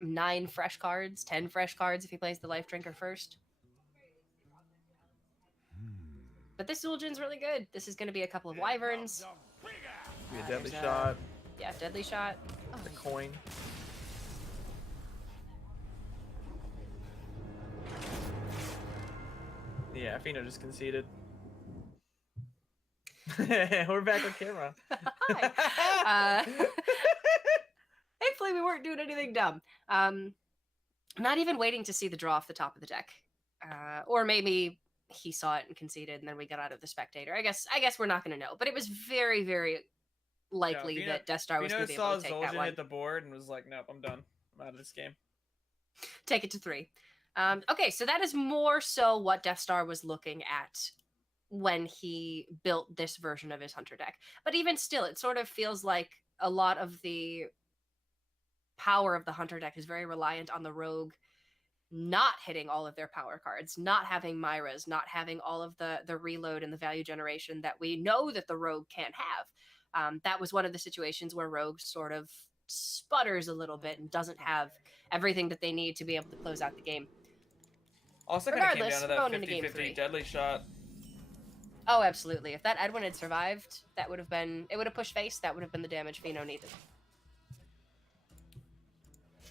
9 fresh cards, 10 fresh cards if he plays the Life Drinker first. But this Zul'jin's really good. This is going to be a couple of Wyverns. Be a deadly shot. Yeah, deadly shot. The coin. Yeah, Feno just conceded. We're back on camera. Hi. Thankfully, we weren't doing anything dumb. Not even waiting to see the draw off the top of the deck. Or maybe he saw it and conceded, and then we got out of the spectator. I guess we're not going to know. But it was very, very likely that Deathstar was going to be able to take that one. Zul'jin hit the board and was like, nope, I'm done. I'm out of this game. Take it to 3. Okay, so that is more so what Deathstar was looking at when he built this version of his Hunter deck. But even still, it sort of feels like a lot of the power of the Hunter deck is very reliant on the Rogue not hitting all of their power cards, not having Myras, not having all of the reload and the value generation that we know that the Rogue can't have. That was one of the situations where Rogue sort of sputters a little bit and doesn't have everything that they need to be able to close out the game. Also kind of came down to that 50-50 deadly shot. Oh, absolutely. If that Edwin had survived, that would have been... It would have pushed face. That would have been the damage Feno needed.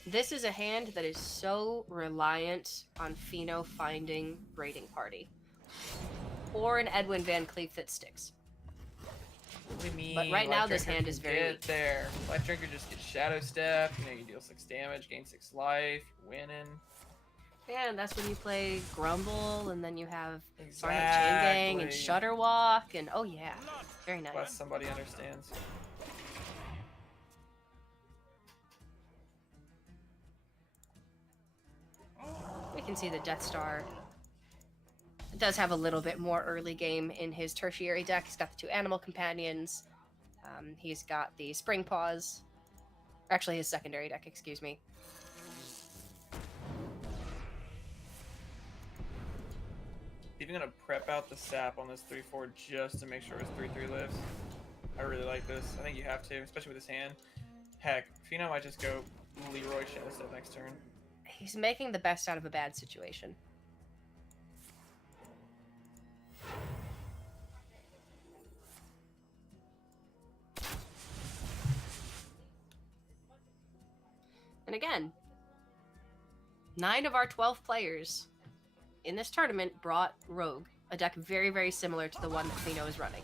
This is a hand that is so reliant on Feno finding Raiding Party. Or an Edwin Van Cleef that sticks. What do you mean? But right now, this hand is very weak. There. Life Drinker just gets Shadow Step. You know, you deal 6 damage, gain 6 life, you're winning. Yeah, and that's when you play Grumble, and then you have Exactly. Chain Gang and Shutterwalk, and oh yeah, very nice. Plus somebody understands. We can see the Deathstar does have a little bit more early game in his tertiary deck. He's got the 2 Animal Companions. He's got the Spring Paws. Actually, his secondary deck, excuse me. Even gonna prep out the sap on this 3/4 just to make sure his 3/3 lives. I really like this. I think you have to, especially with his hand. Heck, Feno might just go Leroy Shadow Step next turn. He's making the best out of a bad situation. And again, 9 of our 12 players in this tournament brought Rogue, a deck very, very similar to the one that Feno is running.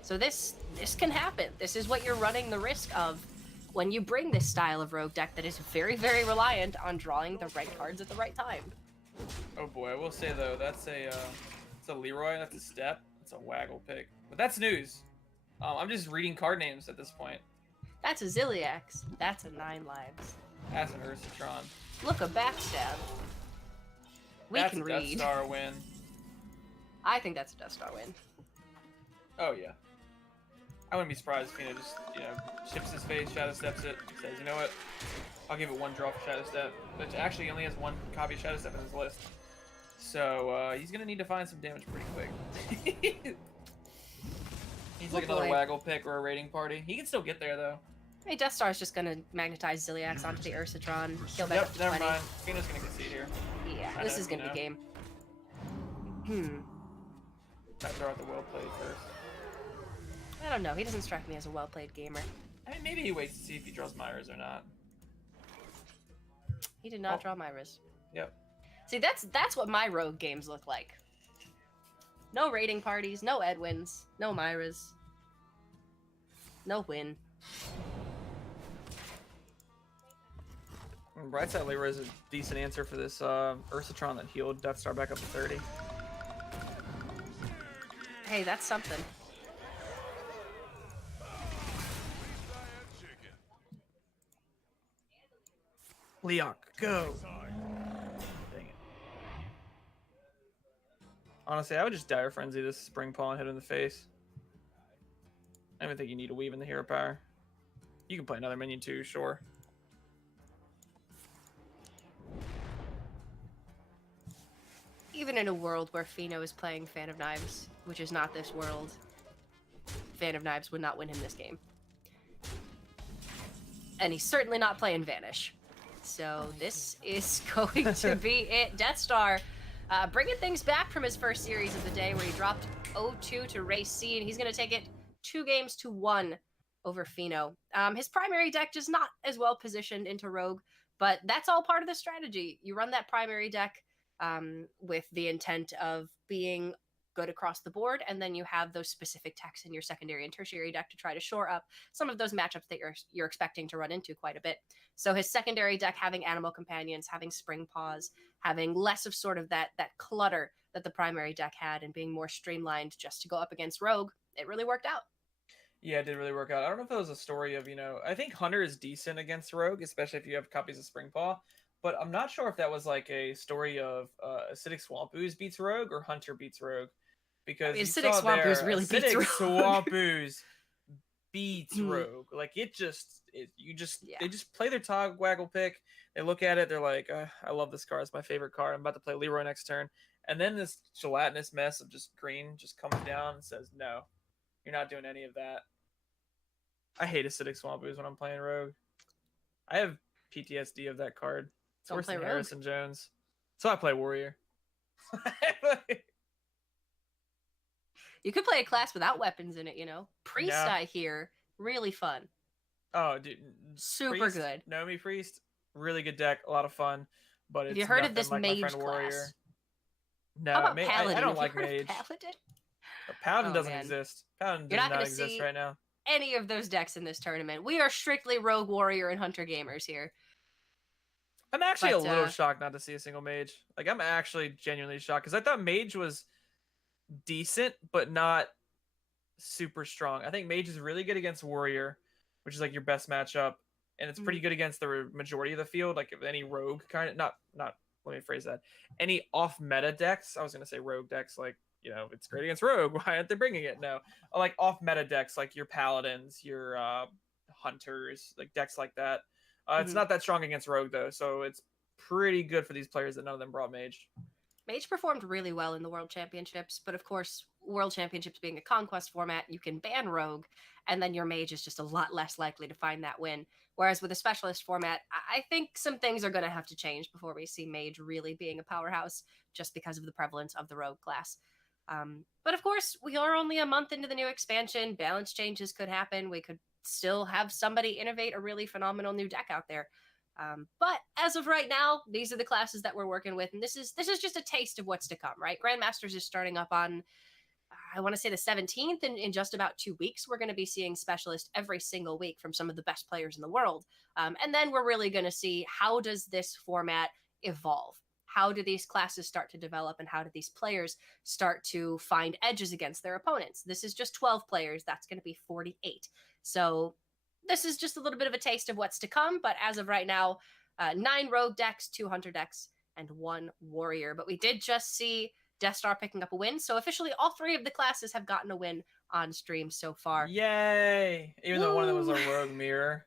So this can happen. This is what you're running the risk of when you bring this style of Rogue deck that is very, very reliant on drawing the right cards at the right time. Oh boy, I will say though, that's it's a Leroy, that's a step, that's a waggle pick. But that's news. I'm just reading card names at this point. That's a Ziliax. That's a 9 lives. That's an Ursatron. Look, a backstab. That's a Deathstar win. I think that's a Deathstar win. Oh yeah. I wouldn't be surprised if just, chips his face, Shadow Steps it, says, you know what, I'll give it 1 draw for Shadow Step, which actually he only has 1 copy of Shadow Step in his list. So he's gonna need to find some damage pretty quick. He's like another waggle pick or a raiding party. He can still get there though. Hey, Deathstar's just gonna magnetize Ziliax onto the Ursatron. Yep, never mind. Feno's gonna concede here. Yeah, this is gonna be game. I throw out the well played first. I don't know. He doesn't strike me as a well-played gamer. I mean, maybe he waits to see if he draws Myras or not. He did not draw Myras. Yep. See, that's what my Rogue games look like. No raiding parties, no Edwins, no Myras. No win. Bright side Leroy is a decent answer for this Ursatron that healed Deathstar back up to 30. Hey, that's something. Leok, go! Dang it. Honestly, I would just Dire Frenzy this Spring Paw and hit him in the face. I don't even think you need to weave in the hero power. You can play another minion too, sure. Even in a world where Feno is playing Fan of Knives, which is not this world, Fan of Knives would not win him this game. And he's certainly not playing Vanish. So this is going to be it. Deathstar bringing things back from his first series of the day where he dropped 0-2 to RayC, and he's going to take it 2-1 over Feno. His primary deck just not as well positioned into Rogue, but that's all part of the strategy. You run that primary deck with the intent of being good across the board, and then you have those specific techs in your secondary and tertiary deck to try to shore up some of those matchups that you're expecting to run into quite a bit. So his secondary deck having animal companions, having spring paws, having less of sort of that clutter that the primary deck had, and being more streamlined just to go up against Rogue, it really worked out. Yeah, it did really work out. I don't know if it was a story of, I think Hunter is decent against Rogue, especially if you have copies of Springpaw, but I'm not sure if that was like a story of Acidic Swamp Ooze beats Rogue or Hunter beats Rogue. Because you Acidic saw Swamp there, Ooze really beats Acidic Rogue. Swamp Ooze beats Rogue. Like, they just play their Togwaggle pick, they look at it, they're like, I love this card, it's my favorite card, I'm about to play Leroy next turn. And then this gelatinous mess of just green just comes down and says, no, you're not doing any of that. I hate Acidic Swamp Ooze when I'm playing Rogue. I have PTSD of that card. It's worse than Rogue. Harrison Jones. So I play Warrior. You could play a class without weapons in it, Priest, yeah. I hear, really fun. Oh, dude. Super Priest, good. Nomi Priest, really good deck, a lot of fun. But it's have you heard of this like mage my friend class? Warrior. No, I don't like mage. Paladin? Paladin doesn't exist. Paladin does not exist right now. Any of those decks in this tournament. We are strictly Rogue, Warrior, and Hunter gamers here. I'm actually a little shocked not to see a single mage. Like, I'm actually genuinely shocked because I thought mage was decent, but not super strong. I think mage is really good against Warrior, which is like your best matchup, and it's pretty good against the majority of the field. Like, if any rogue kind of not. Let me phrase that. Any off meta decks. I was gonna say rogue decks, like, it's great against rogue. Why aren't they bringing it? No, like off meta decks, like your paladins, your hunters, like decks like that. It's not that strong against rogue though, so it's pretty good for these players that none of them brought mage. Mage performed really well in the World Championships, but of course, World Championships being a conquest format, you can ban rogue, and then your mage is just a lot less likely to find that win. Whereas with a specialist format, I think some things are going to have to change before we see mage really being a powerhouse, just because of the prevalence of the rogue class. But of course, we are only a month into the new expansion. Balance changes could happen. We could still have somebody innovate a really phenomenal new deck out there. But as of right now, these are the classes that we're working with, and this is just a taste of what's to come, right? Grandmasters is starting up on, I want to say the 17th, and in just about 2 weeks, we're going to be seeing Specialist every single week from some of the best players in the world. And then we're really going to see, how does this format evolve? How do these classes start to develop, and how do these players start to find edges against their opponents? This is just 12 players. That's going to be 48. So this is just a little bit of a taste of what's to come, but as of right now, 9 rogue decks, 2 hunter decks, and 1 warrior. But we did just see Deathstar picking up a win, so officially all 3 of the classes have gotten a win on stream so far. Yay! Even though one of them was a rogue mirror.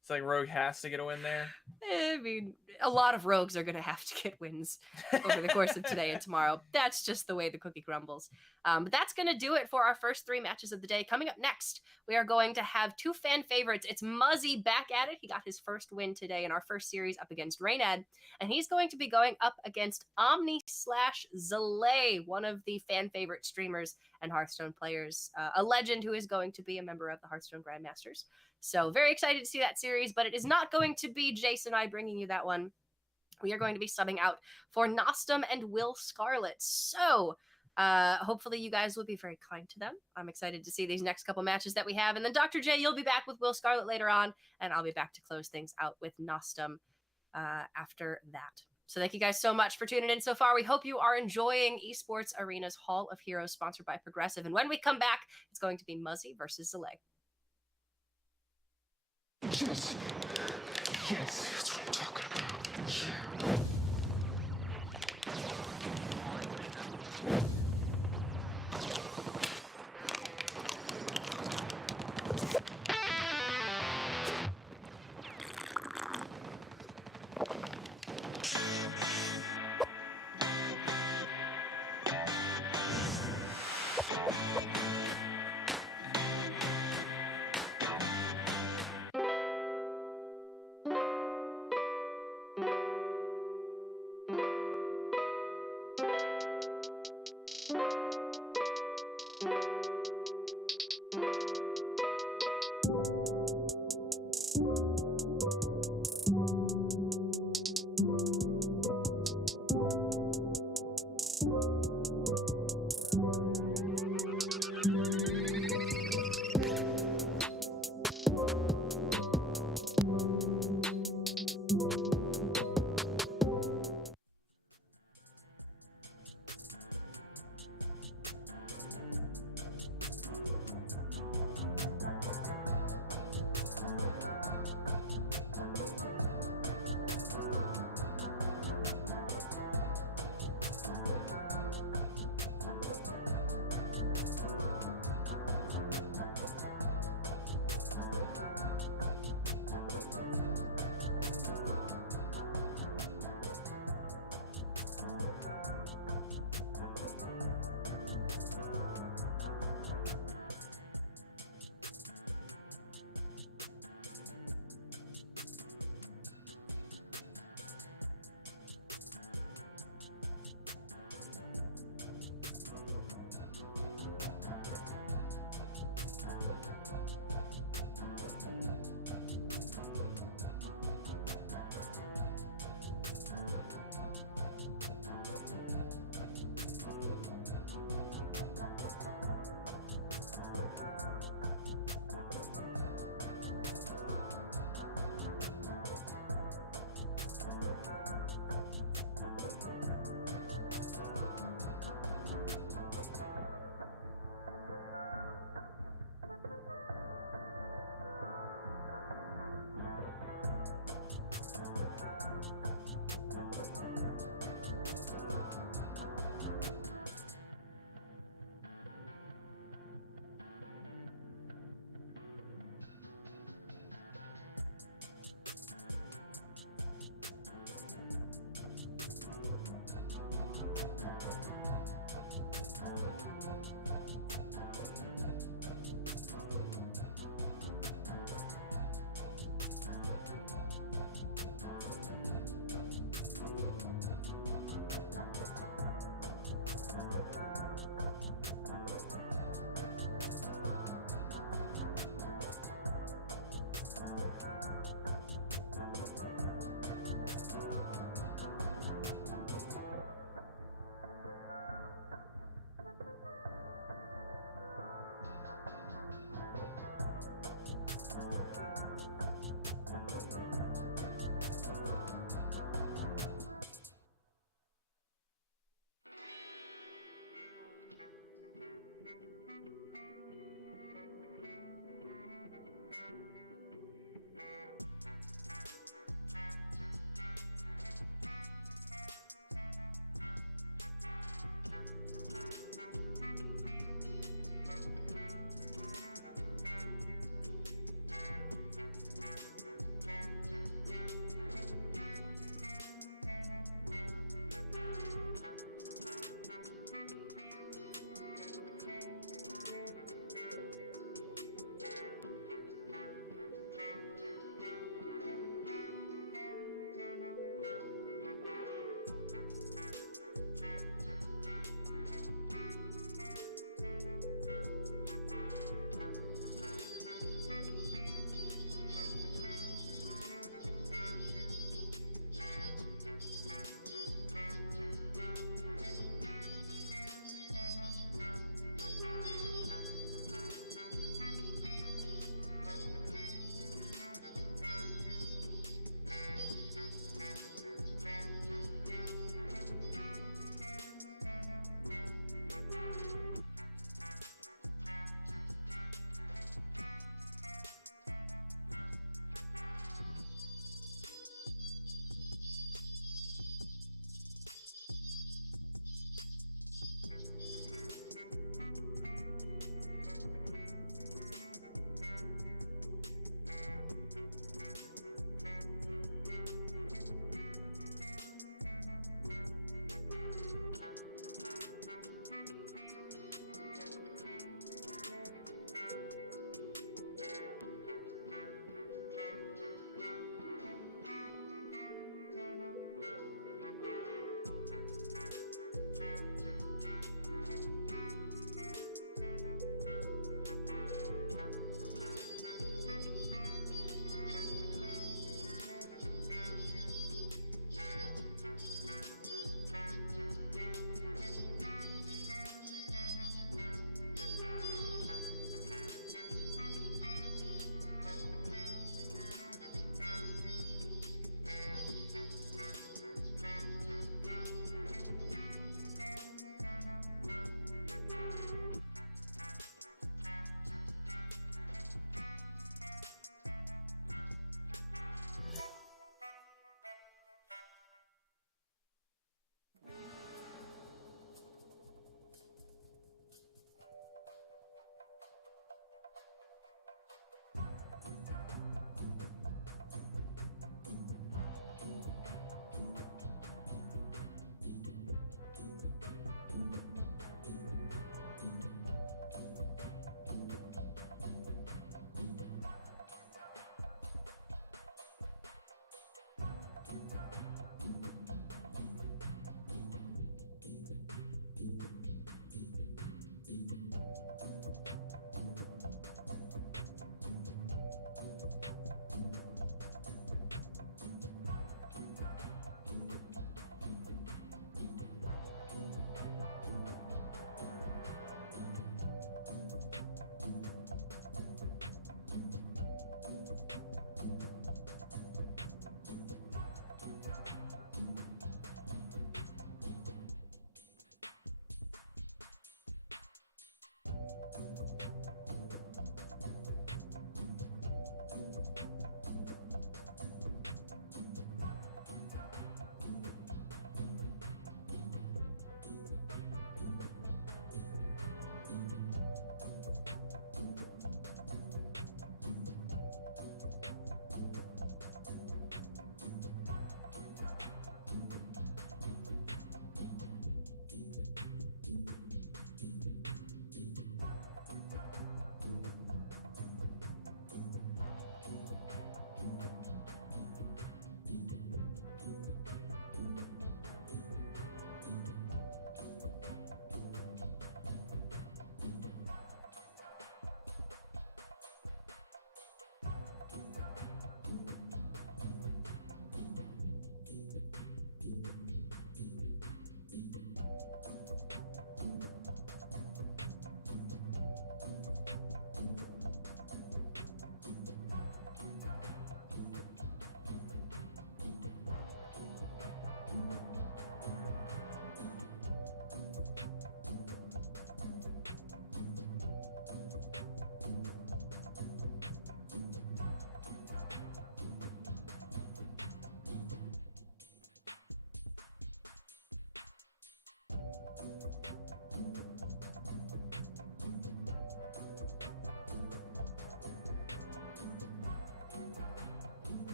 It's like rogue has to get a win there. I mean, a lot of rogues are going to have to get wins over the course of today and tomorrow. That's just the way the cookie crumbles. But that's going to do it for our first 3 matches of the day. Coming up next, we are going to have 2 fan favorites. It's Muzzy back at it. He got his first win today in our first series up against Reynad, and he's going to be going up against Omni/Zalae, one of the fan favorite streamers and Hearthstone players, a legend who is going to be a member of the Hearthstone Grandmasters. So very excited to see that series, but it is not going to be Jason and I bringing you that one. We are going to be subbing out for NOSTAM and Will Scarlet. So hopefully you guys will be very kind to them. I'm excited to see these next couple matches that we have. And then Dr. J, you'll be back with Will Scarlet later on, and I'll be back to close things out with NOSTAM after that. So thank you guys so much for tuning in so far. We hope you are enjoying Esports Arena's Hall of Heroes, sponsored by Progressive. And when we come back, it's going to be Muzzy versus Zalae. Yes, that's what I'm talking about. Yeah.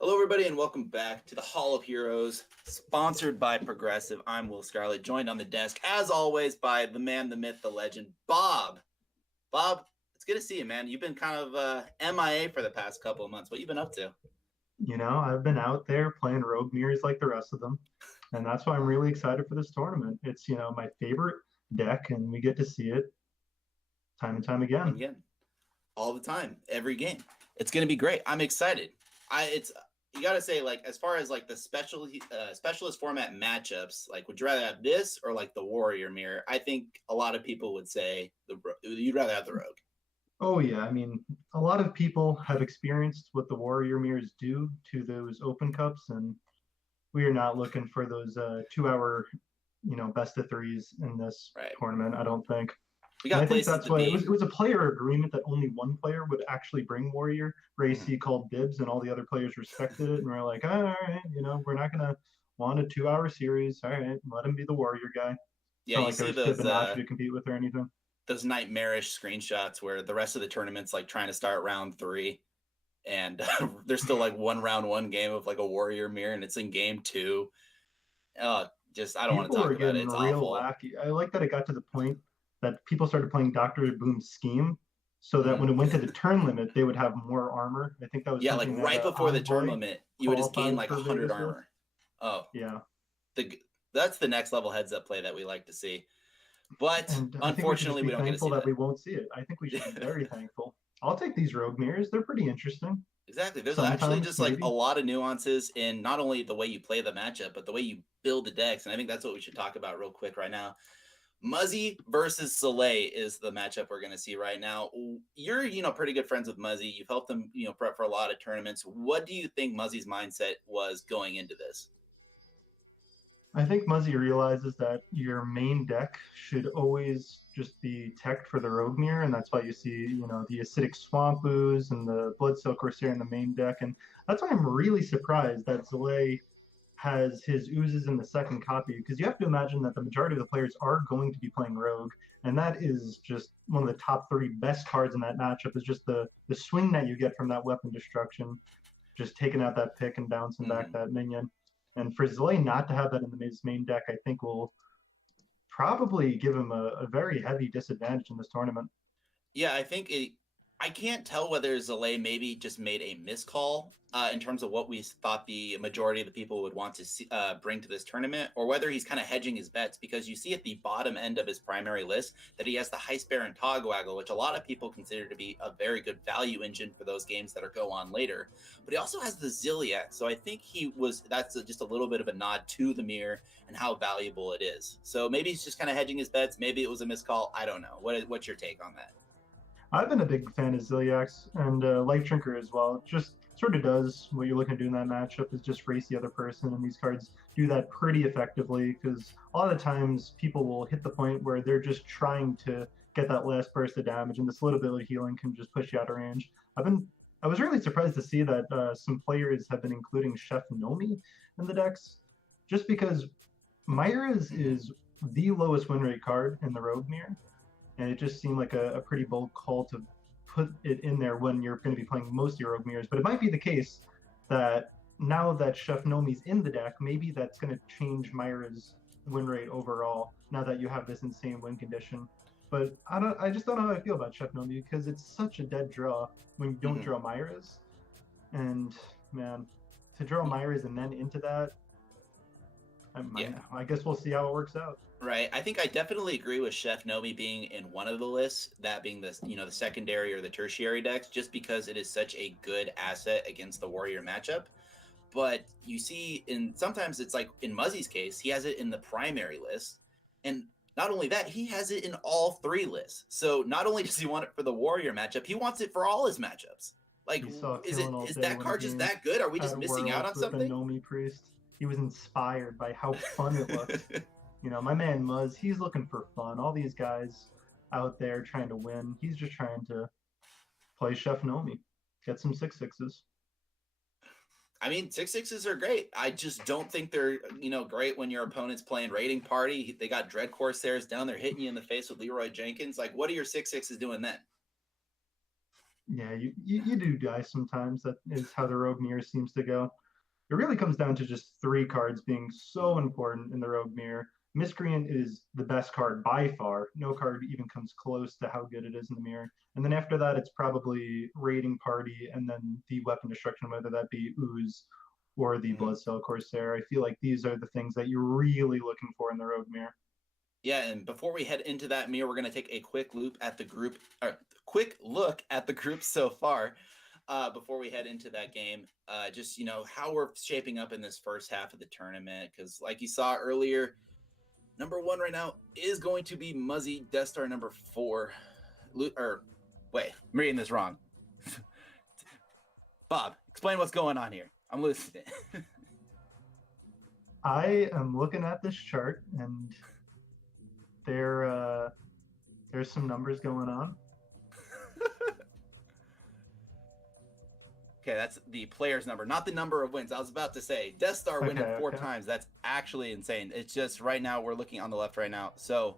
Hello, everybody, and welcome back to the Hall of Heroes, sponsored by Progressive. I'm Will Scarlett, joined on the desk, as always, by the man, the myth, the legend, Bob. Bob, it's good to see you, man. You've been kind of MIA for the past couple of months. What you been up to? I've been out there playing rogue mirrors like the rest of them, and that's why I'm really excited for this tournament. It's, my favorite deck, and we get to see it time and time again. Again, all the time, every game. It's gonna be great. I'm excited. You gotta say, like, as far as like the specialist format matchups, like, would you rather have this or like the warrior mirror? I think a lot of people would say you'd rather have the rogue. Oh yeah, I mean, a lot of people have experienced what the warrior mirrors do to those open cups, and we are not looking for those 2 hour, best of threes in this tournament. I don't think. We got I think places that's to why be. it was a player agreement that only one player would actually bring Warrior. RayC called dibs, and all the other players respected it. And we're like, all right, we're not gonna want a 2 hour series. All right, let him be the Warrior guy. Yeah, Not you like see there was Fibonacci to compete with or anything. those nightmarish screenshots where the rest of the tournament's like trying to start round 3, and there's still like round 1 game of like a warrior mirror, and it's in game 2. I don't want to talk about it. It's real awful. wacky. I like that it got to the point that people started playing Dr. Boom's scheme, so that when it went to the turn limit, they would have more armor. I think that was like right before the turn limit, you would just gain like 100 armor. Oh yeah, that's the next level heads up play that we like to see. But unfortunately, we don't get to see that. We won't see it. I think we should be very thankful. I'll take these rogue mirrors. They're pretty interesting. Exactly. There's actually just like a lot of nuances in not only the way you play the matchup, but the way you build the decks. And I think that's what we should talk about real quick right now. Muzzy versus Zalae is the matchup we're going to see right now. You're, pretty good friends with Muzzy. You've helped him, prep for a lot of tournaments. What do you think Muzzy's mindset was going into this? I think Muzzy realizes that your main deck should always just be teched for the rogue mirror, and that's why you see, the acidic swamp ooze and the blood silk corsair in the main deck. And that's why I'm really surprised that Zalae has his oozes in the second copy, because you have to imagine that the majority of the players are going to be playing rogue, and that is just one of the top 3 best cards in that matchup. Is just the swing that you get from that weapon destruction, just taking out that pick and bouncing back that minion. And for Zalae not to have that in his main deck, I think will probably give him a very heavy disadvantage in this tournament. Yeah, I can't tell whether Zalae maybe just made a miscall in terms of what we thought the majority of the people would want to see, bring to this tournament, or whether he's kind of hedging his bets, because you see at the bottom end of his primary list that he has the Heist Baron Togwaggle, which a lot of people consider to be a very good value engine for those games that go on later. But he also has the Zilliax, so I think that's just a little bit of a nod to the mirror and how valuable it is. So maybe he's just kind of hedging his bets. Maybe it was a miscall. I don't know. What's your take on that? I've been a big fan of Zilliax and Life Drinker as well. It just sort of does what you're looking to do in that matchup, is just race the other person, and these cards do that pretty effectively, because a lot of the times people will hit the point where they're just trying to get that last burst of damage, and this little bit of healing can just push you out of range. I was really surprised to see that some players have been including Chef Nomi in the decks, just because Myra's is the lowest win rate card in the Rogue Mirror. And it just seemed like a pretty bold call to put it in there when you're going to be playing most of your rogue mirrors. But it might be the case that now that Chef Nomi's in the deck, maybe that's going to change Myra's win rate overall, now that you have this insane win condition. But I just don't know how I feel about Chef Nomi, because it's such a dead draw when you don't draw Myra's. And, man, to draw Myra's and then into that, I guess we'll see how it works out. Right. I think I definitely agree with Chef Nomi being in one of the lists, that being the the secondary or the tertiary decks, just because it is such a good asset against the warrior matchup. But you see, sometimes it's like in Muzzy's case, he has it in the primary list, and not only that, he has it in all 3 lists. So not only does he want it for the warrior matchup, he wants it for all his matchups. Like, is that card just that good? Are we just missing out on something? The Nomi Priest, he was inspired by how fun it looked. My man Muzz, he's looking for fun. All these guys out there trying to win, he's just trying to play Chef Nomi, get some 6/6s. I mean, 6/6s are great. I just don't think they're, great when your opponent's playing Raiding Party. They got Dread Corsairs down there hitting you in the face with Leroy Jenkins. Like, what are your 6/6s doing then? Yeah, you do die sometimes. That is how the Rogue Mirror seems to go. It really comes down to just 3 cards being so important in the Rogue Mirror. Miscreant is the best card by far. No card even comes close to how good it is in the mirror. And then after that, it's probably Raiding Party and then the Weapon Destruction, whether that be Ooze or the Bloodcell Corsair. I feel like these are the things that you're really looking for in the Rogue Mirror. Yeah, and before we head into that mirror, we're going to take a quick look at the group so far. Before we head into that game, just how we're shaping up in this first half of the tournament, because like you saw earlier, number 1 right now is going to be Muzzy, Deathstar number 4. Wait, I'm reading this wrong. Bob, explain what's going on here. I'm listening. I am looking at this chart, and there's some numbers going on. Okay, that's the player's number, not the number of wins. I was about to say, Deathstar winning 4 times. That's actually insane. It's just right now, we're looking on the left right now. So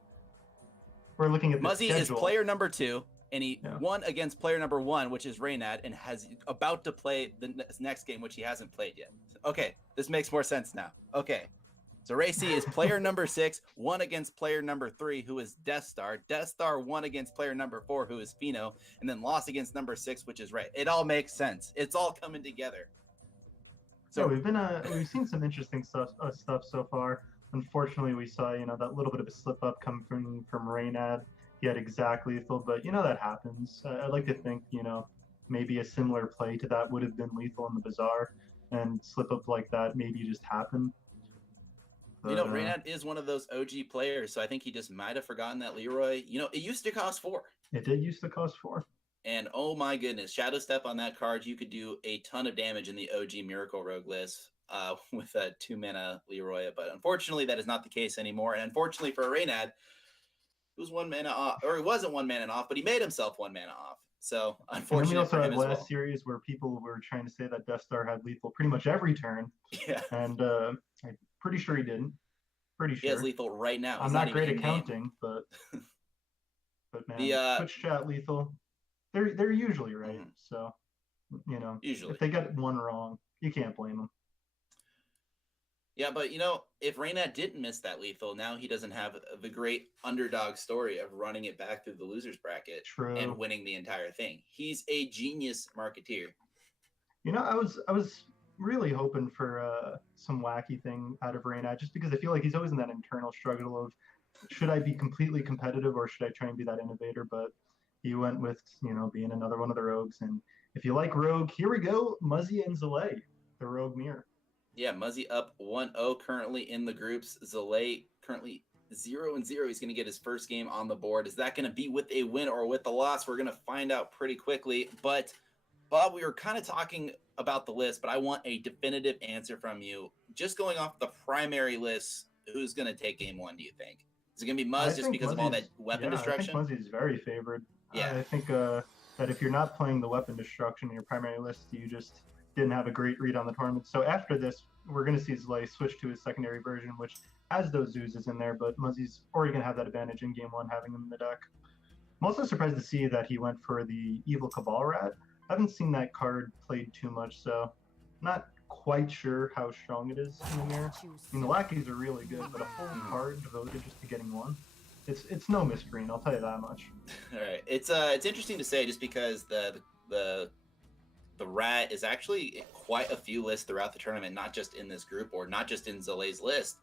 we're looking at the Muzzy schedule. is player number 2, and he won against player number 1, which is Reynad, and has about to play the next game, which he hasn't played yet. Okay, this makes more sense now. Okay, so RayC is player number 6, won against player number 3, who is Deathstar. Deathstar won against player number 4, who is Feno, and then lost against number 6, which is Ray. It all makes sense. It's all coming together. So we've seen some interesting stuff so far. Unfortunately, we saw that little bit of a slip up come from Reynad. He had exactly lethal, but that happens. I'd like to think maybe a similar play to that would have been lethal in the Bazaar, and slip up like that maybe just happened. But, Reynad is one of those OG players, so I think he just might have forgotten that Leroy. It used to cost 4. It did used to cost 4. And oh my goodness, Shadow Step on that card, you could do a ton of damage in the OG Miracle Rogue list with a 2-mana Leroy. But unfortunately, that is not the case anymore. And unfortunately for Reynad, he was 1 mana off, or he wasn't 1 mana off, but he made himself 1 mana off. So unfortunately, and then we also had last series where people were trying to say that Deathstar had lethal pretty much every turn. Yeah, and I'm pretty sure he didn't. Pretty sure he has lethal right now. I'm not great at counting, but man, the Twitch chat lethal. They're usually right. So usually if they get one wrong, you can't blame them. Yeah, but if Reynad didn't miss that lethal, now he doesn't have the great underdog story of running it back through the losers bracket and winning the entire thing. He's a genius marketeer. I was really hoping for some wacky thing out of Reynad, just because I feel like he's always in that internal struggle of, should I be completely competitive or should I try and be that innovator? But he went with being another one of the rogues. And if you like rogue, here we go, Muzzy and Zalae, the Rogue Mirror. Yeah, Muzzy up 1-0 currently in the groups. Zalae currently 0-0. He's going to get his first game on the board. Is that going to be with a win or with a loss? We're going to find out pretty quickly. But Bob, we were kind of talking about the list, but I want a definitive answer from you. Just going off the primary list, who's going to take game 1, do you think? Is it going to be Muzz just because of all that weapon destruction? I think Muzzy is very favored. Yeah. I think that if you're not playing the weapon destruction in your primary list, you just didn't have a great read on the tournament. So after this, we're going to see Zalae switch to his secondary version, which has those Zoozes in there, but Muzzy's already going to have that advantage in game 1, having him in the deck. I'm also surprised to see that he went for the Evil Cabal Rat. I haven't seen that card played too much, so not quite sure how strong it is in the mirror. I mean, the lackeys are really good, but a full card devoted just to getting 1, it's no miscreen, I'll tell you that much. All right, it's interesting to say just because the rat is actually quite a few lists throughout the tournament, not just in this group or not just in Zalae's list.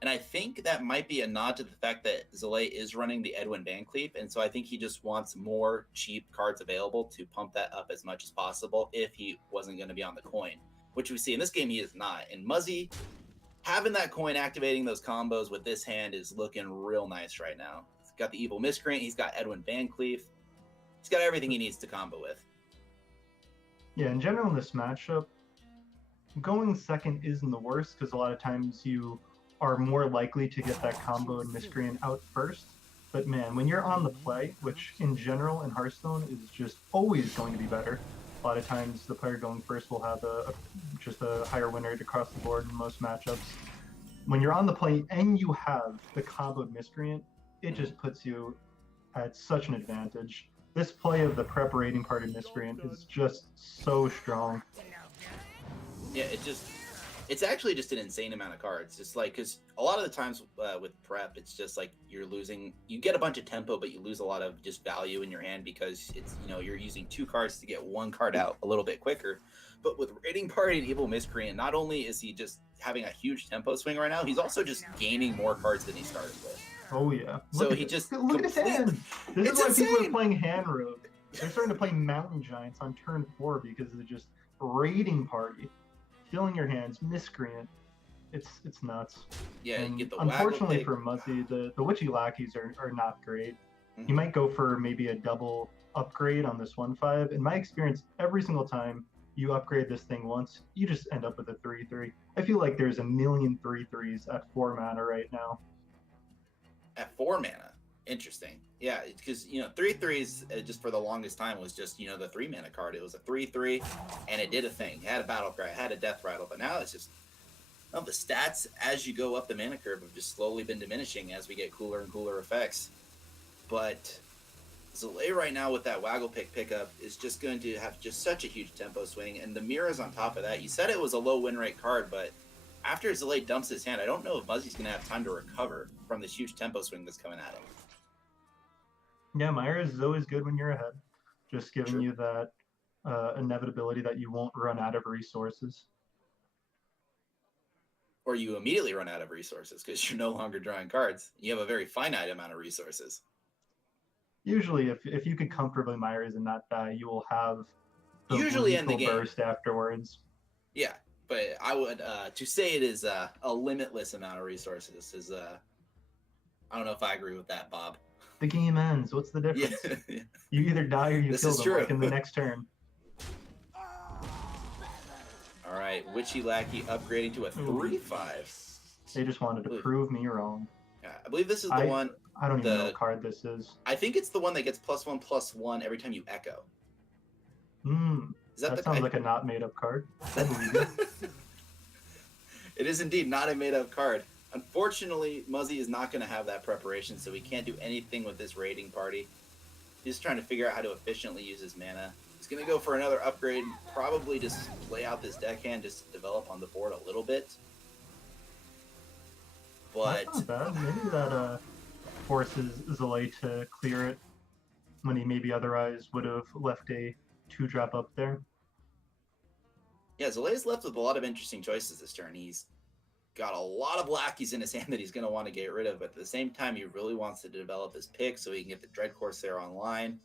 And I think that might be a nod to the fact that Zalae is running the Edwin Van Cleef, and so I think he just wants more cheap cards available to pump that up as much as possible if he wasn't going to be on the coin, which we see in this game he is not. And Muzzy, having that coin activating those combos with this hand is looking real nice right now. He's got the Evil Miscreant, he's got Edwin Van Cleef, he's got everything he needs to combo with. Yeah, in general in this matchup, going second isn't the worst because a lot of times you are more likely to get that combo and miscreant out first. But man, when you're on the play, which in general in Hearthstone is just always going to be better, a lot of times the player going first will have just a higher win rate across the board in most matchups. When you're on the play and you have the comboed miscreant, it just puts you at such an advantage. this play of the preparating party miscreant is just so strong. Yeah, it's actually just an insane amount of cards. Just like, because a lot of the times with prep, it's just like you get a bunch of tempo, but you lose a lot of just value in your hand because it's, you're using 2 cards to get 1 card out a little bit quicker. But with Raiding Party and Evil Miscreant, not only is he just having a huge tempo swing right now, he's also just gaining more cards than he started with. Oh yeah. So Look he at just look at his hand. This is why It's people are insane. playing Hand Rogue. They're starting to play Mountain Giants on turn 4 because of just Raiding Party, filling your hands, Miscreant. It's nuts. Yeah, And you get the unfortunately waggle for Muzzy, the Witchy lackeys are not great. Mhm. You might go for maybe a double upgrade on this 1/5. In my experience, every single time you upgrade this thing once, you just end up with a 3/3. I feel like there's a million 3/3s at 4 mana right now. at 4 mana. Interesting. Yeah, because 3/3s just for the longest time was just the 3 mana card. It was a 3/3, and it did a thing. It had a battle cry, it had a death rattle, but now it's just the stats as you go up the mana curve have just slowly been diminishing as we get cooler and cooler effects. But Zalae right now with that Waggle Pick pickup is just going to have just such a huge tempo swing, and the mirrors on top of that. You said it was a low win rate card, but after Zalae dumps his hand, I don't know if Muzzy's going to have time to recover from this huge tempo swing that's coming at him. Yeah, Myra's is always good when you're ahead, just giving True. you that inevitability that you won't run out of resources. Or you immediately run out of resources because you're no longer drawing cards. You have a very finite amount of resources. Usually, if you could comfortably Myra's and not die, you will have the Usually end the lethal game. burst afterwards. Yeah, but I would to say it is a limitless amount of resources is I don't know if I agree with that, Bob. The game ends. What's the difference? Yeah. You either die or you This kill is them, true. like in the next turn. All right, Witchy Lackey upgrading to a 3/5. They just wanted to prove me wrong. I believe this is the one. I don't even know what card this is. I think it's the one that gets +1/+1 every time you echo. Is That sounds like a not made up card. I believe you. It is indeed not a made up card. Unfortunately, Muzzy is not going to have that preparation, so he can't do anything with this Raiding Party. He's trying to figure out how to efficiently use his mana. He's going to go for another upgrade, probably just play out this deckhand, just to develop on the board a little bit. But That's not bad. Maybe that forces Zalae to clear it when he maybe otherwise would have left a 2-drop up there. yeah, Zalae's left with a lot of interesting choices this turn. He's got a lot of blackies in his hand that he's going to want to get rid of, but at the same time, he really wants to develop his pick so he can get the Dread Corsair online.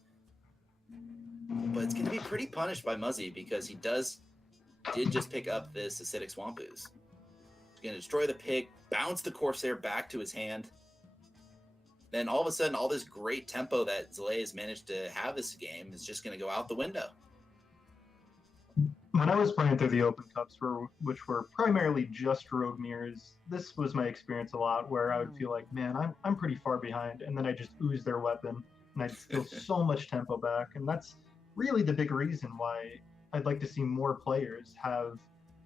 But it's going to be pretty punished by Muzzy because he did just pick up this Acidic Swamp Ooze. He's going to destroy the pick, bounce the Corsair back to his hand. Then all of a sudden, all this great tempo that Zalae has managed to have this game is just going to go out the window. When I was playing through the Open Cups, which were primarily just Rogue Mirrors, this was my experience a lot, where I would feel like, man, I'm pretty far behind, and then I just ooze their weapon, and I'd steal so much tempo back, and that's really the big reason why I'd like to see more players have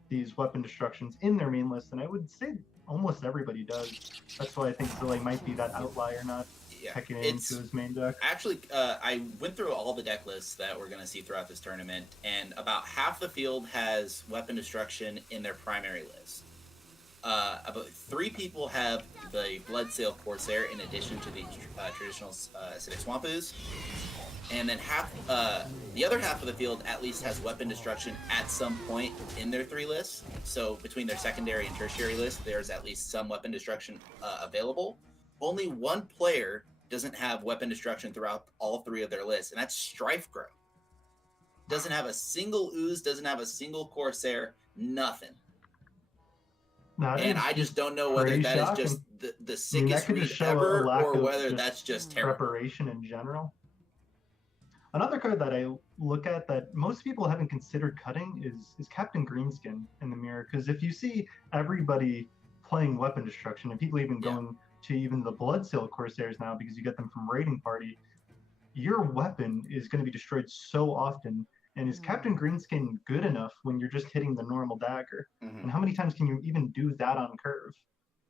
these weapon destructions in their main list, and I would say almost everybody does. That's why I think Zalae might be that outlier, not pecking into his main deck. Actually, I went through all the deck lists that we're going to see throughout this tournament, and about half the field has weapon destruction in their primary list. About 3 people have the Bloodsail Corsair in addition to the traditional Acidic Swamp Ooze. And then the other half of the field at least has weapon destruction at some point in their 3 lists. So between their secondary and tertiary list, there's at least some weapon destruction available. Only one player doesn't have weapon destruction throughout all 3 of their lists, and that's Strifecro. Doesn't have a single Ooze, doesn't have a single Corsair, nothing. And I just don't know whether that is just the sickest read ever, or whether that's just terrible. Preparation in general. Another card that I look at that most people haven't considered cutting is Captain Greenskin in the mirror, because if you see everybody playing weapon destruction, and people even going to even the Bloodsail Corsairs now because you get them from Raiding Party, your weapon is going to be destroyed so often. And is Captain Greenskin good enough when you're just hitting the normal dagger? And how many times can you even do that on curve?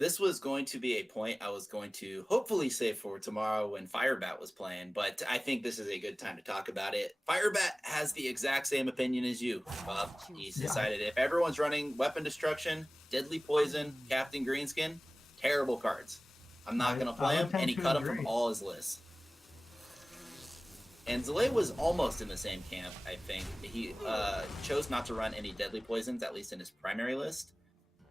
This was going to be a point I was going to hopefully save for tomorrow when Firebat was playing, but I think this is a good time to talk about it. Firebat has the exact same opinion as you, Bob. He's decided if everyone's running Weapon Destruction, Deadly Poison, Captain Greenskin, terrible cards. I'm not going to play him, and he cut him from all his lists. And Zalae was almost in the same camp, I think. He chose not to run any Deadly Poisons, at least in his primary list.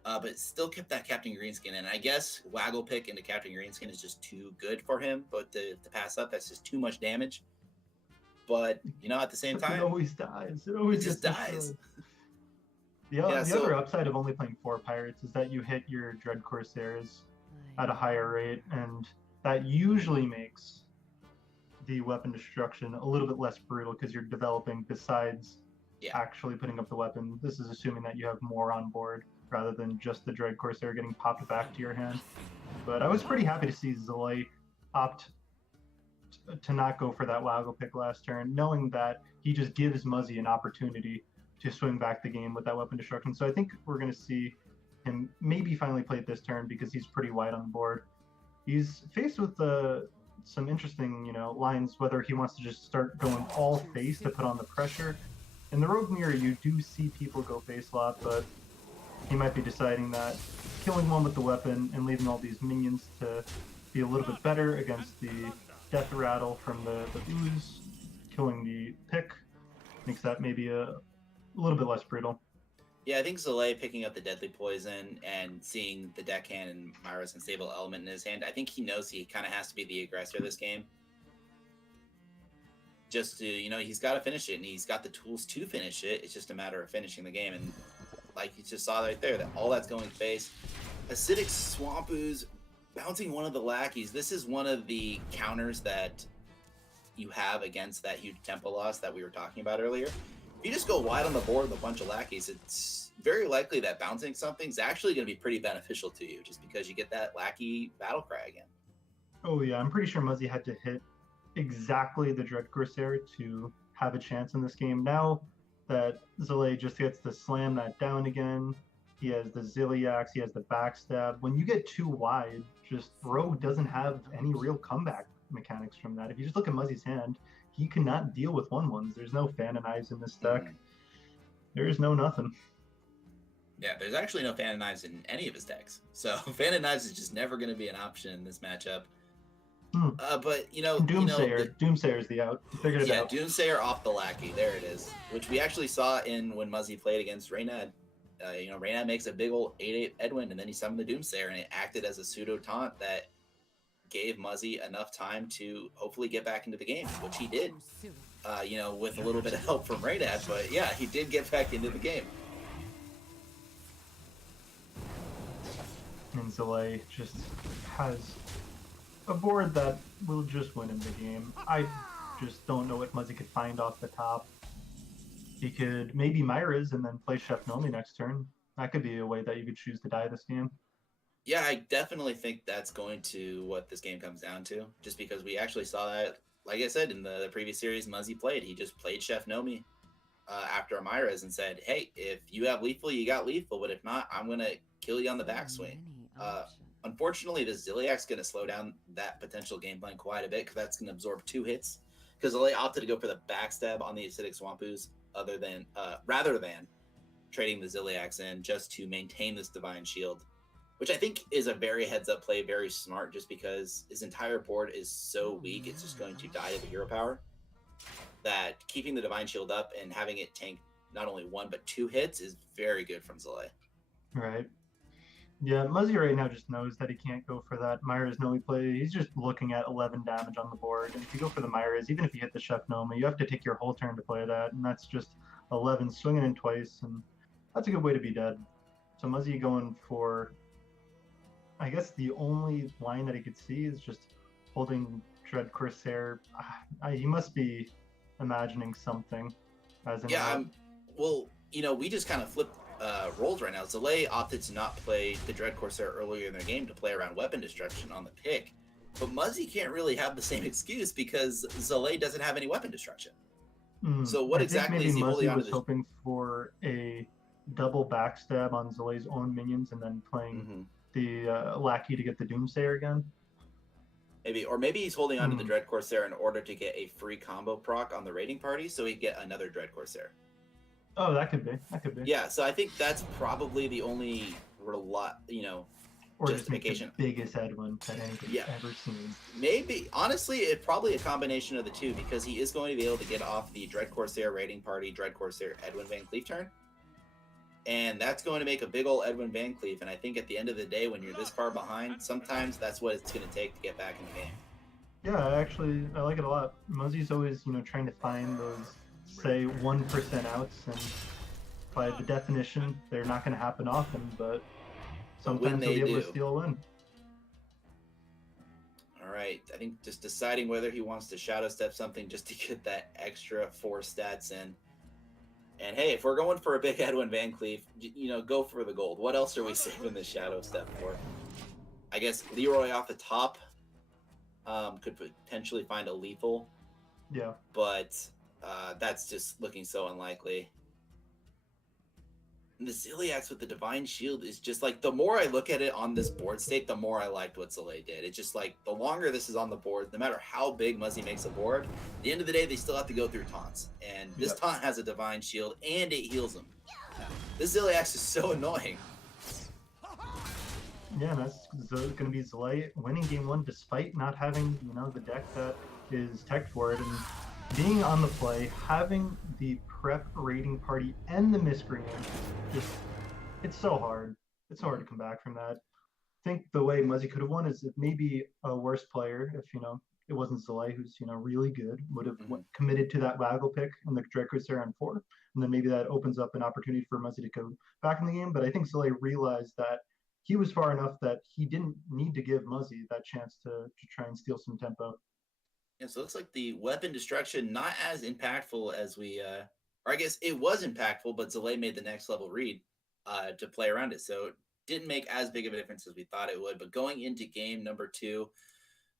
But still kept that Captain Greenskin, and I guess Waggle Pick into Captain Greenskin is just too good for him. But to pass up, that's just too much damage. But at the same time, it always dies. It always just dies. The other upside of only playing 4 pirates is that you hit your Dread Corsairs at a higher rate, and that usually makes the weapon destruction a little bit less brutal because you're developing besides actually putting up the weapon. This is assuming that you have more on board, rather than just the Dread Corsair getting popped back to your hand. But I was pretty happy to see Zalae opt to not go for that Waggle Pick last turn, knowing that he just gives Muzzy an opportunity to swing back the game with that weapon destruction. So I think we're going to see him maybe finally play it this turn because he's pretty wide on the board. He's faced with some interesting, lines, whether he wants to just start going all face to put on the pressure. In the Rogue Mirror, you do see people go face a lot, but he might be deciding that killing one with the weapon and leaving all these minions to be a little bit better against the Death Rattle from the Ooze, killing the Pick, makes that maybe a little bit less brutal. Yeah, I think Zalae picking up the Deadly Poison and seeing the deckhand and Myra's Unstable Element in his hand, I think he knows he kind of has to be the aggressor this game. Just to, he's got to finish it, and he's got the tools to finish it. It's just a matter of finishing the game, and like you just saw right there, that all that's going face. Acidic Swamp Ooze bouncing one of the lackeys. This is one of the counters that you have against that huge tempo loss that we were talking about earlier. If you just go wide on the board with a bunch of lackeys, it's very likely that bouncing something's actually going to be pretty beneficial to you, just because you get that lackey battle cry again. Oh yeah, I'm pretty sure Muzzy had to hit exactly the Dread Corsair to have a chance in this game. Now that Zalae just gets to slam that down again, he has the Ziliax, he has the backstab. When you get too wide, just Rogue doesn't have any real comeback mechanics from that. If you just look at Muzzy's hand, he cannot deal with 1/1s. There's no Phantom Knives in this deck. There is no nothing. Yeah, there's actually no Phantom Knives in any of his decks. So Phantom Knives is just never going to be an option in this matchup. But Doomsayer's the out. Figured it out. Yeah, Doomsayer off the lackey. There it is. Which we actually saw in when Muzzy played against Reynad. Reynad makes a big old 8/8 Edwin, and then he summoned the Doomsayer, and it acted as a pseudo taunt that gave Muzzy enough time to hopefully get back into the game, which he did. With a little bit of help from Reynad, but yeah, he did get back into the game. And Zalae just has a board that will just win him the game. I just don't know what Muzzy could find off the top. He could maybe Myra's and then play Chef Nomi next turn. That could be a way that you could choose to die this game. Yeah, I definitely think that's going to what this game comes down to, just because we actually saw that, like I said, in the previous series Muzzy played. He just played Chef Nomi after Myra's and said, hey, if you have lethal, you got lethal, but if not, I'm going to kill you on the backswing. Unfortunately, the Ziliax going to slow down that potential game plan quite a bit, because that's going to absorb 2 hits. Because Zalae opted to go for the backstab on the Acidic Swamp Ooze rather than trading the Ziliax in just to maintain this Divine Shield, which I think is a very heads-up play, very smart, just because his entire board is so weak, it's just going to die to the hero power, that keeping the Divine Shield up and having it tank not only 1 but 2 hits is very good from Zalae. Right. Yeah, Muzzy right now just knows that he can't go for that Myra's Nomi play. He's just looking at 11 damage on the board. And if you go for the Myra's, even if you hit the Chef Nomi, you have to take your whole turn to play that. And that's just 11 swinging in twice. And that's a good way to be dead. So Muzzy going for, I guess the only line that he could see is just holding Dread Corsair. He must be imagining something. We just kind of flipped roles right now. Zalae opted to not play the Dread Corsair earlier in their game to play around weapon destruction on the pick. But Muzzy can't really have the same excuse because Zalae doesn't have any weapon destruction. So what exactly is he holding on to? Muzzy was hoping for a double backstab on Zalae's own minions and then playing the Lackey to get the Doomsayer again. Maybe he's holding on to the Dread Corsair in order to get a free combo proc on the raiding party, so he'd get another Dread Corsair. Oh, that could be. That could be. Yeah, so I think that's probably the only or just make the biggest Edwin that anybody's ever seen. Maybe, honestly, it's probably a combination of the two, because he is going to be able to get off the Dread Corsair raiding party, Dread Corsair Edwin Van Cleef turn. And that's going to make a big old Edwin Van Cleef. And I think at the end of the day, when you're this far behind, sometimes that's what it's going to take to get back in the game. Yeah, actually, I like it a lot. Muzzy's always, trying to find those, say, 1% outs, and by the definition, they're not going to happen often, but sometimes they'll be able to steal a win. All right, I think just deciding whether he wants to Shadow Step something just to get that extra 4 stats in. And hey, if we're going for a big Edwin Van Cleef, go for the gold. What else are we saving the Shadow Step for? I guess Leroy off the top could potentially find a lethal. Yeah. But that's just looking so unlikely. And the Ziliax with the Divine Shield is just like, the more I look at it on this board state, the more I liked what Zalae did. It's just like, the longer this is on the board, no matter how big Muzzy makes a board, at the end of the day, they still have to go through taunts. And this taunt has a Divine Shield, and it heals them. This Ziliax is so annoying. Yeah, that's going to be Zalae winning game 1 despite not having, the deck that is teched for it. And being on the play, having the prep raiding party and the miscreant, it's so hard. It's so hard to come back from that. I think the way Muzzy could have won is if maybe a worse player, if it wasn't Zalae, who's really good, would have committed to that waggle pick in the Dread Corsair on 4, and then maybe that opens up an opportunity for Muzzy to go back in the game. But I think Zalae realized that he was far enough that he didn't need to give Muzzy that chance to try and steal some tempo. Yeah, so it looks like the weapon destruction not as impactful as we, or I guess it was impactful, but Zalae made the next level read to play around it. So it didn't make as big of a difference as we thought it would. But going into game number 2,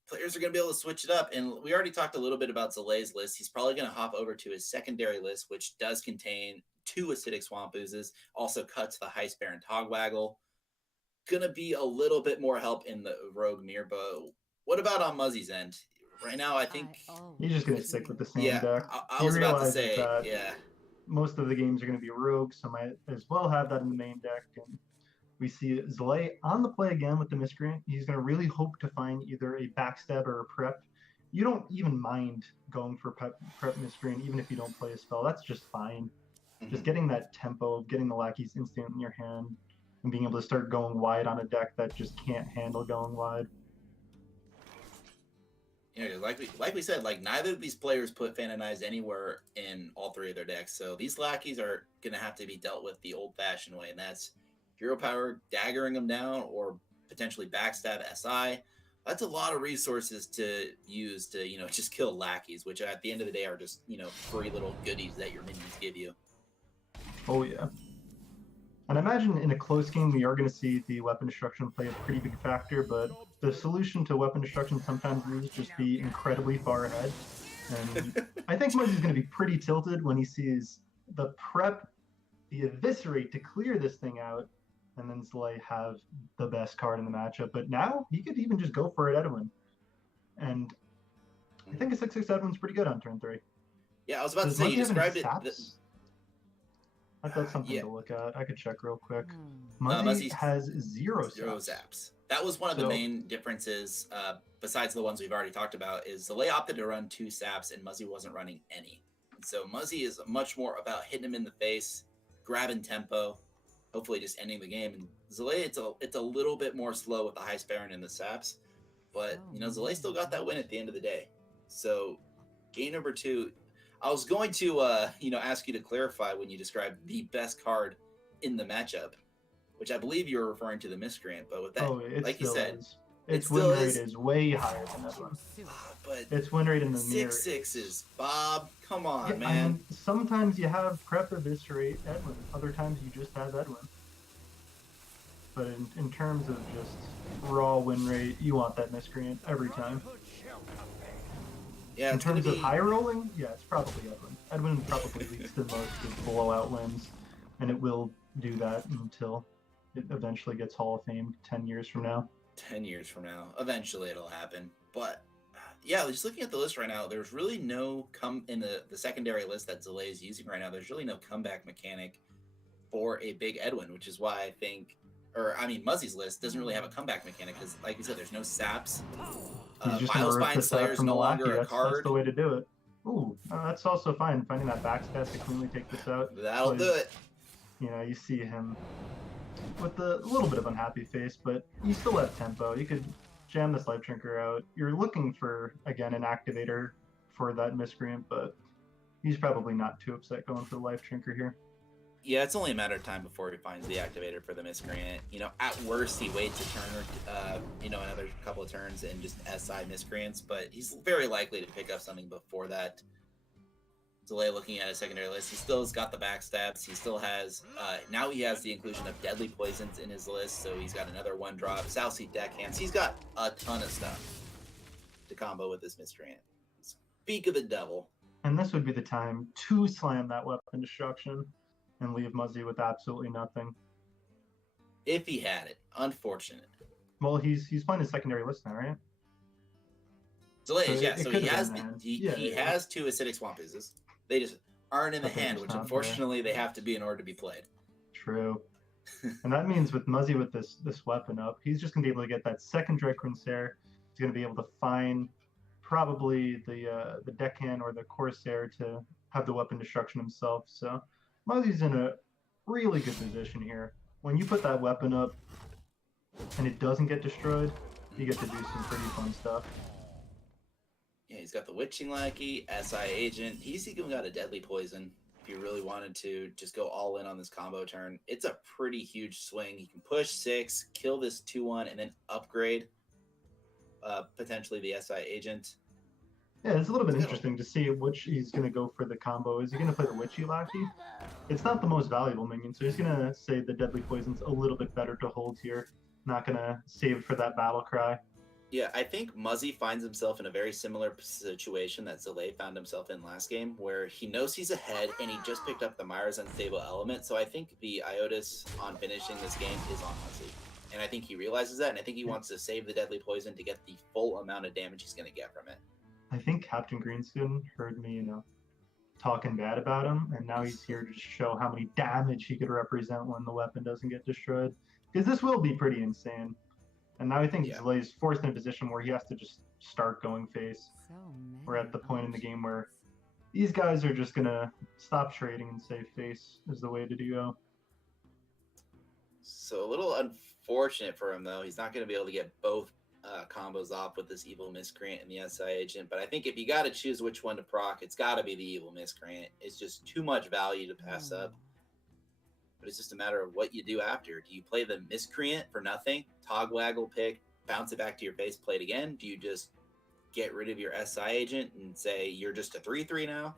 players are going to be able to switch it up. And we already talked a little bit about Zalae's list. He's probably going to hop over to his secondary list, which does contain 2 Acidic Swamp Oozes, also cuts the Heist Baron Togwaggle. Going to be a little bit more help in the Rogue Mirbo. What about on Muzzy's end? Right now, I think he's just going to stick with the same deck. I was about to say, most of the games are going to be Rogue, so might as well have that in the main deck. And we see Zalae on the play again with the Miscreant. He's going to really hope to find either a backstab or a prep. You don't even mind going for prep Miscreant, even if you don't play a spell. That's just fine. Just getting that tempo, getting the lackeys instant in your hand, and being able to start going wide on a deck that just can't handle going wide. Like we said, neither of these players put Fanonized anywhere in all 3 of their decks. So these lackeys are going to have to be dealt with the old-fashioned way, and that's Hero Power, daggering them down, or potentially backstab SI. That's a lot of resources to use to, just kill lackeys, which at the end of the day are just, free little goodies that your minions give you. Oh, yeah. And I imagine in a close game, we are going to see the weapon destruction play a pretty big factor, but the solution to weapon destruction sometimes is just be incredibly far ahead. And I think Muzzy's going to be pretty tilted when he sees the prep, the eviscerate to clear this thing out, and then Zalae have the best card in the matchup. But now he could even just go for it, Edwin. And I think a 6/6 Edwin's pretty good on turn 3. Yeah, I was about to say, you described it. That's something to look at. I could check real quick. Muzzy has 0 zaps. That was one of the main differences, besides the ones we've already talked about, is Zalae opted to run 2 saps and Muzzy wasn't running any. So Muzzy is much more about hitting him in the face, grabbing tempo, hopefully just ending the game. And Zalae, it's a little bit more slow with the Heist Baron and the saps, but Zalae still got that win at the end of the day. So game number 2. I was going to, ask you to clarify when you described the best card in the matchup, which I believe you're referring to the Miscreant. But with that, like you said, its win rate is way higher than that one. But its win rate in the mirror. 6/6s, Bob. Come on, yeah, man. And sometimes you have prep eviscerate Edwin. Other times you just have Edwin. But in terms of just raw win rate, you want that Miscreant every time. Yeah, in terms of high rolling, yeah, it's probably Edwin. Edwin probably leads the most with blowout wins, and it will do that until it eventually gets Hall of Fame 10 years from now. 10 years from now. Eventually it'll happen. But yeah, just looking at the list right now, there's really no in the secondary list that Zalae is using right now. There's really no comeback mechanic for a big Edwin, which is why I think, Muzzy's list doesn't really have a comeback mechanic because, like you said, there's no saps. He's just going to rip this out from the lackey. That's the way to do it. Ooh, that's also fine. Finding that backstab to cleanly take this out. That'll do it. You know, you see him with a little bit of unhappy face, but you still have tempo. You could jam this Life Drinker out. You're looking for, again, an activator for that Miscreant, but he's probably not too upset going for the Life Drinker here. Yeah, it's only a matter of time before he finds the activator for the Miscreant. You know, at worst, he waits a turn or, another couple of turns and just SI Miscreants, but he's very likely to pick up something before that. Zalae looking at his secondary list, he still has got the backstabs. He still has, now he has the inclusion of Deadly Poisons in his list, so he's got another 1-drop, Southsea Deckhands. He's got a ton of stuff to combo with this Miscreant. Speak of the devil. And this would be the time to slam that Weapon Destruction and leave Muzzy with absolutely nothing. If he had it. Unfortunate. Well, he's playing his secondary list now, right? Zalae, So yeah. So he has has 2 Acidic Swamp Oozes. They just aren't in the hand, which unfortunately they have to be in order to be played. True. And that means with Muzzy with this weapon up, he's just gonna be able to get that second Dreadcorn Stare. He's gonna be able to find probably the Deckhand or the Corsair to have the Weapon Destruction himself. So Muzzy's in a really good position here. When you put that weapon up and it doesn't get destroyed, you get to do some pretty fun stuff. Yeah, he's got the Witching Lackey, SI Agent. He's even got a Deadly Poison. If you really wanted to just go all in on this combo turn, it's a pretty huge swing. He can push 6, kill this 2-1, and then upgrade potentially the SI Agent. Yeah, it's a little bit interesting to see which he's going to go for the combo. Is he going to play the Witchy Lackey? It's not the most valuable minion, so he's going to say the Deadly Poison's a little bit better to hold here. Not going to save for that Battle Cry. Yeah, I think Muzzy finds himself in a very similar situation that Zalae found himself in last game, where he knows he's ahead and he just picked up the Myra's Unstable Element. So I think the Iotis on finishing this game is on Muzzy. And I think he realizes that, and I think he wants to save the Deadly Poison to get the full amount of damage he's going to get from it. I think Captain Greenskin heard me, talking bad about him, and now he's here to show how many damage he could represent when the weapon doesn't get destroyed. Because this will be pretty insane. And now I think Zalae's forced in a position where he has to just start going face. We're at the point in the game where these guys are just going to stop trading and say face is the way to go. So a little unfortunate for him, though. He's not going to be able to get both combos off with this Evil Miscreant and the SI Agent. But I think if you got to choose which one to proc, it's got to be the Evil Miscreant. It's just too much value to pass up. But it's just a matter of what you do after. Do you play the Miscreant for nothing, Togwaggle pick, bounce it back to your face, play it again? Do you just get rid of your SI Agent and say you're just a 3-3 now?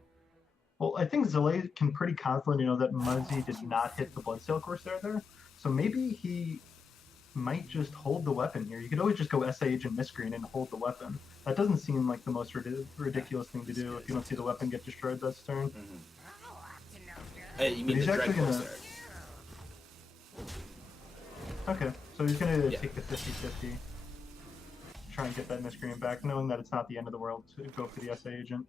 Well, I think Zalae can pretty confidently that Muzzy did not hit the Bloodsail Corsair there. So maybe he might just hold the weapon here. You could always just go SI Agent Miscreant and hold the weapon. That doesn't seem like the most ridiculous thing to do if you don't see the weapon get destroyed this turn. Hey, you mean but he's the actually Dread going to... Corsair. Okay, so he's going to take the 50-50, try and get that Miscreant back, knowing that it's not the end of the world to go for the SI Agent.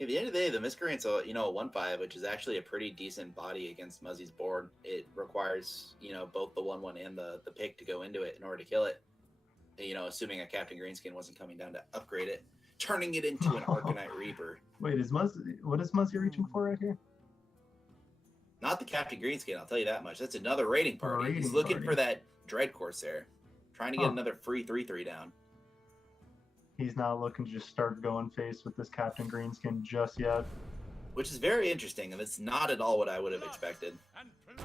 At the end of the day, the Miscreant's a 1-5, which is actually a pretty decent body against Muzzy's board. It requires, both the 1-1 and the pick to go into it in order to kill it. Assuming a Captain Greenskin wasn't coming down to upgrade it, turning it into an Arcanite Reaper. Wait, what is Muzzy reaching for right here? Not the Captain Greenskin, I'll tell you that much. That's another raiding party. He's looking for that Dread Corsair, trying to get another free 3-3 down. He's not looking to just start going face with this Captain Greenskin just yet. Which is very interesting, and it's not at all what I would have expected.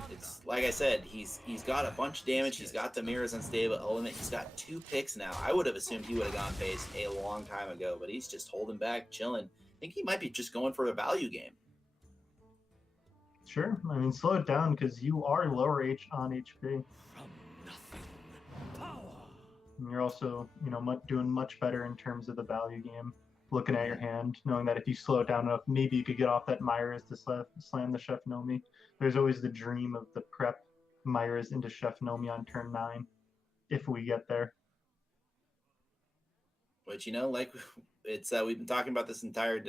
It's like I said, he's got a bunch of damage. He's got the Mirror's Unstable Element. He's got 2 picks now. I would have assumed he would have gone face a long time ago, but he's just holding back, chilling. I think he might be just going for a value game. Sure. I mean, slow it down because you are lower on HP. And you're also, doing much better in terms of the value game. Looking at your hand, knowing that if you slow it down enough, maybe you could get off that Myra's to slam the Chef Nomi. There's always the dream of the prep Myra's into Chef Nomi on turn 9, if we get there. Which, you know, like it's we've been talking about this entire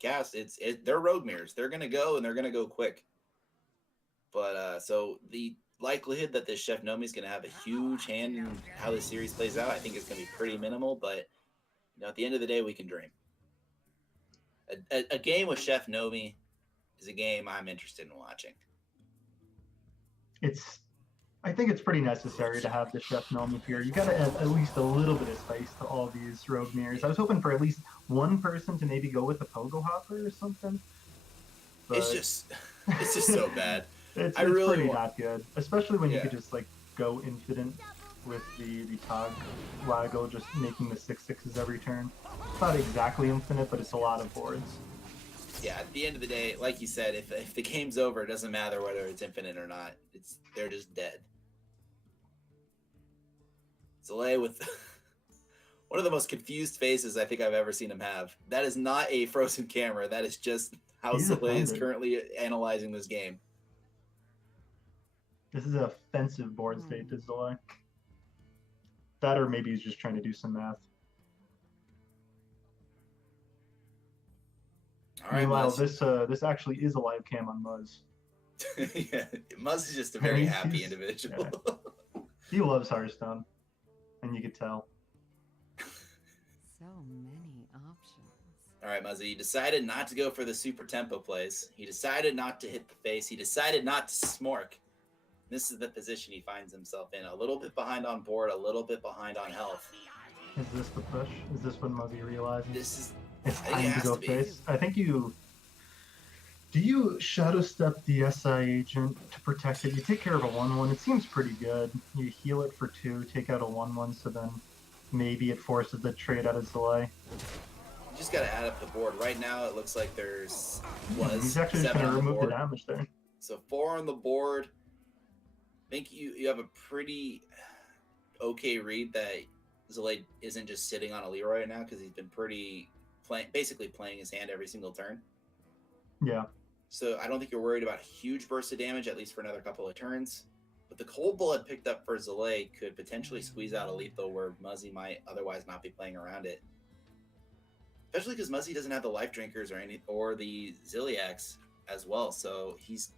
cast. They're rogue mirrors. They're gonna go and they're gonna go quick. But so the likelihood that this Chef Nomi is gonna have a huge hand in how this series plays out, I think is gonna be pretty minimal. But you know, at the end of the day, we can dream. A game with Chef Nomi is a game I'm interested in watching. I think it's pretty necessary to have the Chef Nomi here. You gotta add at least a little bit of spice to all these rogue mirrors. I was hoping for at least one person to maybe go with the Pogo Hopper or something. But It's just so bad. it's really pretty want- not good, especially when you Yeah. could just like go infinite with the Tog Waggle, just making the 6/6s every turn. It's not exactly infinite, but it's a lot of boards. Yeah, at the end of the day, like you said, if the game's over, it doesn't matter whether it's infinite or not. They're just dead. Zalae with one of the most confused faces I think I've ever seen him have. That is not a frozen camera. That is just how He's Zalae is offended. currently analyzing this game. This is an offensive board state to Zalae. That or maybe he's just trying to do some math. All right, Meanwhile, Muzz. this actually is a live cam on Muzz. Yeah, Muzz is just a very happy He's- individual. He loves Hearthstone, and you could tell. So many options. All right, Muzzy, he decided not to go for the super tempo plays. He decided not to hit the face. He decided not to smork. This is the position he finds himself in. A little bit behind on board, a little bit behind on health. Is this the push? Is this when Muzzy realizes This is it's I think it time to has go to be. face? I think you... Do you Shadow Step the SI agent to protect it? You take care of a 1/1. It seems pretty good. You heal it for 2, take out a 1/1, so then maybe it forces the trade out of Zalae. you just got to add up the board. Right now, it looks like there's He's actually just 7 going to on the remove the board. damage there. So 4 on the board. I think you have a pretty okay read that Zalae isn't just sitting on a Leroy right now because he's been basically playing his hand every single turn. Yeah. So I don't think you're worried about a huge burst of damage, at least for another couple of turns. But the Cold Blood picked up for Zalae could potentially squeeze out a lethal where Muzzy might otherwise not be playing around it. Especially because Muzzy doesn't have the Life Drinkers or the Ziliacs as well, so he's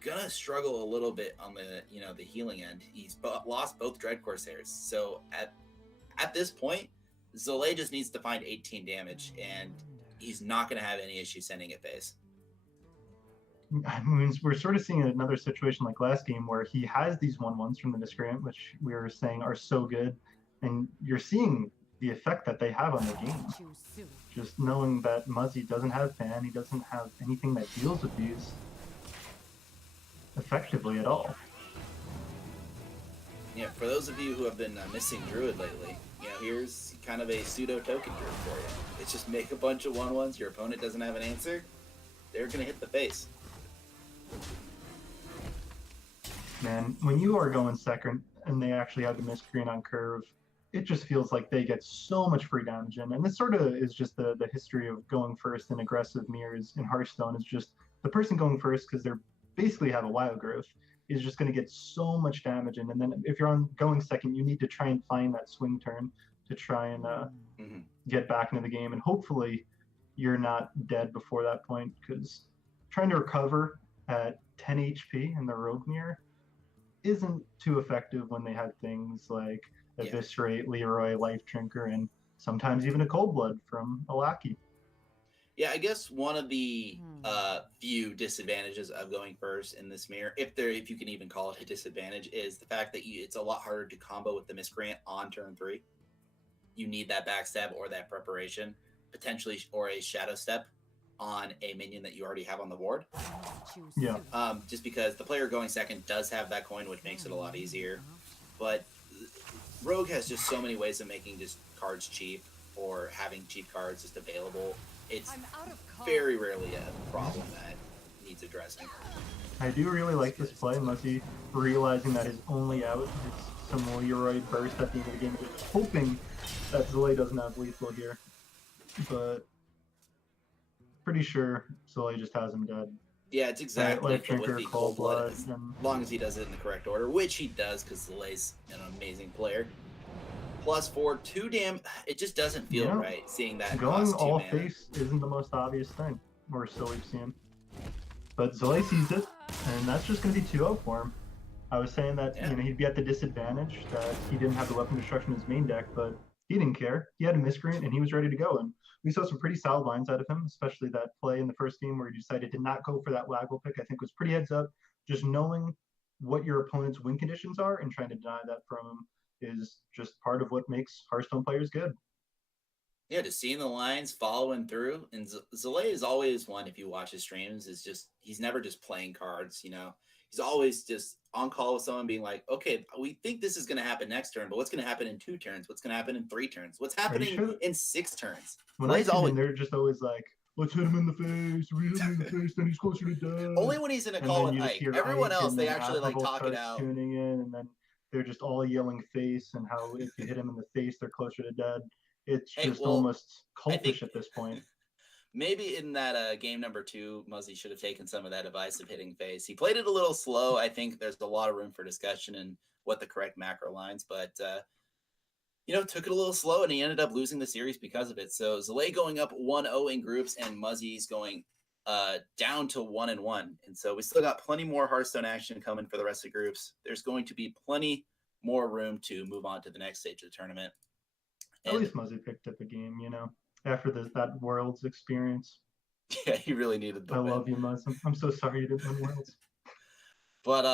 gonna struggle a little bit on the healing end. He's lost both Dread Corsairs, so at this point, Zalae just needs to find 18 damage, and he's not gonna have any issue sending it face. I mean, we're sort of seeing another situation like last game where he has these 1/1s from the Miscreant, which we were saying are so good, and you're seeing the effect that they have on the game. Too soon. Just knowing that Muzzy doesn't have Fan, he doesn't have anything that deals with these effectively at all. Yeah, for those of you who have been missing Druid lately, here's kind of a pseudo token Druid for you. It's just make a bunch of 1/1s, your opponent doesn't have an answer, they're gonna hit the face. Man, when you are going second and they actually have the Miscreant on curve, it just feels like they get so much free damage in. And this sort of is just the history of going first in aggressive mirrors in Hearthstone. Is just the person going first, because they're basically have a wild growth, is just going to get so much damage in. And then if you're on going second, you need to try and find that swing turn to try and get back into the game. And hopefully you're not dead before that point, because trying to recover at 10 HP in the Rogue Mirror isn't too effective when they have things like Eviscerate, Leroy, Life Drinker, and sometimes even a Cold Blood from a Lackey. Yeah, I guess one of the few disadvantages of going first in this mirror, if you can even call it a disadvantage, is the fact that it's a lot harder to combo with the Miscreant on turn 3. You need that backstab or that preparation, potentially, or a Shadow Step on a minion that you already have on the board. Too Yeah. soon. Just because the player going second does have that coin, which makes it a lot easier. But Rogue has just so many ways of making just cards cheap or having cheap cards just available. It's very rarely a problem that needs addressing. I do really like this play, Muzzy realizing that his only out is some Leroy burst at the end of the game, just hoping that Zalae doesn't have lethal here. But pretty sure Zalae just has him dead. Yeah, it's exactly Life Drinker, the Cold Blood, as and long as he does it in the correct order, which he does because Zalae's an amazing player. +4, 2 damn. It just doesn't feel right seeing that going cost 2 all mana. face isn't the most obvious thing we're still we've seen. But Zalae sees it, and that's just going to be 2-0 for him. I was saying that he'd be at the disadvantage that he didn't have the weapon destruction in his main deck, but he didn't care. He had a miscreant and he was ready to go. And we saw some pretty solid lines out of him, especially that play in the first game where he decided to not go for that Waggle pick. I think was pretty heads up. Just knowing what your opponent's win conditions are and trying to deny that from him is just part of what makes Hearthstone players good. Yeah, just seeing the lines, following through. And Zalae is always one, if you watch his streams, is just, he's never just playing cards, He's always just on call with someone being like, okay, we think this is going to happen next turn, but what's going to happen in 2 turns? What's going to happen in 3 turns? What's happening in 6 turns? When I see him, they're just always like, let's hit him in the face. We hit him in the face, then he's closer to death. Only when he's in a call with Ike. Everyone else, they actually like talk it out. Tuning in, and then they're just all yelling face and how if you hit him in the face, they're closer to dead. It's just almost cultish at this point. Maybe in that game number 2, Muzzy should have taken some of that advice of hitting face. He played it a little slow. I think there's a lot of room for discussion and what the correct macro lines, but took it a little slow, and he ended up losing the series because of it. So Zalae going up 1-0 in groups, and Muzzy's going down to 1-1. And so we still got plenty more Hearthstone action coming for the rest of the groups. There's going to be plenty more room to move on to the next stage of the tournament. At least Muzzy picked up a game, after that Worlds experience. Yeah, he really needed the I win. love you, Muzz. I'm so sorry you didn't win Worlds. But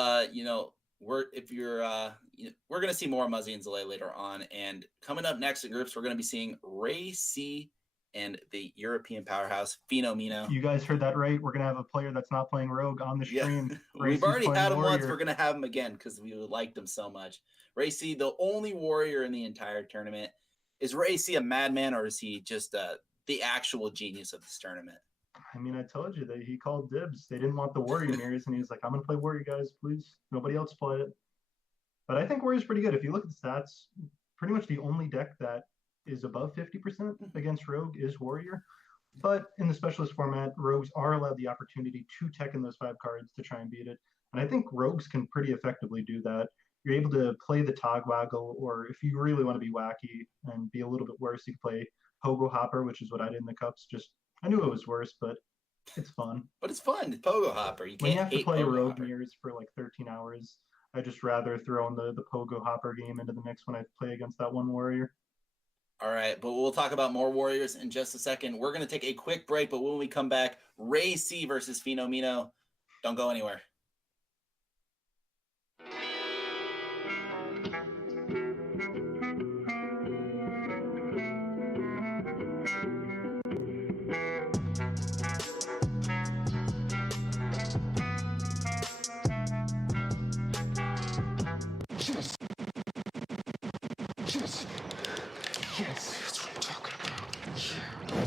we're gonna see more Muzzy and Zalae later on, and coming up next in groups, we're gonna be seeing RayC and the European powerhouse Feno. You guys heard that right. We're gonna have a player that's not playing Rogue on the stream. Yeah. We've already had him once. We're gonna have him again because we liked him so much. RayC, the only warrior in the entire tournament. Is RayC a madman, or is he just the actual genius of this tournament? I mean, I told you that he called dibs. They didn't want the Warrior mirrors, and he was like, I'm going to play Warrior, guys, please. Nobody else play it. But I think Warrior's pretty good. If you look at the stats, pretty much the only deck that is above 50% against Rogue is Warrior. But in the Specialist format, Rogues are allowed the opportunity to tech in those 5 cards to try and beat it. And I think Rogues can pretty effectively do that. You're able to play the Togwaggle, or if you really want to be wacky and be a little bit worse, you can play Pogo Hopper, which is what I did in the cups. I knew it was worse, but it's fun. But it's fun. Pogo Hopper. When you have to play Rogue mirrors for like 13 hours, I just rather throw in the Pogo Hopper game into the mix when I play against that one Warrior. All right, but we'll talk about more Warriors in just a second. We're going to take a quick break, but when we come back, RayC versus Feno. Don't go anywhere. Yes, that's what I'm talking about. Yeah.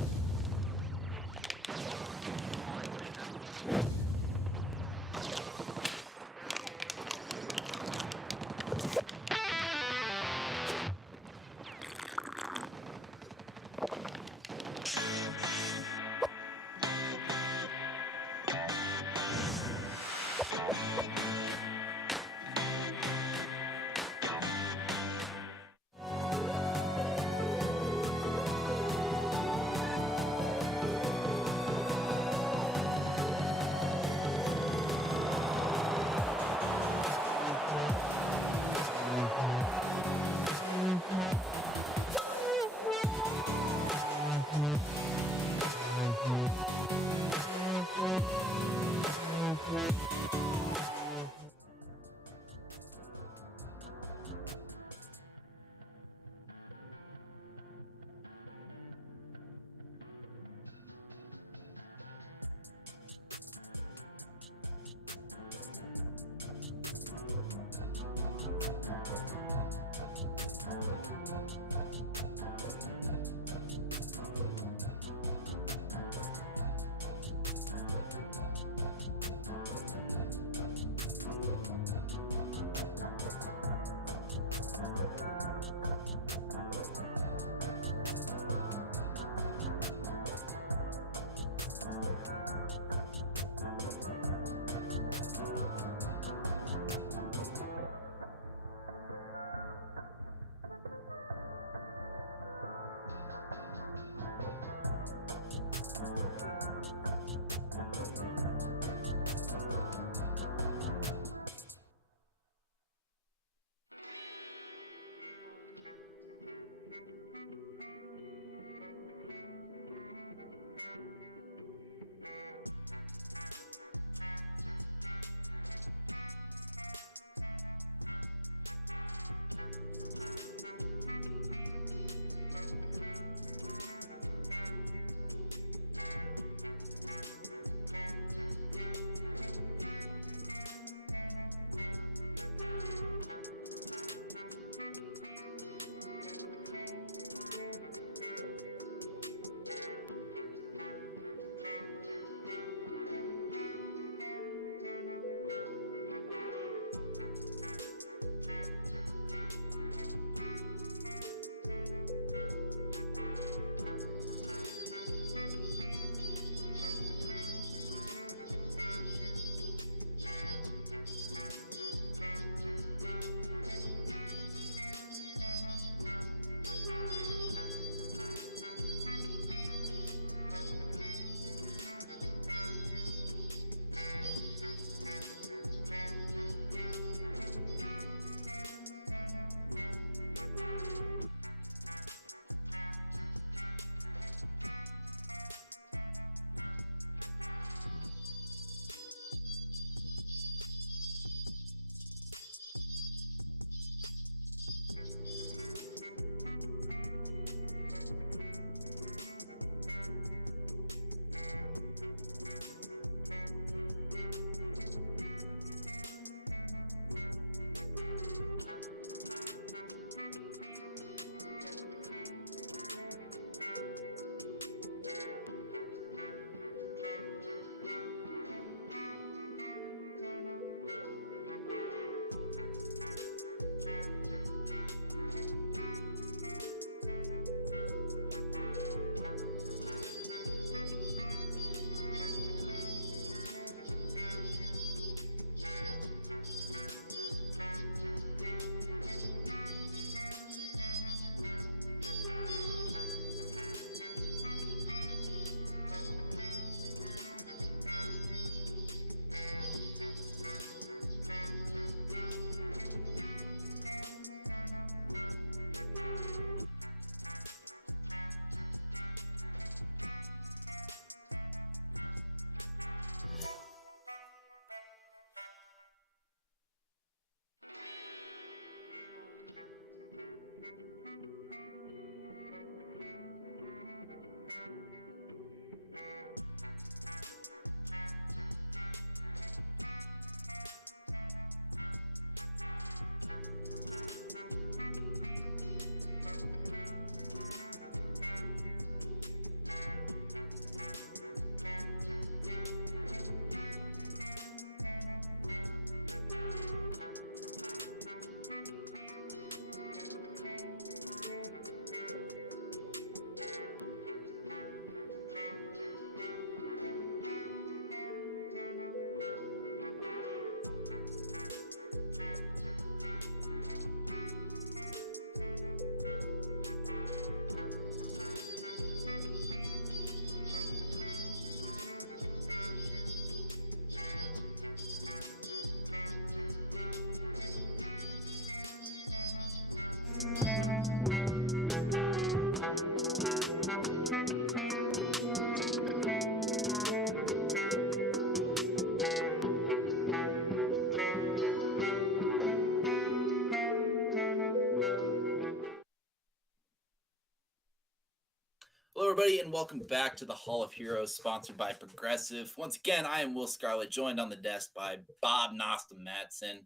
everybody, and welcome back to the Hall of Heroes, sponsored by Progressive. Once again, I am Will Scarlett, joined on the desk by Bob Nostam Madsen.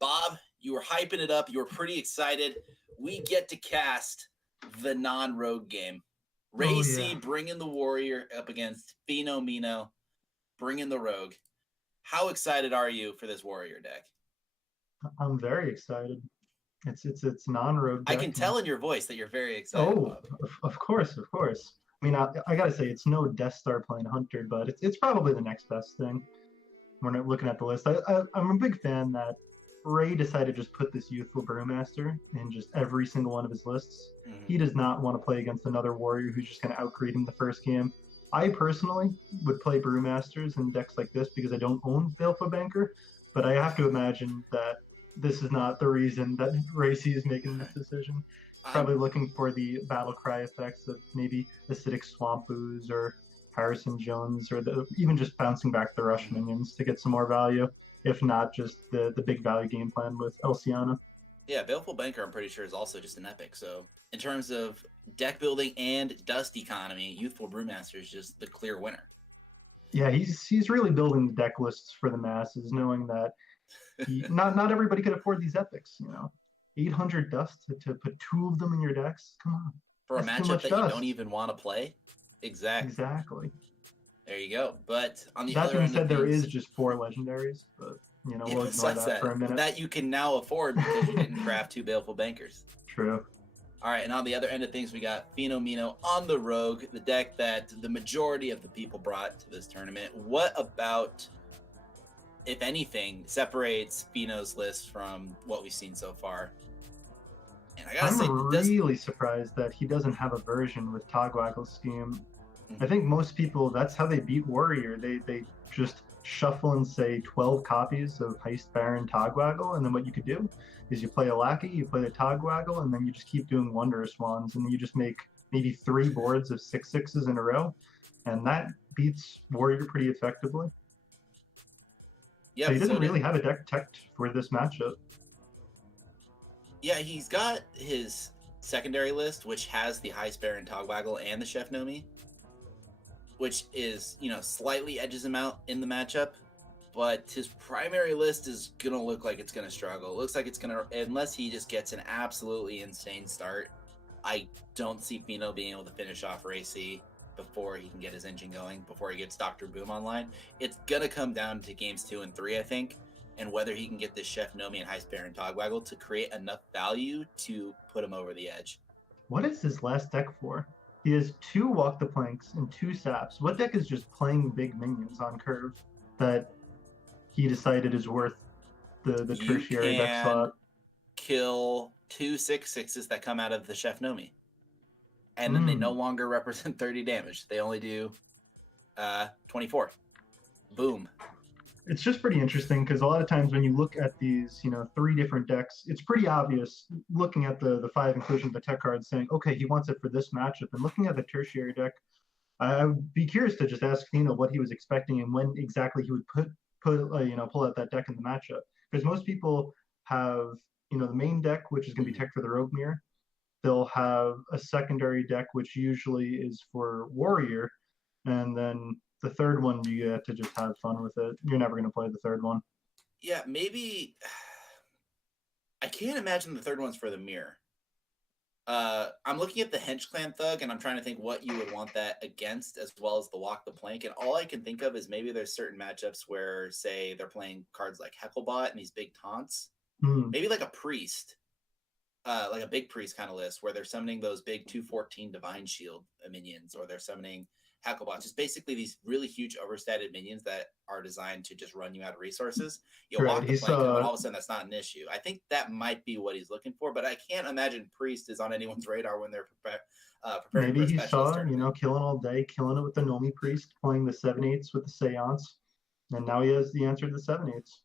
Bob, you were hyping it up. You were pretty excited. We get to cast the non-rogue game. RayC bringing the warrior up against Feno bringing the rogue. How excited are you for this warrior deck? I'm very excited. It's non-rogue deck. I can tell in your voice that you're very excited. Oh, of course. I mean, I gotta say, it's no Deathstar playing Hunter, but it's probably the next best thing. When looking at the list, I'm a big fan that Ray decided to just put this youthful Brewmaster in just every single one of his lists. He does not want to play against another warrior who's just going to outcreate him the first game. I personally would play Brewmasters in decks like this because I don't own Baleful Banker, but I have to imagine that this is not the reason that RayC is making this decision. Probably looking for the battle cry effects of maybe Acidic Swamp Ooze or Harrison Jones, or even just bouncing back the Rush minions to get some more value, if not just the big value game plan with Elsiana. Yeah, Baleful Banker, I'm pretty sure, is also just an epic. So in terms of deck building and dust economy, Youthful Brewmaster is just the clear winner. Yeah, he's really building deck lists for the masses, knowing that not everybody could afford these epics. 800 dust to put 2 of them in your decks. Come on, for a matchup that you don't even want to play. Exactly. There you go. But on the that other being end said, of there things, is just 4 legendaries, but we'll ignore that for a minute. That you can now afford because you didn't craft 2 Baleful Bankers. True. All right, and on the other end of things, we got Feno on the Rogue, the deck that the majority of the people brought to this tournament. What about, if anything, separates Feno's list from what we've seen so far? And I gotta I'm really surprised that he doesn't have a version with Togwaggle's scheme. I think most people, that's how they beat Warrior. They just shuffle and say 12 copies of Heist Baron Togwaggle, and then what you could do is you play a Lackey, you play a Togwaggle, and then you just keep doing Wondrous Wands, and you just make maybe 3 boards of 6/6s in a row, and that beats Warrior pretty effectively. Yeah, so he doesn't really have a deck teched for this matchup. Yeah, he's got his secondary list, which has the Heist Baron Togwaggle and the Chef Nomi, which is, slightly edges him out in the matchup, but his primary list is going to look like it's going to struggle. It looks like it's going to, unless he just gets an absolutely insane start, I don't see Feno being able to finish off RayC before he can get his engine going, before he gets Dr. Boom online. It's going to come down to games 2 and 3, I think, and whether he can get this Chef Nomi and Heist Baron Togwaggle to create enough value to put him over the edge. What is his last deck for? He has 2 Walk the Planks and 2 Saps. What deck is just playing big minions on curve that he decided is worth the tertiary deck slot? Kill 2 6/6s that come out of the Chef Nomi. And then they no longer represent 30 damage. They only do 24. Boom. It's just pretty interesting because a lot of times when you look at these, 3 different decks, it's pretty obvious looking at the 5 inclusion of the tech cards saying, okay, he wants it for this matchup. And looking at the tertiary deck, I would be curious to just ask Feno what he was expecting and when exactly he would pull out that deck in the matchup. Because most people have, the main deck, which is going to be tech for the Rogue Mirror. They'll have a secondary deck, which usually is for Warrior, and then the third one, you get to just have fun with it. You're never going to play the third one. Yeah, maybe. I can't imagine the third one's for the mirror. I'm looking at the Hench Clan Thug, and I'm trying to think what you would want that against, as well as the Walk the Plank. And all I can think of is maybe there's certain matchups where, say, they're playing cards like Hecklebot and these big taunts. Maybe like a Priest. Like a big Priest kind of list, where they're summoning those big 214 Divine Shield minions, or they're summoning Hecklebots, just basically these really huge overstated minions that are designed to just run you out of resources. You'll walk the plank, and all of a sudden that's not an issue. I think that might be what he's looking for, but I can't imagine Priest is on anyone's radar when they're preparing. Maybe he saw, killing all day, killing it with the Nomi Priest, playing the 7/8s with the Seance, and now he has the answer to the 7/8s.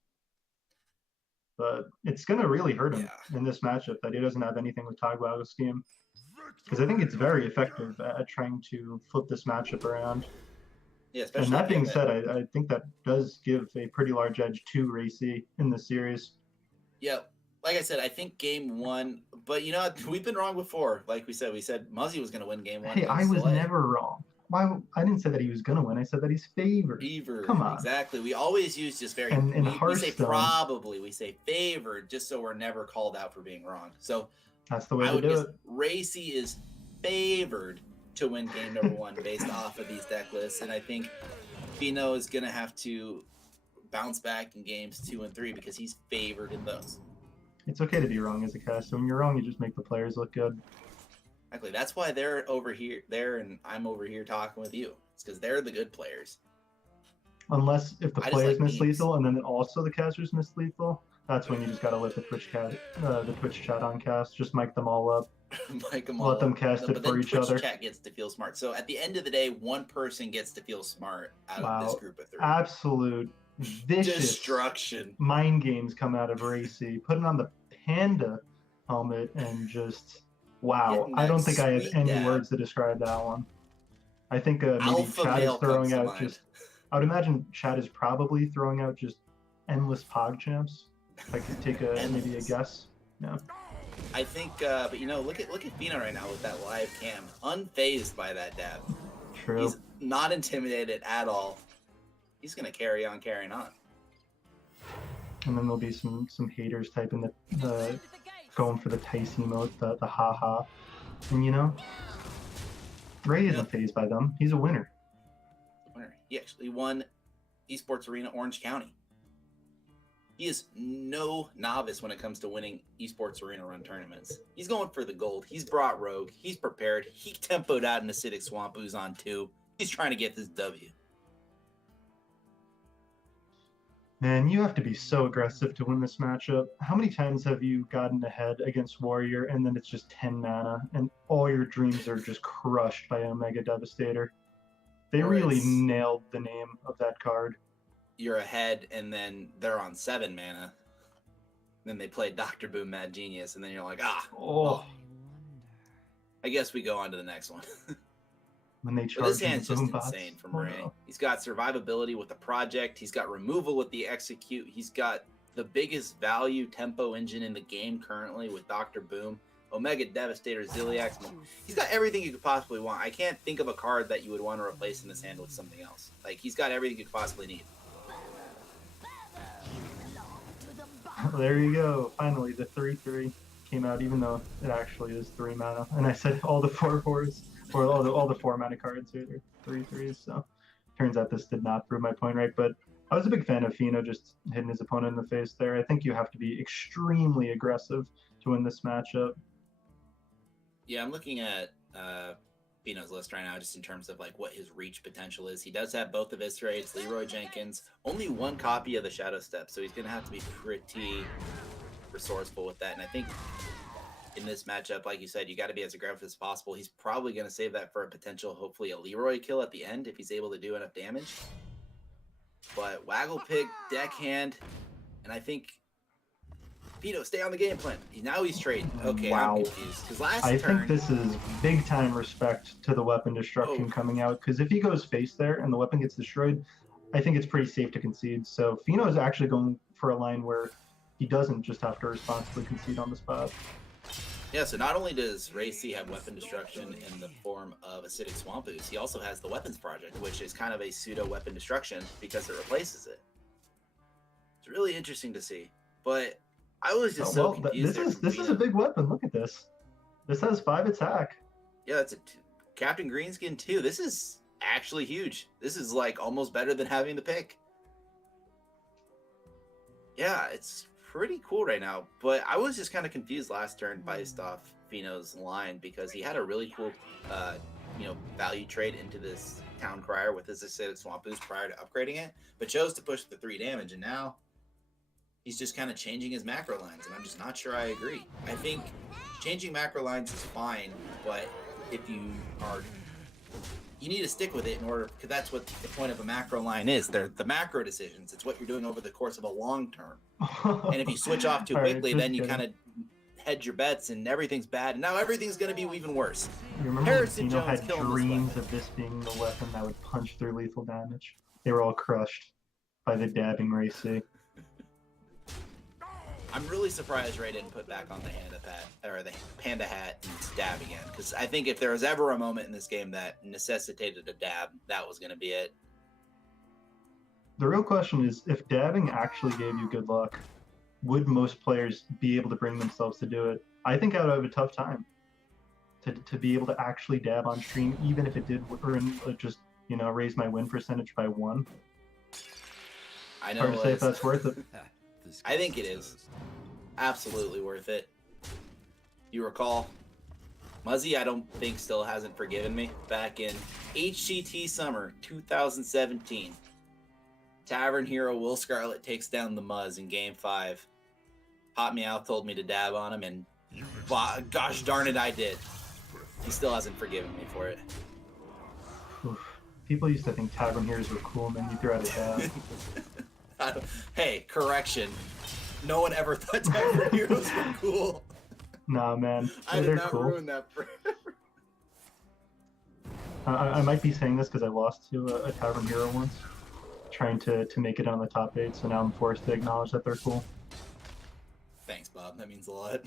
But it's going to really hurt him in this matchup that he doesn't have anything with Togwaggle's scheme. Because I think it's very effective at trying to flip this matchup around. Yeah, and that being said, I think that does give a pretty large edge to RayC in this series. Yeah, like I said, I think game one, but you know what? We've been wrong before. Like we said Muzzy was going to win game one. Hey, I against was Zalae. never wrong. Why? I didn't say that he was gonna win. I said that he's favored. Favored. Come on. Exactly. We always use just very. And in we say Hearthstone- probably. We say favored, just so we're never called out for being wrong. So That's the way I to would do guess it. RayC is favored to win game number one based off of these deck lists, and I think Feno is gonna have to bounce back in games 2 and 3 because he's favored in those. It's okay to be wrong as a caster. When you're wrong, you just make the players look good. Exactly. That's why they're over here, and I'm over here talking with you. It's because they're the good players. Unless if the I just players like miss memes. lethal and then also the casters miss lethal, that's when you just gotta let the Twitch chat on cast. Just mic them all up. Mic 'em Let all them up. cast No, it but for then each Twitch other. Chat gets to feel smart. So at the end of the day, one person gets to feel smart out Wow. of this group of 3. Absolute vicious Destruction. mind games come out of RayC. Putting on the panda helmet and just wow. Getting I don't that think I have sweet any dab. words to describe that one. I think maybe Alpha Chad is male throwing comes to out mind. just. I would imagine Chad is probably throwing out just endless pog champs. If I could take maybe a Endless. guess. Yeah. I think, but you know, look at Feno right now with that live cam, unfazed by that dab. True. He's not intimidated at all. He's gonna carry on, carrying on. And then there'll be some haters typing the going for the Tice emote, the haha. And you know, Ray isn't phased by them. He's a winner. Winner. He actually won Esports Arena Orange County. He is no novice when it comes to winning Esports Arena run tournaments. He's going for the gold. He's brought Rogue. He's prepared. He tempoed out an Acidic Swamp Ooze on 2. He's trying to get this W. Man, you have to be so aggressive to win this matchup. How many times have you gotten ahead against Warrior and then it's just 10 mana and all your dreams are just crushed by Omega Devastator? They Or really it's- nailed the name of that card. You're ahead, and then they're on 7 mana. Then they play Dr. Boom Mad Genius, and then you're like, Oh, I wonder. I guess we go on to the next one. when they But charge this hand's the just boom bots. insane from Oh, Ray. no. He's got survivability with the project. He's got removal with the execute. He's got the biggest value tempo engine in the game currently with Dr. Boom, Omega Devastator, Ziliax. He's got everything you could possibly want. I can't think of a card that you would want to replace in this hand with something else. Like, he's got everything you could possibly need. There you go. Finally, the 3/3 came out, even though it actually is 3 mana. And I said all the 4/4s, or all the 4 mana cards are 3/3s. So turns out this did not prove my point right. But I was a big fan of Feno just hitting his opponent in the face there. I think you have to be extremely aggressive to win this matchup. Yeah, I'm looking at Feno's list right now, just in terms of like what his reach potential is. He does have both Eviscerates, Leroy Jenkins, only 1 copy of the Shadow Step, so he's gonna have to be pretty resourceful with that. And I think in this matchup, like you said, you got to be as aggressive as possible. He's probably gonna save that for a potential, hopefully, a Leroy kill at the end if he's able to do enough damage. But Waggle Pig, Deckhand, and I think Feno, stay on the game plan. Now he's trading. Okay, Wow. I'm confused. 'Cause last I turn, think this is big time respect to the weapon destruction Oh. coming out, because if he goes face there and the weapon gets destroyed, I think it's pretty safe to concede. So Feno is actually going for a line where he doesn't just have to responsibly concede on the spot. yeah, so not only does RayC have weapon destruction in the form of Acidic Swamp Ooze, he also has the Weapons Project, which is kind of a pseudo weapon destruction because it replaces it. It's really interesting to see. But I was just so confused. This is a big weapon. Look at this. This has 5 attack. Yeah, that's Captain Greenskin too. This is actually huge. This is like almost better than having the pick. Yeah, it's pretty cool right now. But I was just kind of confused last turn based off Feno's line because he had a really cool, value trade into this Town Crier with his Acidic Swamp Ooze prior to upgrading it, but chose to push the 3 damage, and now he's just kind of changing his macro lines, and I'm just not sure I agree. I think changing macro lines is fine, but if you need to stick with it in order, because that's what the point of a macro line is. They're the macro decisions. It's what you're doing over the course of a long term. And if you switch off too All right, quickly, just then you kidding. kind of hedge your bets, and everything's bad. And now everything's going to be even worse. You remember when Harrison Feno Jones had killing this dreams of this being the weapon that would punch through lethal damage? They were all crushed by the dabbing RayC. I'm really surprised Ray didn't put back on the the panda hat and dab again, because I think if there was ever a moment in this game that necessitated a dab, that was going to be it. The real question is, if dabbing actually gave you good luck, would most players be able to bring themselves to do it? I think I would have a tough time to be able to actually dab on stream, even if it did just, you know, raise my win percentage by 1. I know Hard to say if that's worth it. I think it is. Absolutely worth it. You recall, Muzzy, I don't think still hasn't forgiven me. Back in HGT Summer 2017, Tavern Hero Will Scarlet takes down the Muzz in Game 5. Pop Me Out told me to dab on him, and gosh darn it, I did. He still hasn't forgiven me for it. Oof. People used to think Tavern Heroes were cool, and then you throw out a dab. Hey, correction. No one ever thought Tavern Heroes were cool. Nah, man, I they're did not cool. ruin that forever. I might be saying this because I lost to a Tavern Hero once, trying to make it on the top 8, so now I'm forced to acknowledge that they're cool. Thanks, Bob. That means a lot.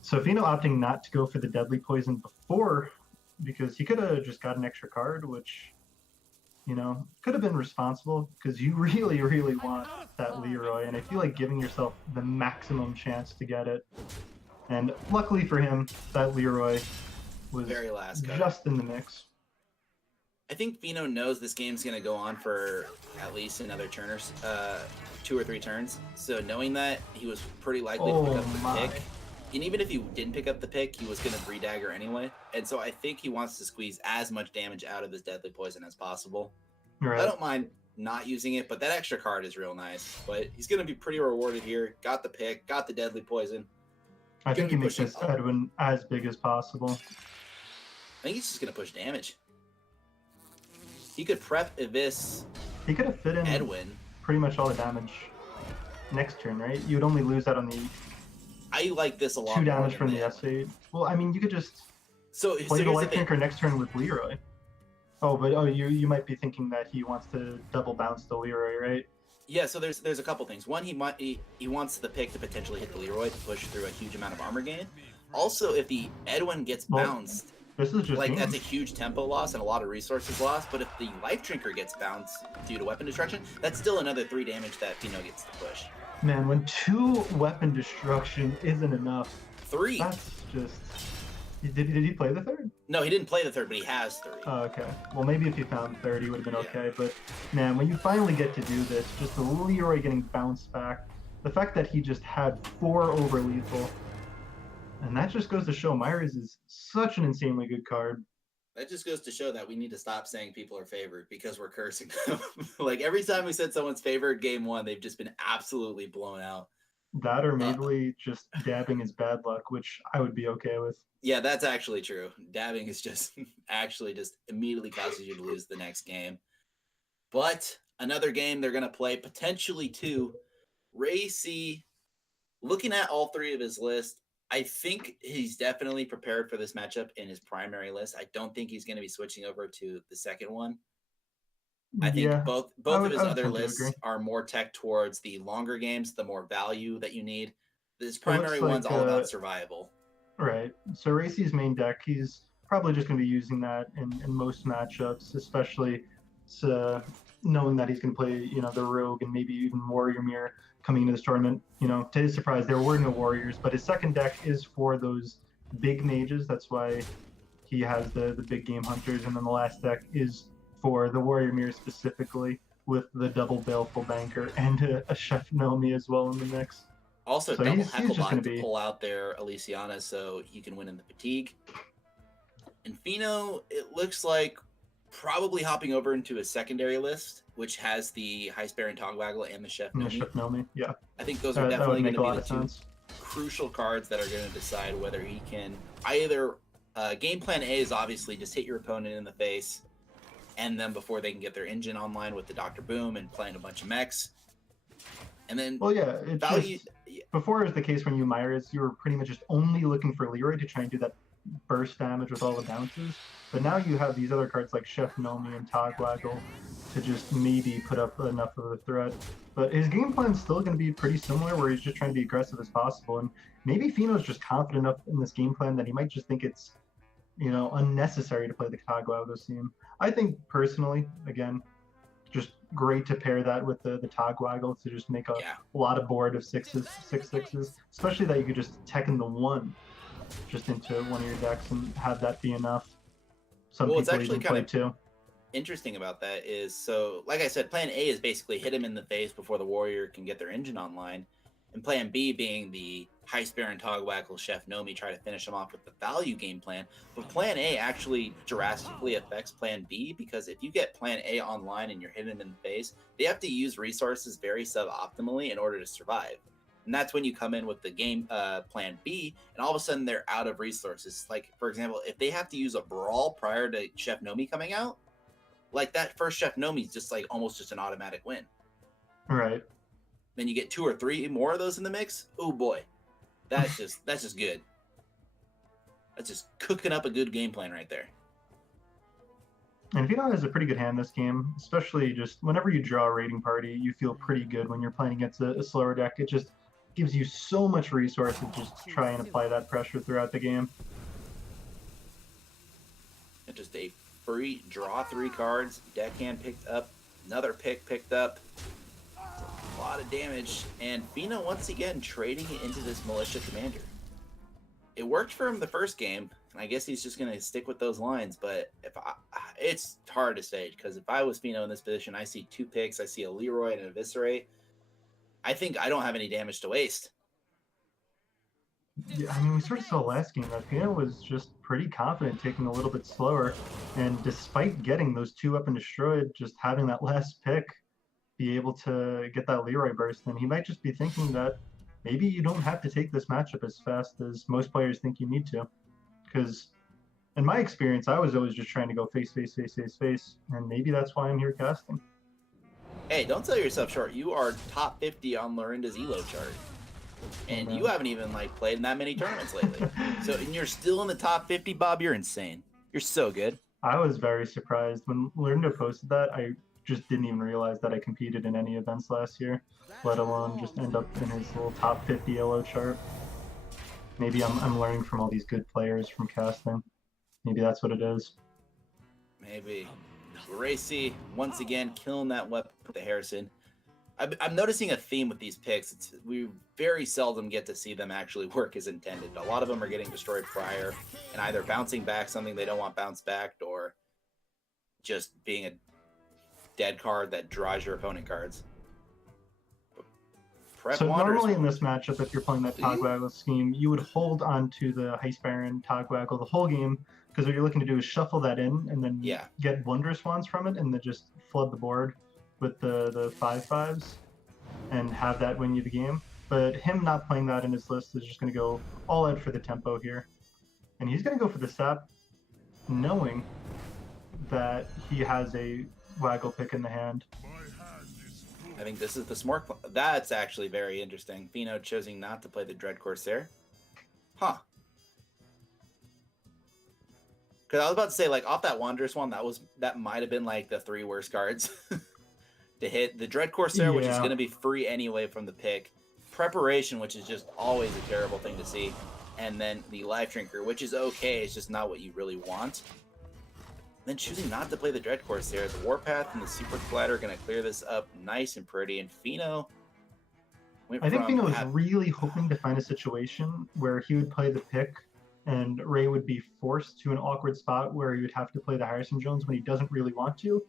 So Feno opting not to go for the deadly poison before, because he could have just got an extra card, which, you know, could have been responsible, because you really, really want that Leroy, and I feel like giving yourself the maximum chance to get it. And luckily for him, that Leroy was Very last card. just in the mix. I think Feno knows this game's going to go on for at least another turn or 2 or 3 turns. So knowing that, he was pretty likely to pick up the pick. And even if he didn't pick up the pick, he was going to 3-dagger anyway. And so I think he wants to squeeze as much damage out of this deadly poison as possible. Right. I don't mind not using it, but that extra card is real nice. But he's going to be pretty rewarded here. Got the pick, got the deadly poison. I think he makes this Edwin as big as possible. I think he's just going to push damage. He could prep Abyss He could have fit in Edwin. pretty much all the damage next turn, right? You would only lose out on the I like this a lot. 2 more damage than from the that. S8. Well, I mean, you could just play here's the the Light thing. Drinker next turn with Leroy. Oh, but you might be thinking that he wants to double bounce the Leroy, right? Yeah, so there's a couple things. One, he wants the pick to potentially hit the Leroy to push through a huge amount of armor gain. Also, if the Edwin gets bounced, This is just like game. that's a huge tempo loss and a lot of resources lost. But if the Life Drinker gets bounced due to weapon destruction, that's still another 3 damage that Feno gets to push. Man, when 2 weapon destruction isn't enough, 3. that's just... Did he play the 3rd? No, he didn't play the 3rd, but he has 3. Oh, okay. Well, maybe if he found 3rd, he would have been Yeah. okay. But, man, when you finally get to do this, just the Leroy getting bounced back, the fact that he just had 4 over lethal, and that just goes to show Myers is such an insanely good card. That just goes to show that we need to stop saying people are favored because we're cursing them. Like every time we said someone's favored game 1, they've just been absolutely blown out. That or maybe just dabbing is bad luck, which I would be okay with. Yeah, that's actually true. Dabbing is just actually just immediately causes you to lose the next game. But another game they're going to play, potentially 2. RayC, looking at all 3 of his list, I think he's definitely prepared for this matchup in his primary list. I don't think he's going to be switching over to the second one. I think Yeah, both I of would his other tend to lists agree. are more tech towards the longer games, the more value that you need. This It looks primary like, one's all about survival. Right. So RayC's main deck, he's probably just going to be using that in most matchups, especially knowing that he's going to play, you know, the Rogue and maybe even Warrior Mirror coming into this tournament. You know, to his surprise, there were no Warriors, but his second deck is for those big mages. That's why he has the big game hunters, and then the last deck is for the Warrior Mirror specifically, with the double Baleful Banker and a Chef Nomi as well in the mix. Also, So double he's just Hecklebot gonna to be- pull out their Elysiana so he can win in the fatigue. And Feno, it looks like probably hopping over into his secondary list, which has the High Spare and Togwaggle and the Chef And the Nomi. Chef Nomi, yeah. I think those are That would definitely make a going lot to of be the 2 sense. crucial cards that are going to decide whether he can either game plan A is obviously just hit your opponent in the face, and then before they can get their engine online with the Dr. Boom and playing a bunch of mechs, and then Well, yeah, it's value. just before it was the case when you Myers, you were pretty much just only looking for Leroy to try and do that burst damage with all the bounces. But now you have these other cards like Chef Nomi and Togwaggle to just maybe put up enough of a threat. But his game plan's still going to be pretty similar, where he's just trying to be aggressive as possible. And maybe Feno's just confident enough in this game plan that he might just think it's, unnecessary to play the Togwago scheme. I think personally, again, just great to pair that with the Togwaggle to just make a lot of board of six sixes, especially that you could just Tekken the one just into one of your decks and have that be enough. Some people even play two. Interesting about that is, so like I said, plan A is basically hit him in the face before the warrior can get their engine online, and plan B being the Heist Baron Togwaggle Chef Nomi try to finish him off with the value game plan. But plan A actually drastically affects plan B, because if you get plan A online and you're hitting him in the face, they have to use resources very suboptimally in order to survive. And that's when you come in with the game plan B, and all of a sudden they're out of resources. Like, for example, if they have to use a brawl prior to Chef Nomi coming out, like that first Chef Nomi is just like almost just an automatic win. Right. Then you get 2 or 3 more of those in the mix. Oh boy, that's just good. That's just cooking up a good game plan right there. And Feno has a pretty good hand this game, especially just whenever you draw a raiding party, you feel pretty good when you're playing against a slower deck. It just gives you so much resources just to try and apply that pressure throughout the game. And just a free draw 3 cards, deckhand picked up, another picked up. A lot of damage, and Feno once again trading it into this Militia Commander. It worked for him the first game, and I guess he's just going to stick with those lines, but it's hard to say, because if I was Feno in this position, I see 2 picks, I see a Leroy and an Eviscerate. I think I don't have any damage to waste. Yeah, I mean, we sort of saw last game that Feno was just pretty confident taking a little bit slower, and despite getting those 2 up and destroyed, just having that last pick be able to get that Leroy burst, and he might just be thinking that maybe you don't have to take this matchup as fast as most players think you need to. Because in my experience, I was always just trying to go face, and maybe that's why I'm here casting. Hey, don't sell yourself short. You are top 50 on Lorinda's ELO chart. And you haven't even played in that many tournaments lately. And you're still in the top 50, Bob. You're insane. You're so good. I was very surprised when Lorinda posted that. I just didn't even realize that I competed in any events last year, let alone just end up in his little top 50 ELO chart. Maybe I'm learning from all these good players from casting. Maybe that's what it is. Maybe. RayC once again killing that weapon with the Harrison. I'm noticing a theme with these picks. We very seldom get to see them actually work as intended. A lot of them are getting destroyed prior and either bouncing back something they don't want bounced back, or just being a dead card that draws your opponent cards. So normally in this matchup, if you're playing that Togwaggle scheme, you would hold onto the Heist Baron Togwaggle the whole game, because what you're looking to do is shuffle that in and then get Wonder Swans from it, and then just flood the board with the 5/5s and have that win you the game. But him not playing that in his list is just going to go all out for the tempo here. And he's going to go for the sap, knowing that he has a Waggle pick in the hand. I think this is the smart. That's actually very interesting. Feno choosing not to play the Dread Corsair. Huh. Because I was about to say, off that Wanderous one, that might have been the 3 worst cards to hit. The Dread Corsair, which is going to be free anyway from the pick. Preparation, which is just always a terrible thing to see. And then the Life Drinker, which is okay. It's just not what you really want. Then choosing not to play the Dread Corsair, the Warpath and the Super Collider are going to clear this up nice and pretty. And Feno, I think Feno was really hoping to find a situation where he would play the pick and Ray would be forced to an awkward spot where he would have to play the Harrison Jones when he doesn't really want to.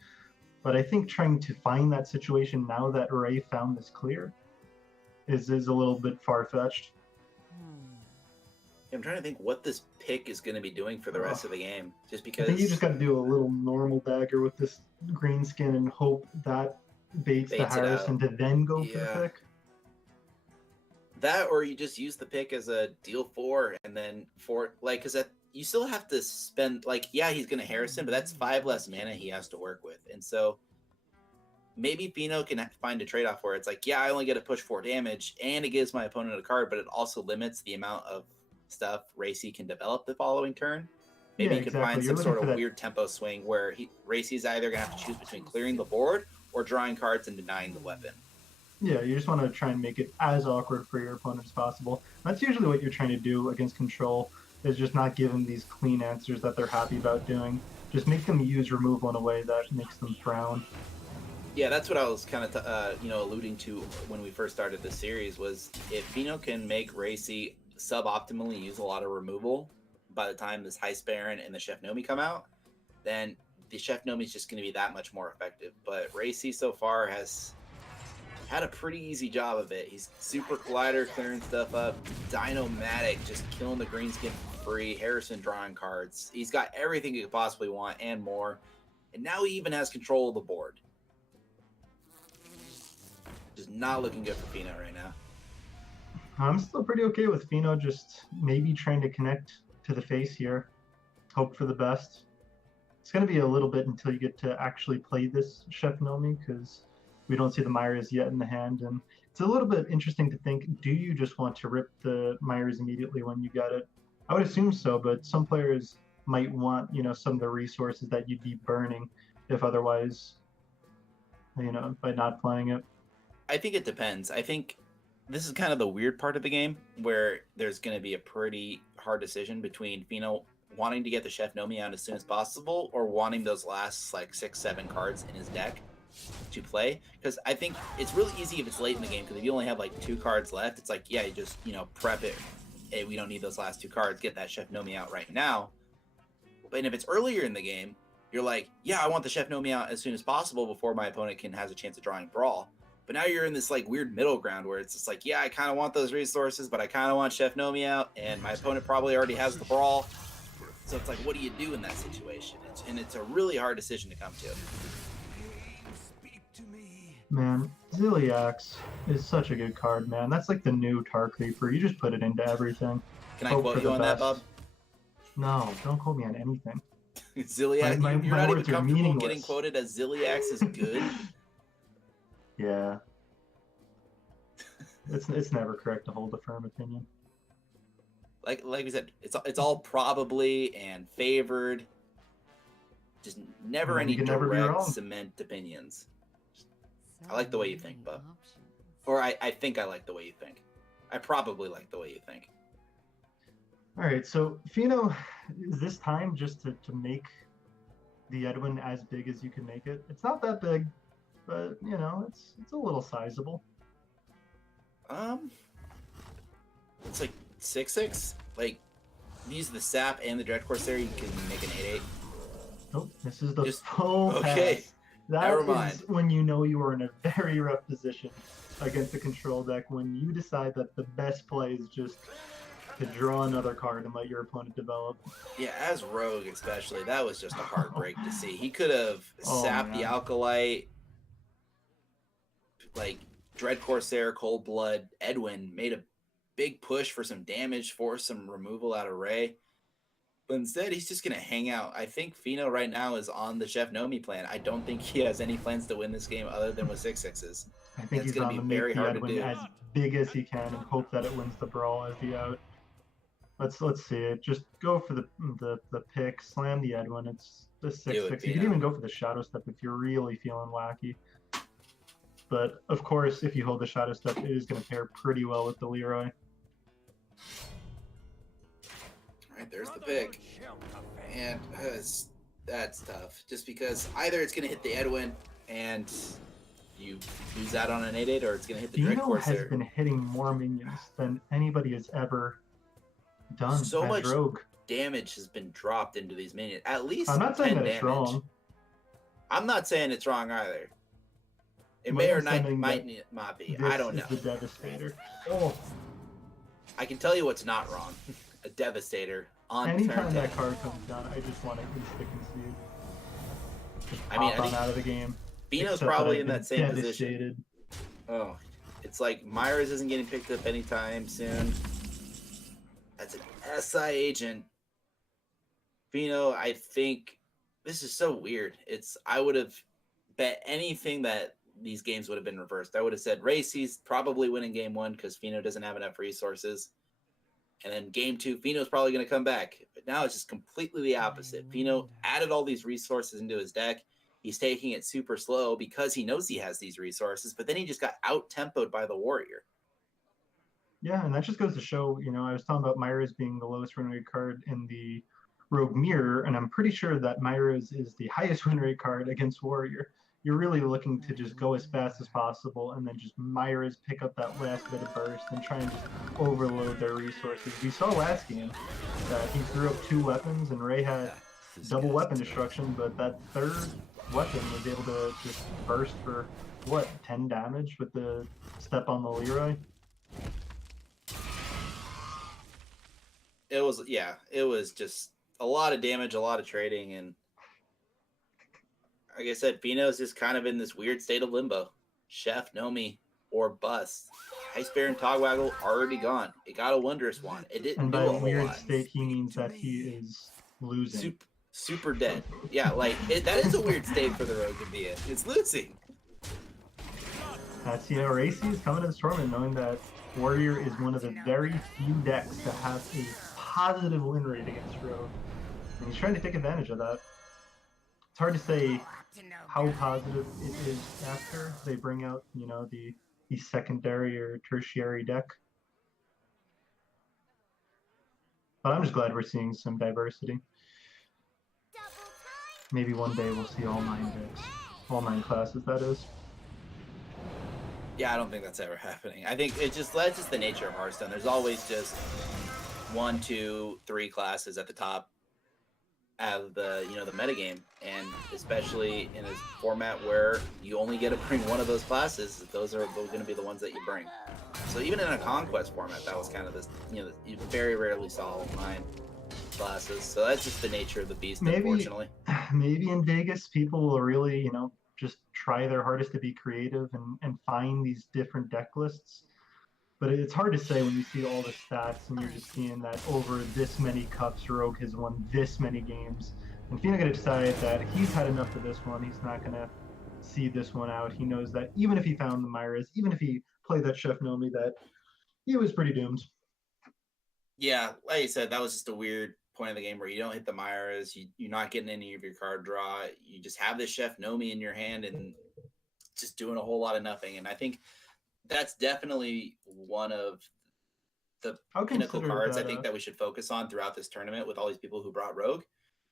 But I think trying to find that situation now that Ray found this clear is a little bit far-fetched. I'm trying to think what this pick is going to be doing for the rest of the game. Just because I think you just got to do a little normal dagger with this green skin and hope that baits the Harrison to then go for the pick. That, or you just use the pick as a deal 4, and then because you still have to spend, he's going to Harrison, but that's 5 less mana he has to work with. And so maybe Feno can find a trade-off where it's I only get to push 4 damage, and it gives my opponent a card, but it also limits the amount of stuff RayC can develop the following turn. Maybe Yeah, you can exactly. find You're some looking sort for of that. weird tempo swing where RayC's either going to have to choose between clearing the board or drawing cards and denying the weapon. Yeah, you just want to try and make it as awkward for your opponent as possible. That's usually what you're trying to do against control, is just not give them these clean answers that they're happy about doing. Just make them use removal in a way that makes them frown. Yeah, that's what I was kind of, alluding to when we first started this series, was if Feno can make RayC suboptimally use a lot of removal by the time this Heist Baron and the Chef Nomi come out, then the Chef Nomi is just going to be that much more effective. But RayC so far has had a pretty easy job of it. He's Super Collider clearing stuff up, Dino-matic just killing the green skin for free, Harrison drawing cards. He's got everything he could possibly want and more. And now he even has control of the board. Just not looking good for Feno right now. I'm still pretty okay with Feno just maybe trying to connect to the face here. Hope for the best. It's going to be a little bit until you get to actually play this Chef Nomi, because we don't see the Myras yet in the hand. And it's a little bit interesting to think, do you just want to rip the Myras immediately when you get it? I would assume so, but some players might want, some of the resources that you'd be burning if otherwise, by not playing it. I think it depends. I think this is kind of the weird part of the game where there's going to be a pretty hard decision between Feno wanting to get the Chef Nomi out as soon as possible or wanting those last 6-7 cards in his deck to play. Because I think it's really easy if it's late in the game, because if you only have 2 cards left, it's you just prep it. Hey, we don't need those last 2 cards. Get that Chef Nomi out right now. But if it's earlier in the game, you're yeah, I want the Chef Nomi out as soon as possible before my opponent has a chance of drawing Brawl. But now you're in this weird middle ground where it's just yeah, I kind of want those resources, but I kind of want Chef Nomi out, and my opponent probably already has the Brawl. So it's what do you do in that situation? It's a really hard decision to come to. Man, Ziliax is such a good card, man. That's the new Tar Creeper. You just put it into everything. Can I Hope quote for you the on that, best. Bob? No, don't quote me on anything. Ziliax, My you're not even words are comfortable meaningless. getting quoted as Ziliax is good? Yeah. It's never correct to hold a firm opinion. Like we said, it's all probably and favored. Just never And any you can never be direct wrong. cement opinions. I like the way you think, many Bob. options. Or I think I like the way you think. I probably like the way you think. All right, so Feno, is this time just to make the Edwin as big as you can make it? It's not that big, but it's a little sizable. It's 6/6. Use the sap and the Dread Corsair, you can make an 8/8. Nope, this is the Just- full okay, pass. That never is mind. when you know you are in a very rough position against the control deck, when you decide that the best play is just to draw another card and let your opponent develop. Yeah, as Rogue especially, that was just a heartbreak to see. He could have Oh, sapped the man. Alkalite, Dread Corsair, Cold Blood, Edwin, made a big push for some damage, force some removal out of Ray. But instead, he's just going to hang out. I think Feno right now is on the Chef Nomi plan. I don't think he has any plans to win this game other than with 6/6s. I think It's he's gonna on be to make very the hard to Edwin do. as big as he can and hope that it wins the brawl as the out. Let's see it. Just go for the pick, slam the Edwin. It's the 6/6. You Pino. can even go for the Shadow Step if you're really feeling wacky. But of course, if you hold the Shadow Step, it is going to pair pretty well with the Leroy. All right, there's the pick. And that's tough. Just because either it's going to hit the Edwin and you lose out on an 8/8, or it's going to hit the Dread Feno has Corsair. been hitting more minions than anybody has ever done So as much Rogue. damage has been dropped into these minions. At least I'm not saying 10 that it's damage. wrong. I'm not saying it's wrong either. It But may or I'm saying might that not be. This I don't know. is the Devastator. Oh, I can tell you what's not wrong. A Devastator on anytime turn that 10. card comes down, I just want to insta-concede. Just I mean, pop I on think out of the game. Feno's Except probably I've in been that same position. devastated. Oh, it's Myers isn't getting picked up anytime soon. That's an SI agent. Feno, I think this is so weird. I would have bet anything that these games would have been reversed. I would have said RayC's probably winning game 1 because Feno doesn't have enough resources. And then game 2, Feno's probably going to come back. But now it's just completely the opposite. Feno added all these resources into his deck. He's taking it super slow because he knows he has these resources, but then he just got out-tempoed by the warrior. Yeah, and that just goes to show, I was talking about Myra's being the lowest win rate card in the Rogue Mirror, and I'm pretty sure that Myra's is the highest win rate card against Warrior. You're really looking to just go as fast as possible and then just Myra's pick up that last bit of burst and try and just overload their resources. We saw last game that he threw up 2 weapons and Ray had double weapon destruction, but that third weapon was able to just burst for, 10 damage with the step on the Leroy? It was just a lot of damage, a lot of trading, and like I said, Feno's just kind of in this weird state of limbo. Chef, Nomi, or bust. Ice Bear and Togwaggle already gone. It got a Wondrous Wand. It didn't And do by a whole weird lot. state, he means that he is losing. Super dead. Yeah, that is a weird state for the Rogue to be in. It's losing. That's, RayC is coming to this tournament knowing that Warrior is one of the very few decks to have a positive win rate against Rogue. And he's trying to take advantage of that. It's hard to say how positive it is after they bring out, the secondary or tertiary deck. But I'm just glad we're seeing some diversity. Maybe one day we'll see all 9 decks. All 9 classes, that is. Yeah, I don't think that's ever happening. I think that's just the nature of Hearthstone. There's always just 1, 2, 3 classes at the top of the the metagame, and especially in a format where you only get to bring one of those classes, those are going to be the ones that you bring. So even in a conquest format, that was kind of this. You very rarely saw 9 classes. So that's just the nature of the beast, unfortunately. Maybe in Vegas, people will really just try their hardest to be creative and find these different deck lists. But it's hard to say when you see all the stats and you're just seeing that over this many cups, Rogue has won this many games. And Feno going to decide that he's had enough of this one. He's not going to see this one out. He knows that even if he found the Myras, even if he played that Chef Nomi, that he was pretty doomed. Yeah, like you said, that was just a weird point of the game where you don't hit the Myras, you're not getting any of your card draw. You just have this Chef Nomi in your hand and just doing a whole lot of nothing. And I think that's definitely one of the pinnacle cards I think that we should focus on throughout this tournament with all these people who brought Rogue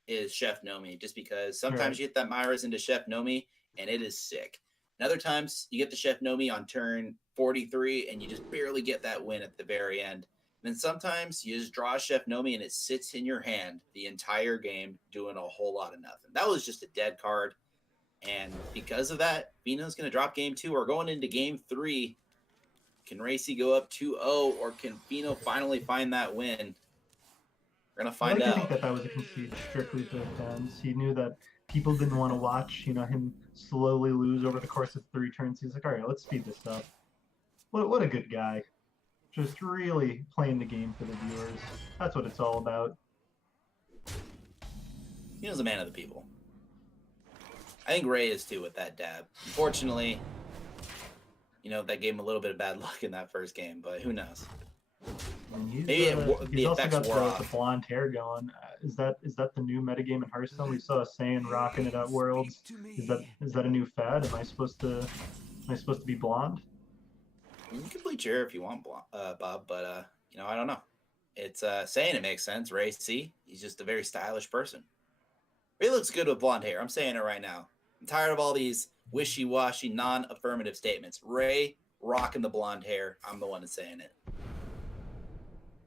is Chef Nomi, just because sometimes you hit that Myras into Chef Nomi and it is sick. And other times you get the Chef Nomi on turn 43 and you just barely get that win at the very end. And then sometimes you just draw a Chef Nomi and it sits in your hand the entire game doing a whole lot of nothing. That was just a dead card. And because of that, Feno's going to drop game 2 or going into game 3. Can RayC go up 2-0 or can Feno finally find that win? We're going to find out. I think that was a conceit strictly to the fans. He knew that people didn't want to watch, him slowly lose over the course of 3 turns. He's like, all right, let's speed this up. What a good guy. Just really playing the game for the viewers. That's what it's all about. Feno's a man of the people. I think Ray is too with that dab. Unfortunately, that gave him a little bit of bad luck in that first game, but who knows? I mean, he's also got the blonde hair going. Is that the new metagame in Hearthstone? We saw Saiyan rocking it at Worlds. Is that a new fad? Am I supposed to be blonde? I mean, you can bleach your hair if you want, Bob, but I don't know. It's saying it makes sense. RayC, he's just a very stylish person. Ray looks good with blonde hair. I'm saying it right now. I'm tired of all these wishy-washy, non-affirmative statements. Ray rocking the blonde hair. I'm the one that's saying it.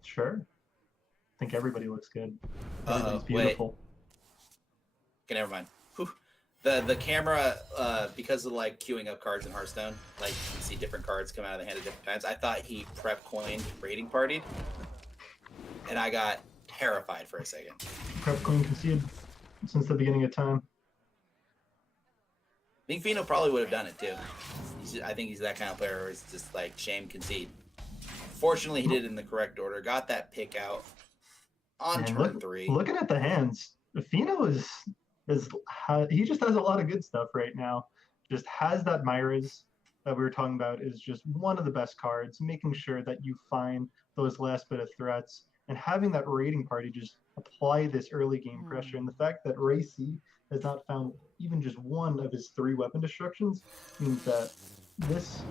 Sure. I think everybody looks good. Everybody's beautiful. Okay, never mind. Whew. The camera, because of queuing up cards in Hearthstone, you can see different cards come out of the hand at different times. I thought he prep coined raiding partied, and I got terrified for a second. Prep coin conceded since the beginning of time. I think Feno probably would have done it too. I think he's that kind of player where it's just shame concede. Fortunately, he did it in the correct order. Got that pick out on turn 3. Looking at the hands, Feno he just has a lot of good stuff right now. Just has that Myra's, that we were talking about is just one of the best cards, making sure that you find those last bit of threats and having that raiding party just apply this early game pressure. And the fact that RayC has not found even just one of his 3 weapon destructions means that this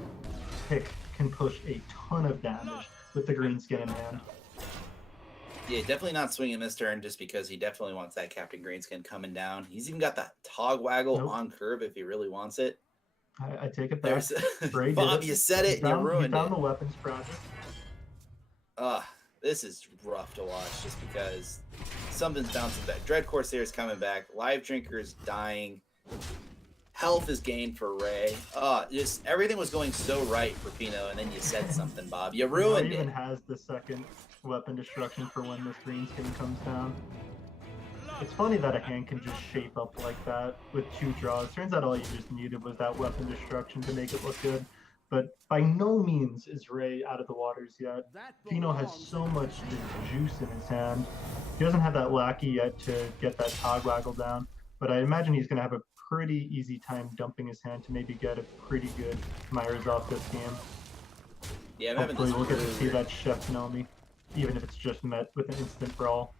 pick can push a ton of damage with the green skin in hand. Yeah, definitely not swinging this turn just because he definitely wants that Captain Greenskin coming down. He's even got that Tog Waggle Nope. on curve if he really wants it. I take it back. There's Ray Bob, did it. you said He it and you found, he ruined found it. the weapons project. This is rough to watch just because something's bouncing back. Dread Corsair's coming back. Live Drinker's dying. Health is gained for Ray. Just everything was going so right for Feno, and then you said something, Bob. You ruined Ray even it. has the second weapon destruction for when this green skin comes down. It's funny that a hand can just shape up like that with 2 draws. Turns out all you just needed was that weapon destruction to make it look good. But by no means is Ray out of the waters yet. Feno has so much just juice in his hand. He doesn't have that lackey yet to get that Tog Waggle down, but I imagine he's going to have a pretty easy time dumping his hand to maybe get a pretty good Myers off this game. Yeah, I'm having Hopefully this we'll get to really see that Chef Nomi, even if it's just met with an instant brawl.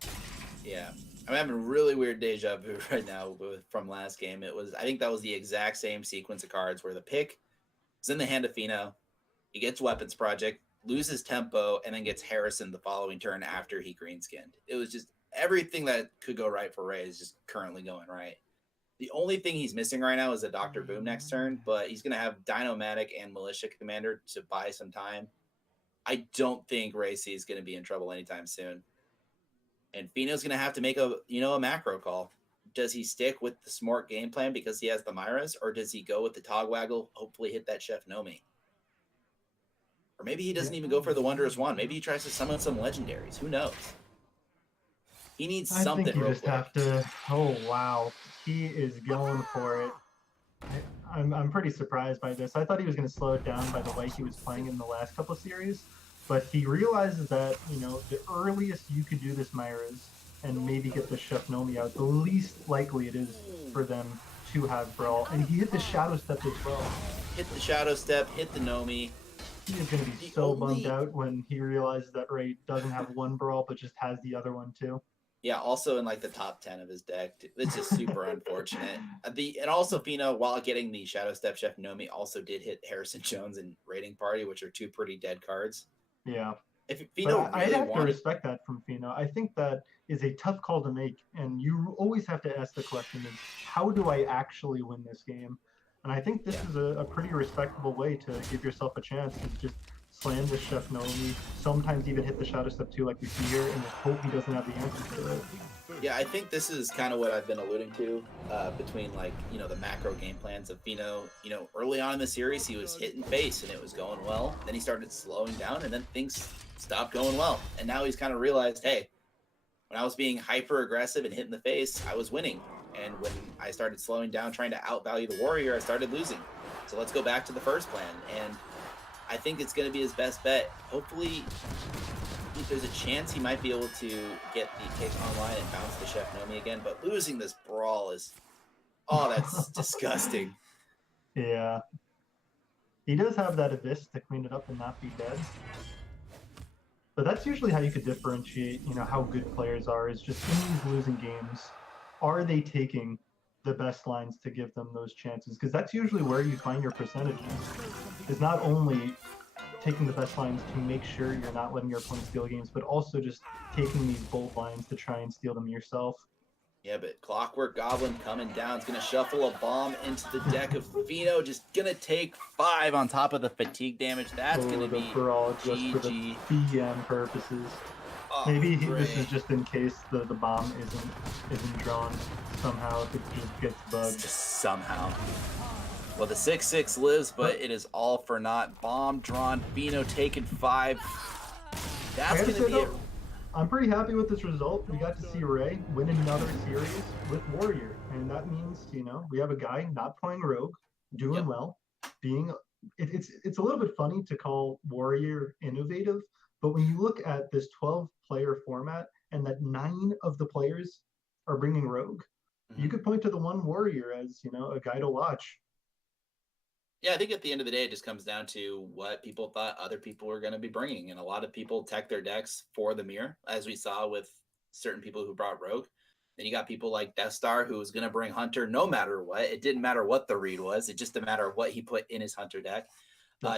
Yeah, I'm having really weird deja vu right now from last game. I think that was the exact same sequence of cards where the pick is in the hand of Feno. He gets Weapons Project, loses tempo, and then gets Harrison the following turn after he green-skinned. It was just everything that could go right for Ray is just currently going right. The only thing he's missing right now is a Dr. Boom next turn, but he's going to have Dynomatic and Militia Commander to buy some time. I don't think RayC is going to be in trouble anytime soon. And Feno's going to have to make a macro call. Does he stick with the smart game plan because he has the Myras, or does he go with the Tog Waggle, hopefully hit that Chef Nomi? Or maybe he doesn't even go for the Wondrous Wand. Maybe he tries to summon some legendaries. Who knows? He needs I something. think you real just quick. have to. Oh wow, he is going for it. I'm pretty surprised by this. I thought he was going to slow it down by the way he was playing in the last couple of series, but he realizes that the earliest you could do this Myras and maybe get the Chef Nomi out, the least likely it is for them to have brawl. And he hit the Shadow Step as well. Hit the Shadow Step, hit the Nomi. He is going to be so bummed out when he realizes that Ray doesn't have one brawl but just has the other one too. Yeah, also in like the top 10 of his deck. It's just super unfortunate. And also Feno, while getting the Shadow Step, Chef Nomi also did hit Harrison Jones and Raiding Party, which are 2 pretty dead cards. Yeah. If Feno I'd have to respect that from Feno. I think that is a tough call to make, and you always have to ask the question is, how do I actually win this game? And I think this is a pretty respectable way to give yourself a chance, is just slam the Chef Nomi, sometimes even hit the Shadow Step too, like we see here, and just hope he doesn't have the answers to it. Yeah, I think this is kind of what I've been alluding to between the macro game plans of Feno. Early on in the series, he was hitting face and it was going well. Then he started slowing down and then things stopped going well. And now he's kind of realized, hey, when I was being hyper aggressive and hitting the face, I was winning. And when I started slowing down, trying to outvalue the warrior, I started losing. So let's go back to the first plan. And I think it's going to be his best bet. Hopefully, there's a chance he might be able to get the kick online and bounce the Chef Nomi again. But losing this brawl is, that's disgusting. Yeah. He does have that Abyss to clean it up and not be dead. But that's usually how you could differentiate, how good players are, is just in these losing games, are they taking the best lines to give them those chances? Because that's usually where you find your percentages, is not only taking the best lines to make sure you're not letting your opponent steal games, but also just taking these bold lines to try and steal them yourself. Yeah, but Clockwork Goblin coming down is going to shuffle a bomb into the deck of Feno, just going to take 5 on top of the fatigue damage. That's going to be brawl just GG. for the BM purposes. Maybe this is just in case the bomb isn't drawn somehow, if it just gets bugged. Just somehow. Well, the 6/6 lives, but it is all for naught. Bomb drawn, Feno taking 5. That's going to be it. I'm pretty happy with this result. We got to see Ray win another series with Warrior, and that means we have a guy not playing Rogue, doing well, it's a little bit funny to call Warrior innovative, but when you look at this 12-player format and that 9 of the players are bringing Rogue, you could point to the one Warrior as a guy to watch. Yeah, I think at the end of the day, it just comes down to what people thought other people were going to be bringing. And a lot of people tech their decks for the mirror, as we saw with certain people who brought Rogue. Then you got people like Deathstar, who was going to bring Hunter no matter what. It didn't matter what the read was. It just a matter of what he put in his Hunter deck.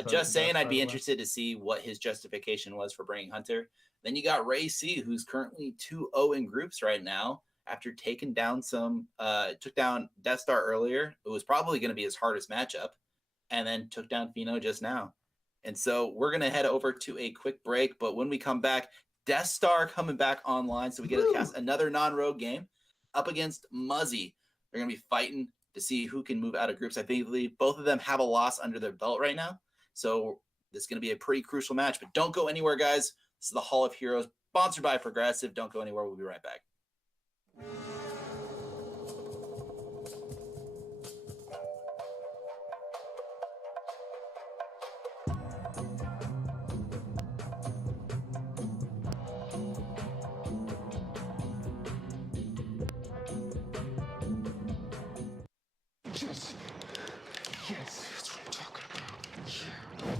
Just saying, I'd be interested to see what his justification was for bringing Hunter. Then you got RayC, who's currently 2-0 in groups right now after taking down took down Deathstar earlier. It was probably going to be his hardest matchup, and then took down Feno just now. And so we're going to head over to a quick break, but when we come back, Deathstar coming back online, so we get to cast another non-rogue game up against Muzzy. They're going to be fighting to see who can move out of groups. I believe both of them have a loss under their belt right now, so this is going to be a pretty crucial match. But don't go anywhere, guys. This is the Hall of Heroes, sponsored by Progressive. Don't go anywhere. We'll be right back. Yes. Yes, that's what I'm talking about. Yeah.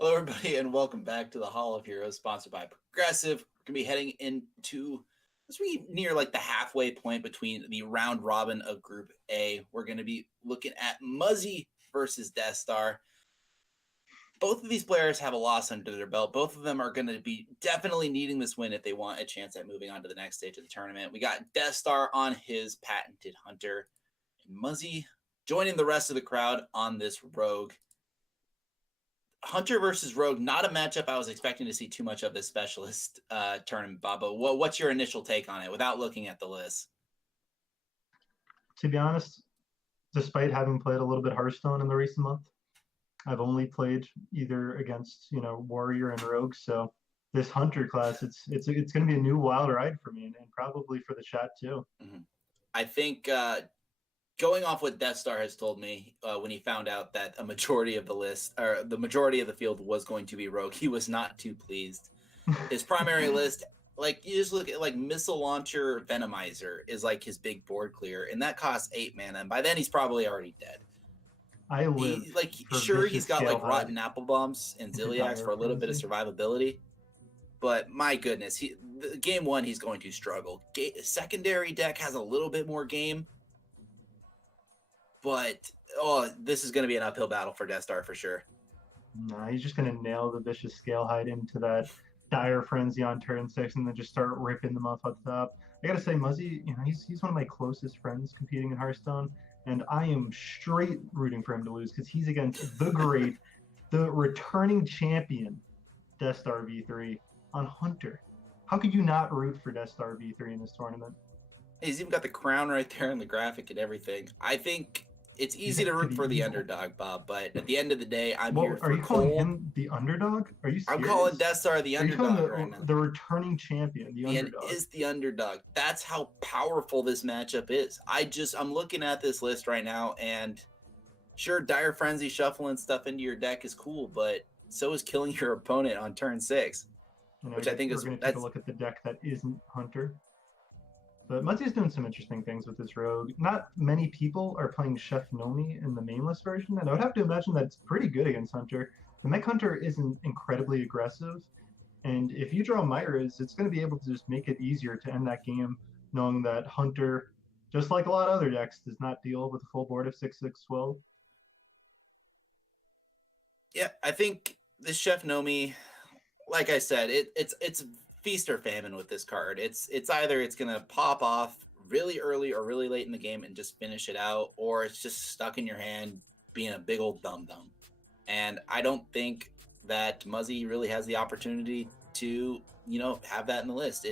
Hello, everybody, and welcome back to the Hall of Heroes, sponsored by Progressive. We're going to be heading into, as we near like the halfway point between the round robin of Group A. We're going to be looking at Muzzy versus Deathstar. Both of these players have a loss under their belt. Both of them are going to be definitely needing this win if they want a chance at moving on to the next stage of the tournament. We got Deathstar on his patented Hunter, and Muzzy joining the rest of the crowd on this Rogue. Hunter versus Rogue, not a matchup I was expecting to see too much of this specialist tournament, Baba. What's your initial take on it without looking at the list? To be honest, despite having played a little bit Hearthstone in the recent month, I've only played either against Warrior and Rogue. So this Hunter class, it's going to be a new wild ride for me, and probably for the chat too. Mm-hmm. I think going off what Deathstar has told me when he found out that a majority of the list, or the majority of the field, was going to be Rogue, he was not too pleased. His primary list, like, you just look at like Missile Launcher Venomizer is like his big board clear, and that costs 8 mana, and by then he's probably already dead. I live he's got like Rotten Apple Bombs and Ziliax for a little bit of survivability, but my goodness, game one he's going to struggle. Secondary deck has a little bit more game, but this is going to be an uphill battle for Deathstar for sure. Nah, he's just going to nail the Vicious Scalehide into that Dire Frenzy on turn 6 and then just start ripping them off at the top. I got to say, Muzzy, he's one of my closest friends competing in Hearthstone, and I am straight rooting for him to lose because he's against the great, the returning champion, Deathstar V3 on Hunter. How could you not root for Deathstar V3 in this tournament? He's even got the crown right there in the graphic and everything. I think it's easy to root for the underdog, Bob, but at the end of the day, I'm here for Are you calling Cole. him the underdog? Are you serious? I'm calling Deathstar the underdog right now. The returning champion, the underdog. Is the underdog. That's how powerful this matchup is. I'm looking at this list right now, and sure, Dire Frenzy shuffling stuff into your deck is cool, but so is killing your opponent on turn 6. Which I think we're going to take a look at the deck that isn't Hunter. But Muzzy's doing some interesting things with this rogue. Not many people are playing Chef Nomi in the mainless version, and I would have to imagine that it's pretty good against Hunter. The Mech Hunter isn't incredibly aggressive, and if you draw Myras, it's going to be able to just make it easier to end that game, knowing that Hunter, just like a lot of other decks, does not deal with a full board of 6/6/12. Yeah, I think this Chef Nomi, like I said, it's feast or famine with this card. It's either it's gonna pop off really early or really late in the game and just finish it out, or it's just stuck in your hand being a big old dum-dum. And I don't think that Muzzy really has the opportunity to, have that in the list.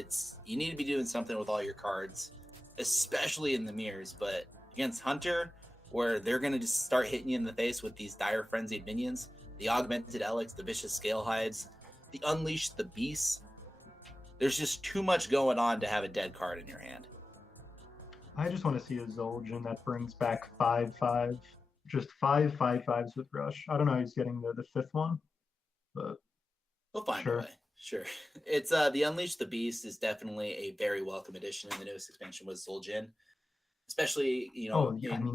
You need to be doing something with all your cards, especially in the mirrors, but against Hunter, where they're gonna just start hitting you in the face with these Dire Frenzied minions, the Augmented Elix, the Vicious Scale Hides, the Unleash the Beast. There's just too much going on to have a dead card in your hand. I just want to see a Zul'jin that brings back 5/5, just 5/5/5s with Rush. I don't know how he's getting the 5th one, but we'll find sure. a way. Sure. It's the Unleash the Beast is definitely a very welcome addition in the newest expansion with Zul'jin, especially in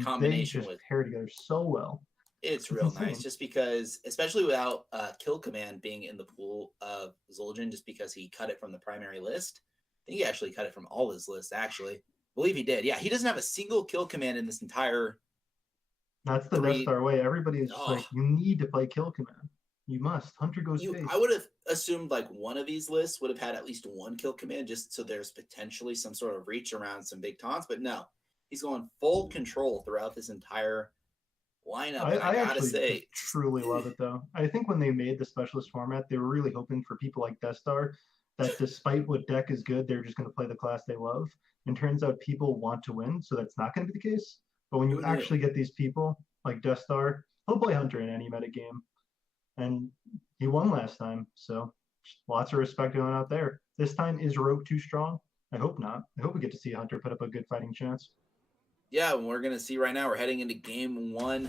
combination they just with pair together so well. It's real nice, just because, especially without Kill Command being in the pool of Zul'jin, just because he cut it from the primary list. I think he actually cut it from all his lists, actually. I believe he did. Yeah, he doesn't have a single Kill Command in this entire... That's the Deathstar way. Everybody is just like, you need to play Kill Command. You must. Hunter goes face. I would have assumed like one of these lists would have had at least one Kill Command, just so there's potentially some sort of reach around some big taunts, but no. He's going full control throughout this entire lineup. I actually truly love it, though. I think when they made the specialist format, they were really hoping for people like Deathstar that despite what deck is good, they're just going to play the class they love. And turns out people want to win, so that's not going to be the case. But when you actually get these people like Deathstar, he'll play Hunter in any meta game. And he won last time, so lots of respect going out there. This time, is Rogue too strong? I hope not. I hope we get to see Hunter put up a good fighting chance. Yeah, we're going to see right now, we're heading into game 1.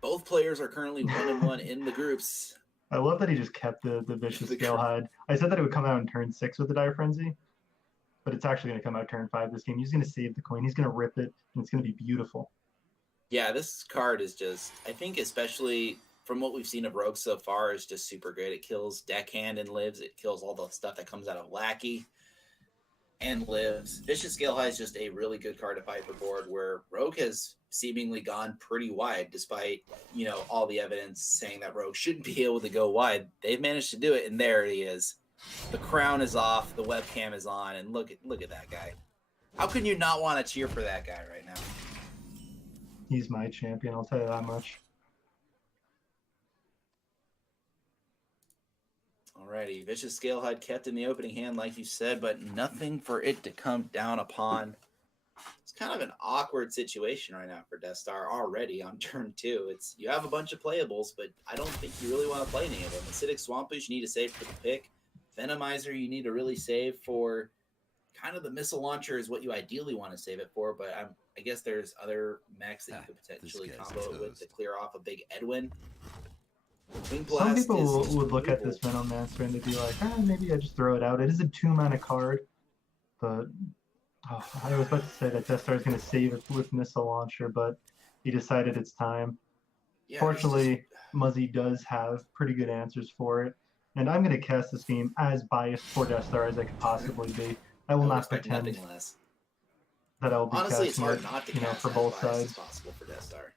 Both players are currently 1-1 in the groups. I love that he just kept the Vicious Scale Hide. I said that it would come out in turn 6 with the Dire Frenzy, but it's actually going to come out turn 5 this game. He's going to save the coin. He's going to rip it, and it's going to be beautiful. Yeah, this card is just, I think especially from what we've seen of Rogue so far, is just super good. It kills Deckhand and lives. It kills all the stuff that comes out of Lackey and lives. Vicious Scale High is just a really good card to fight for board, where Rogue has seemingly gone pretty wide, despite, all the evidence saying that Rogue shouldn't be able to go wide. They've managed to do it, and there he is. The crown is off, the webcam is on, and look at that guy. How can you not want to cheer for that guy right now? He's my champion, I'll tell you that much. Alrighty, Vicious Scalehide kept in the opening hand, like you said, but nothing for it to come down upon. It's kind of an awkward situation right now for Deathstar already on turn 2. You have a bunch of playables, but I don't think you really want to play any of them. Acidic Swamp Boost, you need to save for the pick. Venomizer, you need to really save for kind of the missile launcher is what you ideally want to save it for, but I guess there's other mechs that you could potentially combo it with to clear off a big Edwin. Some people would look at this Venomancer and they'd be like, maybe I just throw it out. It is a 2-mana card, but I was about to say that Deathstar is going to save it with Missile Launcher, but he decided it's time. Yeah, fortunately, Muzzy does have pretty good answers for it, and I'm going to cast this game as biased for Deathstar as I could possibly be. I will not pretend that I'll be casting it, for both sides. As possible for Deathstar.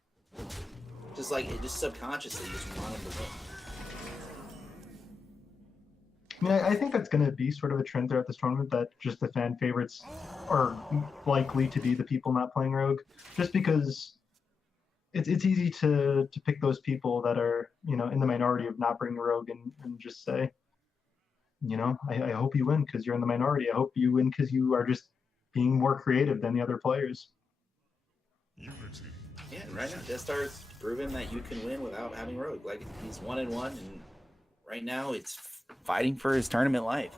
Just subconsciously, you just want him to win. I mean, I think that's going to be sort of a trend throughout this tournament, that just the fan favorites are likely to be the people not playing Rogue, just because it's easy to pick those people that are, in the minority of not bringing Rogue and just say, I hope you win because you're in the minority. I hope you win because you are just being more creative than the other players. Yeah, and right now Deathstar's proven that you can win without having Rogue. Like, he's 1-1, and right now it's fighting for his tournament life.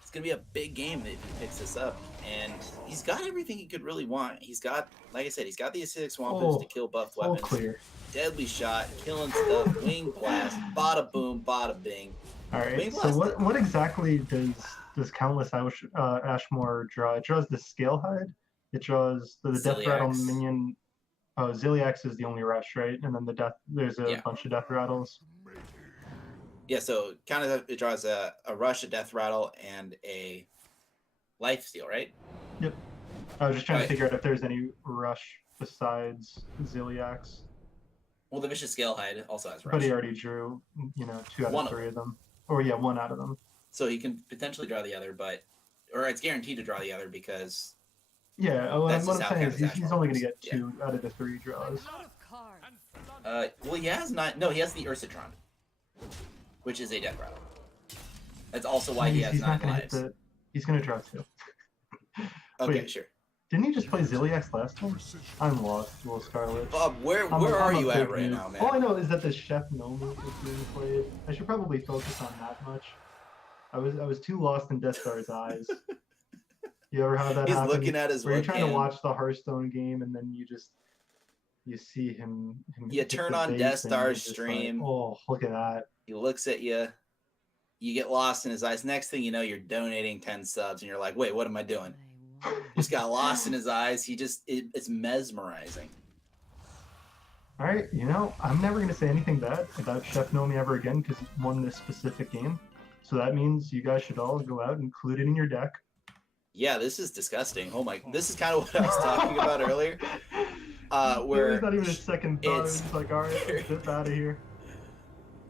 It's gonna be a big game if he picks this up, and he's got everything he could really want. He's got, like I said, he's got the acidic swamp boots to kill buffed full weapons, clear. deadly shot, killing stuff, wing blast, bada boom, bada bing. All right. Wing So blast. what exactly does Countless Ashmore draw? It draws the Scale Hide. It draws the Death Rattle Ziliax. minion. Oh, Ziliax is the only rush, right? And then there's a bunch of Death Rattles. Yeah, so kind of it draws a rush, a death rattle, and a life steal, right? Yep. I was just trying Right. to figure out if there's any rush besides Ziliax. Well, the vicious scale hide also has rush. But he already drew, 2 out One of of 3 of them. Or yeah, 1 out of them. So he can potentially draw the other, or it's guaranteed to draw the other because Yeah, That's what I'm just saying how is Countless he's only going to Ashmore get 2 out of the 3 draws. Out of cards. well, he has not. No, he has the Ursatron, which is a death rattle. That's also why he has He's 9 not going to lives. hit he's going to draw 2. Okay, Wait. sure. Didn't he just play Ziliax last time? I'm lost, Will Scarlet. Bob, where I'm are a you fake at right noob. now, man? All I know is that the Chef Nomi is being played. I should probably focus on that much. I was too lost in Deathstar's eyes. You ever have that He's happen? looking at his where you're trying to webcam. watch the Hearthstone game and then you see him You hit turn the on base and Deathstar's you're just stream. Like, oh, look at that. He looks at you. You get lost in his eyes. Next thing you know, you're donating 10 subs, and you're like, "Wait, what am I doing?" I won. Just got lost in his eyes. It's mesmerizing. All right, I'm never going to say anything bad about Chef Nomi ever again because he won this specific game. So that means you guys should all go out and include it in your deck. Yeah, this is disgusting. Oh my, this is kind of what I was talking about earlier. Where There's not even a second thought. It was it's- just like, all right, let's dip out of here.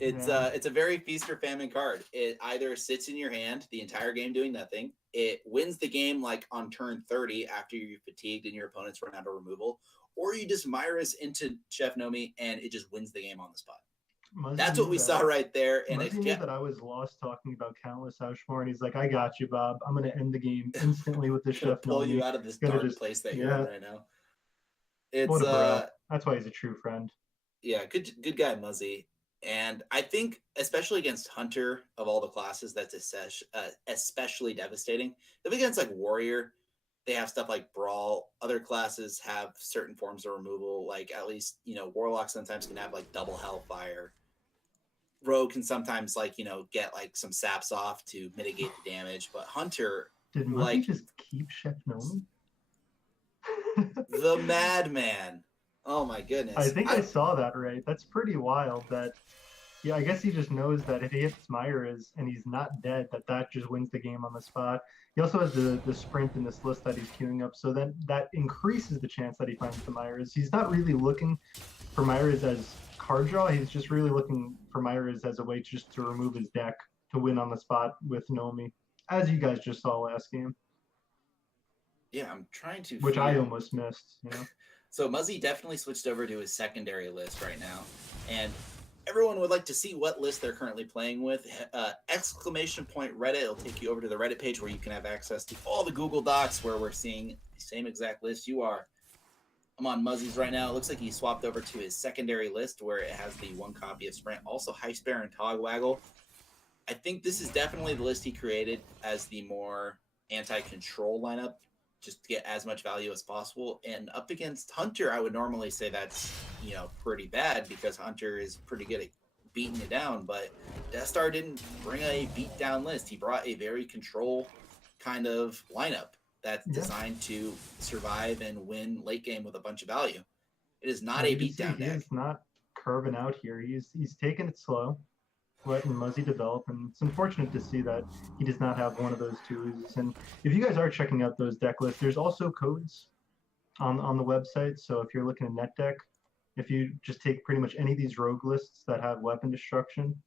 it's Yeah. it's a very feast or famine card. It either sits in your hand the entire game doing nothing. It wins the game like on turn 30 after you're fatigued and your opponents run out of removal, or you just Myris into Chef Nomi and it just wins the game on the spot. Muzzy That's what knew we that. saw right there. And Muzzy if knew that I was lost talking about Countless Ashmore, and he's like, I got you, Bob. I'm going to end the game instantly with the gonna Chef pull you Nomi. out of this Gonna dark just- place that you're yeah. in right now. It's What a bro. That's why he's a true friend. yeah, good guy, Muzzy. And I think, especially against Hunter of all the classes, that's especially devastating. If against like Warrior, they have stuff like Brawl. Other classes have certain forms of removal. Like at least Warlock sometimes can have like double Hellfire. Rogue can sometimes get like some saps off to mitigate the damage. But Hunter, Did Muzzy like- just keep Chef Nomi? the madman. Oh my goodness! I think I saw that right. That's pretty wild. Yeah, I guess he just knows that if he hits Myra's and he's not dead, that just wins the game on the spot. He also has the sprint in this list that he's queuing up, so then that increases the chance that he finds the Myra's. He's not really looking for Myra's as card draw. He's just really looking for Myra's as a way just to remove his deck to win on the spot with Nomi, as you guys just saw last game, Yeah, I'm trying to. which I figure- almost missed. So Muzzy definitely switched over to his secondary list right now, and everyone would like to see what list they're currently playing with. Exclamation point Reddit. It'll take you over to the Reddit page where you can have access to all the Google Docs where we're seeing the same exact list you are. I'm on Muzzy's right now. It looks like he swapped over to his secondary list where it has the 1 copy of Sprint, also Heist Bear and Togwaggle. I think this is definitely the list he created as the more anti-control lineup, just to get as much value as possible. And up against Hunter, I would normally say that's pretty bad because Hunter is pretty good at beating you down. But Deathstar didn't bring a beat down list. He brought a very control kind of lineup that's Yeah. designed to survive and win late game with a bunch of value. It is not You a can beat see down he deck. is not curving out here. He's taking it slow, letting Muzzy develop, and it's unfortunate to see that he does not have one of those twos. And if you guys are checking out those deck lists, there's also codes on the website. So if you're looking at net deck, if you just take pretty much any of these rogue lists that have weapon destruction,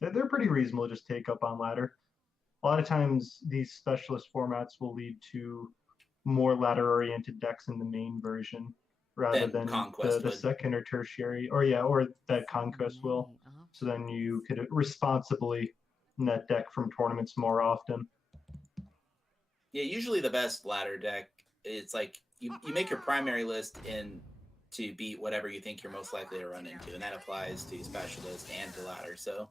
they're pretty reasonable to just take up on ladder. A lot of times these specialist formats will lead to more ladder oriented decks in the main version rather Then than Conquest the would. second or tertiary, or that Conquest will. So then you could responsibly net deck from tournaments more often. Yeah, usually the best ladder deck, it's like you make your primary list in to beat whatever you think you're most likely to run into, and that applies to specialist and to ladder. So,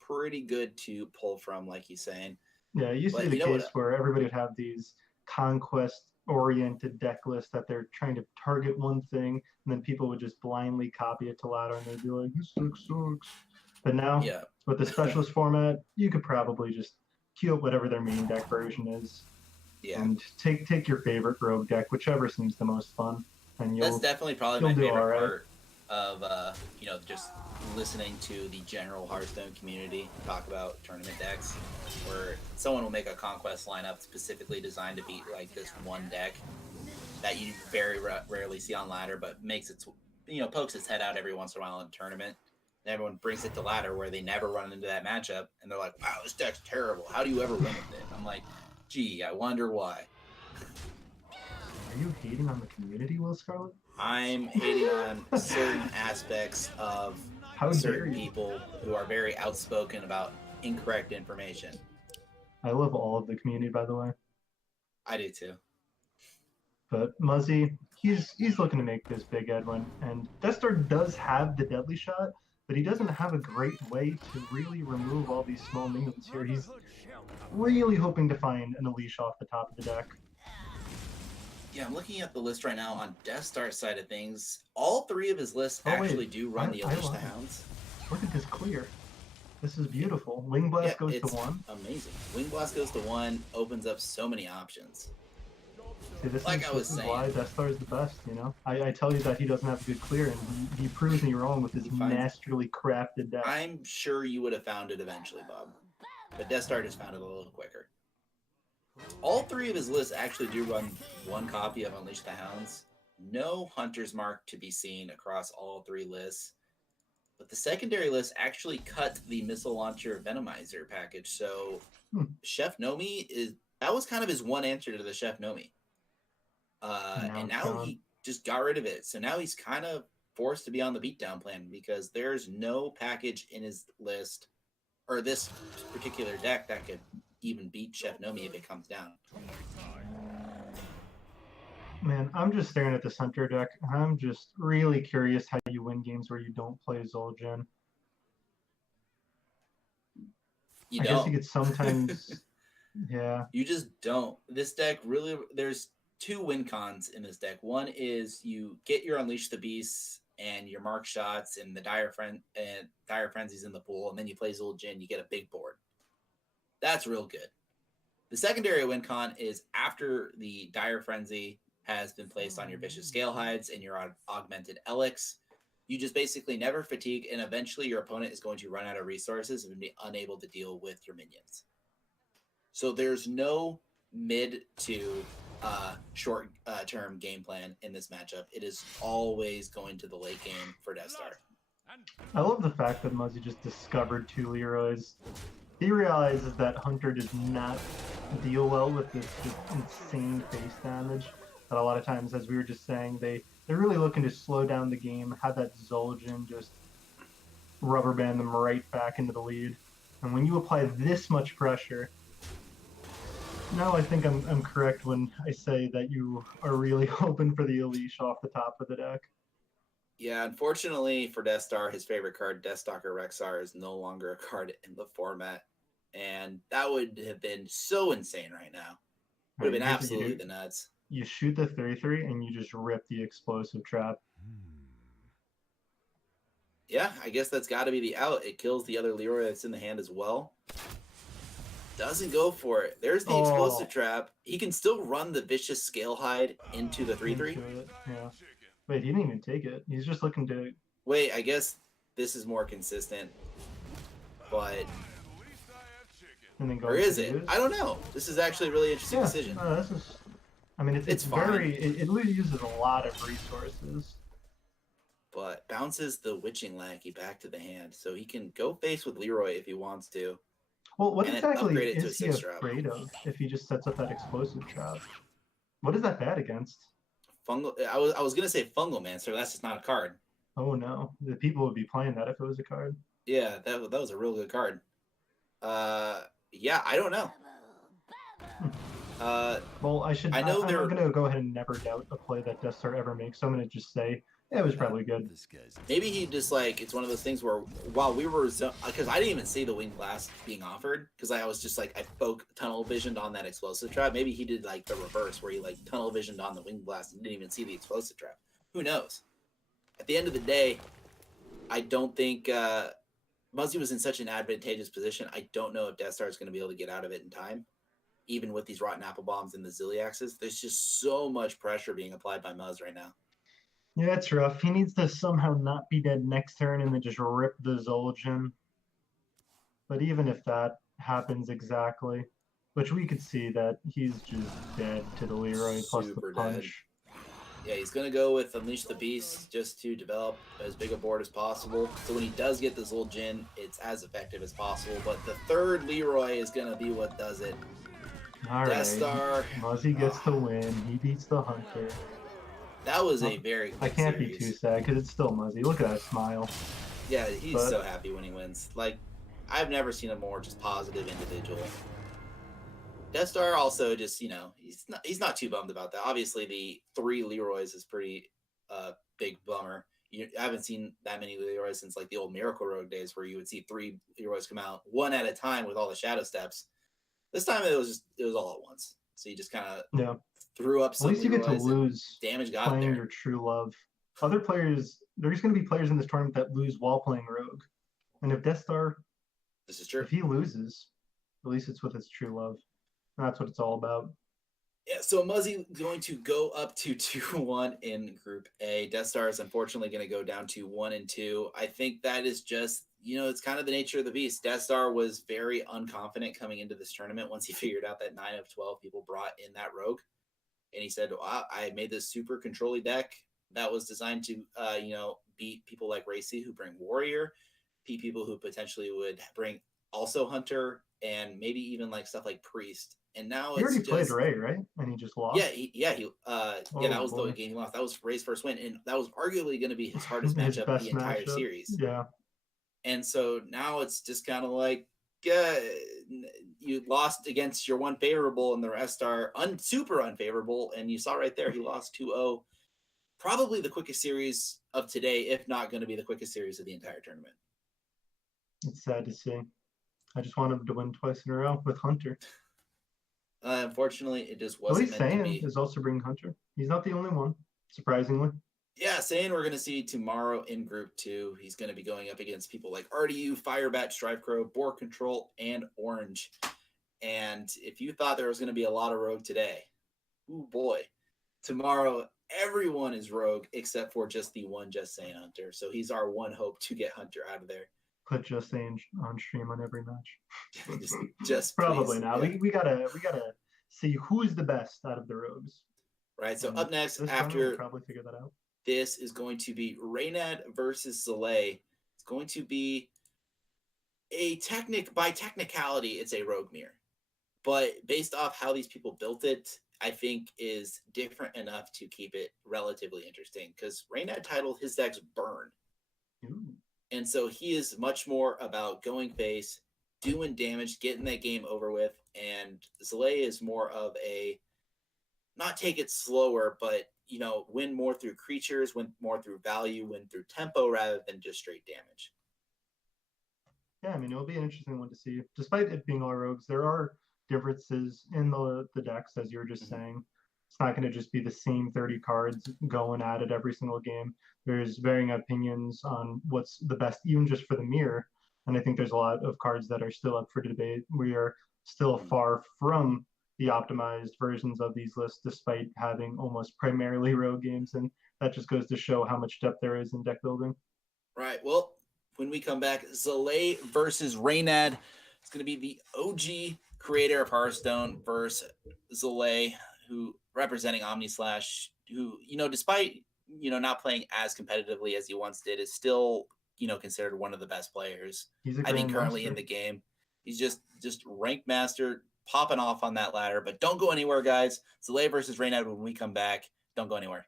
pretty good to pull from, like he's saying. Yeah, it used to But be you the know case what? where everybody would have these conquest-oriented deck lists that they're trying to target one thing, and then people would just blindly copy it to ladder, and they'd be like, "This sucks." But now, Yeah. with the specialist format, you could probably just queue up whatever their main deck version is, Yeah. and take your favorite rogue deck, whichever seems the most fun, and That's you'll definitely probably you'll my do favorite all right. part of just listening to the general Hearthstone community talk about tournament decks, where someone will make a conquest lineup specifically designed to beat like this one deck that you very rarely see on ladder, but makes its pokes its head out every once in a while in a tournament. And everyone brings it to ladder where they never run into that matchup, and they're like, "Wow, this deck's terrible. How do you ever win with it?" I'm like, "Gee, I wonder why." Are you hating on the community, Will Scarlet? I'm hating on certain aspects of How dare certain you? people who are very outspoken about incorrect information. I love all of the community, by the way. I do too. But Muzzy, he's looking to make this big Edwin, and Deathstar does have the deadly shot, but he doesn't have a great way to really remove all these small minions here. He's really hoping to find an Unleash off the top of the deck. Yeah, I'm looking at the list right now on Deathstar's side of things. All three of his lists Oh, wait. actually do run the I Unleash the lied. Hounds. Look at this clear. This is beautiful. Wing Blast goes to it's 1. amazing. Wing Blast goes to 1, opens up so many options. See, this Like I was is saying. why Deathstar is the best, I tell you that he doesn't have a good clear, and he proves me wrong with his He finds- masterly crafted deck. I'm sure you would have found it eventually, Bob. But Deathstar just found it a little quicker. All three of his lists actually do run one copy of Unleash the Hounds. No Hunter's Mark to be seen across all three lists. But the secondary list actually cut the Missile Launcher Venomizer package. So Chef Nomi that was kind of his one answer to the Chef Nomi. And now he just got rid of it. So now he's kind of forced to be on the beatdown plan because there's no package in his list or this particular deck that could even beat Chef Nomi if it comes down. Man, I'm just staring at this Hunter deck. I'm just really curious how you win games where you don't play Zul'jin. I guess you could sometimes, yeah. You just don't. This deck really, there's two win cons in this deck. One is you get your Unleash the Beasts and your Mark Shots and the Dire Frenzies in the pool, and then you play Zul'jin, you get a big board. That's real good. The secondary win con is after the Dire Frenzy has been placed on your Vicious Scale Hides and your Augmented Elix, you just basically never fatigue, and eventually your opponent is going to run out of resources and be unable to deal with your minions. So there's no mid to short term game plan in this matchup. It is always going to the late game for Deathstar. I love the fact that Muzzy just discovered 2 Leroys. He realizes that Hunter does not deal well with this just insane face damage. That a lot of times, as we were just saying, they're really looking to slow down the game, have that Zul'jin just rubber band them right back into the lead. And when you apply this much pressure, now I think I'm correct when I say that you are really hoping for the Unleash off the top of the deck. Yeah, unfortunately for Deathstar, his favorite card, Deathstalker Rexar, is no longer a card in the format. And that would have been so insane right now. It would have been absolutely the nuts. You shoot the 3/3 and you just rip the explosive trap. Yeah, I guess that's got to be the out. It kills the other Leroy that's in the hand as well. Doesn't go for it. There's the explosive trap. He can still run the Vicious Scale Hide into the 3/3. Yeah. Wait, he didn't even take it. He's just looking to... Wait, I guess this is more consistent. But... And then go or is it? I don't know. This is actually a really interesting decision. This is... I mean, it's very... It uses a lot of resources. But bounces the Witching Lackey back to the hand. So he can go face with Leroy if he wants to. Well, what exactly is he afraid of if he just sets up that explosive trap? What is that bad against? Fungal. I was gonna say Fungalmancer. That's just not a card. Oh no, the people would be playing that if it was a card. Yeah, that was a real good card. Yeah, I don't know. Well, I know I'm they're gonna go ahead and never doubt a play that Deathstar ever makes. So I'm gonna just say it was probably good. maybe he just like it's one of those things where while we were because I didn't even see the wing blast being offered because I was just like I tunnel visioned on that explosive trap. Maybe he did like the reverse where he like tunnel visioned on the wing blast and didn't even see the explosive trap. Who knows? At the end of the day, I don't think Muzzy was in such an advantageous position. I don't know if Deathstar is going to be able to get out of it in time, even with these rotten apple bombs and the Ziliaxes. There's just so much pressure being applied by Muzz right now. Yeah, it's rough. He needs to somehow not be dead next turn and then just rip the Zul'jin. But even if that happens exactly, which we could see that he's just dead to the Leroy plus Super the punch. Yeah, he's going to go with Unleash the Beast just to develop as big a board as possible. So when he does get the Zul'jin, it's as effective as possible. But the third Leroy is going to be what does it. All right, Deathstar. Muzzy gets the win. He beats the Hunter. That was a very I good can't series. be too sad because it's still Muzzy. Look at that smile. Yeah, he's so happy when he wins. Like, I've never seen a more just positive individual. Deathstar also just, he's not too bummed about that. Obviously, the 3 Leroys is pretty big bummer. I haven't seen that many Leroys since like the old Miracle Road days where you would see 3 Leroys come out one at a time with all the shadow steps. This time it was all at once. So you just kind of threw up some At least you get to Leroys lose damage got playing there. your true love. Other players, there's going to be players in this tournament that lose while playing Rogue. And if Deathstar, This is true. if he loses, at least it's with his true love. That's what it's all about. Yeah, so Muzzy going to go up to 2-1 in Group A. Deathstar is unfortunately going to go down to 1-2. I think that is just, it's kind of the nature of the beast. Deathstar was very unconfident coming into this tournament once he figured out that 9 of 12 people brought in that rogue. And he said, wow, I made this super control-y deck that was designed to, beat people like RayC who bring Warrior, beat people who potentially would bring also Hunter, and maybe even like stuff like Priest. And now he already played Ray, right? And he just lost. Yeah, that was the game he lost. That was Ray's first win, and that was arguably going to be his hardest matchup of the entire series. Yeah. And so now it's just kind of like, you lost against your one favorable, and the rest are super unfavorable. And you saw right there, he lost 2-0. Probably the quickest series of today, if not going to be the quickest series of the entire tournament. It's sad to see. I just want him to win twice in a row with Hunter. Unfortunately, it just wasn't. At least Saiyan is also bringing Hunter. He's not the only one, surprisingly. Yeah, Saiyan we're going to see tomorrow in Group 2. He's going to be going up against people like RDU, Firebat, Strifecro, BoarControl, and Orange. And if you thought there was going to be a lot of Rogue today, ooh boy, tomorrow everyone is Rogue except for just the one Justsaiyan Hunter. So he's our one hope to get Hunter out of there. Put Justsaiyan on stream on every match. just probably please. not. Yeah. We gotta see who's the best out of the rogues. Right. So up next, after we'll probably figure that out. This is going to be Reynad versus Zalae. It's going to be by technicality, it's a rogue mirror. But based off how these people built it, I think is different enough to keep it relatively interesting. Because Reynad titled his decks Burn. Ooh. And so he is much more about going face, doing damage, getting that game over with. And Zalae is more of a, not take it slower, but, win more through creatures, win more through value, win through tempo rather than just straight damage. Yeah, I mean, it'll be an interesting one to see. Despite it being all rogues, there are differences in the decks, as you were just saying. It's not going to just be the same 30 cards going at it every single game. There's varying opinions on what's the best, even just for the mirror. And I think there's a lot of cards that are still up for debate. We are still far from the optimized versions of these lists, despite having almost primarily rogue games. And that just goes to show how much depth there is in deck building. Right. Well, when we come back, Zalae versus Reynad. It's going to be the OG creator of Hearthstone versus Zalae, who representing OmniSlash, who, despite, not playing as competitively as he once did, is still, considered one of the best players. I think currently in the game. He's just ranked master, popping off on that ladder. But don't go anywhere, guys. Zalae versus Reynad when we come back. Don't go anywhere.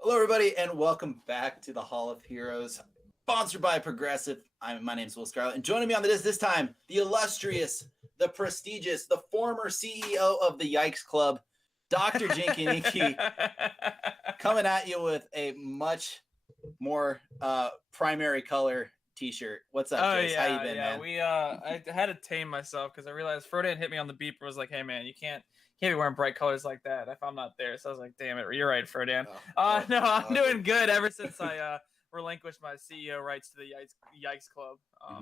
Hello, everybody, and welcome back to the Hall of Heroes, sponsored by Progressive. My name's Will Scarlett, and joining me on this time, the illustrious, the prestigious, the former CEO of the Yikes Club, DR.JIKININKI, coming at you with a much more primary color T-shirt. What's up, Jace? How you been, man? I had to tame myself because I realized Frodan hit me on the beeper. Was like, "Hey, man, you can't be wearing bright colors like that if I'm not there." So I was like, "Damn it, you're right, Frodan." No, I'm doing good ever since I relinquished my CEO rights to the Yikes Club.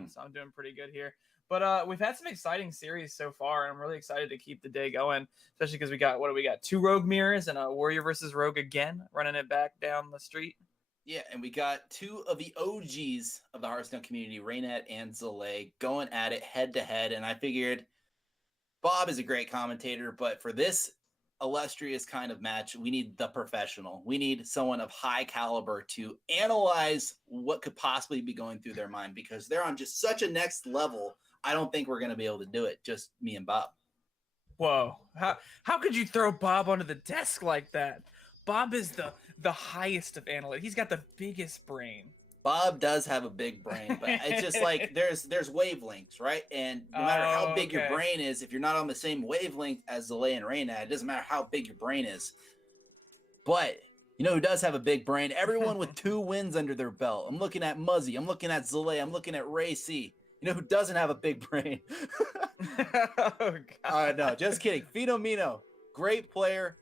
So I'm doing pretty good here. But we've had some exciting series so far, and I'm really excited to keep the day going, especially because we got 2 Rogue mirrors and a Warrior versus Rogue again, running it back down the street. Yeah, and we got 2 of the OGs of the Hearthstone community, Reynad and Zalae, going at it head-to-head, and I figured Bob is a great commentator, but for this illustrious kind of match, we need the professional. We need someone of high caliber to analyze what could possibly be going through their mind, because they're on just such a next level. I don't think we're going to be able to do it, just me and Bob. Whoa. How could you throw Bob onto the desk like that? Bob is the highest of analysts. He's got the biggest brain. Bob does have a big brain, but it's just like there's wavelengths, right? And no matter how big your brain is, if you're not on the same wavelength as Zalae and Reynad, it doesn't matter how big your brain is. But you know who does have a big brain? Everyone with 2 wins under their belt. I'm looking at Muzzy. I'm looking at Zalae. I'm looking at RayC. You know who doesn't have a big brain? Oh, God. No, just kidding. Feno, great player,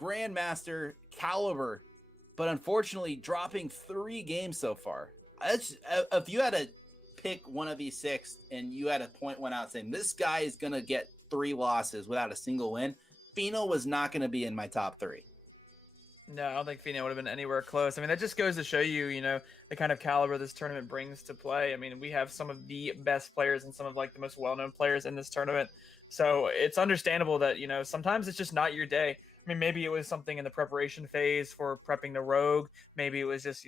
grandmaster, caliber, but unfortunately dropping 3 games so far. If you had to pick one of these 6 and you had to point one out saying this guy is going to get 3 losses without a single win, Feno was not going to be in my top 3. No, I don't think Feno would have been anywhere close. I mean, that just goes to show you, the kind of caliber this tournament brings to play. I mean, we have some of the best players and some of like the most well-known players in this tournament. So it's understandable that, sometimes it's just not your day. I mean, maybe it was something in the preparation phase for prepping the Rogue. Maybe it was just,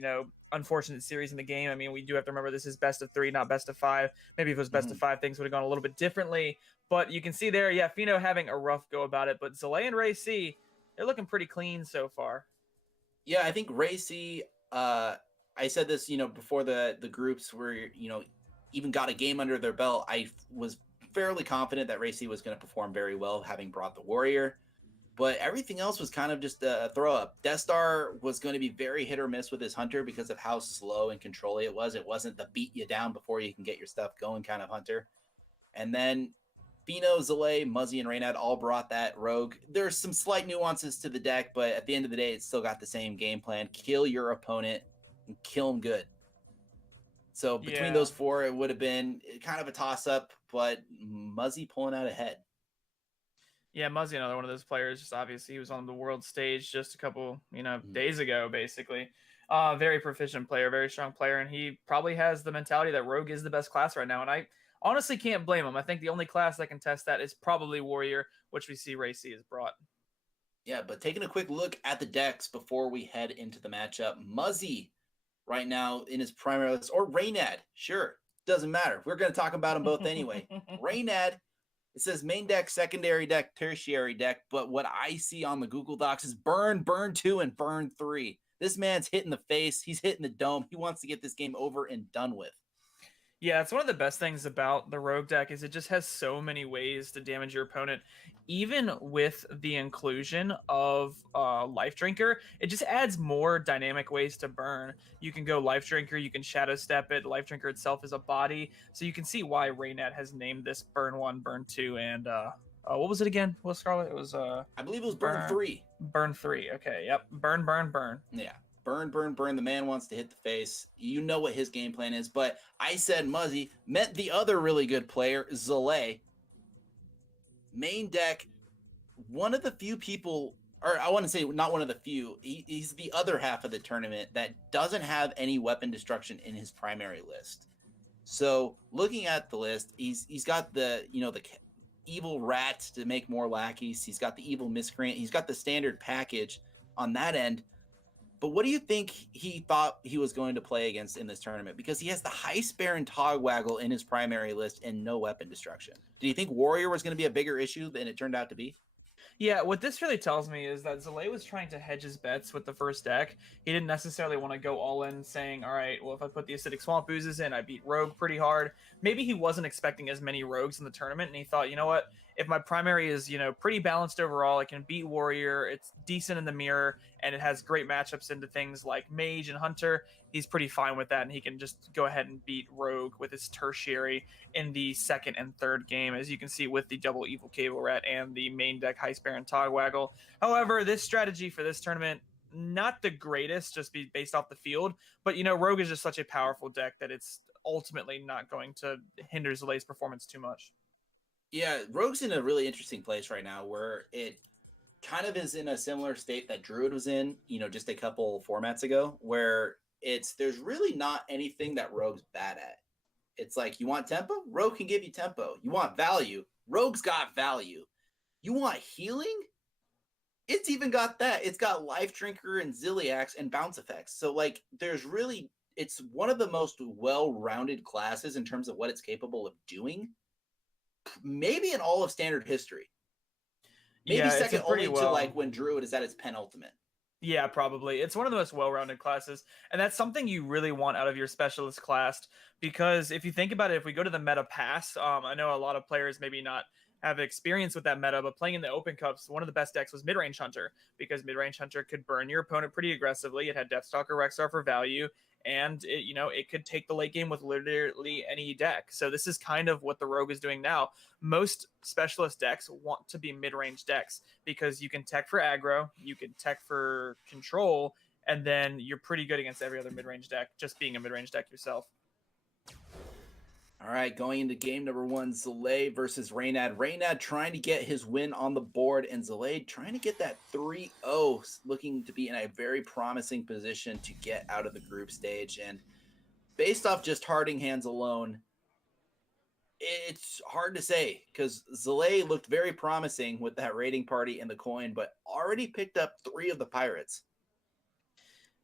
unfortunate series in the game. I mean, we do have to remember this is best of 3, not best of 5. Maybe if it was best of 5, things would have gone a little bit differently. But you can see there, yeah, Feno having a rough go about it. But Zalae and RayC, they're looking pretty clean so far. Yeah, I think RayC, I said this, before the groups were, even got a game under their belt. I was fairly confident that RayC was going to perform very well, having brought the Warrior. But everything else was kind of just a throw-up. Deathstar was going to be very hit or miss with his Hunter because of how slow and controlly it was. It wasn't the beat you down before you can get your stuff going kind of Hunter. And then Feno, Zalae, Muzzy, and Reynad all brought that Rogue. There's some slight nuances to the deck, but at the end of the day, it's still got the same game plan. Kill your opponent and kill him good. So between those 4, it would have been kind of a toss-up, but Muzzy pulling out ahead. Yeah, Muzzy, another one of those players. Just obviously, he was on the world stage just a couple, days ago, basically. Very proficient player, very strong player, and he probably has the mentality that Rogue is the best class right now. And I honestly can't blame him. I think the only class that can test that is probably Warrior, which we see RayC has brought. Yeah, but taking a quick look at the decks before we head into the matchup, Muzzy right now in his primary list, or Reynad, sure, doesn't matter. We're going to talk about them both anyway. Reynad. It says main deck, secondary deck, tertiary deck, but what I see on the Google Docs is burn, burn 2, and burn 3. This man's hitting the face. He's hitting the dome. He wants to get this game over and done with. Yeah, it's one of the best things about the Rogue deck is it just has so many ways to damage your opponent. Even with the inclusion of Life Drinker, it just adds more dynamic ways to burn. You can go Life Drinker, you can Shadow Step it. Life Drinker itself is a body, so you can see why Reynad has named this Burn 1, Burn 2, and what was it again? Will Scarlett? It was I believe it was Burn 3. Burn 3. Okay, yep. Burn, burn, burn. Yeah. Burn, burn, burn. The man wants to hit the face. You know what his game plan is. But I said Muzzy meant the other really good player, Zalae. Main deck, one of the few people, or I want to say not one of the few, he's the other half of the tournament that doesn't have any weapon destruction in his primary list. So looking at the list, he's got the, the evil rat to make more lackeys. He's got the evil miscreant. He's got the standard package on that end. But what do you think he thought he was going to play against in this tournament? Because he has the Heist Baron Togwaggle in his primary list and no weapon destruction. Do you think Warrior was going to be a bigger issue than it turned out to be? Yeah, what this really tells me is that Zalae was trying to hedge his bets with the first deck. He didn't necessarily want to go all in saying, all right, well, if I put the Acidic Swamp Oozes in, I beat Rogue pretty hard. Maybe he wasn't expecting as many Rogues in the tournament, and he thought, you know what, if my primary is, pretty balanced overall, I can beat Warrior, it's decent in the mirror, and it has great matchups into things like Mage and Hunter, he's pretty fine with that, and he can just go ahead and beat Rogue with his Tertiary in the second and third game, as you can see with the double Evil Cable Rat and the main deck Heist Baron Togwaggle. However, this strategy for this tournament, not the greatest, just based off the field, but Rogue is just such a powerful deck that it's ultimately not going to hinder Zalae's performance too much. Yeah, Rogue's in a really interesting place right now where it kind of is in a similar state that Druid was in, just a couple formats ago, where there's really not anything that Rogue's bad at. It's like, you want tempo? Rogue can give you tempo. You want value? Rogue's got value. You want healing? It's even got that. It's got Life Drinker and Ziliax and bounce effects. So, it's one of the most well-rounded classes in terms of what it's capable of doing. Maybe in all of Standard history. Maybe second only to when Druid is at its penultimate. Yeah, probably. It's one of the most well-rounded classes, and that's something you really want out of your specialist class, because if you think about it, if we go to the meta pass, I know a lot of players maybe not have experience with that meta, but playing in the Open Cups, one of the best decks was Midrange Hunter, because Midrange Hunter could burn your opponent pretty aggressively. It had Deathstalker Rexar for value, and it could take the late game with literally any deck. So this is kind of what the Rogue is doing now. Most specialist decks want to be mid-range decks because you can tech for aggro, you can tech for control, and then you're pretty good against every other mid-range deck, just being a mid-range deck yourself. All right, going into game number 1, Zalae versus Reynad. Reynad trying to get his win on the board, and Zalae trying to get that 3-0, looking to be in a very promising position to get out of the group stage. And based off just harding hands alone, it's hard to say, because Zalae looked very promising with that raiding party and the coin, but already picked up 3 of the pirates.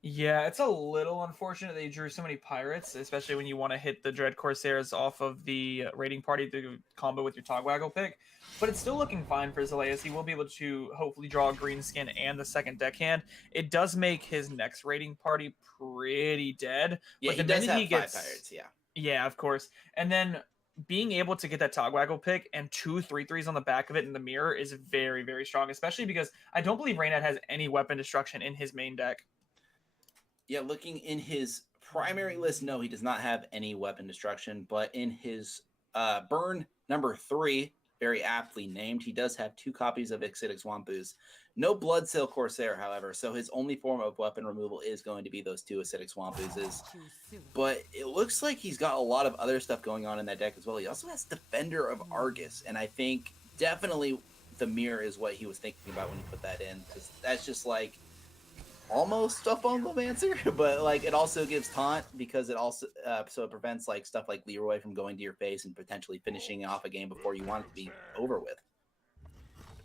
Yeah, it's a little unfortunate that you drew so many pirates, especially when you want to hit the Dread Corsairs off of the raiding party to combo with your Togwaggle pick. But it's still looking fine for Zalae, as he will be able to hopefully draw a green skin and the second deckhand. It does make his next raiding party pretty dead. Yeah, but the he does minute have he gets 5 pirates, yeah. Yeah, of course. And then being able to get that Togwaggle pick and 2 3/3s on the back of it in the mirror is very, very strong, especially because I don't believe Reynad has any weapon destruction in his main deck. Yeah, looking in his primary list, no, he does not have any weapon destruction, but in his burn number 3, very aptly named, he does have 2 copies of Acidic Swamp Ooze. No Bloodsail Corsair, however, so his only form of weapon removal is going to be those 2 Acidic Swamp Oozes. But it looks like he's got a lot of other stuff going on in that deck as well. He also has Defender of Argus, and I think definitely the mirror is what he was thinking about when he put that in, because that's just like almost a Fungalmancer, but it also gives taunt, because it also so it prevents stuff like Leroy from going to your face and potentially finishing off a game before you want it to be over with.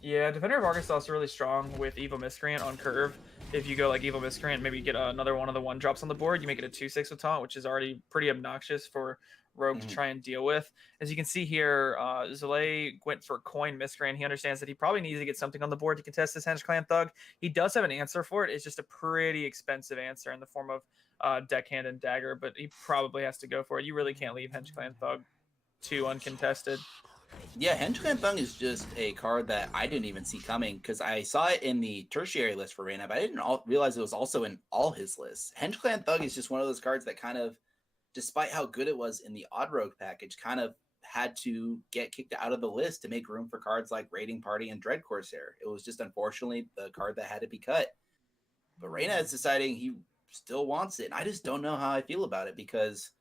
Yeah, Defender of Argus is also really strong with Evil Miscreant on curve. If you go Evil Miscreant, maybe get another one of the 1-drops on the board, you make it a 2/6 with taunt, which is already pretty obnoxious for Rogue to try and deal with. As you can see here, Zalae went for coin Miscreant. He understands that he probably needs to get something on the board to contest this Henge Clan Thug. He does have an answer for it. It's just a pretty expensive answer in the form of Deckhand and Dagger, but he probably has to go for it. You really can't leave Henge Clan Thug too uncontested. Yeah, Henge Clan Thug is just a card that I didn't even see coming, because I saw it in the tertiary list for Reynad, but I didn't realize it was also in all his lists. Henge Clan Thug is just one of those cards that kind of, despite how good it was in the Odd Rogue package, kind of had to get kicked out of the list to make room for cards like Raiding Party and Dread Corsair. It was just unfortunately the card that had to be cut. But Reynad's deciding he still wants it, and I just don't know how I feel about it, because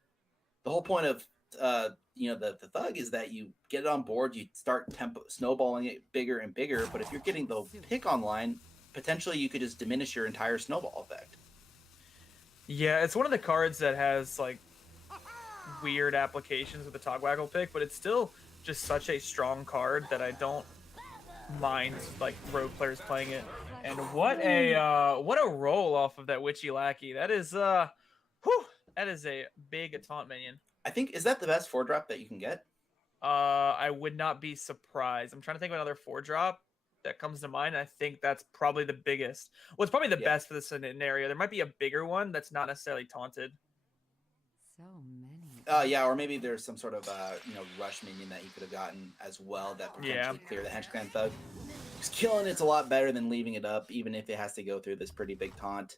the whole point of the Thug is that you get it on board, you start snowballing it bigger and bigger, but if you're getting the pick online, potentially you could just diminish your entire snowball effect. Yeah, it's one of the cards that has weird applications with the Togwaggle pick, but it's still just such a strong card that I don't mind Rogue players playing it. And what a roll off of that Witchy Lackey. That is that is a big taunt minion. I think, is that the best 4-drop that you can get? I would not be surprised. I'm trying to think of another 4-drop. that comes to mind. I think that's probably the biggest. Well, it's probably the Yeah. best for this scenario. There might be a bigger one that's not necessarily taunted. So many. Yeah, or maybe there's some sort of rush minion that he could have gotten as well that potentially clear the Hench Clan Thug. Because killing it's a lot better than leaving it up, even if it has to go through this pretty big taunt.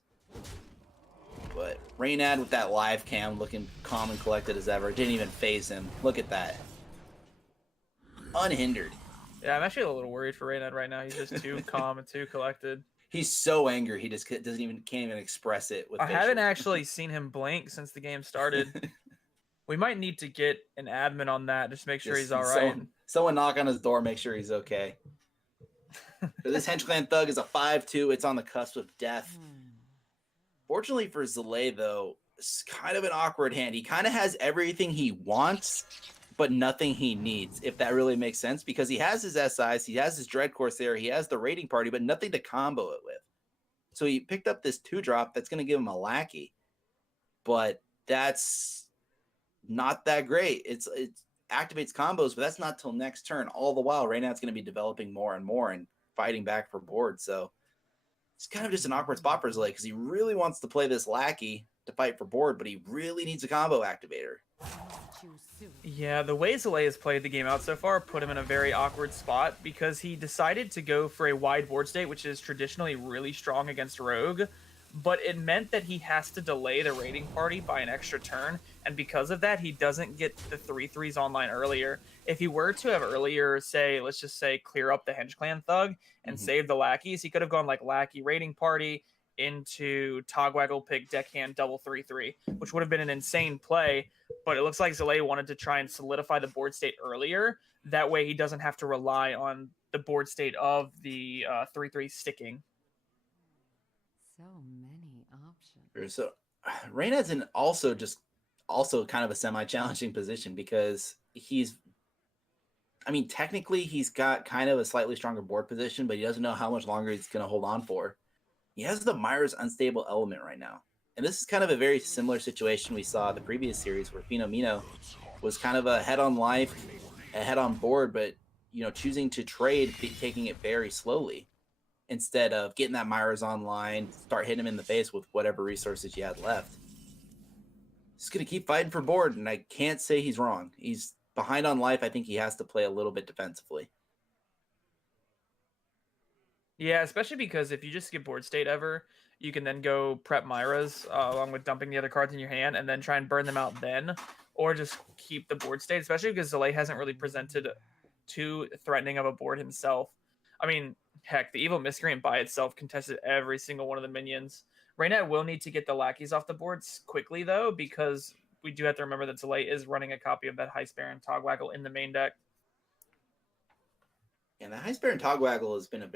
But Reynad with that live cam looking calm and collected as ever. Didn't even phase him. Look at that. Unhindered. Yeah, I'm actually a little worried for Reynad right now. He's just too calm and too collected. He's can't even express it. With I haven't actually seen him blink since the game started. We might need to get an admin on that just to make sure he's all right. Someone knock on his door, make sure he's okay. This Hench Clan Thug is a 5-2. It's on the cusp of death. Fortunately for Zalae, though, it's kind of an awkward hand. He kind of has everything he wants, but nothing he needs, if that really makes sense, because he has his SIs, he has his Dread Corsair, he has the raiding party, but nothing to combo it with. So he picked up this 2-drop that's going to give him a lackey, but that's not that great. It activates combos, but that's not till next turn. All the while, Reynad's going to be developing more and more and fighting back for board. So it's kind of just an awkward spot for Zalae because he really wants to play this lackey to fight for board, but he really needs a combo activator. Yeah, the way Zalae has played the game out so far put him in a very awkward spot because he decided to go for a wide board state, which is traditionally really strong against Rogue, but it meant that he has to delay the raiding party by an extra turn, and because of that, he doesn't get the 3/3s online earlier. If he were to have earlier, let's just say, clear up the Hench Clan Thug and save the lackeys, he could have gone like lackey raiding party into Togwaggle pick deckhand double 3/3, which would have been an insane play, but it looks like Zalae wanted to try and solidify the board state earlier. That way he doesn't have to rely on the board state of the 3/3 sticking. So many options. So Reynad's in also kind of a semi-challenging position because technically he's got kind of a slightly stronger board position, but he doesn't know how much longer he's going to hold on for. He has the Myra's Unstable Element right now. And this is kind of a very similar situation we saw the previous series where Phenomeno was kind of a head on life, a head on board, but choosing to trade, taking it very slowly instead of getting that Myra's online, start hitting him in the face with whatever resources you had left. He's going to keep fighting for board, and I can't say he's wrong. He's behind on life. I think he has to play a little bit defensively. Yeah, especially because if you just skip board state ever, you can then go prep Myra's along with dumping the other cards in your hand and then try and burn them out then, or just keep the board state, especially because Zalae hasn't really presented too threatening of a board himself. I mean, heck, the Evil Miscreant by itself contested every single one of the minions. Reynad will need to get the lackeys off the boards quickly, though, because we do have to remember that Zalae is running a copy of that Heist Baron Togwaggle in the main deck. And the Heist Baron Togwaggle has been a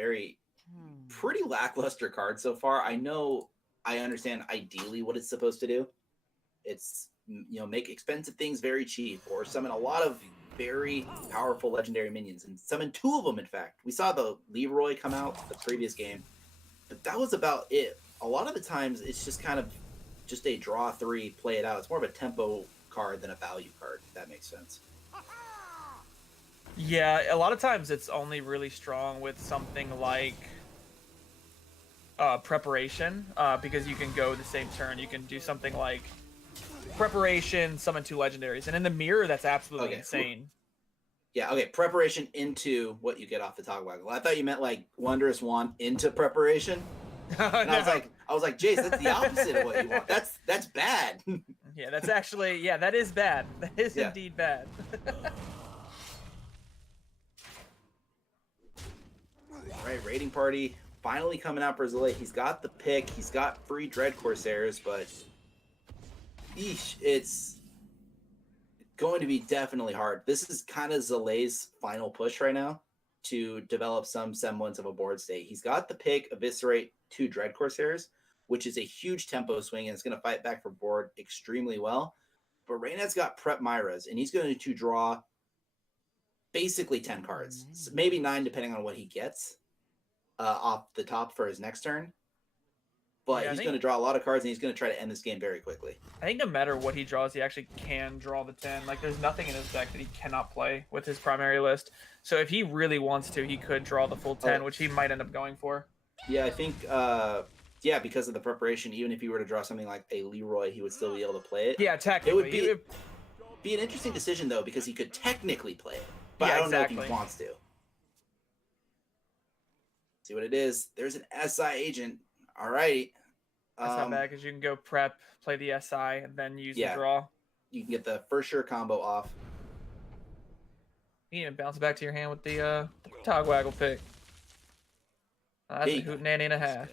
pretty lackluster card so far. I understand ideally what it's supposed to do. It's, make expensive things very cheap or summon a lot of very powerful legendary minions and summon 2 of them, in fact. We saw the Leroy come out the previous game, but that was about it. A lot of the times it's just kind of just a draw 3, play it out. It's more of a tempo card than a value card, if that makes sense. Yeah, a lot of times it's only really strong with something like preparation, because you can go the same turn. You can do something like preparation, summon 2 legendaries, and in the mirror, that's absolutely insane. Yeah, okay, preparation into what you get off the Togwaggle. I thought you meant like Wondrous Wand into preparation. No. I was like, Jace, that's the opposite of what you want. That's bad. Yeah, that's actually, that is bad. That is indeed bad. Right, raiding party finally coming out for Zalae. He's got the pick. He's got free Dread Corsairs, but it's going to be definitely hard. This is kind of Zalae's final push right now to develop some semblance of a board state. He's got the pick, Eviscerate 2 Dread Corsairs, which is a huge tempo swing, and it's going to fight back for board extremely well. But Reynad's got Prep Myras, and he's going to draw basically 10 cards, maybe 9 depending on what he gets off the top for his next turn. but Yeah, I he's think- going to draw a lot of cards, and he's going to try to end this game very quickly. I think no matter what he draws, he actually can draw the 10. Like, there's nothing in his deck that he cannot play with his primary list. So if he really wants to, he could draw the full 10, which he might end up going for. Yeah, I think, because of the preparation, even if he were to draw something like a Leroy, he would still be able to play it. Yeah, It technically. would be an interesting decision, though, because he could technically play it. But Yeah, I don't know exactly. if he wants to. See what it is. There's an SI agent. All right. That's not bad because you can go prep, play the SI, and then use the Yeah. draw. You can get the for sure combo off. You can even bounce back to your hand with the Togwaggle pick. That's a Hey. hootenanny and a half.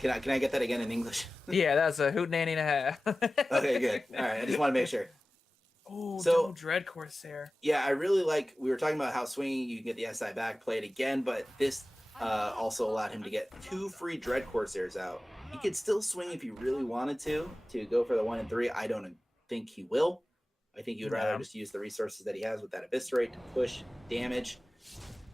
Can I get that again in English? Yeah, that's a hootenanny and a half. Okay, good. All right, I just want to make sure. Oh, So- double Dread Corsair. Yeah, I really like. We were talking about how swinging you can get the SI back, play it again, but this also allowed him to get 2 free Dread Corsairs out. He could still swing if he really wanted to go for the 1 and 3. I don't think he will. I think he would rather Yeah. just use the resources that he has with that Eviscerate to push damage.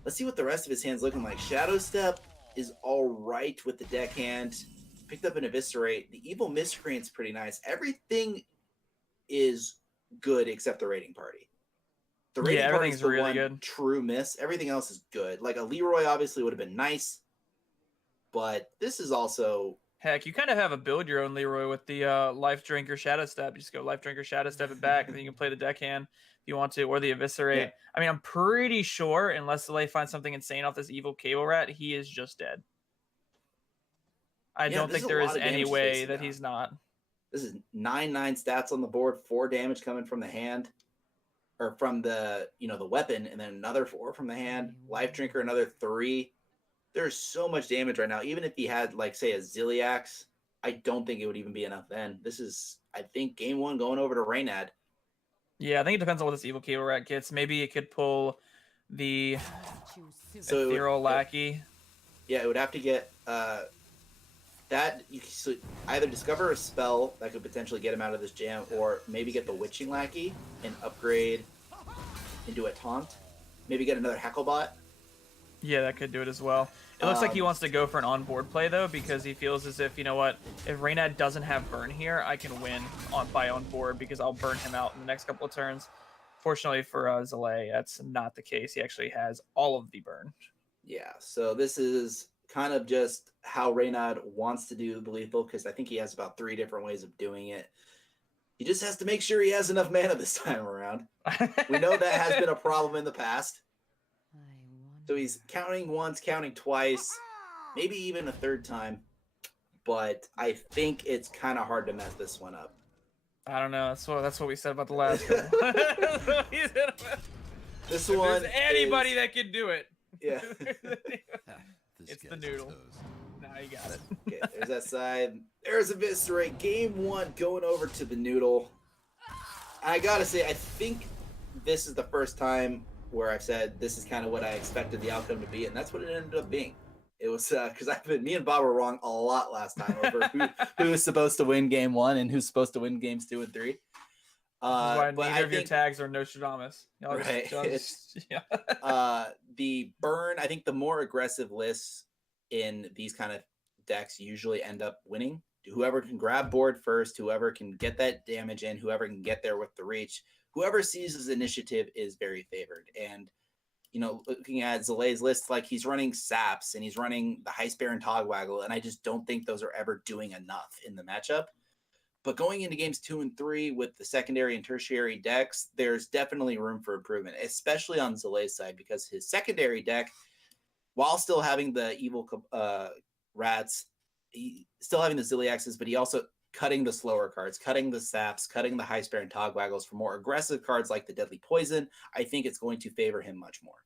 Let's see what the rest of his hand's looking like. Shadow Step is all right with the deckhand. Picked up an Eviscerate. The Evil Miscreant's pretty nice. Everything is good except the Raiding Party. The Raiding Party's everything's the really one good. true miss. Everything else is good. Like a Leroy obviously would have been nice, but this is also Heck, you kind of have a build your own Leroy with the Life Drinker Shadow Step. You just go Life Drinker Shadow Step it back, and then you can play the deckhand if you want to, or the Eviscerate. Yeah. I mean, I'm pretty sure, unless Zalae finds something insane off this evil Cable Rat, he is just dead. I Yeah, don't this think is a there lot is of any damage way facing that now. he's not. This is 9/9 stats on the board, 4 damage coming from the hand, or from the the weapon, and then another 4 from the hand. Life Drinker another 3. There's so much damage right now. Even if he had like say a Ziliax, I don't think it would even be enough. Then this is, I think, game 1 going over to Reynad. Yeah, I think it depends on what this evil Cable Rat gets. Maybe it could pull the So it would- Ethereal Lackey. Yeah, it would have to get that. So either discover a spell that could potentially get him out of this jam, or maybe get the Witching Lackey and upgrade into a Taunt. Maybe get another Hecklebot. Yeah, that could do it as well. It looks like he Um, wants to go for an on-board play, though, because he feels as if, you know what, if Reynad doesn't have burn here, I can win by on-board because I'll burn him out in the next couple of turns. Fortunately for Zalae, that's not the case. He actually has all of the burn. Yeah, so this is kind of just how Reynad wants to do the lethal, because I think he has about 3 different ways of doing it. He just has to make sure he has enough mana this time around. We know that has been a problem in the past. So he's counting once, counting twice, maybe even a 3rd time. But I think it's kind of hard to mess this one up. I don't know. That's what we said about the last couple. That's what we said about- This If one there's anybody is- that can do it, Yeah. it's the noodle. Now you got it. Okay, there's that side. There's Eviscerate. Game 1 going over to the noodle. I gotta say, I think this is the first time where I've said this is kind of what I expected the outcome to be, and that's what it ended up being. It was because me and Bob were wrong a lot last time over who was supposed to win game 1 and who's supposed to win games 2 and 3. This is why but neither I of your think- tags are Nostradamus. Y'all Right. yeah. The burn, I think the more aggressive lists in these kind of decks usually end up winning. Whoever can grab board first, whoever can get that damage in, whoever can get there with the reach, whoever seizes initiative is very favored. And, looking at Zalae's list, like he's running Saps and he's running the Heist Baron Togwaggle, and I just don't think those are ever doing enough in the matchup. But going into games 2 and 3 with the secondary and tertiary decks, there's definitely room for improvement, especially on Zalae's side, because his secondary deck, while still having the evil rats, he still having the Ziliaxes, but he also cutting the slower cards, cutting the Saps, cutting the Heist Baron Togwaggles for more aggressive cards like the Deadly Poison. I think it's going to favor him much more.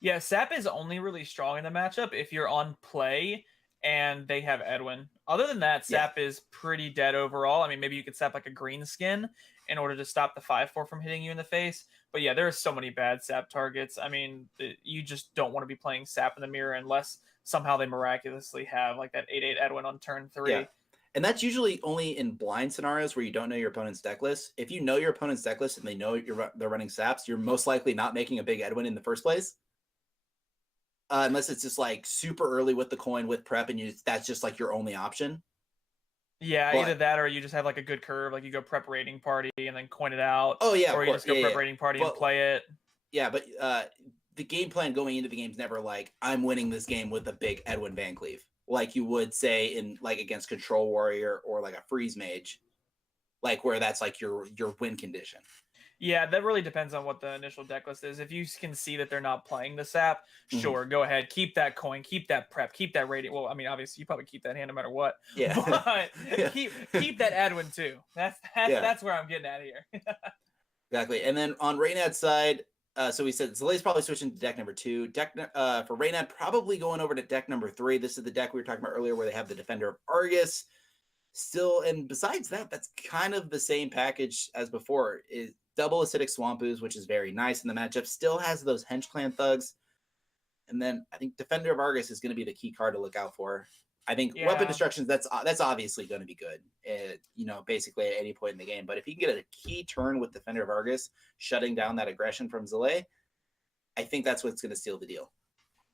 Yeah, Sap is only really strong in the matchup if you're on play and they have Edwin. Other than that, Sap is pretty dead overall. I mean, maybe you could Sap like a green skin in order to stop the 5/4 from hitting you in the face. But yeah, there are so many bad Sap targets. I mean, you just don't want to be playing Sap in the mirror unless somehow they miraculously have like that 8/8 Edwin on turn 3. Yeah. And that's usually only in blind scenarios where you don't know your opponent's deck list. If you know your opponent's deck list and they know they're running Saps, you're most likely not making a big Edwin in the first place. unless it's just like super early with the coin with prep, and that's just like your only option. Yeah, But- either that or you just have like a good curve, like you go prep rating party and then coin it out. Oh yeah, or of you course. just go Yeah, prep yeah. rating party and But- play it. Yeah, but the game plan going into the game is never like I'm winning this game with a big Edwin Van Cleave, like you would say in like against Control Warrior or like a Freeze Mage, like where that's like your win condition. Yeah, that really depends on what the initial deck list is. If you can see that they're not playing the sap, sure, go ahead, keep that coin, keep that prep, keep that rating. Well, I mean, obviously you probably keep that hand no matter what. Yeah, But Yeah. keep that Edwin too. That's where I'm getting at here. Exactly. And then on Reynad's side, so we said Zalae's probably switching to deck number 2. For Reynad, probably going over to deck number 3. This is the deck we were talking about earlier where they have the Defender of Argus. Still, and besides that, that's kind of the same package as before. Is double acidic swamp ooze, which is very nice in the matchup. Still has those Hench Clan thugs. And then I think Defender of Argus is going to be the key card to look out for. I think weapon destructions, that's obviously going to be good, basically at any point in the game. But if you can get a key turn with Defender of Argus, shutting down that aggression from Zalae, I think that's what's going to seal the deal.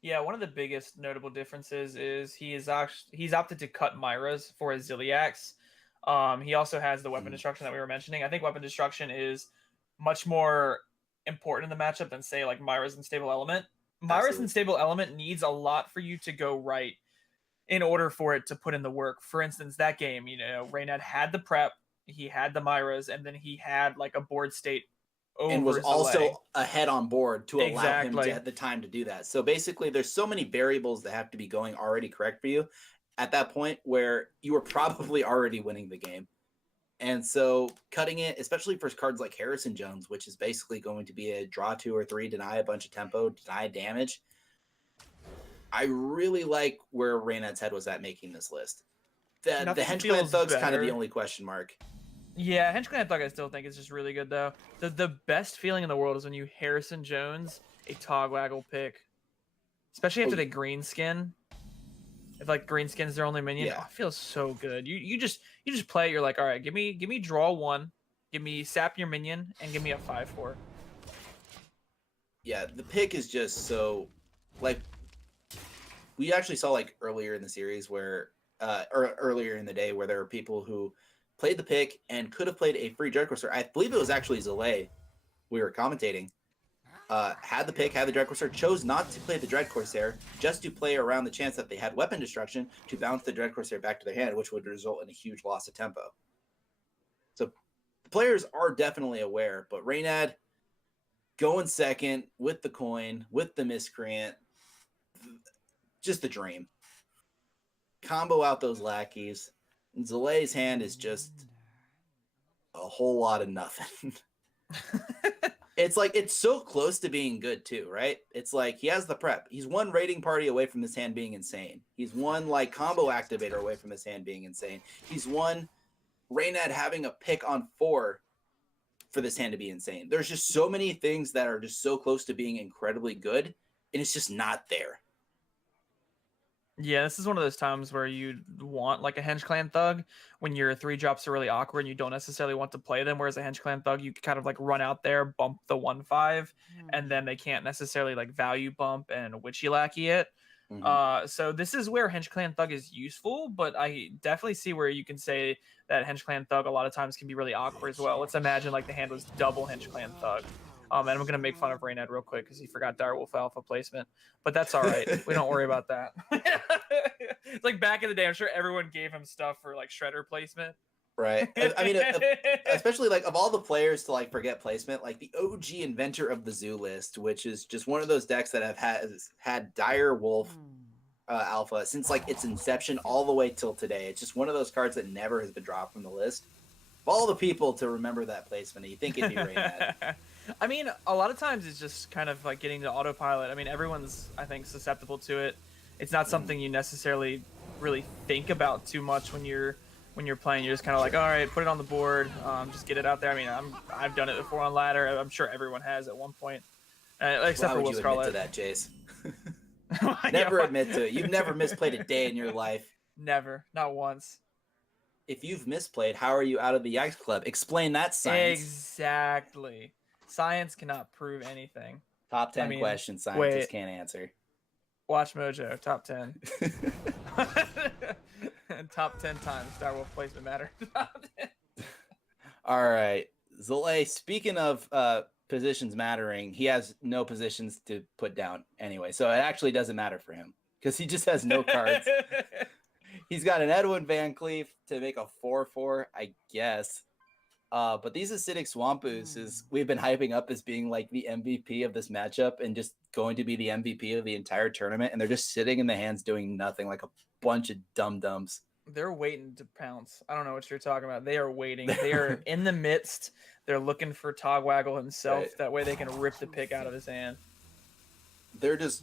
Yeah, one of the biggest notable differences is he's opted to cut Myra's for his Ziliax. He also has the weapon destruction that we were mentioning. I think weapon destruction is much more important in the matchup than say like Myra's Unstable Element. Myra's Unstable Element needs a lot for you to go right in order for it to put in the work. For instance, that game, Reynad had the prep, he had the Myras, and then he had like a board state over and was Zalae. also ahead on board to allow him to Exactly. have the time to do that. So basically, there's so many variables that have to be going already correct for you at that point where you were probably already winning the game. And so cutting it, especially for cards like Harrison Jones, which is basically going to be a draw 2 or 3, deny a bunch of tempo, deny damage. I really like where Reynad's head was at making this list. The Hench Clan Thug's kind of the only question mark. Yeah, Hench Clan Thug I still think is just really good though. The best feeling in the world is when you Harrison Jones a Togwaggle pick, especially after the green skin. If like green skin is their only minion, it feels so good. You just play it. You're like, all right, give me draw 1, give me sap your minion, and give me a 5/4. Yeah, the pick is just so like we actually saw like earlier in the series where or earlier in the day where there were people who played the pick and could have played a free Dread Corsair. I believe it was actually Zalae we were commentating. Had the pick, had the Dread Corsair, chose not to play the Dread Corsair, just to play around the chance that they had weapon destruction to bounce the Dread Corsair back to their hand, which would result in a huge loss of tempo. So the players are definitely aware, but Reynad going second with the coin, with the miscreant, just the dream. Combo out those lackeys. And Zalae's hand is just a whole lot of nothing. It's like, it's so close to being good too, right? It's like, he has the prep. He's one rating party away from this hand being insane. He's one like combo activator away from this hand being insane. He's one Reynad having a pick on 4 for this hand to be insane. There's just so many things that are just so close to being incredibly good, and it's just not there. Yeah, this is one of those times where you want like a Hench Clan Thug when your 3-drops are really awkward and you don't necessarily want to play them. Whereas a Hench Clan Thug, you can kind of like run out there, bump the 1/5, and then they can't necessarily like value bump and witchy lackey it. So this is where Hench Clan Thug is useful, but I definitely see where you can say that Hench Clan Thug a lot of times can be really awkward as well. Let's imagine like the hand was double Hench Clan Thug. And I'm going to make fun of Reynad real quick because he forgot Direwolf Alpha placement. But that's all right. We don't worry about that. It's like back in the day, I'm sure everyone gave him stuff for like Shredder placement. Right. I mean, especially like of all the players to like forget placement, like the OG inventor of the Zoo list, which is just one of those decks that have had Direwolf Alpha since like its inception all the way till today. It's just one of those cards that never has been dropped from the list. Of all the people to remember that placement, you think it'd be Reynad. I mean, a lot of times it's just kind of like getting to autopilot. I mean, everyone's, I think, susceptible to it. It's not something you necessarily really think about too much when you're playing. You're just kind of like, all right, put it on the board, just get it out there. I mean, I've done it before on ladder. I'm sure everyone has at one point, except for Will Scarlet. Admit to that, Jace? Never admit to it. You've never misplayed a day in your life. Never, not once. If you've misplayed, how are you out of the Yikes Club? Explain that science. Exactly. Science cannot prove anything. Top 10 questions scientists can't answer. Watch Mojo, top 10. Top 10 times Star Wolf placement matter. All right. Zalae, speaking of positions mattering, he has no positions to put down anyway. So it actually doesn't matter for him because he just has no cards. He's got an Edwin Van Cleef to make a 4/4, I guess. But these acidic Swampus is we've been hyping up as being like the MVP of this matchup and just going to be the MVP of the entire tournament. And they're just sitting in the hands doing nothing like a bunch of dum-dums. They're waiting to pounce. I don't know what you're talking about. They are waiting. They are in the midst. They're looking for Togwaggle himself. Right. That way they can rip the pick out of his hand. They're just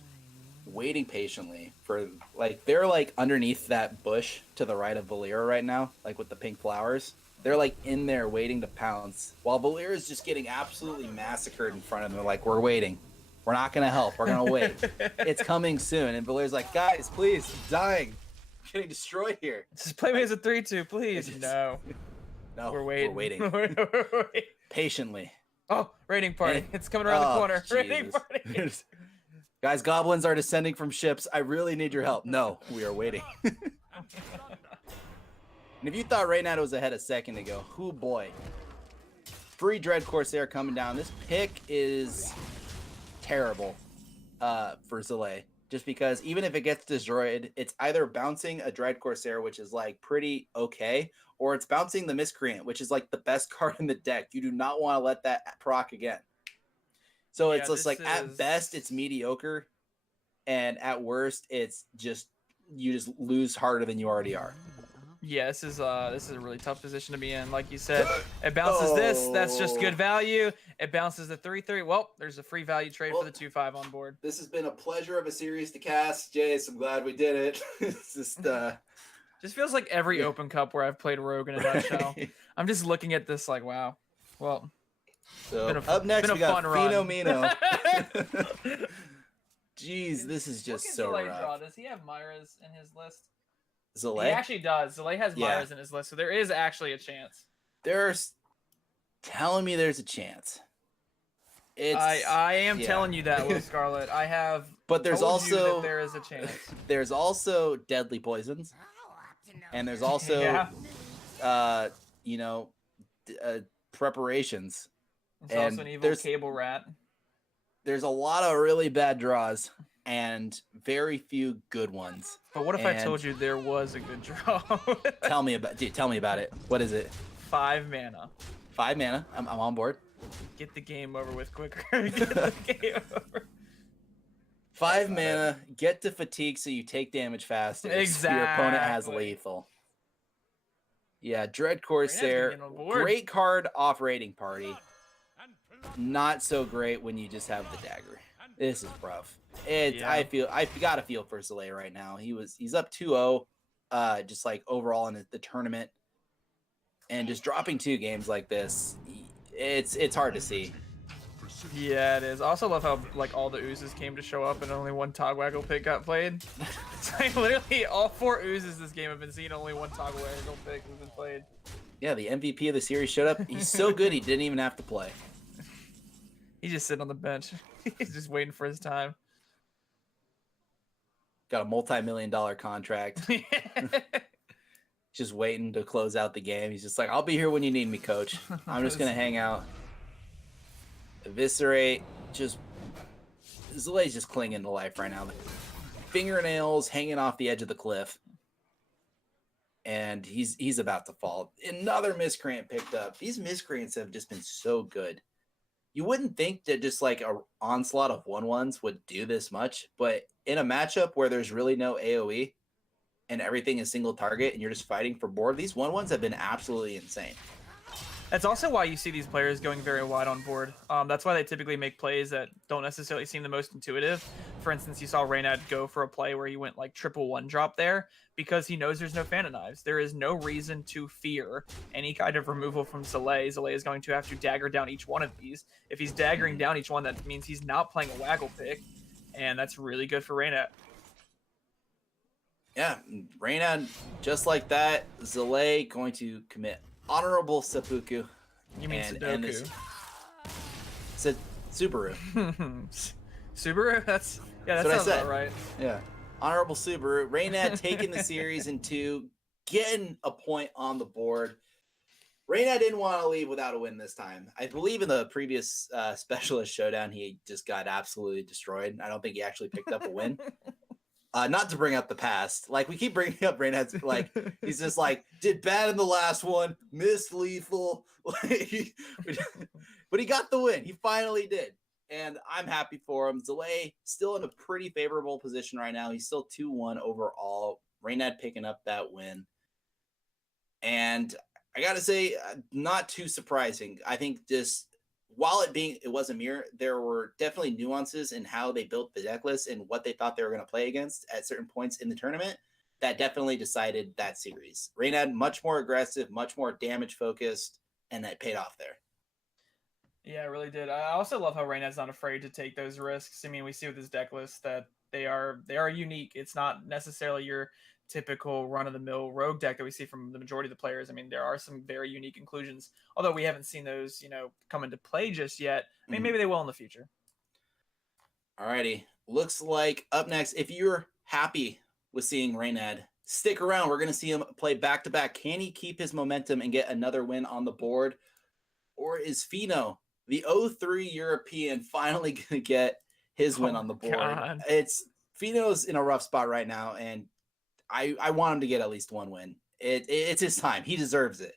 waiting patiently for like they're like underneath that bush to the right of Valera right now, like with the pink flowers. They're like in there waiting to pounce while Valera's just getting absolutely massacred in front of them. They're like, we're waiting. We're not gonna help. We're gonna wait. It's coming soon. And Valera's like, guys, please, I'm dying. I'm getting destroyed here. Just play me as a 3-2, please. No. No, We're waiting. We're waiting. We're waiting. Patiently. Oh, raiding party. It's coming around the corner. Raiding Jesus. party. Guys, goblins are descending from ships. I really need your help. No, we are waiting. And if you thought Reynad was ahead a second ago, oh boy. Free Dread Corsair coming down. This pick is terrible for Zalae. Just because even if it gets destroyed, it's either bouncing a Dread Corsair, which is like pretty okay, or it's bouncing the Miscreant, which is like the best card in the deck. You do not want to let that proc again. So Yeah, it's just like at is- best it's mediocre, and at worst it's just you just lose harder than you already are. Yeah, this is a really tough position to be in. Like you said, it bounces this. That's just good value. It bounces the 3/3. Well, there's a free value trade for the 2/5 on board. This has been a pleasure of a series to cast, Jace. I'm glad we did it. It's just Just feels like every Open Cup where I've played Rogue in a nutshell. I'm just looking at this like, wow. Well, so been a- up next been a we got fun run. Feno Mino. Jeez, this is just so rough. Does he have Myra's in his list? Zalae? He actually does. Zalae has Yeah. Myra's in his list, so there is actually a chance. There's telling me there's a chance. It's I am yeah. telling you that, Will Scarlet. I have But there's told you also that there is a chance. there's also deadly poisons, and there's also Yeah. you know preparations. It's And also an evil there's- cable rat. There's a lot of really bad draws and very few good ones. But what if I And- told you there was a good draw? Tell me about it. What is it? 5 mana. 5 mana. I'm on board. Get the game over with quicker. Get the game over. 5 That's not mana. Get to fatigue so you take damage fast. Your opponent has Exactly. lethal. Yeah, Dread Reynad's Corsair. getting on board. Great card off raiding party. Not so great when you just have the dagger. This is rough. Yeah. I got a feel for Zalae right now. He's up 2-0, just like overall in the tournament, and just dropping 2 games like this, it's hard to see. Yeah, it is. I also love how like all the oozes came to show up and only one Togwaggle pick got played. It's like literally all 4 oozes this game have been seen. Only one Togwaggle pick has been played. Yeah, the MVP of the series showed up. He's so good he didn't even have to play. He's just sitting on the bench. He's just waiting for his time. Got a multi-million-dollar contract. Just waiting to close out the game. He's just like, I'll be here when you need me, coach. I'm just gonna hang out. Eviscerate. Just Zalae's just clinging to life right now. Fingernails hanging off the edge of the cliff. And he's about to fall. Another miscreant picked up. These miscreants have just been so good. You wouldn't think that just like a onslaught of 1/1s would do this much, but in a matchup where there's really no AoE and everything is single target and you're just fighting for board, these 1/1s have been absolutely insane. That's also why you see these players going very wide on board. That's why they typically make plays that don't necessarily seem the most intuitive. For instance, you saw Reynad go for a play where he went like triple 1-drop there because he knows there's no Phantom Knives. There is no reason to fear any kind of removal from Zalae. Zalae is going to have to dagger down each one of these. If he's daggering down each one, that means he's not playing a waggle pick, and that's really good for Reynad. Yeah, Reynad, just like that, Zalae going to commit honorable seppuku. You mean and Sudoku? Subaru. Subaru? Yeah, that That's what I sounds said. about right. Yeah. Honorable Subaru. Reynad taking the series in 2, getting a point on the board. Reynad didn't want to leave without a win this time. I believe in the previous Specialist Showdown, he just got absolutely destroyed. I don't think he actually picked up a win. Not to bring up the past. Like, we keep bringing up Reynad's, like, he's just like, did bad in the last one, missed lethal. But he got the win. He finally did. And I'm happy for him. Zalae still in a pretty favorable position right now. He's still 2-1 overall. Reynad picking up that win. And I got to say, not too surprising. I think just while it was a mirror, there were definitely nuances in how they built the deck list and what they thought they were going to play against at certain points in the tournament that definitely decided that series. Reynad much more aggressive, much more damage focused, and that paid off there. Yeah, it really did. I also love how Reynad's not afraid to take those risks. I mean, we see with his deck list that they are unique. It's not necessarily your typical run-of-the-mill rogue deck that we see from the majority of the players. I mean, there are some very unique inclusions, although we haven't seen those, come into play just yet. I mean, maybe they will in the future. Alrighty. Looks like up next, if you're happy with seeing Reynad, stick around. We're going to see him play back-to-back. Can he keep his momentum and get another win on the board? Or is Feno, the 03 European, finally going to get his win on the board? God. Feno's in a rough spot right now, and I want him to get at least one win. It's his time. He deserves it.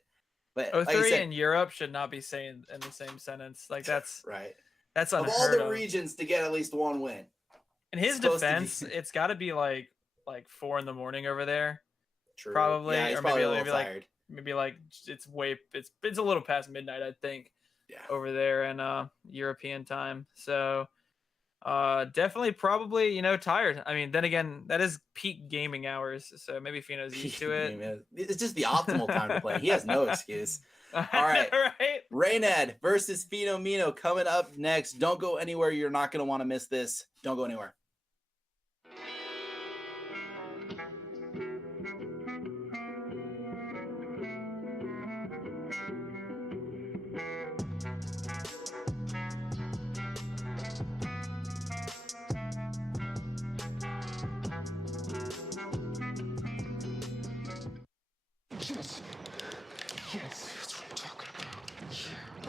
But 03 like I said, in Europe should not be saying in the same sentence. Like, that's right. That's Of unheard all of. the regions to get at least one win. In his supposed to defense, be- it's got to be like 4 in the morning over there, True. probably, Yeah, he's or probably a maybe little tired. it's a little past midnight, I think, Yeah. over there in European time. So definitely probably tired. I mean, then again, that is peak gaming hours, so maybe Feno's used to it. It's just the optimal time to play. He has no excuse. All right. Right. Reynad versus Fenomeno coming up next. Don't go anywhere. You're not going to want to miss this. Don't go anywhere. Yes. Yes, that's what I'm talking about. Yeah.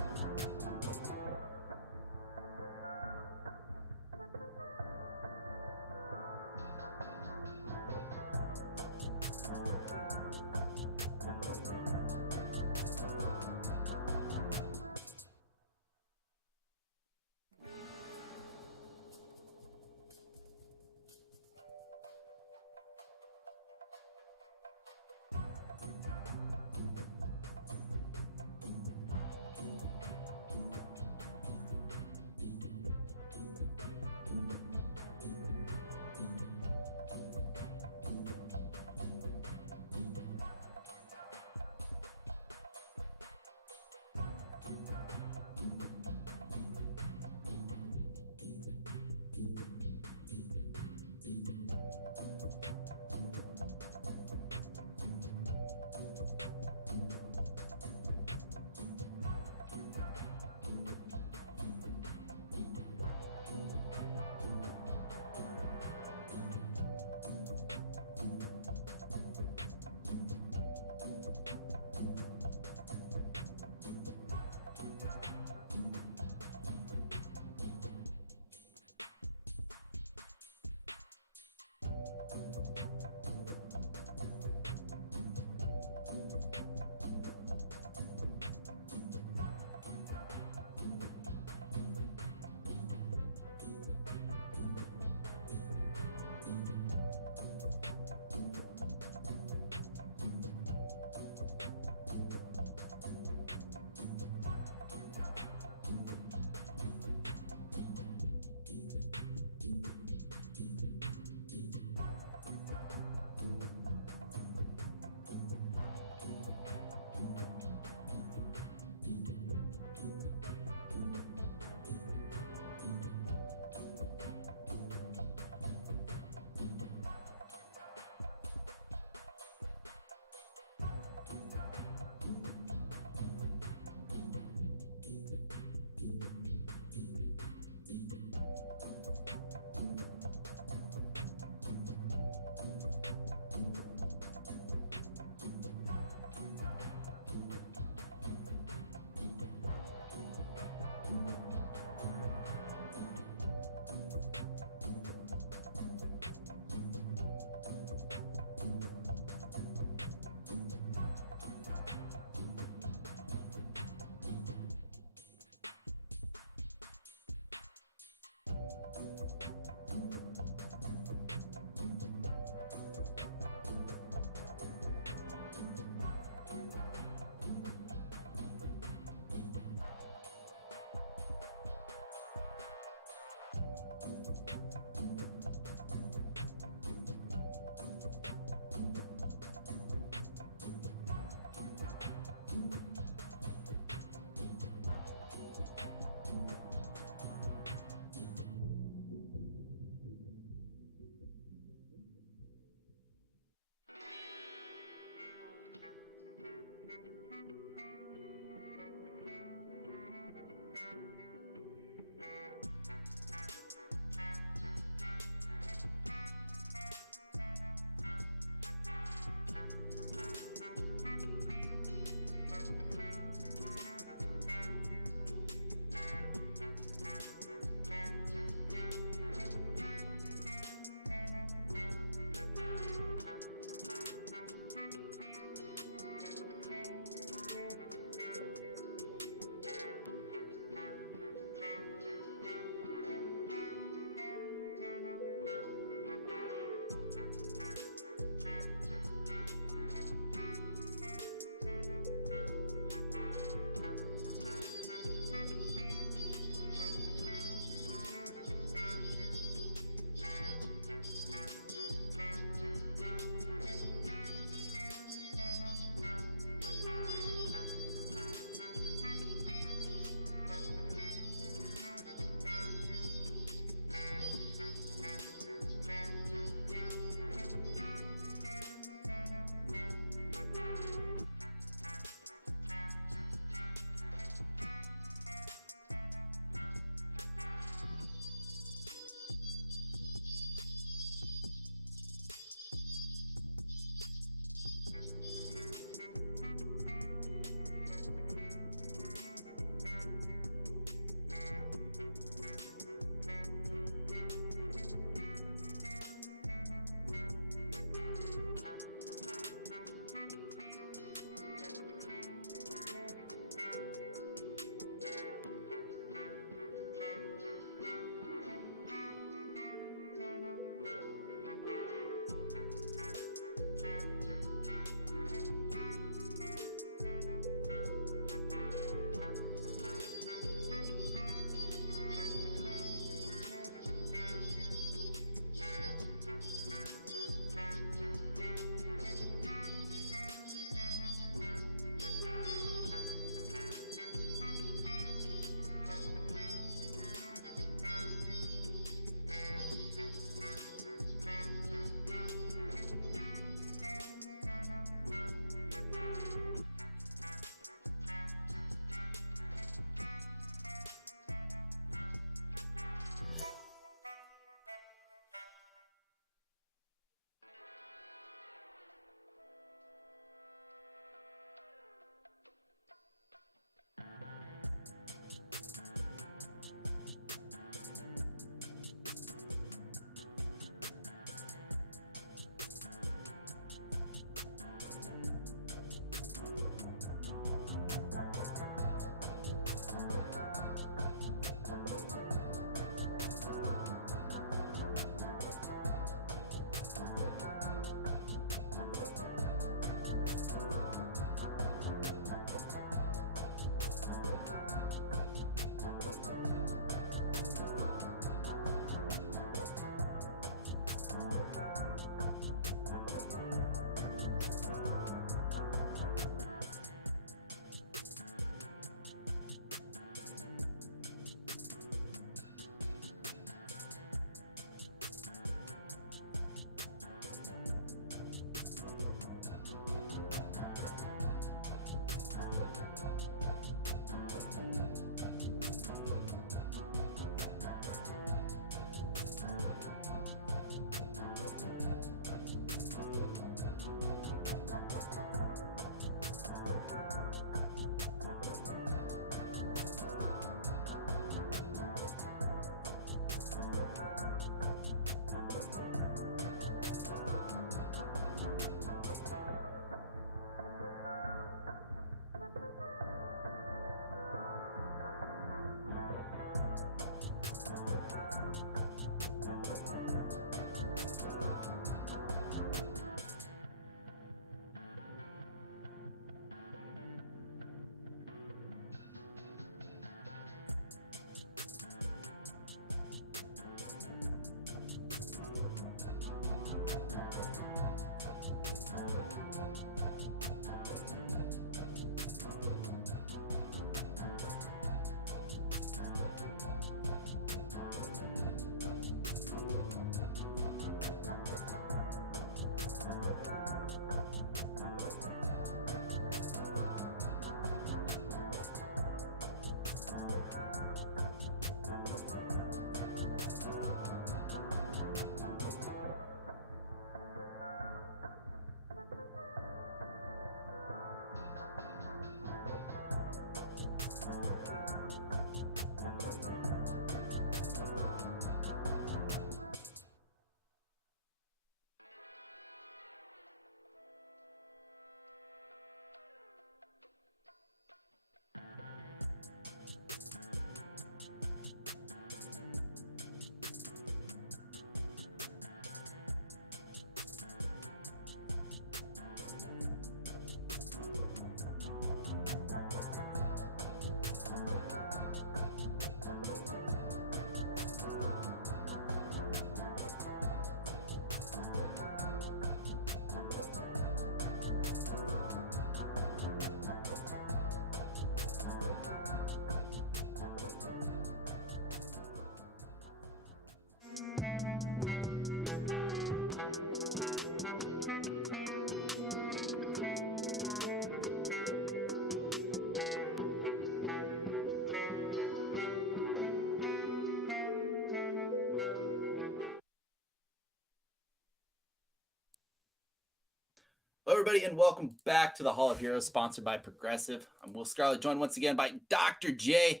everybody, and welcome back to the Hall of Heroes, sponsored by Progressive. I'm Will Scarlett, joined once again by Dr. J.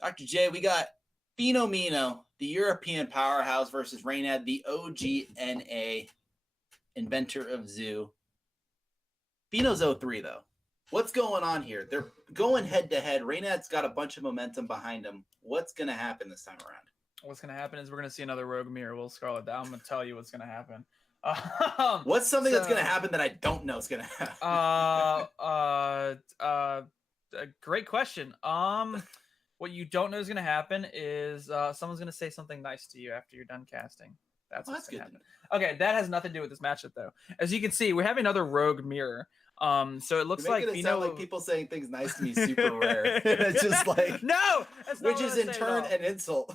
Dr. J, we got Feno, the European powerhouse, versus Reynad, the OGNA inventor of Zoo. Feno's 0-3, though. What's going on here? They're going head-to-head. Reynad's got a bunch of momentum behind him. What's going to happen this time around? What's going to happen is we're going to see another Rogue Mirror. Will Scarlett, I'm going to tell you what's going to happen. What's something that's going to happen that I don't know is going to happen? Great question. What you don't know is going to happen is someone's going to say something nice to you after you're done casting. That's what's going to happen. Okay, that has nothing to do with this matchup, though. As you can see, we're having another Rogue Mirror. So it looks like Feno, like people saying things nice to me super rare. It's just like no, that's not which is in turn an insult.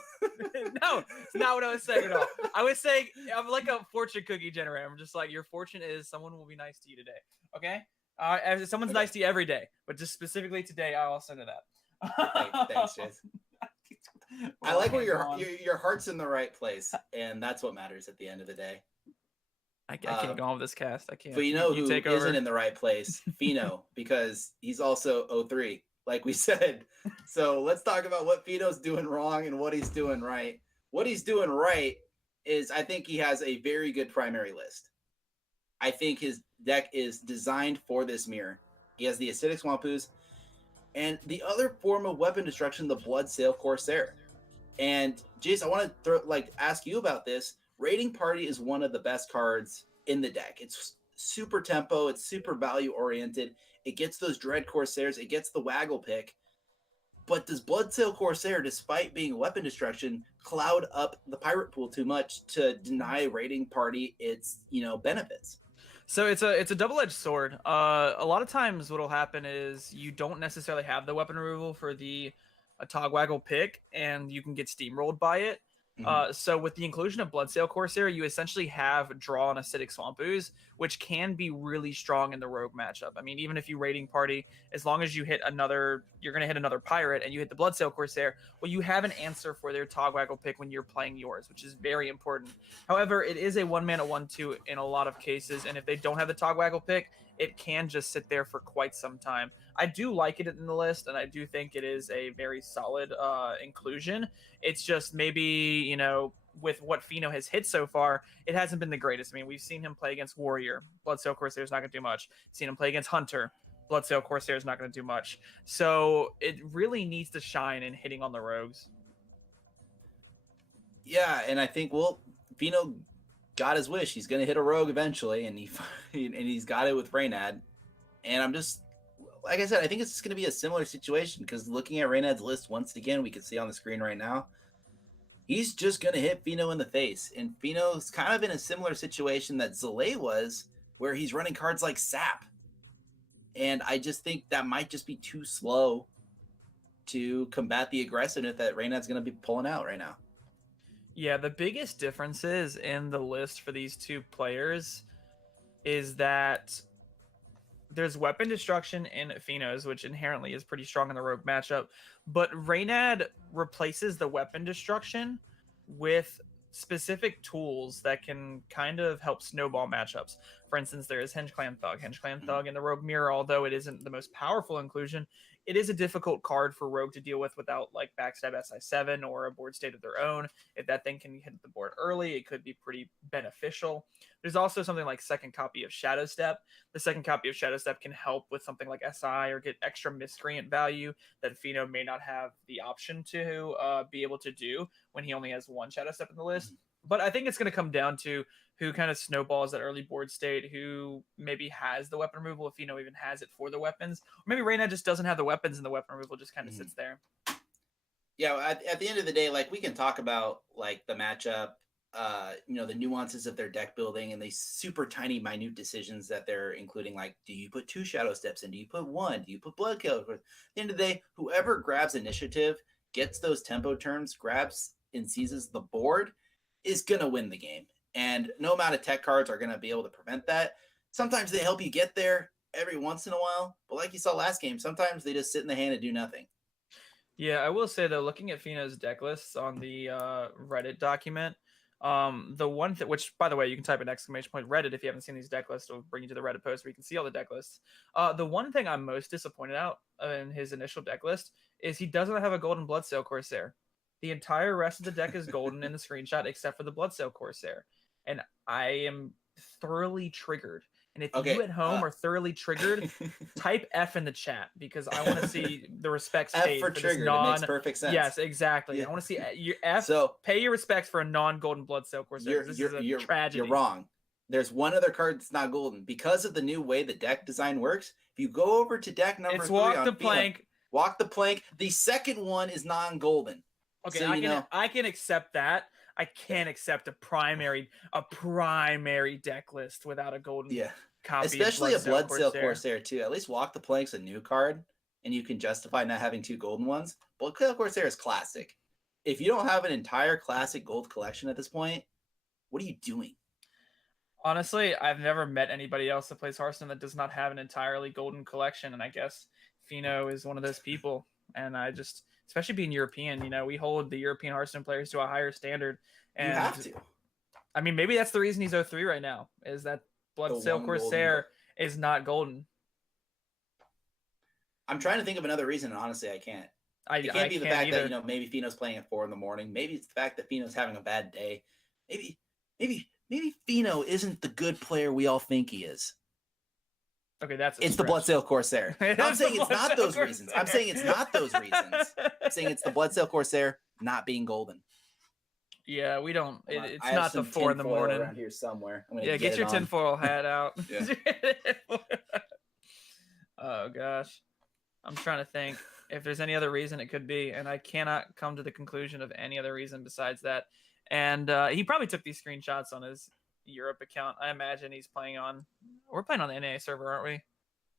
No, it's not what I was saying at all. I was saying I'm like a fortune cookie generator. I'm just like your fortune is someone will be nice to you today. Okay, someone's nice to you every day, but just specifically today, I also know that. Thanks, Jason. I like where your heart's in the right place, and that's what matters at the end of the day. I can't go on with this cast. I can't. But you know who isn't in the right place? Feno, because he's also 0-3, like we said. So let's talk about what Feno's doing wrong and what he's doing right. What he's doing right is I think he has a very good primary list. I think his deck is designed for this mirror. He has the Acidic Swampus and the other form of weapon destruction, the Bloodsail Corsair. And Jace, I want to ask you about this. Raiding Party is one of the best cards in the deck. It's super tempo. It's super value oriented. It gets those Dread Corsairs. It gets the Waggle pick. But does Bloodsail Corsair, despite being weapon destruction, cloud up the pirate pool too much to deny Raiding Party its benefits? So it's a double-edged sword. A lot of times what'll happen is you don't necessarily have the weapon removal for the Togwaggle pick, and you can get steamrolled by it. So with the inclusion of Bloodsail Corsair, you essentially have draw on Acidic Swampus, which can be really strong in the Rogue matchup. I mean, even if you Raiding Party, as long as you hit you're going to hit another pirate and you hit the Bloodsail Corsair, well, you have an answer for their Togwaggle pick when you're playing yours, which is very important. However, it is a 1-mana 1/2 in a lot of cases, and if they don't have the Togwaggle pick, it can just sit there for quite some time. I do like it in the list, and I do think it is a very solid inclusion. It's just maybe, with what Feno has hit so far, it hasn't been the greatest. I mean, we've seen him play against Warrior. Bloodsail Corsair is not going to do much. Seen him play against Hunter. Bloodsail Corsair is not going to do much. So it really needs to shine in hitting on the rogues. Yeah, and I think, Feno got his wish. He's going to hit a rogue eventually, and he's got it with Reynad. And I'm just, like I said, I think it's just going to be a similar situation, because looking at Reynad's list once again, we can see on the screen right now, he's just going to hit Feno in the face. And Feno's kind of in a similar situation that Zalae was, where he's running cards like Sap. And I just think that might just be too slow to combat the aggressiveness that Reynad's going to be pulling out right now. Yeah, the biggest differences in the list for these two players is that there's weapon destruction in Feno's, which inherently is pretty strong in the rogue matchup, but Reynad replaces the weapon destruction with specific tools that can kind of help snowball matchups. For instance, there is Henge Clan Thug. Henge Clan Thug in the Rogue Mirror, although it isn't the most powerful inclusion, it is a difficult card for Rogue to deal with without backstab SI7 or a board state of their own. If that thing can hit the board early, it could be pretty beneficial. There's also something like second copy of Shadow Step. The second copy of Shadow Step can help with something like SI or get extra miscreant value that Feno may not have the option to be able to do when he only has one Shadow Step in the list. But I think it's going to come down to who kind of snowballs that early board state, who maybe has the weapon removal, if Feno even has it for the weapons. Or maybe Reynad just doesn't have the weapons and the weapon removal just kind of sits there. Yeah, at the end of the day, we can talk about, the matchup, the nuances of their deck building and the super tiny, minute decisions that they're including, do you put 2 Shadow Steps in? Do you put 1? Do you put Blood Kill? At the end of the day, whoever grabs initiative, gets those tempo turns, grabs and seizes the board, is going to win the game. And no amount of tech cards are going to be able to prevent that. Sometimes they help you get there every once in a while. But like you saw last game, sometimes they just sit in the hand and do nothing. Yeah, I will say, though, looking at Feno's deck lists on the Reddit document, The one which, by the way, you can type an exclamation point Reddit if you haven't seen these deck lists. It'll bring you to the Reddit post where you can see all the deck lists. The one thing I'm most disappointed out in his initial deck list is he doesn't have a golden Bloodsail Corsair. The entire rest of the deck is golden in the screenshot except for the Bloodsail Corsair, and I am thoroughly triggered. And if you at home are thoroughly triggered, type F in the chat because I want to see the respects paid for this triggered. non. It makes perfect sense. Yes, exactly. Yeah. I want to see your F. So pay your respects for a non-golden Bloodsail Corsair. This is a tragedy. You're wrong. There's one other card that's not golden because of the new way the deck design works. If you go over to deck number it's 3 walk the plank. Walk the plank. The second one is non-golden. Okay, So I can accept that. I can't accept a primary deck list without a golden copy. Especially of a Bloodsail Corsair too. At least Walk the Plank's a new card, and you can justify not having 2 golden ones. Bloodsail Corsair is classic. If you don't have an entire classic gold collection at this point, what are you doing? Honestly, I've never met anybody else that plays Hearthstone that does not have an entirely golden collection, and I guess Feno is one of those people. And I just, especially being European, we hold the European Hearthstone players to a higher standard. And you have to. I mean, maybe that's the reason he's 0-3 right now, is that Bloodsail Corsair is not golden. I'm trying to think of another reason, and honestly, I can't. It can't be the fact that maybe Feno's playing at 4 a.m. Maybe it's the fact that Feno's having a bad day. Maybe Feno isn't the good player we all think he is. Okay, it's the Bloodsail Corsair. I'm saying it's not those reasons. I'm saying it's not those reasons. I'm saying it's the Bloodsail Corsair not being golden. Yeah, we don't. It's not the 4 a.m. around here somewhere. Yeah, get your tinfoil hat out. Oh gosh, I'm trying to think if there's any other reason it could be, and I cannot come to the conclusion of any other reason besides that. And he probably took these screenshots on his Europe account. I imagine he's playing on. We're playing on the NA server, aren't we?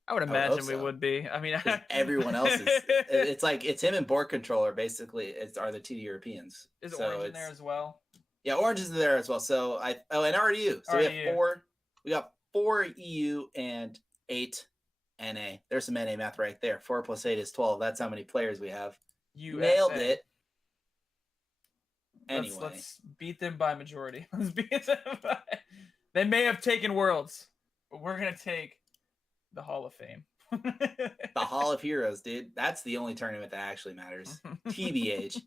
I would imagine we would be. I mean, everyone else is. It's like it's him and BoarControl basically are the 2 Europeans. Is Orange in there as well? Yeah, Orange is there as well. So and RDU. So we have 4. We got 4 EU and 8 NA. There's some NA math right there. 4 + 8 is 12. That's how many players we have. You nailed it. Anyway. Let's beat them by majority. They may have taken Worlds, but we're gonna take the Hall of Fame. The Hall of Heroes, dude. That's the only tournament that actually matters. TBH.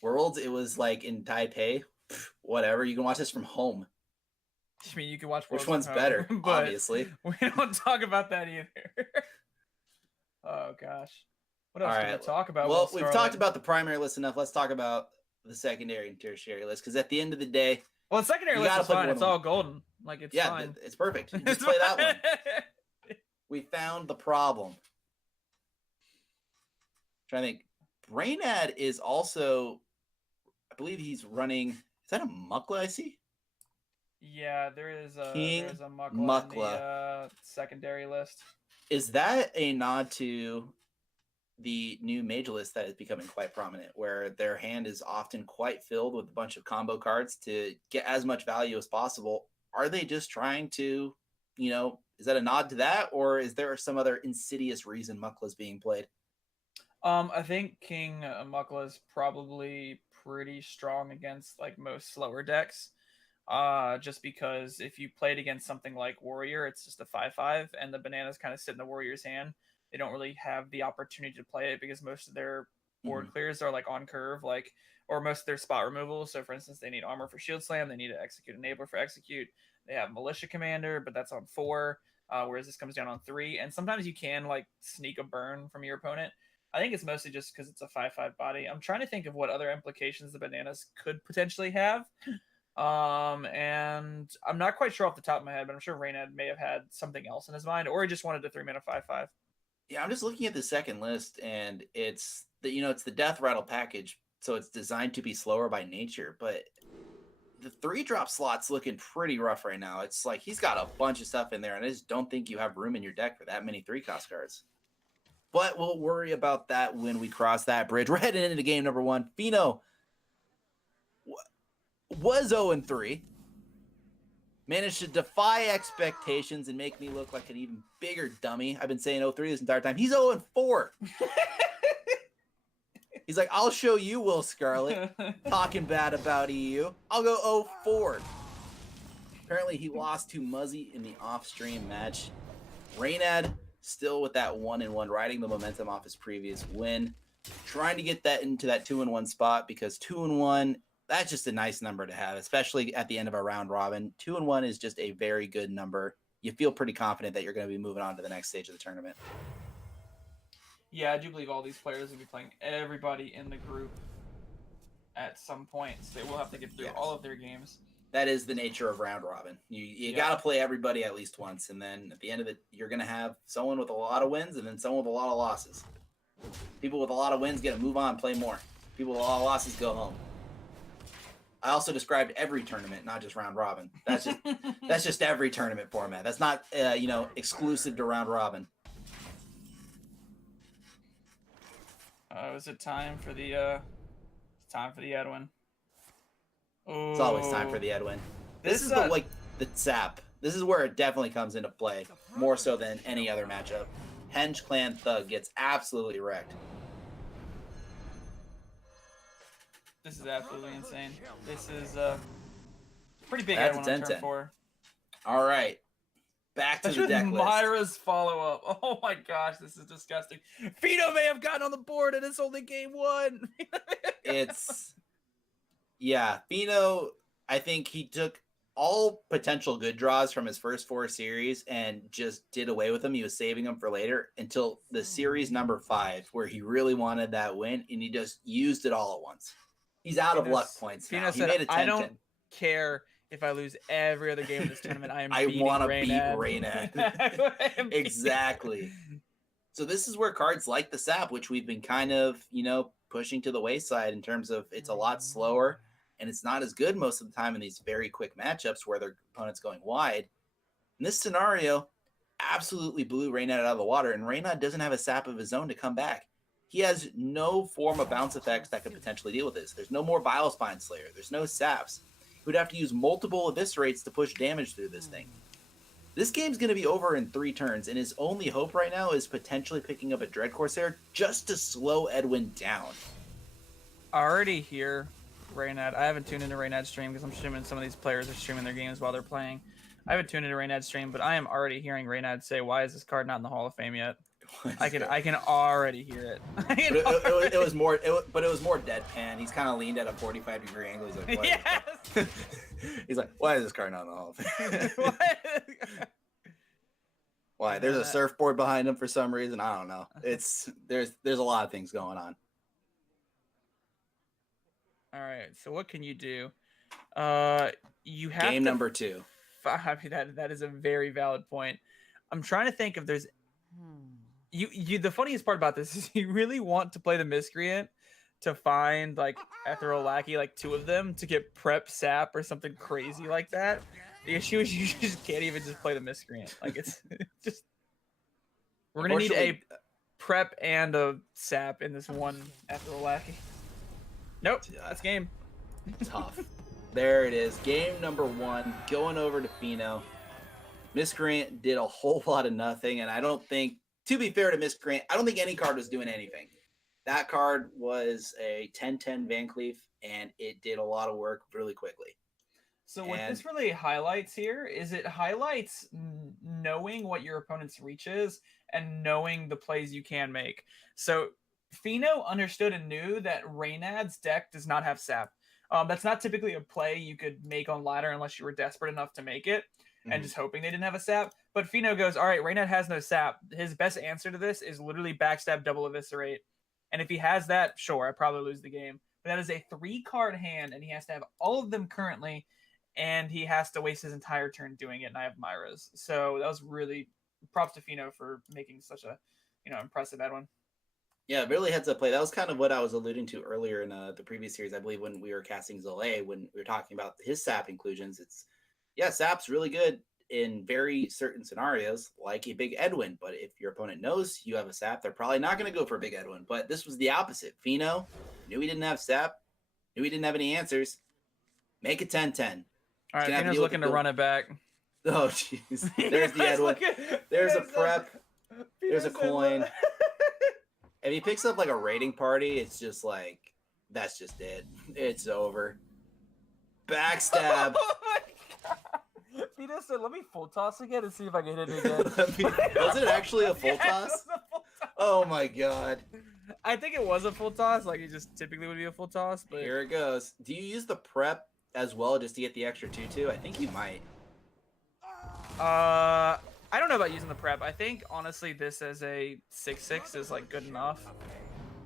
Worlds, it was like in Taipei. Whatever. You can watch this from home. I mean, you can watch Worlds. Which one's better? But obviously. We don't talk about that either. Oh gosh. What else can we talk about? Well, we've talked about the primary list enough. Let's talk about the secondary and tertiary list, because at the end of the day, the secondary list is fine. It's all golden. Like it's fine. It's perfect. You just play that one. We found the problem. I'm trying to think. Reynad is also, I believe he's running. Is that a Mukla I see? Yeah, there's a Mukla in the secondary list. Is that a nod to the new major list that is becoming quite prominent, where their hand is often quite filled with a bunch of combo cards to get as much value as possible? Are they just trying to, is that a nod to that, or is there some other insidious reason Mukla is being played? I think King Mukla is probably pretty strong against like most slower decks. Just because if you played against something like Warrior, it's just a 5/5, and the bananas kind of sit in the Warrior's hand. They don't really have the opportunity to play it because most of their board clears are like on curve, or most of their spot removals. So for instance, they need armor for shield slam, they need to execute enabler for execute. They have militia commander, but that's on 4, whereas this comes down on 3. And sometimes you can like sneak a burn from your opponent. I think it's mostly just because it's a 5/5 body. I'm trying to think of what other implications the bananas could potentially have. And I'm not quite sure off the top of my head, but I'm sure Reynad may have had something else in his mind, or he just wanted a 3-mana 5/5. Yeah, I'm just looking at the second list, and it's the Death Rattle package, so it's designed to be slower by nature. But the 3-drop slot's looking pretty rough right now. It's like he's got a bunch of stuff in there, and I just don't think you have room in your deck for that many 3-cost cards. But we'll worry about that when we cross that bridge. We're heading into game number 1. Feno was 0-3. Managed to defy expectations and make me look like an even bigger dummy. I've been saying 0-3 this entire time. He's 0-4. He's like, I'll show you, Will Scarlet. Talking bad about EU. I'll go 0-4. Apparently, he lost to Muzzy in the off-stream match. Reynad still with that 1-1, riding the momentum off his previous win. Trying to get that into that 2-1 spot because 2-1, that's just a nice number to have, especially at the end of a round robin. 2-1 is just a very good number. You feel pretty confident that you're going to be moving on to the next stage of the tournament. Yeah, I do believe all these players will be playing everybody in the group at some point. So they will have to get through all of their games. That is the nature of round robin. You got to play everybody at least once, and then at the end of it, you're going to have someone with a lot of wins and then someone with a lot of losses. People with a lot of wins get to move on, play more. People with a lot of losses go home. I also described every tournament, not just round robin. That's just every tournament format. That's not exclusive to round robin. Is it time for the Edwin? It's always time for the Edwin. This is the sap. This is where it definitely comes into play, more so than any other matchup. Henge Clan Thug gets absolutely wrecked. This is absolutely insane. This is pretty big Edwin on turn 4. All right. Back to the deck list. Myra's follow-up. Oh my gosh, this is disgusting. Feno may have gotten on the board and it's only game 1. Feno, I think he took all potential good draws from his first 4 series and just did away with them. He was saving them for later until the series number 5, where he really wanted that win, and he just used it all at once. He's out of luck points now. Feno said, I don't care if I lose every other game in this tournament. I want to beat Reynad. Exactly. So this is where cards like the sap, which we've been kind of, pushing to the wayside in terms of it's a lot slower and it's not as good most of the time in these very quick matchups where their opponent's going wide. In this scenario, absolutely blew Reynad out of the water, and Reynad doesn't have a sap of his own to come back. He has no form of bounce effects that could potentially deal with this. There's no more Bilespine Slayer. There's no saps. He would have to use multiple eviscerates to push damage through this thing. This game's going to be over in 3 turns, and his only hope right now is potentially picking up a Dread Corsair just to slow Edwin down. Already here, Reynad. I haven't tuned into Reynad's stream because I'm streaming. Some of these players are streaming their games while they're playing. I haven't tuned into Reynad's stream, but I am already hearing Reynad say, "Why is this card not in the Hall of Fame yet?" I can already hear it. It was more deadpan. He's kind of leaned at a 45-degree angle. He's like, yes. He's like, why is this card not in the Hall of Fame? Why? There's a surfboard behind him for some reason. I don't know. There's a lot of things going on. All right. So what can you do? You have game number 2. I mean, that is a very valid point. I'm trying to think if there's. The funniest part about this is you really want to play the Miscreant to find like Ethereal Lackey, like 2 of them to get prep sap or something crazy like that. The issue is you just can't even just play the Miscreant. Like it's just we're gonna need a prep and a sap in this one Ethereal Lackey. Nope, that's game. Tough. There it is. Game number 1 going over to Feno. Miscreant did a whole lot of nothing, and I don't think, to be fair to Miscreant, I don't think any card was doing anything. That card was a 10-10 Van Cleef, and it did a lot of work really quickly. So what this really highlights here is it highlights knowing what your opponent's reach is and knowing the plays you can make. So Feno understood and knew that Reynad's deck does not have sap. That's not typically a play you could make on ladder unless you were desperate enough to make it and just hoping they didn't have a sap. But Feno goes, all right, Reynad has no sap. His best answer to this is literally backstab, double eviscerate. And if he has that, sure, I probably lose the game. But that is a 3-card hand, and he has to have all of them currently, and he has to waste his entire turn doing it, and I have Myra's. So that was really props to Feno for making such a impressive Edwin. Yeah, really heads up play. That was kind of what I was alluding to earlier in the previous series, I believe, when we were casting Zalae, when we were talking about his sap inclusions. Sap's really good in very certain scenarios, like a big Edwin. But if your opponent knows you have a sap, they're probably not going to go for a big Edwin. But this was the opposite. Feno knew he didn't have sap, knew he didn't have any answers. Make it 10-10. All right, Feno's looking to run it back. Oh, jeez. There's the Edwin. There's a prep. There's a coin. If he picks up like a raiding party, it's just like that's just it. It's over. Backstab. Oh my god! Feno said, "Let me full toss again and see if I can hit it again." Was it actually a full Yes, it toss? was a full toss. Oh my god. I think it was a full toss. Like it just typically would be a full toss, but Here it goes. Do you use the prep as well just to get the extra 2-2? I think you might. I don't know about using the prep. I think honestly, this as a 6/6 is like good enough.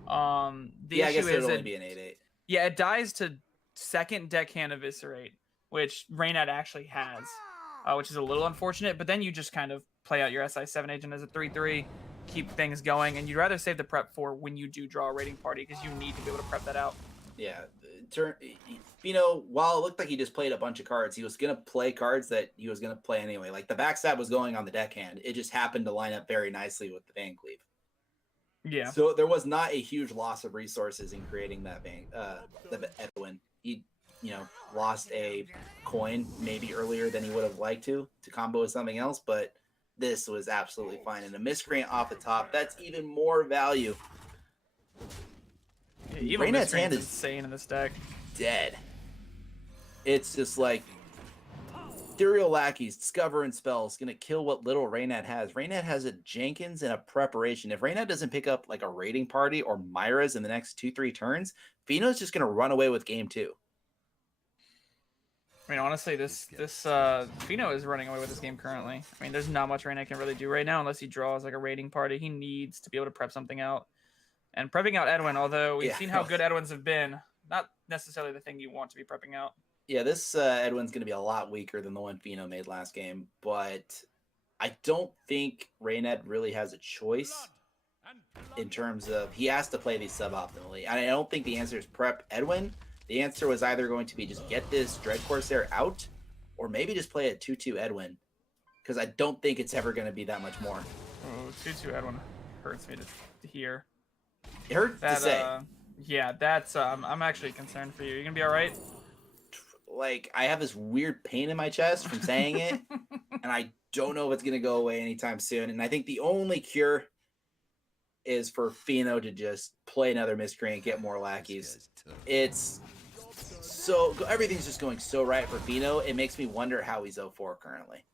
The Yeah, I guess issue it is would only it, be an 8-8. yeah, it dies to second deckhand eviscerate, which Reynad actually has, which is a little unfortunate. But then you just kind of play out your SI7 agent as a 3/3, keep things going, and you'd rather save the prep for when you do draw a raiding party because you need to be able to prep that out. Yeah, Feno, while it looked like he just played a bunch of cards, he was going to play cards that he was going to play anyway. Like the backstab was going on the deckhand. It just happened to line up very nicely with the Van Cleave. Yeah. So there was not a huge loss of resources in creating that the Edwin. He, lost a coin maybe earlier than he would have liked to combo with something else, but this was absolutely fine. And a miscreant off the top, that's even more value. Yeah, even Reynad's Miscreant's hand is insane in this deck. dead. It's just like Ethereal Lackeys, Discover and Spells, gonna kill what little Reynad has. Reynad has a Jenkins and a Preparation. If Reynad doesn't pick up like a raiding party or Myra's in the next 2-3 turns, Feno's just gonna run away with game 2. I mean, honestly, this Feno is running away with this game currently. I mean, there's not much Reynad can really do right now unless he draws like a raiding party. He needs to be able to prep something out. And prepping out Edwin, although we've seen how good Edwins have been, not necessarily the thing you want to be prepping out. Yeah, this Edwin's going to be a lot weaker than the one Feno made last game, but I don't think Reynad really has a choice in terms of he has to play these suboptimally. And I don't think the answer is prep Edwin. The answer was either going to be just get this Dread Corsair out or maybe just play a 2-2 Edwin because I don't think it's ever going to be that much more. Oh, 2-2 Edwin hurts me to hear. It hurt that, to say. Yeah, that's I'm actually concerned for you. You gonna be all right? Like I have this weird pain in my chest from saying it, and I don't know if it's gonna go away anytime soon. And I think the only cure is for Feno to just play another Miscreant, get more lackeys. It's so everything's just going so right for Feno. It makes me wonder how he's 0-4 currently.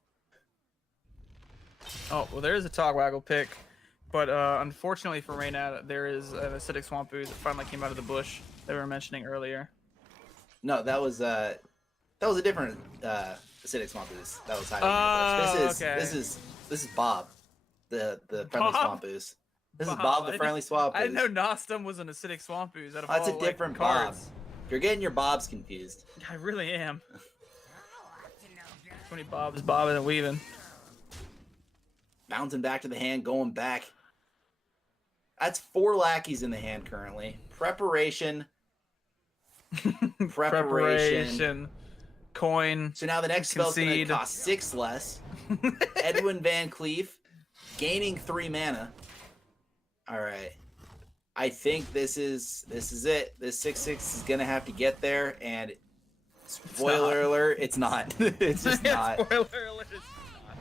Oh well, there is a Togwaggle pick. But unfortunately for Reynad, there is an Acidic Swamp Ooze that finally came out of the bush that we were mentioning earlier. No, that was a different Acidic Swamp Ooze. That was okay. This is Bob, the friendly Bob? Swamp Ooze. This is Bob, the friendly Swamp Ooze. I didn't know Nostam was an Acidic Swamp Ooze out of That's all a different cards. Bob. You're getting your Bobs confused. I really am. Too many Bobs bobbing and weaving. Bouncing back to the hand, going back. That's 4 lackeys in the hand currently. Preparation. Coin. So now the next spell's going to Concede. cost 6 less. Edwin Van Cleef, gaining 3 mana. All right. I think this is it. This 6/6 is going to have to get there, and spoiler alert, it's not. It's just not. Spoiler alert, it's not.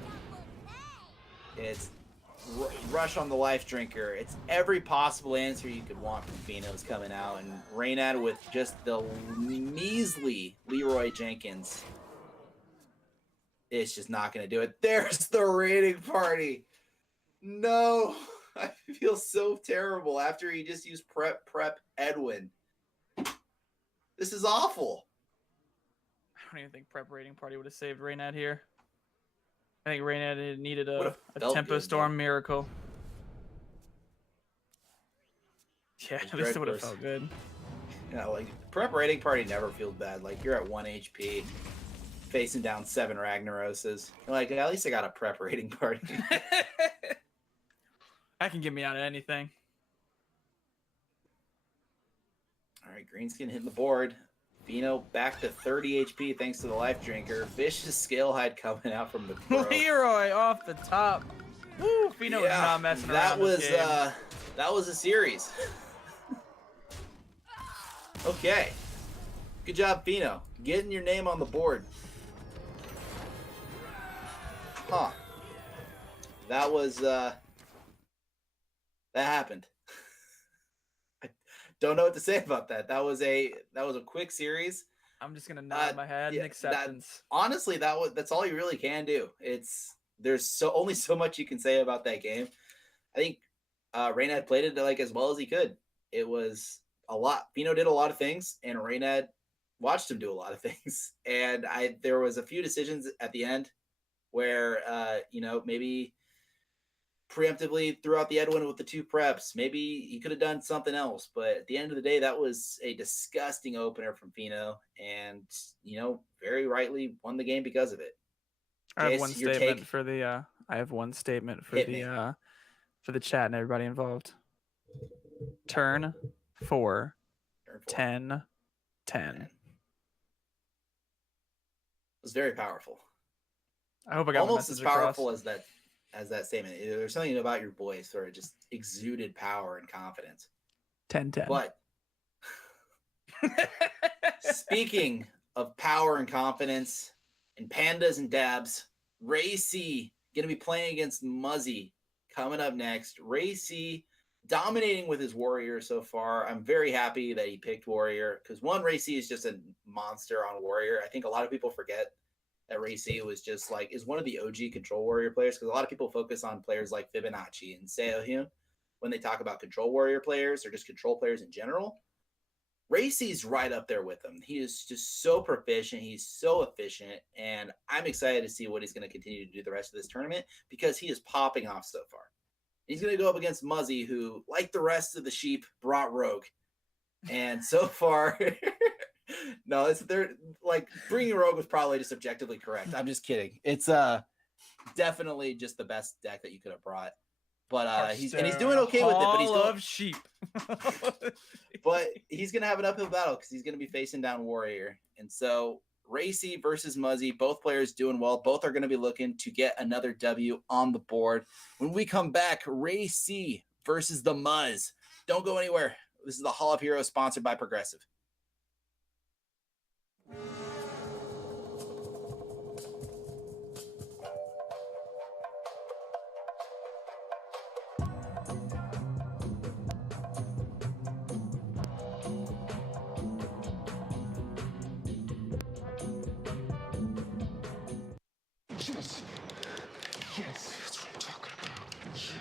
It's rush on the life drinker. It's every possible answer you could want from Feno's coming out, and Reynad with just the measly Leroy Jenkins. It's just not going to do it. There's the raiding party. No, I feel so terrible after he just used prep Edwin. This is awful. I don't even think Prep Raiding Party would have saved Reynad here. I think Reynad needed a Tempo Storm miracle. Yeah, this would have felt good. Yeah, like prep raiding party never feels bad. Like you're at 1 HP, facing down 7 Ragnaroses. You're like, at least I got a prep raiding party. That can get me out of anything. All right, Greenskin hitting the board. Feno back to 30 HP thanks to the life drinker. Vicious Scalehide coming out from the pro. Leroy off the top. Woo, Feno was not messing around this game. That was a series. Okay. Good job, Feno. Getting your name on the board. Huh. That was that happened. don't know what to say about that. That was a quick series. I'm just gonna nod my head in acceptance. Honestly, that's all you really can do. There's only so much you can say about that game. I think Reynad played it like as well as he could. It was a lot. Feno did a lot of things, and Reynad watched him do a lot of things. And there was a few decisions at the end where maybe preemptively threw out the Edwin with the 2 preps. Maybe he could have done something else, but at the end of the day, that was a disgusting opener from Feno, and very rightly won the game because of it. I have one statement for the. I have one statement for the chat and everybody involved. Turn 4, 10, 10. It was very powerful. I hope I got almost my message as powerful across. as that statement. There's something about your voice where it just exuded power and confidence. 10, 10. But speaking of power and confidence and pandas and dabs, RayC going to be playing against Muzzy coming up next. RayC dominating with his warrior so far. I'm very happy that he picked warrior because RayC is just a monster on warrior. I think a lot of people forget that RayC was just is one of the OG control warrior players, because a lot of people focus on players like Fibonacci and Seohyun when they talk about control warrior players or just control players in general. RayC's right up there with them. He is just so proficient. He's so efficient, and I'm excited to see what he's going to continue to do the rest of this tournament because he is popping off so far. He's going to go up against Muzzy, who, like the rest of the sheep, brought Rogue. And so far, no, they're bringing Rogue was probably just objectively correct. I'm just kidding. It's definitely just the best deck that you could have brought. But he's doing okay with it. But he's of sheep. But he's gonna have an uphill battle because he's gonna be facing down Warrior. And so RayC versus Muzzy, both players doing well. Both are gonna be looking to get another W on the board. When we come back, RayC versus the Muzz. Don't go anywhere. This is the Hall of Heroes sponsored by Progressive. Yes, that's what I'm talking about. Yeah.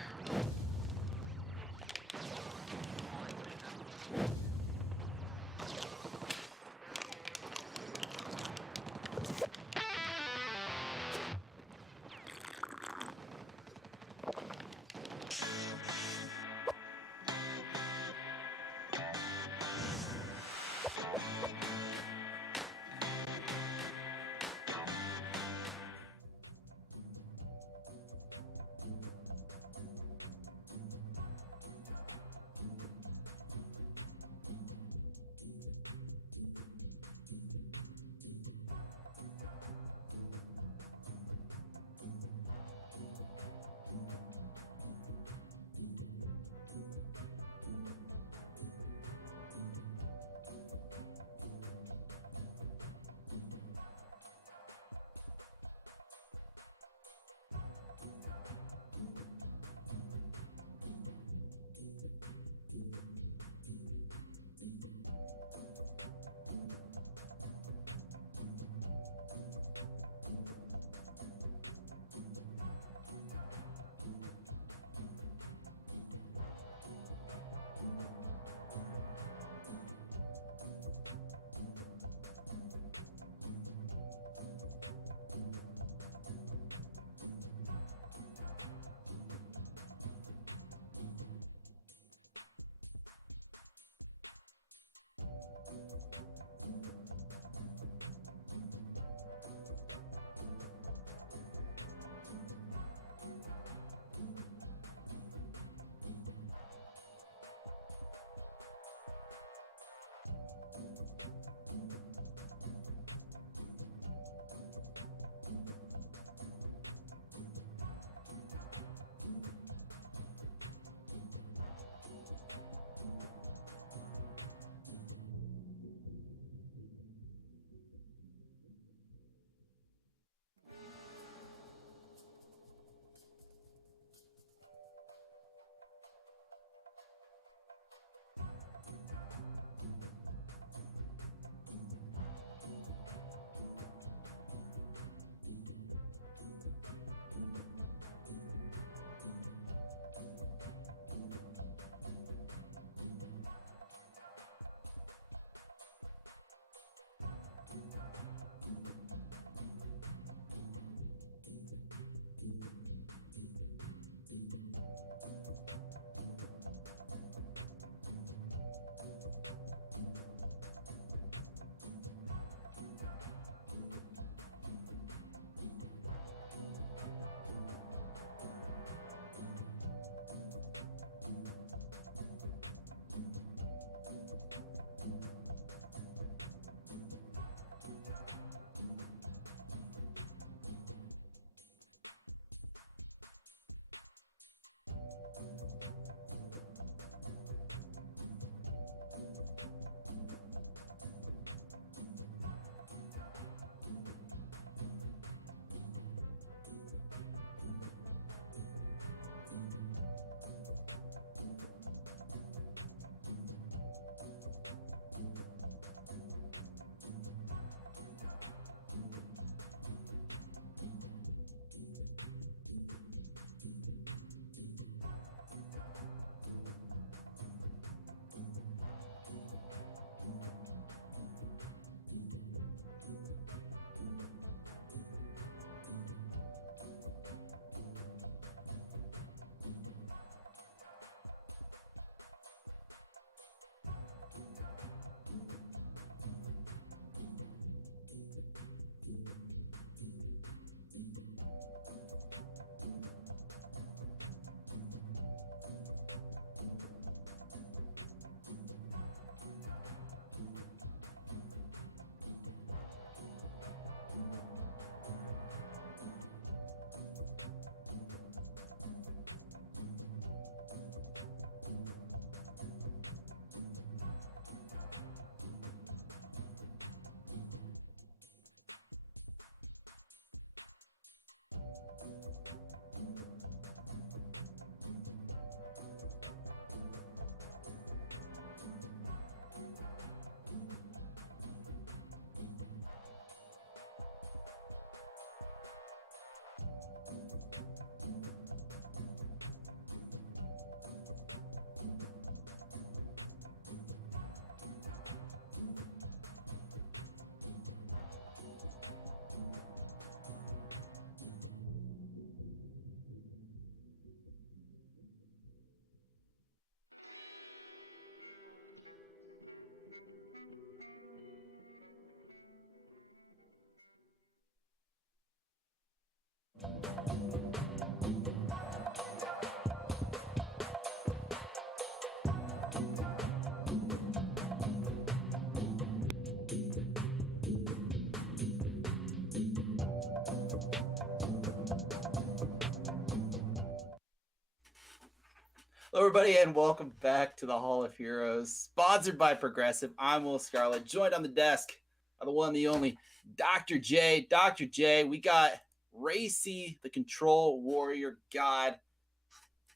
Hello, everybody, and welcome back to the Hall of Heroes, sponsored by Progressive. I'm Will Scarlett, joined on the desk by the one, the only Dr. J. Dr. J, we got RayC, the Control Warrior God,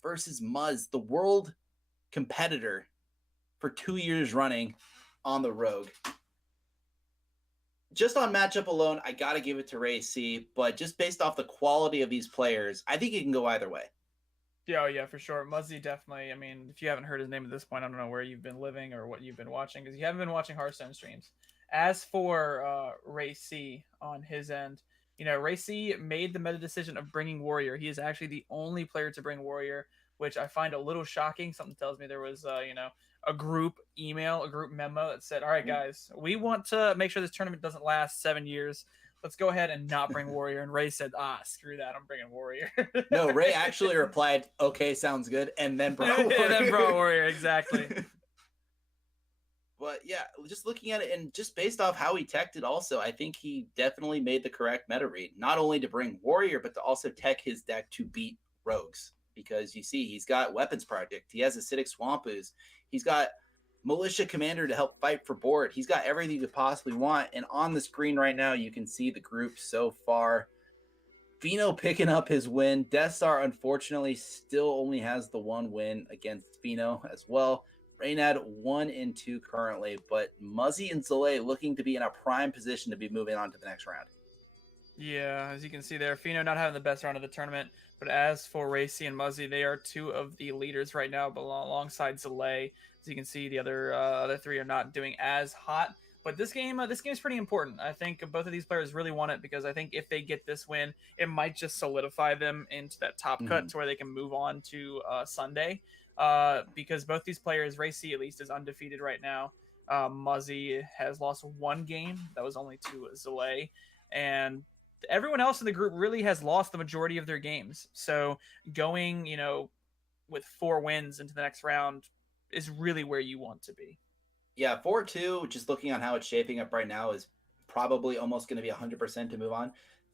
versus Muzz, the world competitor for 2 years running on the Rogue. Just on matchup alone, I got to give it to RayC, but just based off the quality of these players, I think it can go either way. Yeah, yeah, for sure. Muzzy definitely. I mean, if you haven't heard his name at this point, I don't know where you've been living or what you've been watching, because you haven't been watching Hearthstone streams. As for RayC on his end, RayC made the meta decision of bringing Warrior. He is actually the only player to bring Warrior, which I find a little shocking. Something tells me there was, a group email, a group memo that said, "All right, guys, we want to make sure this tournament doesn't last 7 years. Let's go ahead and not bring Warrior." And Ray said, screw that, I'm bringing Warrior. No, Ray actually replied, "Okay, sounds good," and then brought Warrior. And then brought Warrior, exactly. But yeah, just looking at it and just based off how he teched it also, I think he definitely made the correct meta read. Not only to bring Warrior, but to also tech his deck to beat Rogues. Because you see, he's got Weapons Project. He has Acidic Swamp Ooze. He's got Militia Commander to help fight for board. He's got everything you could possibly want. And on the screen right now, you can see the group so far. Feno picking up his win. Deathstar, unfortunately, still only has the one win against Feno as well. Reynad 1-2 currently, but Muzzy and Zalae looking to be in a prime position to be moving on to the next round. Yeah, as you can see there, Feno not having the best round of the tournament. But as for RayC and Muzzy, they are two of the leaders right now, alongside Zalae. As you can see, the other three are not doing as hot. But this game is pretty important. I think both of these players really want it, because I think if they get this win, it might just solidify them into that top cut to where they can move on to Sunday. Because both these players, RayC at least, is undefeated right now. Muzzy has lost one game. That was only to Zalae. And everyone else in the group really has lost the majority of their games. So going, with 4 wins into the next round is really where you want to be. Yeah, 4-2, just looking on how it's shaping up right now, is probably almost going to be 100% to move on.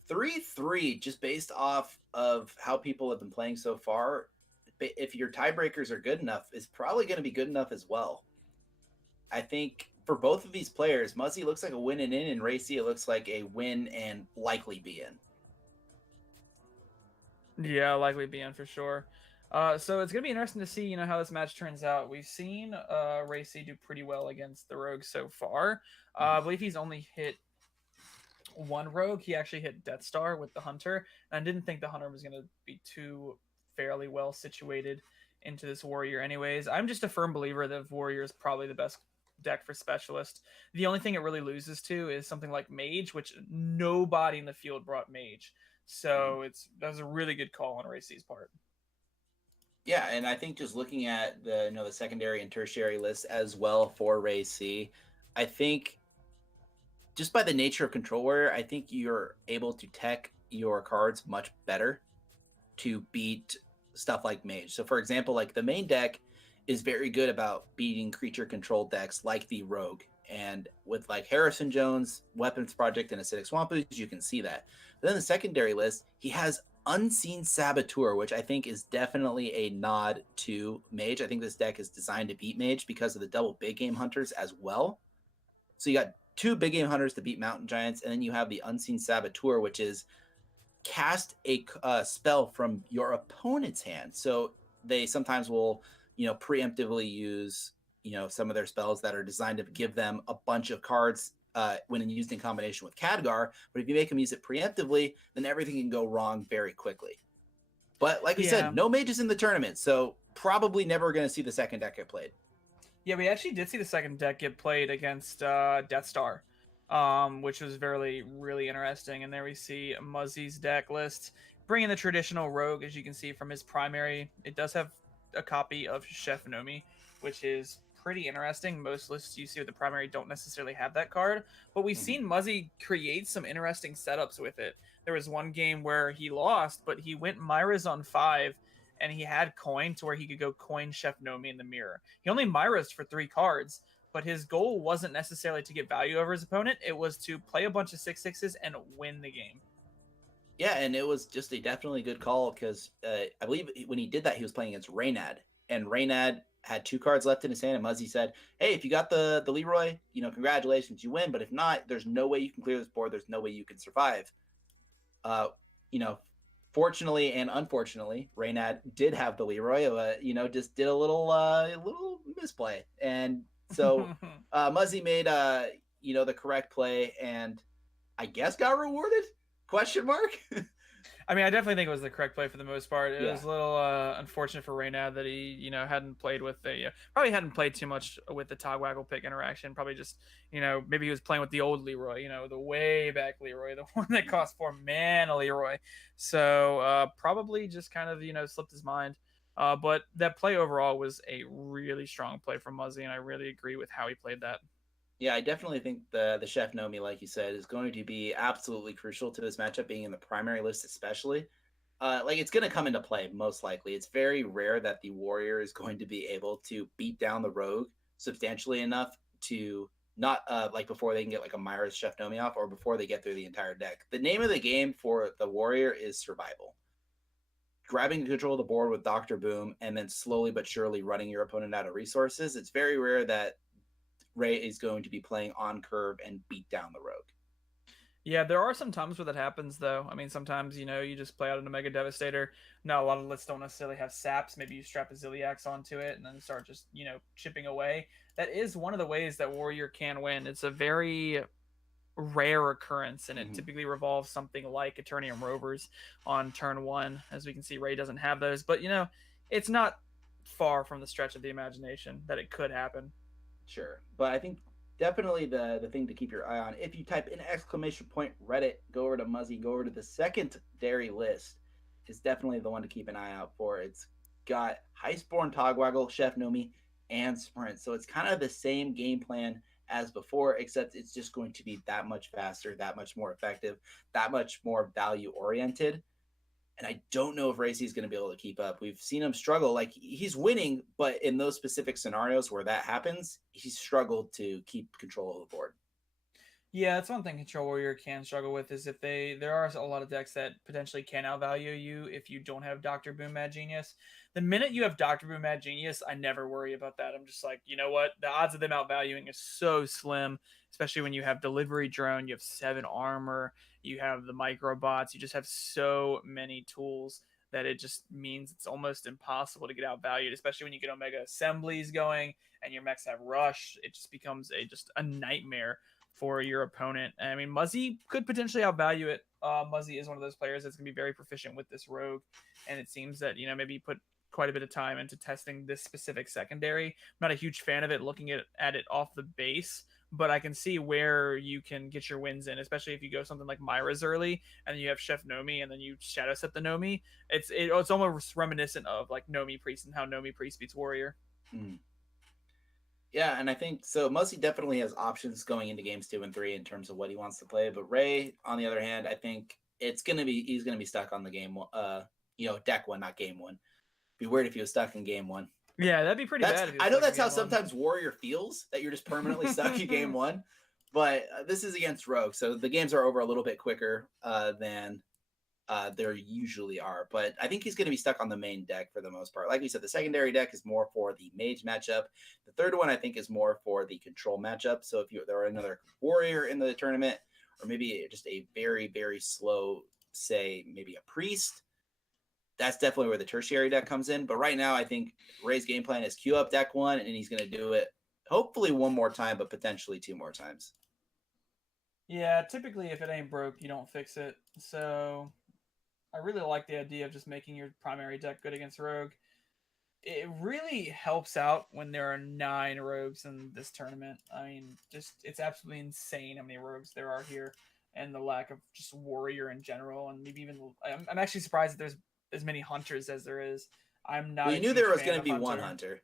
3-3, just based off of how people have been playing so far, if your tiebreakers are good enough, is probably going to be good enough as well. I think for both of these players, Muzzy looks like a win and in, and RayC it looks like a win and likely be in. Yeah, likely be in for sure. So it's going to be interesting to see, how this match turns out. We've seen RayC do pretty well against the Rogue so far. I believe he's only hit one Rogue. He actually hit Deathstar with the Hunter. And I didn't think the Hunter was going to be too fairly well situated into this Warrior anyways. I'm just a firm believer that Warrior is probably the best deck for Specialist. The only thing it really loses to is something like Mage, which nobody in the field brought Mage. So that was a really good call on RayC's part. Yeah, and I think just looking at the the secondary and tertiary list as well for RayC, I think just by the nature of Control Warrior, I think you're able to tech your cards much better to beat stuff like Mage. So for example, like the main deck is very good about beating creature control decks like the Rogue. And with like Harrison Jones, Weapons Project, and Acidic Swamp Ooze, you can see that. But then the secondary list, he has Unseen Saboteur, which I think is definitely a nod to Mage. I think this deck is designed to beat Mage because of the double big game hunters as well. So you got 2 big game hunters to beat Mountain Giants, and then you have the Unseen Saboteur, which is cast a spell from your opponent's hand. So they sometimes will, preemptively use, some of their spells that are designed to give them a bunch of cards when used in combination with Khadgar. But if you make them use it preemptively, then everything can go wrong very quickly. But like we said, no mages in the tournament, so probably never going to see the second deck get played. Yeah, we actually did see the second deck get played against Deathstar, which was really interesting. And there we see Muzzy's deck list, bringing the traditional Rogue, as you can see from his primary. It does have a copy of Chef Nomi, which is pretty interesting. Most lists you see with the primary don't necessarily have that card, but we've seen Muzzy create some interesting setups with it. There was one game where he lost, but he went Myra's on 5, and he had coin to where he could go coin Chef Nomi in the mirror. He only Myra's for 3 cards, but his goal wasn't necessarily to get value over his opponent. It was to play a bunch of 6/6s and win the game. Yeah, and it was just a definitely good call because I believe when he did that, he was playing against Reynad. and Reynad had 2 cards left in his hand, and Muzzy said, "Hey, if you got the Leroy, congratulations, you win. But if not, there's no way you can clear this board. There's no way you can survive." You know, fortunately and unfortunately, Reynad did have the Leroy. Just did a little misplay, and so Muzzy made the correct play, and I guess got rewarded? Question mark. I mean, I definitely think it was the correct play for the most part. It was a little unfortunate for Reynad that he, hadn't played with probably hadn't played too much with the Togwaggle pick interaction. Probably just, maybe he was playing with the old Leroy, the way back Leroy, the one that cost 4 mana Leroy. So probably just kind of, slipped his mind. But that play overall was a really strong play from Muzzy, and I really agree with how he played that. Yeah, I definitely think the Chef Nomi, like you said, is going to be absolutely crucial to this matchup, being in the primary list especially. It's going to come into play, most likely. It's very rare that the Warrior is going to be able to beat down the Rogue substantially enough to not, before they can get, a Myra's Chef Nomi off, or before they get through the entire deck. The name of the game for the Warrior is survival. Grabbing control of the board with Dr. Boom, and then slowly but surely running your opponent out of resources. It's very rare that Ray is going to be playing on curve and beat down the Rogue. Yeah, there are some times where that happens, though. I mean, sometimes, you just play out an Omega Devastator. Now, a lot of lists don't necessarily have saps. Maybe you strap a Ziliax onto it and then start just, chipping away. That is one of the ways that Warrior can win. It's a very rare occurrence, and it typically revolves something like Eternium Rovers on turn 1. As we can see, Ray doesn't have those. But, it's not far from the stretch of the imagination that it could happen. Sure. But I think definitely the thing to keep your eye on, if you type in !Reddit, go over to Muzzy, go over to the secondary list, is definitely the one to keep an eye out for. It's got Highspawn, Togwaggle, Chef Nomi, and Sprint. So it's kind of the same game plan as before, except it's just going to be that much faster, that much more effective, that much more value-oriented. And I don't know if RayC is going to be able to keep up. We've seen him struggle. He's winning, but in those specific scenarios where that happens, he's struggled to keep control of the board. Yeah, that's one thing Control Warrior can struggle with, is if there are a lot of decks that potentially can outvalue you if you don't have Dr. Boom Mad Genius. The minute you have Dr. Boom Mad Genius, I never worry about that. I'm just like, you know what? The odds of them outvaluing is so slim, especially when you have Delivery Drone, you have 7 armor, you have the microbots, you just have so many tools that it just means it's almost impossible to get outvalued, especially when you get Omega Assemblies going and your mechs have Rush. It just becomes a nightmare for your opponent. I mean, Muzzy could potentially outvalue it. Muzzy is one of those players that's going to be very proficient with this Rogue, and it seems that, maybe put quite a bit of time into testing this specific secondary. I'm not a huge fan of it looking at it off the base, but I can see where you can get your wins in, especially if you go something like Myra's early, and then you have Chef Nomi, and then you Shadow Step the Nomi. It's almost reminiscent of Nomi Priest and how Nomi Priest beats Warrior. Mm. Yeah, and I think so. Muzzy definitely has options going into games 2 and 3 in terms of what he wants to play. But Ray, on the other hand, I think he's gonna be stuck on the game. Deck 1, not game 1. Be weird if he was stuck in game 1. Yeah, that'd be pretty bad. I know that's how sometimes Warrior feels, that you're just permanently stuck in game 1. But this is against Rogue, so the games are over a little bit quicker than there usually are. But I think he's going to be stuck on the main deck for the most part. Like we said, the secondary deck is more for the Mage matchup. The third one, I think, is more for the Control matchup. So if there are another Warrior in the tournament, or maybe just a very, very slow, say, maybe a Priest, that's definitely where the tertiary deck comes in. But right now, I think Ray's game plan is queue up deck 1, and he's going to do it hopefully 1 more time, but potentially 2 more times. Yeah, typically if it ain't broke, you don't fix it. So I really like the idea of just making your primary deck good against Rogue. It really helps out when there are 9 Rogues in this tournament. I mean, it's absolutely insane how many Rogues there are here, and the lack of just Warrior in general, and maybe even I'm actually surprised that there's as many Hunters as there is. I'm not. Well, you knew there was going to be one Hunter.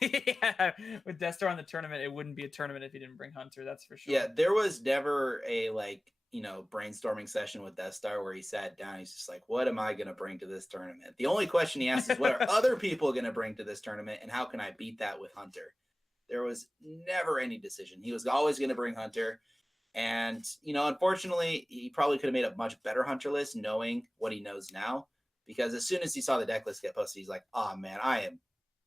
Yeah, with Deathstar in the tournament, it wouldn't be a tournament if you didn't bring Hunter. That's for sure. Yeah, there was never a brainstorming session with Deathstar where he sat down. He's just like, "What am I going to bring to this tournament?" The only question he asked is, "What are other people going to bring to this tournament, and how can I beat that with Hunter?" There was never any decision. He was always going to bring Hunter, and unfortunately, he probably could have made a much better Hunter list knowing what he knows now. Because as soon as he saw the deck list get posted, he's like, "Oh man, I am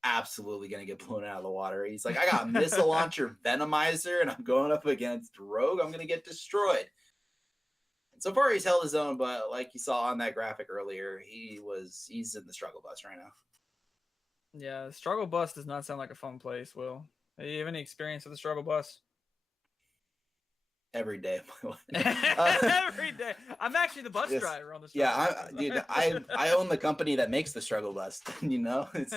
absolutely going to get blown out of the water. He's like, I got Missile Launcher Venomizer, and I'm going up against Rogue. I'm going to get destroyed. And so far, he's held his own, but like you saw on that graphic earlier, he's in the struggle bus right now. Yeah, struggle bus does not sound like a fun place, Will. Do you have any experience with the struggle bus? Every day. Every day. I'm actually the bus driver on the struggle bus. Dude, I own the company that makes the struggle bus. You know, it's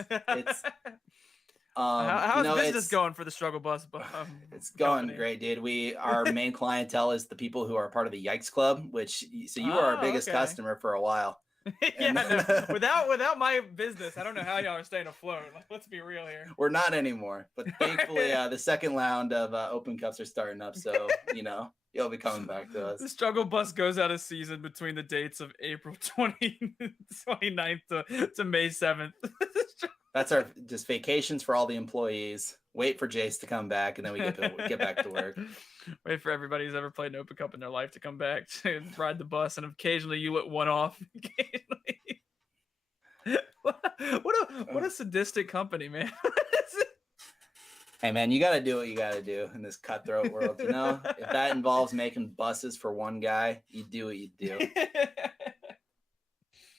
how's business going for the struggle bus? It's going great, dude. Our main clientele is the people who are part of the Yikes Club, which so you are our biggest customer for a while. Yeah, no, without my business, I don't know how y'all are staying afloat. Like, let's be real here. We're not anymore, but thankfully, the second round of Open Cups are starting up, so you know you'll be coming back to us. The struggle bus goes out of season between the dates of April 29th to May 7th. That's our just vacations for all the employees. Wait for Jace to come back, and then we get back to work. Wait for everybody who's ever played an Open Cup in their life to come back to ride the bus, and occasionally you let one off. What a sadistic company, man. Hey, man, you got to do what you got to do in this cutthroat world. You know, if that involves making buses for one guy, you do what you do.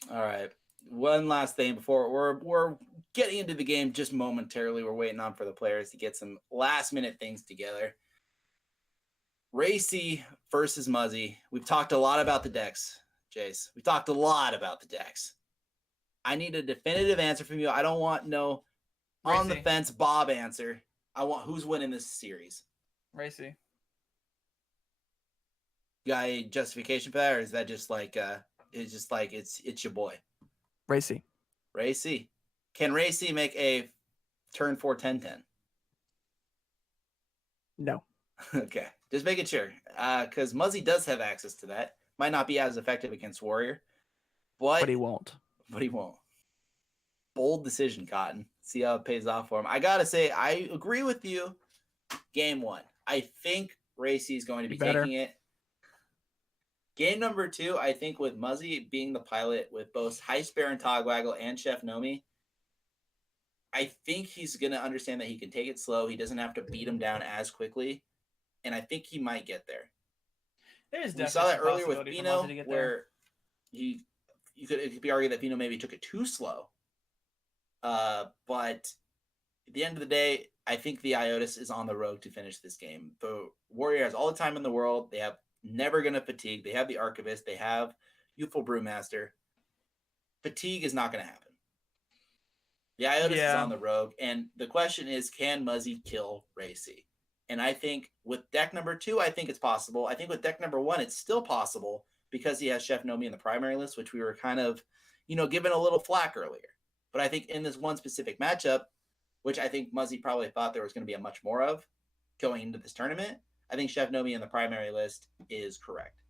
All right, one last thing before we're getting into the game just momentarily. We're waiting on for the players to get some last minute things together. RayC versus Muzzy. We've talked a lot about the decks, Jace. We talked a lot about the decks. I need a definitive answer from you. I don't want no on the fence Bob answer. I want who's winning this series. RayC. You got a justification for that, or is that just like it's just like it's your boy? RayC. RayC. Can RayC make a turn 4-10-10? No. Okay. Just making sure. Because Muzzy does have access to that. Might not be as effective against Warrior. But he won't. But he won't. Bold decision, Cotton. See how it pays off for him. I gotta say, I agree with you. Game 1. I think RayC is going to be taking it. Game number 2, I think with Muzzy being the pilot with both High Spare and Togwaggle and Chef Nomi, I think he's going to understand that he can take it slow. He doesn't have to beat him down as quickly. And I think he might get there. There's we saw that earlier with Feno, where it could be argued that Feno maybe took it too slow. But at the end of the day, I think the Iotis is on the road to finish this game. The Warrior has all the time in the world. They have never going to fatigue. They have the Archivist. They have Youthful Brewmaster. Fatigue is not going to happen. The Iotis is on the rogue, and the question is, can Muzzy kill RayC? And I think with deck number 2, I think it's possible. I think with deck number 1, it's still possible because he has Chef Nomi in the primary list, which we were kind of, given a little flack earlier. But I think in this one specific matchup, which I think Muzzy probably thought there was going to be a much more of going into this tournament, I think Chef Nomi in the primary list is correct.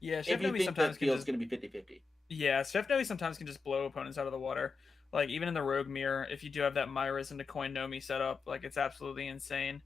Yeah, Chef Nomi sometimes feels it's going to be 50-50. Yeah, Chef Nomi sometimes can just blow opponents out of the water. Like, even in the Rogue Mirror, if you do have that Myra's into Coin Nomi setup, like, it's absolutely insane.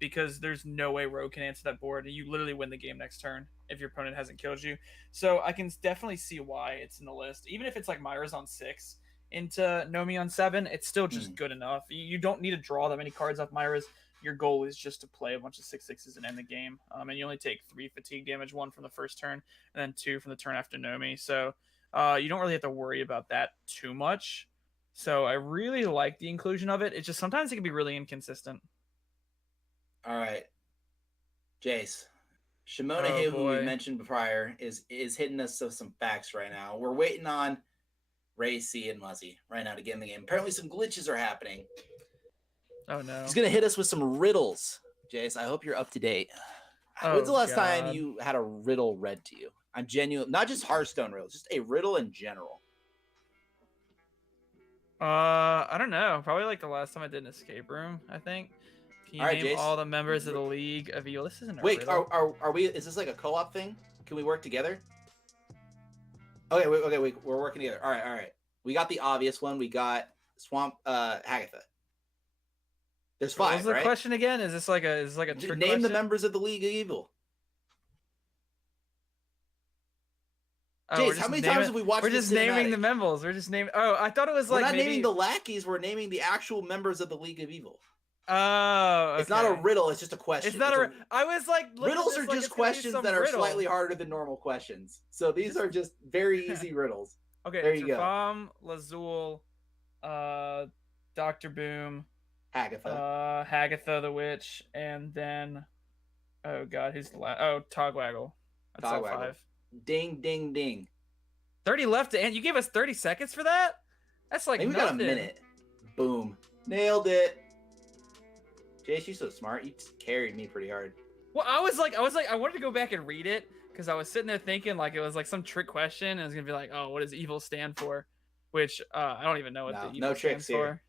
Because there's no way Rogue can answer that board. You literally win the game next turn if your opponent hasn't killed you. So I can definitely see why it's in the list. Even if it's like Myra's on 6 into Nomi on 7, it's still just good enough. You don't need to draw that many cards off Myra's. Your goal is just to play a bunch of 6/6s and end the game. And you only take 3 fatigue damage, 1 from the first turn, and then 2 from the turn after Nomi. So you don't really have to worry about that too much. So I really like the inclusion of it. It's just sometimes it can be really inconsistent. All right. Jace. Shimona, who we mentioned prior, is hitting us with some facts right now. We're waiting on RayC and Muzzy right now to get in the game. Apparently some glitches are happening. Oh, no. He's going to hit us with some riddles. Jace, I hope you're up to date. When's the last time you had a riddle read to you? I'm genuine, not just Hearthstone riddles, just a riddle in general. I don't know. Probably like the last time I did an escape room, I think. Can you name Jace, all the members of the League of Evil? This isn't a Wait, riddle. are we, is this like a co-op thing? Can we work together? Okay, we're working together. All right. We got the obvious one. We got Swamp Hagatha. There's 5, What was the right? question again? Is this like a trick Name the question? members of the League of Evil. Oh, we're Jace, just how many naming- times have we watched We're this just naming the cinematic? members. We're just naming. Oh, I thought it was We're like not maybe. naming the lackeys. We're naming the actual members of the League of Evil. Oh, okay. It's not a riddle. It's just a question. It's not a. I was like, looking riddles at are this like just it's gonna be questions some that are riddle. slightly harder than normal questions. So these are just very easy riddles. Okay, There it's you go. Rafam, Lazul, Dr. Boom, Hagatha. Hagatha the Witch, and then, oh god, who's the last? Oh, Togwaggle. That's all Togwaggle. 5. Ding, ding, ding. 30 left to end. You gave us 30 seconds for that? That's like Maybe we nothing. got a minute. Boom. Nailed it. Jace, you're so smart. You carried me pretty hard. Well, I was like, I wanted to go back and read it because I was sitting there thinking like it was like some trick question, and it was gonna be like, oh, what does evil stand for? Which I don't even know what the evil no stands tricks here.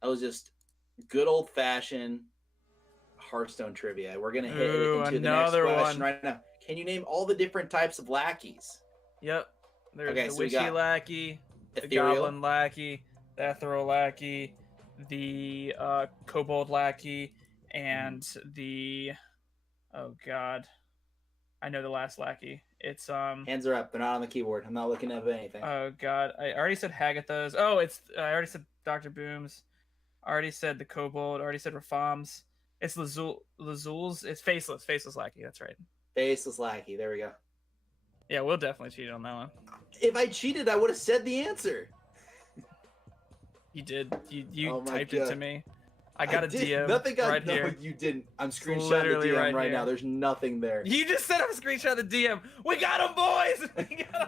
That was just good old fashioned Hearthstone trivia. We're gonna hit Ooh, into another the next question one. right now. Can you name all the different types of lackeys? Yep. There's Okay, the so we witchy got lackey, the Ethereal. goblin lackey, the ethereal lackey, the kobold lackey, and the oh god, I know the last lackey. It's Hands are up. They're not on the keyboard. I'm not looking at anything. oh god, I already said Hagatha's. Oh, I already said Dr. Boom's. I already said the kobold. I already said Rafam's. It's Lazul's. It's faceless lackey. That's right. Faceless lackey. There we go. Yeah, we'll definitely cheat on that one. If I cheated, I would have said the answer. You did. You Oh my typed it to God. me. I got a did. DM Nothing got, right no, here. You didn't. I'm screenshotting literally the DM right right here. now. There's nothing there. You just sent up a screenshot of the DM. We got him, boys.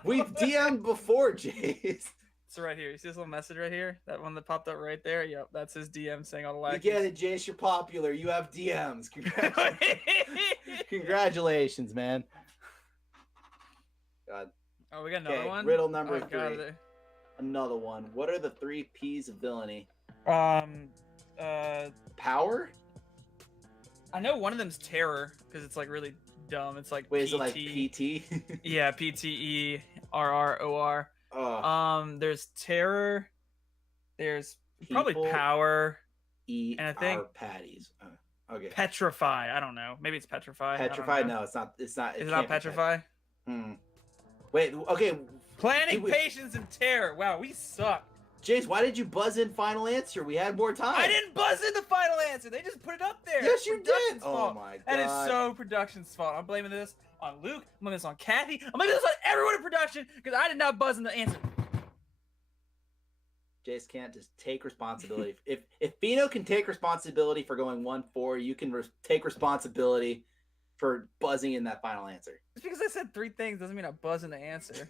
We've DM'd before, Jace. It's right here. You see this little message right here? That one that popped up right there? Yep, that's his DM saying all the You lackeys. get it, Jace. You're popular. You have DMs. Congratulations, man. God. Oh, we got another Okay, one? riddle number Oh, God. 3. Another one. What are the 3 P's of villainy? Power? I know one of them's terror because it's like really dumb. It's like Wait, PT. is it like PT? Yeah, PTERROR. There's terror. There's probably People power. Eat And I think- our patties. Okay. Petrify. I don't know. Maybe it's petrify. I don't Petrify? know. No, it's not. It's not. Is it can't not be petrify? Wait. Okay. Planning, Wait. patience, and terror. Wow, we suck. Jace, why did you buzz in final answer? We had more time. I didn't buzz in the final answer. They just put it up there. Yes, you Production's did. Oh fault. my god. That is so production's fault. I'm blaming this on Luke. I'm blaming this on Kathy. I'm blaming this on everyone in production because I did not buzz in the answer. Jace can't just take responsibility. if Feno can take responsibility for going 1-4, you can take responsibility for buzzing in that final answer. Just because I said 3 things doesn't mean I buzz in the answer.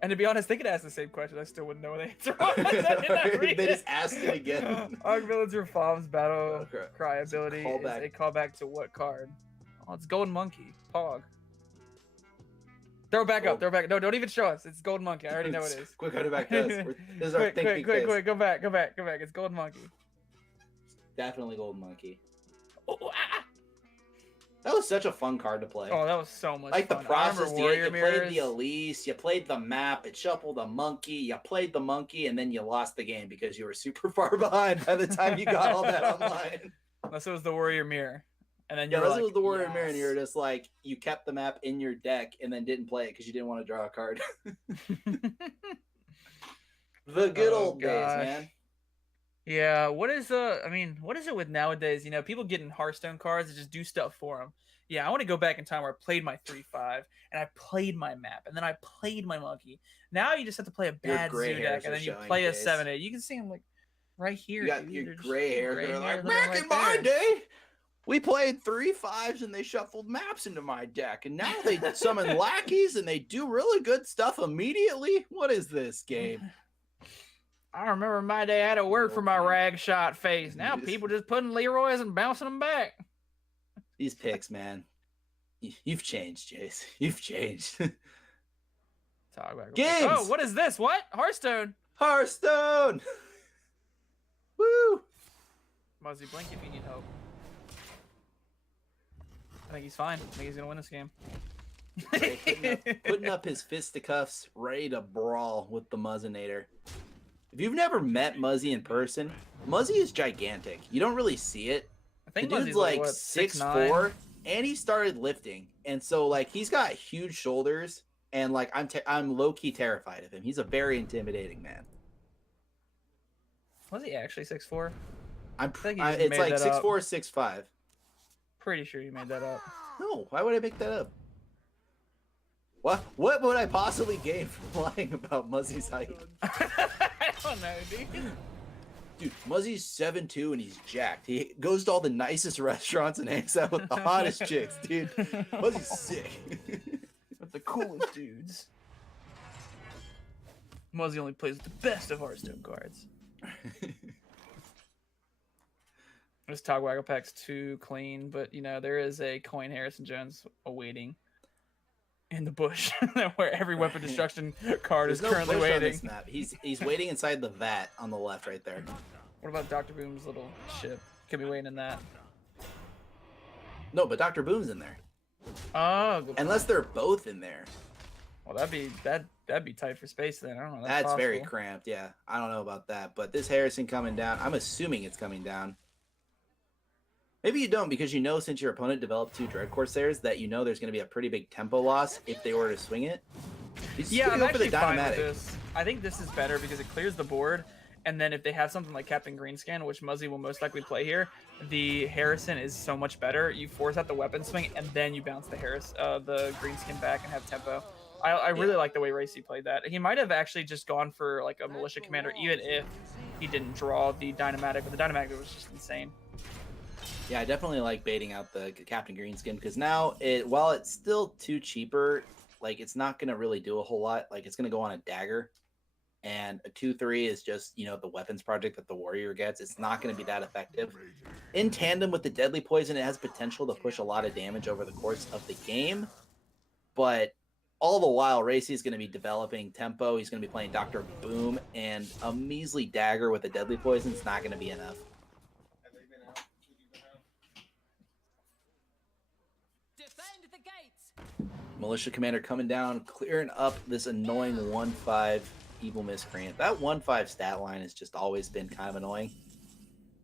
And to be honest, they could ask the same question. I still wouldn't know what the answer was. I did not read They it. just asked it again. Arc Villain's Reform's battle Okay. cry ability Callback. is a callback to what card? Oh, it's Golden Monkey. Pog. Throw it back up. Throw it back. No, don't even show us. It's Golden Monkey. I already know it is. Quick, cut it back to us. This is our quick. Go back. It's Golden Monkey. Definitely Golden Monkey. Oh, ah. That was such a fun card to play. Oh, that was so much Like fun. the process, I remember you Warrior played Mirrors. the Elise, you played the map, it shuffled a monkey, you played the monkey, and then you lost the game because you were super far behind by the time you got all that online. Unless it was the Warrior Mirror. And then you Yeah, were this like, was the Warrior Mirror, and you were yes. just like, you kept the map in your deck and then didn't play it because you didn't want to draw a card. The good Oh, old days, gosh. man. Yeah, what is what is it with nowadays? You know, people getting Hearthstone cards that just do stuff for them. Yeah, I want to go back in time where I played my 3/5 and I played my map and then I played my monkey. Now you just have to play a bad gray zoo hairs deck and are then you showing, play a Jace. 7/8. You can see them like right here. You got dude. your They're just gray hair. gray They're hair like, living back right in my there." day, we played 3/5s and they shuffled maps into my deck. And now they summon lackeys and they do really good stuff immediately. What is this game? I remember my day I had to work for my rag shot face. Now people just putting Leroy's and bouncing them back. These picks, man. You've changed, Jace. You've changed. Talk about Games! Oh, what is this? What? Hearthstone. Hearthstone! Woo! Muzzy, blink if you need help. I think he's fine. I think he's gonna win this game. Putting up his fisticuffs, ready to brawl with the Muzzinator. If you've never met Muzzy in person, Muzzy is gigantic. You don't really see it. I think The dude's Muzzy's like what, 6'4", and he started lifting, and so like he's got huge shoulders, and like I'm low key terrified of him. He's a very intimidating man. Was he actually 6'4"? I'm think you just it's made like that up. 6'4", 6'5". Pretty sure you made that up. No, why would I make that up? What would I possibly gain from lying about Muzzy's height? I don't know, dude. Dude, Muzzy's 7'2" and he's jacked. He goes to all the nicest restaurants and hangs out with the hottest chicks, dude. Muzzy's sick. With the coolest dudes. Muzzy only plays with the best of Hearthstone cards. This Togwaggle pack's too clean, but you know, there is a coin Harrison Jones awaiting in the bush where every weapon destruction card There's is no currently bush on waiting. this map. He's waiting inside the vat on the left right there. What about Dr. Boom's little ship? Could be waiting in that. No, but Dr. Boom's in there. Oh, good Unless point. they're both in there. Well, that'd be tight for space then. I don't know. That's very possible. cramped, yeah. I don't know about that. But this Harrison coming down, I'm assuming it's coming down. Maybe you don't, because you know since your opponent developed 2 Dread Corsairs that you know there's going to be a pretty big tempo loss if they were to swing it. Yeah, I'm actually fine with this. I think this is better because it clears the board, and then if they have something like Captain Greenscan, which Muzzy will most likely play here, the Harrison is so much better. You force out the weapon swing, and then you bounce the the Greenskin back and have tempo. I really like the way RayC played that. He might have actually just gone for like a Militia Commander, even if he didn't draw the Dynamatic, but the Dynamatic was just insane. Yeah, I definitely like baiting out the Captain Greenskin because now while it's still too cheaper, like it's not gonna really do a whole lot. Like it's gonna go on a dagger, and a 2/3 is just the weapons project that the warrior gets. It's not gonna be that effective. In tandem with the deadly poison, it has potential to push a lot of damage over the course of the game, but all the while, RayC is going to be developing tempo. He's going to be playing Dr. Boom, and a measly dagger with a deadly poison is not going to be enough. Defend the gates. Militia Commander coming down, clearing up this annoying 1/5 Evil Miscreant. That 1/5 stat line has just always been kind of annoying,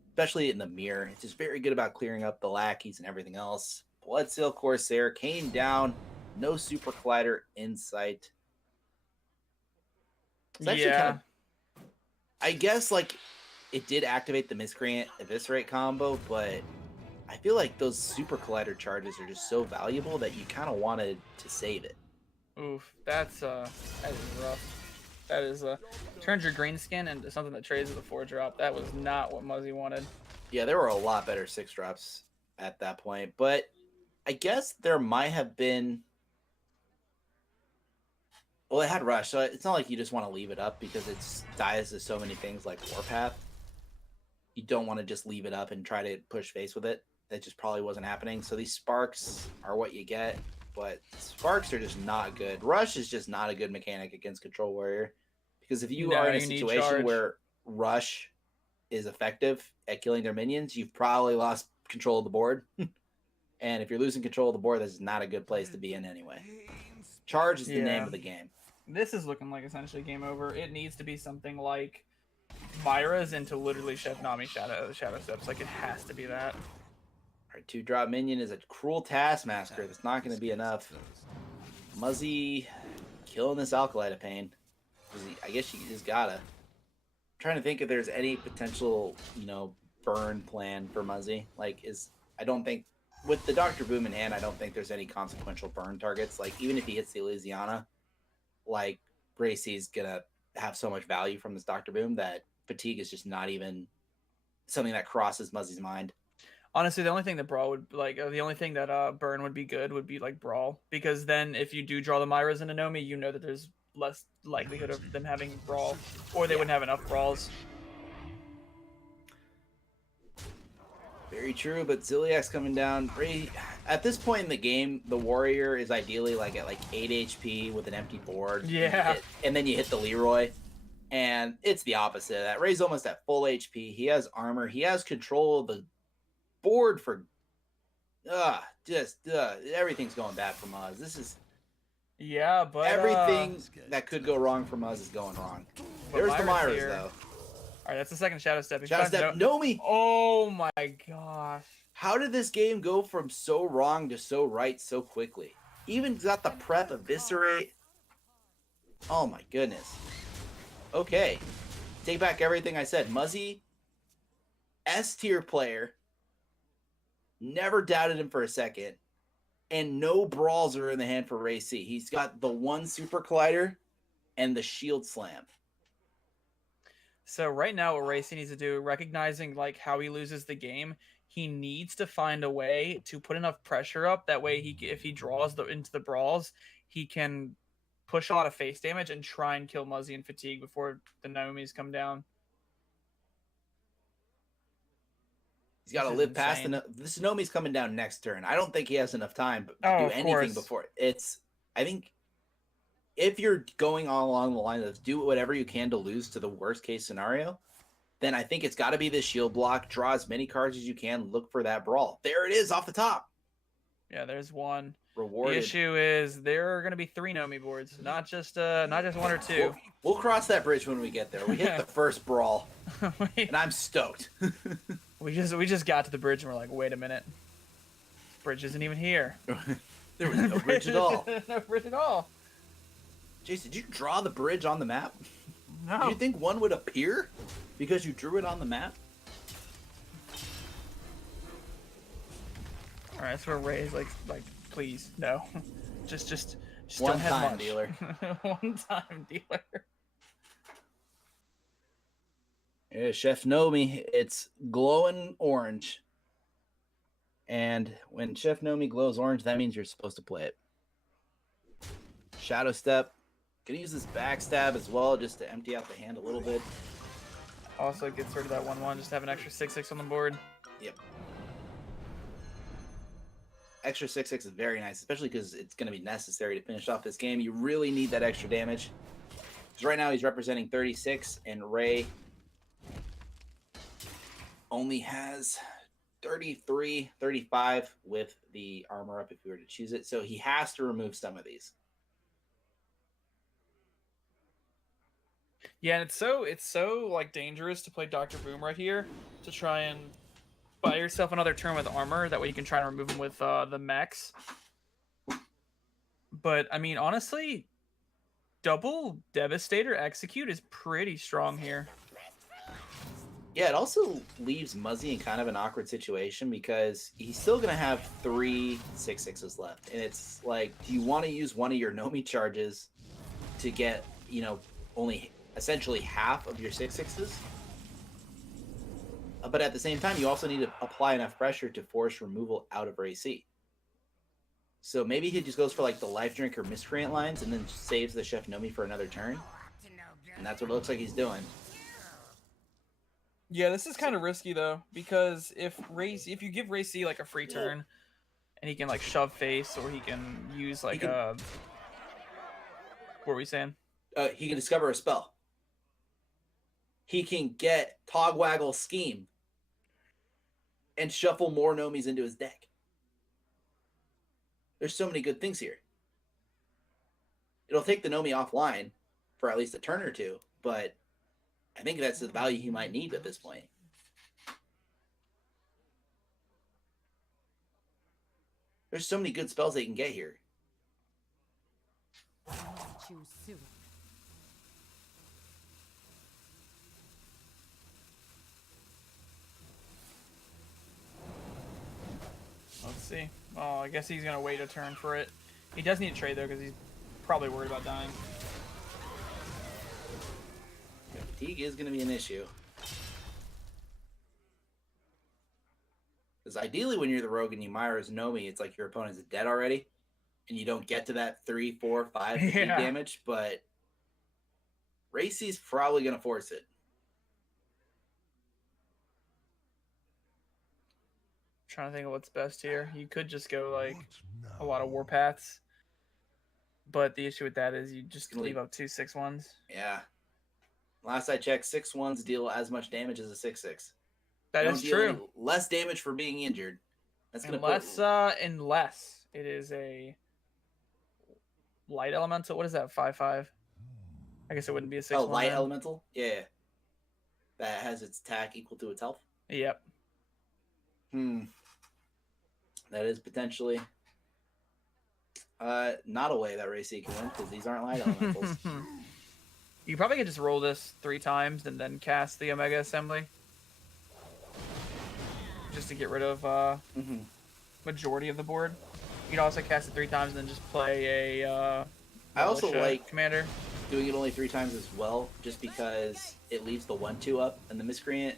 especially in the mirror. It's just very good about clearing up the lackeys and everything else. Bloodseal Corsair came down. No Super Collider in sight. Yeah. I guess like it did activate the Miscreant Eviscerate combo, but I feel like those Super Collider charges are just so valuable that you kind of wanted to save it. Oof, that is rough. That is turns your Greenskin into something that trades with a 4-drop. That was not what Muzzy wanted. Yeah, there were a lot better 6-drops at that point, but I guess there might have been. Well, it had Rush, so it's not like you just want to leave it up because it dies to so many things like Warpath. You don't want to just leave it up and try to push face with it. That just probably wasn't happening. So these Sparks are what you get, but Sparks are just not good. Rush is just not a good mechanic against Control Warrior because if you are in a situation where Rush is effective at killing their minions, you've probably lost control of the board. And if you're losing control of the board, this is not a good place to be in anyway. Charge is the name of the game. This is looking like essentially game over. It needs to be something like Myra's into literally Chef Nami Shadow Steps. Like it has to be that. Our 2-drop minion is a cruel taskmaster. That's not going to be enough. Muzzy killing this Alkalite of Pain. I guess you just gotta. I'm trying to think if there's any potential, burn plan for Muzzy. I don't think with the Dr. Boom in hand, I don't think there's any consequential burn targets. Like even if he hits the Elysiana, like RayC is gonna have so much value from this Dr. Boom that fatigue is just not even something that crosses Muzzy's mind. Honestly, the only thing that Brawl would the only thing that burn would be good would be like Brawl, because then if you do draw the Myras into Nomi, you know that there's less likelihood of them having Brawl, or they wouldn't have enough Brawls. Very true, but Ziliak's coming down. At this point in the game, the warrior is ideally at 8 HP with an empty board. Yeah. And then you hit the Leroy, and it's the opposite of that. Ray's almost at full HP. He has armor. He has control of the board for. Everything's going bad for Muzz. This is. Yeah, but everything that could go wrong for Muzz is going wrong. There's the Myras though. All right, that's the second Shadow Step. He Shadow finds Step, Nomi. Oh my gosh. How did this game go from so wrong to so right so quickly? Even got the prep, eviscerate. Oh my goodness. Okay. Take back everything I said. Muzzy, S tier player. Never doubted him for a second. And no brawls are in the hand for RayC. He's got the one Super Collider and the Shield Slam. So right now what RayC needs to do, recognizing like how he loses the game, he needs to find a way to put enough pressure up. That way, if he draws into the brawls, he can push a lot of face damage and try and kill Muzzy and Fatigue before the Nomi's come down. He's got to live past this Nomi's coming down next turn. I don't think he has enough time to do anything course. before. I think if you're going all along the line of do whatever you can to lose to the worst case scenario, then I think it's got to be this shield block. Draw as many cards as you can. Look for that brawl. There it is off the top. Yeah, there's one. Rewarded. The issue is there are going to be 3 Nomi boards, not just 1 or 2. We'll cross that bridge when we get there. We hit the first brawl, and I'm stoked. we just got to the bridge and we're like, wait a minute, this bridge isn't even here. There was no bridge at all. No bridge at all. Jason, did you draw the bridge on the map? No. Do you think one would appear because you drew it on the map? All right, that's where Ray's like, please, no, just One don't have time much. dealer. One time dealer. Yeah, Chef Nomi, it's glowing orange. And when Chef Nomi glows orange, that means you're supposed to play it. Shadow Step. Gonna use this backstab as well, just to empty out the hand a little bit. Also gets rid of that 1/1, just have an extra 6/6 on the board. Yep. Extra 6/6 is very nice, especially because it's going to be necessary to finish off this game. You really need that extra damage. Because right now he's representing 36, and Ray only has 33, 35 with the armor up if you were to choose it. So he has to remove some of these. Yeah, and it's so like dangerous to play Dr. Boom right here to try and buy yourself another turn with armor. That way you can try to remove him with the mechs. But I mean, honestly, double Devastator Execute is pretty strong here. Yeah, it also leaves Muzzy in kind of an awkward situation because he's still going to have 3 6/6s left. And it's like, do you want to use one of your Nomi charges to get, only essentially half of your 6/6s? But at the same time, you also need to apply enough pressure to force removal out of RayC. So maybe he just goes for like the Life Drink or Miscreant lines and then saves the Chef Nomi for another turn. And that's what it looks like he's doing. Yeah, this is kind of risky though, because if you give RayC like a free turn, and he can like shove face, or he can use like what were we saying? He can discover a spell. He can get Togwaggle Scheme and shuffle more Nomis into his deck. There's so many good things here. It'll take the Nomi offline for at least a turn or two, but I think that's the value he might need at this point. There's so many good spells they can get here. Choose suicide. Let's see. Oh, I guess he's gonna wait a turn for it. He does need to trade though, because he's probably worried about dying. Fatigue is going to be an issue. Because ideally when you're the rogue and you Myra's Nomi, it's like your opponent's dead already. And you don't get to that 3, 4, 5 fatigue damage. But RayC's probably going to force it. Trying to think of what's best here. You could just go like a lot of Warpaths. But the issue with that is you just leave up 2 6/1s. Yeah. Last I checked, 6/1s deal as much damage as a 6/6. That is true. Less damage for being injured. That's Unless it is a light elemental. What is that? 5/5. I guess it wouldn't be a 6/1. Oh, light elemental. Yeah. that has its attack equal to its health. Yep. That is potentially not a way that RayC can win because these aren't light elementals. You probably could just roll this 3 times and then cast the Omega Assembly. Just to get rid of majority of the board. You could also cast it 3 times and then just play a I also like commander. Doing it only 3 times as well, just because it leaves the 1/2 up, and the Miscreant,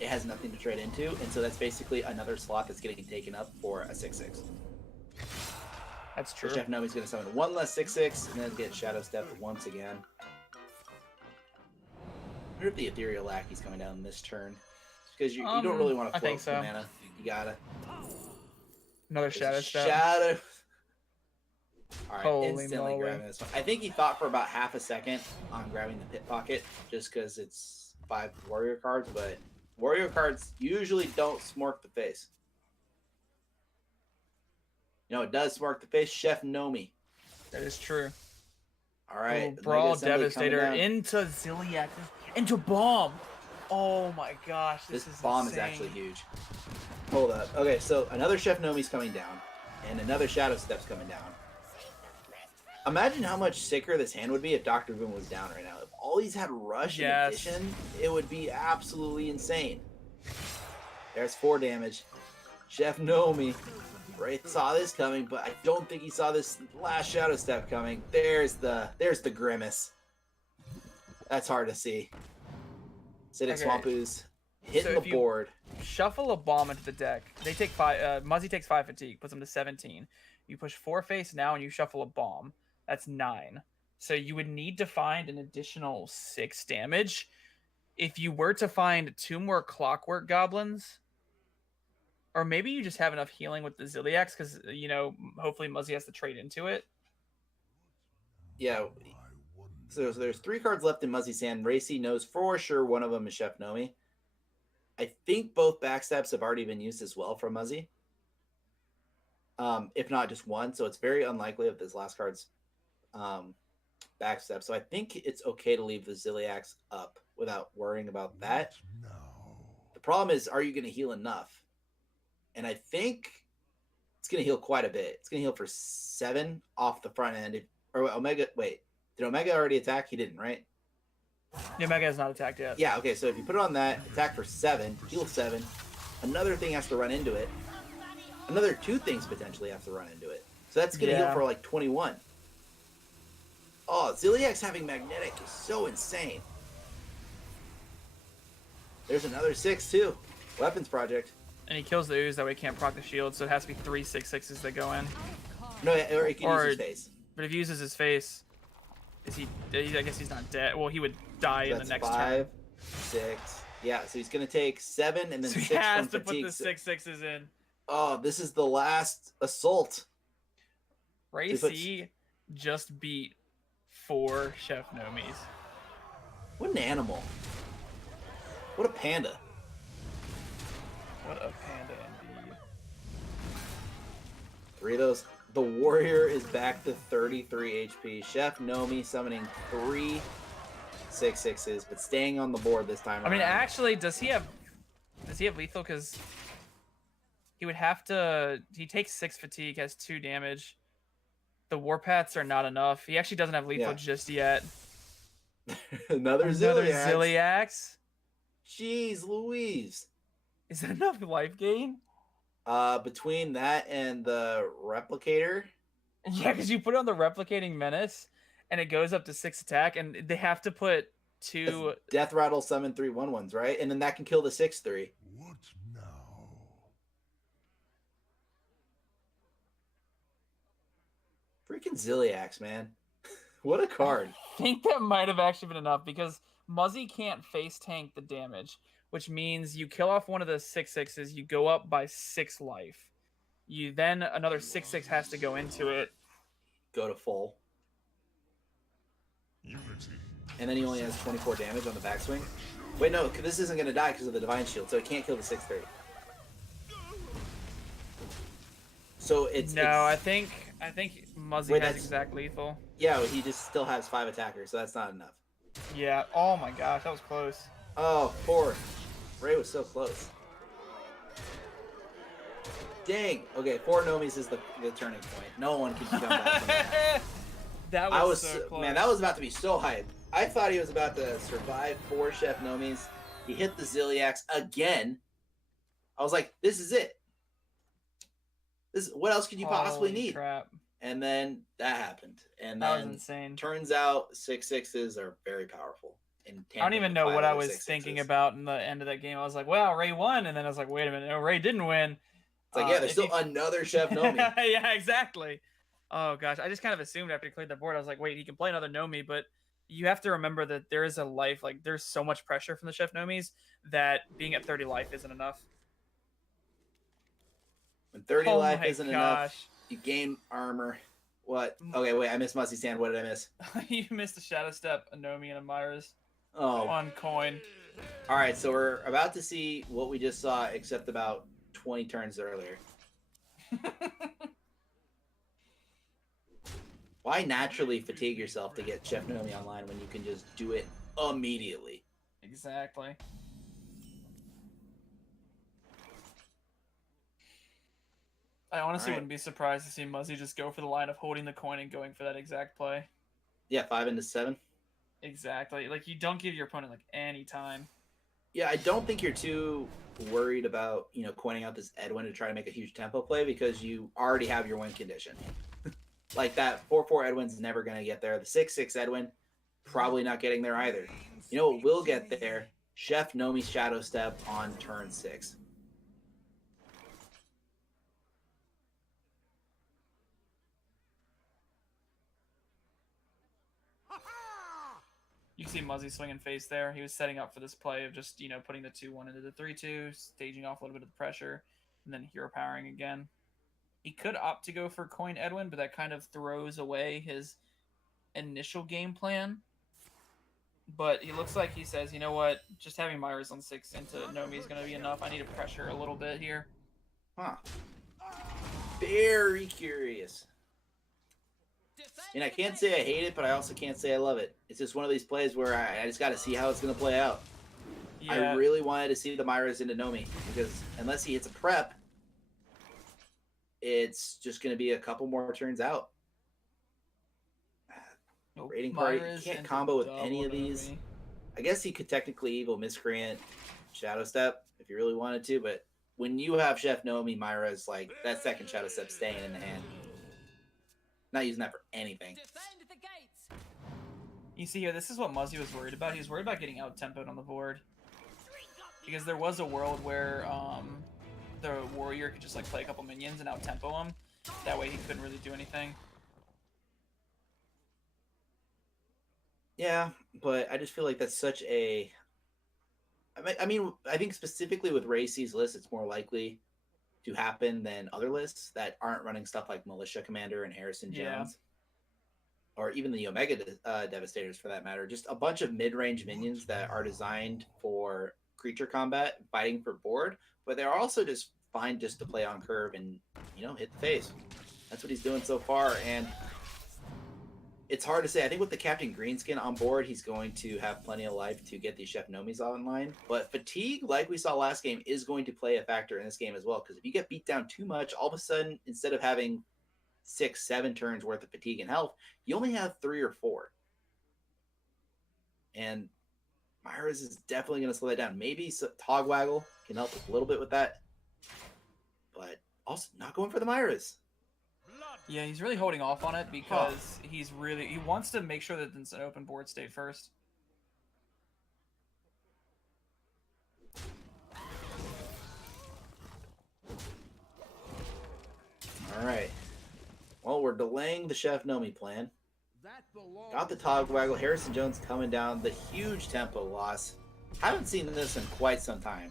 it has nothing to trade into, and so that's basically another slot that's getting taken up for a 6/6. That's true. Chef Nomi's going to summon 1 less 6/6, and then get Shadow Step once again. I wonder if the Ethereal Lackey's coming down this turn. Because you don't really want to I think float so. mana. You gotta. Another Shadow Step. Shadow. Alright, Holy instantly moly. grabbing this one. I think he thought for about half a second on grabbing the Pit Pocket, just because it's 5 warrior cards, but warrior cards usually don't smork the face. You know, it does smork the face. Chef Nomi. That is true. Alright. Brawl Devastator into Ziliax. Into Bomb. Oh my gosh, this is bomb insane. is actually huge. Hold up. Okay, so another Chef Nomi's coming down, and another Shadow Step's coming down. Imagine how much sicker this hand would be if Dr. Boom was down right now. If all these had Rush in addition, it would be absolutely insane. There's 4 damage. Chef Nomi. Wraith saw this coming, but I don't think he saw this last Shadow Step coming. There's the grimace. That's hard to see. Acidic Swampoos hitting the board. Shuffle a bomb into the deck. They take 5. Muzzy takes 5 fatigue, puts them to 17. You push 4 face now, and you shuffle a bomb. That's 9. So you would need to find an additional 6 damage. If you were to find 2 more Clockwork Goblins, or maybe you just have enough healing with the Ziliax, because hopefully Muzzy has to trade into it. Yeah. So there's 3 cards left in Muzzy's hand. RayC knows for sure one of them is Chef Nomi. I think both backstabs have already been used as well from Muzzy. If not just one. So it's very unlikely of this last card's backstab. So I think it's okay to leave the Ziliax up without worrying about that. The problem is, are you going to heal enough? And I think it's going to heal quite a bit. It's going to heal for 7 off the front end. Or Omega, wait. Did Omega already attack? He didn't, right? Yeah, Omega has not attacked yet. Yeah, okay, so if you put it on that, attack for 7, heal 7, another thing has to run into it. Another 2 things potentially have to run into it. So that's going to heal for like 21. Oh, Ziliax having Magnetic is so insane. There's another 6 too. Weapons Project. And he kills the ooze, that way he can't proc the shield, so it has to be 3 6/6s that go in. No, or he can use his face. But if he uses his face, I guess he's not dead. Well, he would die in the next 5, turn. 6. Yeah, so he's going to take 7 and then So 6 he has from to put fatigue. the 6/6s in. Oh, this is the last assault. RayC just beat 4 Chef Nomis. What an animal. What a panda. What a panda indeed. 3 of those. The warrior is back to 33 HP. Chef Nomi summoning 3 6/6s, but staying on the board this time. I mean, around. actually, does he have lethal? Because he would have to. He takes 6 fatigue, has 2 damage. The warpaths are not enough. He actually doesn't have lethal just yet. Another Ziliax. Jeez Louise. Is that enough life gain? Between that and the replicator. Yeah, because you put on the replicating menace, and it goes up to 6 attack, and they have to put 2 Death Rattle summon 3 1/1s, right? And then that can kill the 6/3. What now? Freaking Ziliax, man. What a card. I think that might have actually been enough, because Muzzy can't face tank the damage, which means you kill off one of the 6/6s, you go up by 6 life. You then another 6/6 has to go into it. Go to full. And then he only has 24 damage on the backswing. Wait, no, this isn't going to die because of the Divine Shield, so it can't kill the 6/3. So it's... I think Muzzy has exact lethal. Yeah, he just still has 5 attackers, so that's not enough. Yeah. Oh my gosh, that was close. Oh, 4. Ray was so close. Dang. Okay, 4 Nomis is the turning point. No one can come back from that. That I was was so close. Man, that was about to be so hype. I thought he was about to survive 4 Chef Nomis. He hit the Ziliax again. I was like, this is it. What else could you possibly Holy need? crap. And then that happened. And That then was insane. turns out 6/6s are very powerful. I don't even know what I was thinking about in the end of that game. I was like, well, Ray won. And then I was like, wait a minute. No, Ray didn't win. It's like, yeah, there's still another Chef Nomi. Yeah, exactly. Oh, gosh. I just kind of assumed after he cleared the board, I was like, wait, he can play another Nomi. But you have to remember that there is a life. Like, there's so much pressure from the Chef Nomis that being at 30 life isn't enough. When 30 life isn't enough, you gain armor. What? Okay, wait, I missed Muzzy Sand. What did I miss? You missed a Shadow Step, a Nomi, and a Myra's. Oh. On coin. All right, so we're about to see what we just saw, except about 20 turns earlier. Why naturally fatigue yourself to get Chef Nomi online when you can just do it immediately? Exactly. I honestly wouldn't be surprised to see Muzzy just go for the line of holding the coin and going for that exact play. Yeah, 5 into 7. Exactly. Like, you don't give your opponent, like, any time. Yeah, I don't think you're too worried about, coining out this Edwin to try to make a huge tempo play because you already have your win condition. Like, that 4/4 Edwin's never going to get there. The 6/6 Edwin, probably not getting there either. You know what will get there? Chef Nomi's Shadow Step on turn 6. You can see Muzzy swinging face there. He was setting up for this play of just, putting the 2-1 into the 3-2, staging off a little bit of the pressure, and then hero powering again. He could opt to go for Coin Edwin, but that kind of throws away his initial game plan. But he looks like he says, you know what, just having Myra's on 6 into Nomi is going to be enough. I need to pressure a little bit here. Huh. Very curious. And I can't say I hate it, but I also can't say I love it. It's just one of these plays where I just got to see how it's going to play out. Yeah. I really wanted to see the Myra's into Nomi, because unless he hits a prep, it's just going to be a couple more turns out. Rating card, you can't combo with any of these. Nomi. I guess he could technically Evil Miscreant Shadow Step if he really wanted to, but when you have Chef Nomi, Myra's like that second Shadow Step staying in the hand. Not using that for anything. You see here, this is what Muzzy was worried about. He was worried about getting out-tempoed on the board. Because there was a world where the warrior could just play a couple minions and out-tempo him. That way he couldn't really do anything. Yeah, but I just feel like that's such a... I mean, I think specifically with RayC's list, it's more likely to happen than other lists that aren't running stuff like Militia Commander and Harrison Jones. Or even the Omega Devastators for that matter. Just a bunch of mid-range minions that are designed for creature combat, fighting for board, but they're also just fine just to play on curve and, hit the face. That's what he's doing so far, and it's hard to say. I think with the Captain Greenskin on board, he's going to have plenty of life to get these Chef Nomis online. But fatigue, like we saw last game, is going to play a factor in this game as well. Because if you get beat down too much, all of a sudden, instead of having 6-7 turns worth of fatigue and health, you only have 3 or 4. And Myra's is definitely going to slow that down. Maybe Togwaggle can help a little bit with that. But also not going for the Myra's. Yeah, he's really holding off on it because he wants to make sure that it's an open board state first. All right. Well, we're delaying the Chef Nomi plan. Got the Togwaggle. Harrison Jones coming down. The huge tempo loss. Haven't seen this in quite some time.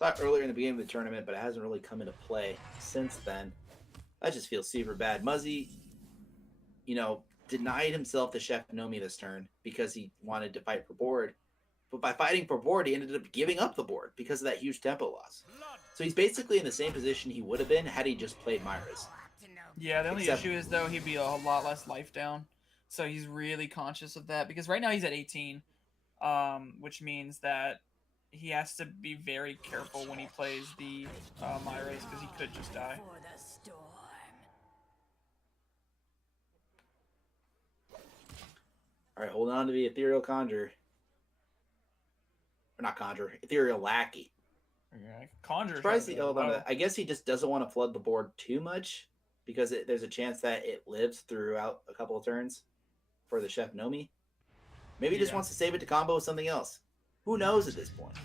Thought earlier in the beginning of the tournament, but it hasn't really come into play since then. That just feels super bad. Muzzy, denied himself the Chef Nomi this turn because he wanted to fight for board. But by fighting for board, he ended up giving up the board because of that huge tempo loss. So he's basically in the same position he would have been had he just played Myra's. Yeah, the only issue is, though, he'd be a lot less life down. So he's really conscious of that. Because right now he's at 18. which means that he has to be very careful when he plays the Myras because he could just die. All right, hold on to the Ethereal Conjure. Or not Conjure, Ethereal Lackey. Yeah, Conjure. Surprised he held on to, I guess he just doesn't want to flood the board too much because there's a chance that it lives throughout a couple of turns for the Chef Nomi. Maybe he just wants to save it to combo with something else. Who knows at this point?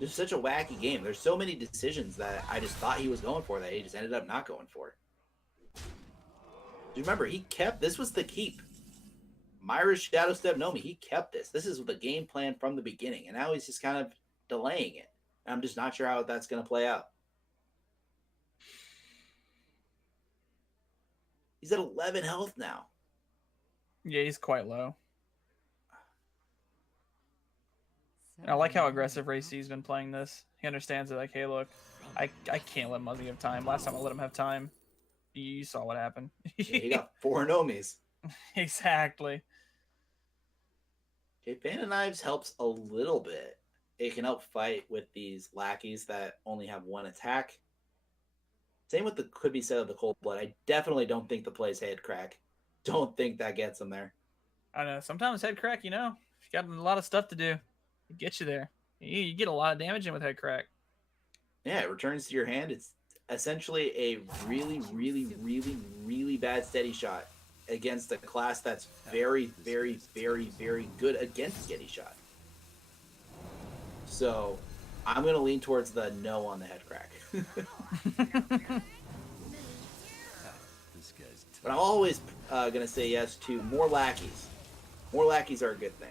It's such a wacky game. There's so many decisions that I just thought he was going for that he just ended up not going for. Do you remember, he kept, this was the keep. Myra's Shadow Step Nomi, he kept this. This is the game plan from the beginning, and now he's just kind of delaying it. I'm just not sure how that's going to play out. He's at 11 health now. Yeah, he's quite low. And I like how aggressive RayC's been playing this. He understands it. Like, hey, look, I can't let Muzzy have time. Last time I let him have time, you saw what happened. Yeah, he got 4 Nomis. Exactly. Okay, Fan of Knives helps a little bit. It can help fight with these lackeys that only have 1 attack. Same with the could be said of the Cold Blood. I definitely don't think the play's head crack. Don't think that gets him there. I know. Sometimes head crack, you know, if you got a lot of stuff to do, it gets you there. You get a lot of damage in with head crack. Yeah, it returns to your hand. It's essentially a really, really, really, really bad steady shot against a class that's very, very, very, very good against steady shot. So I'm going to lean towards the no on the head crack. But I'm always going to say yes to more lackeys. More lackeys are a good thing.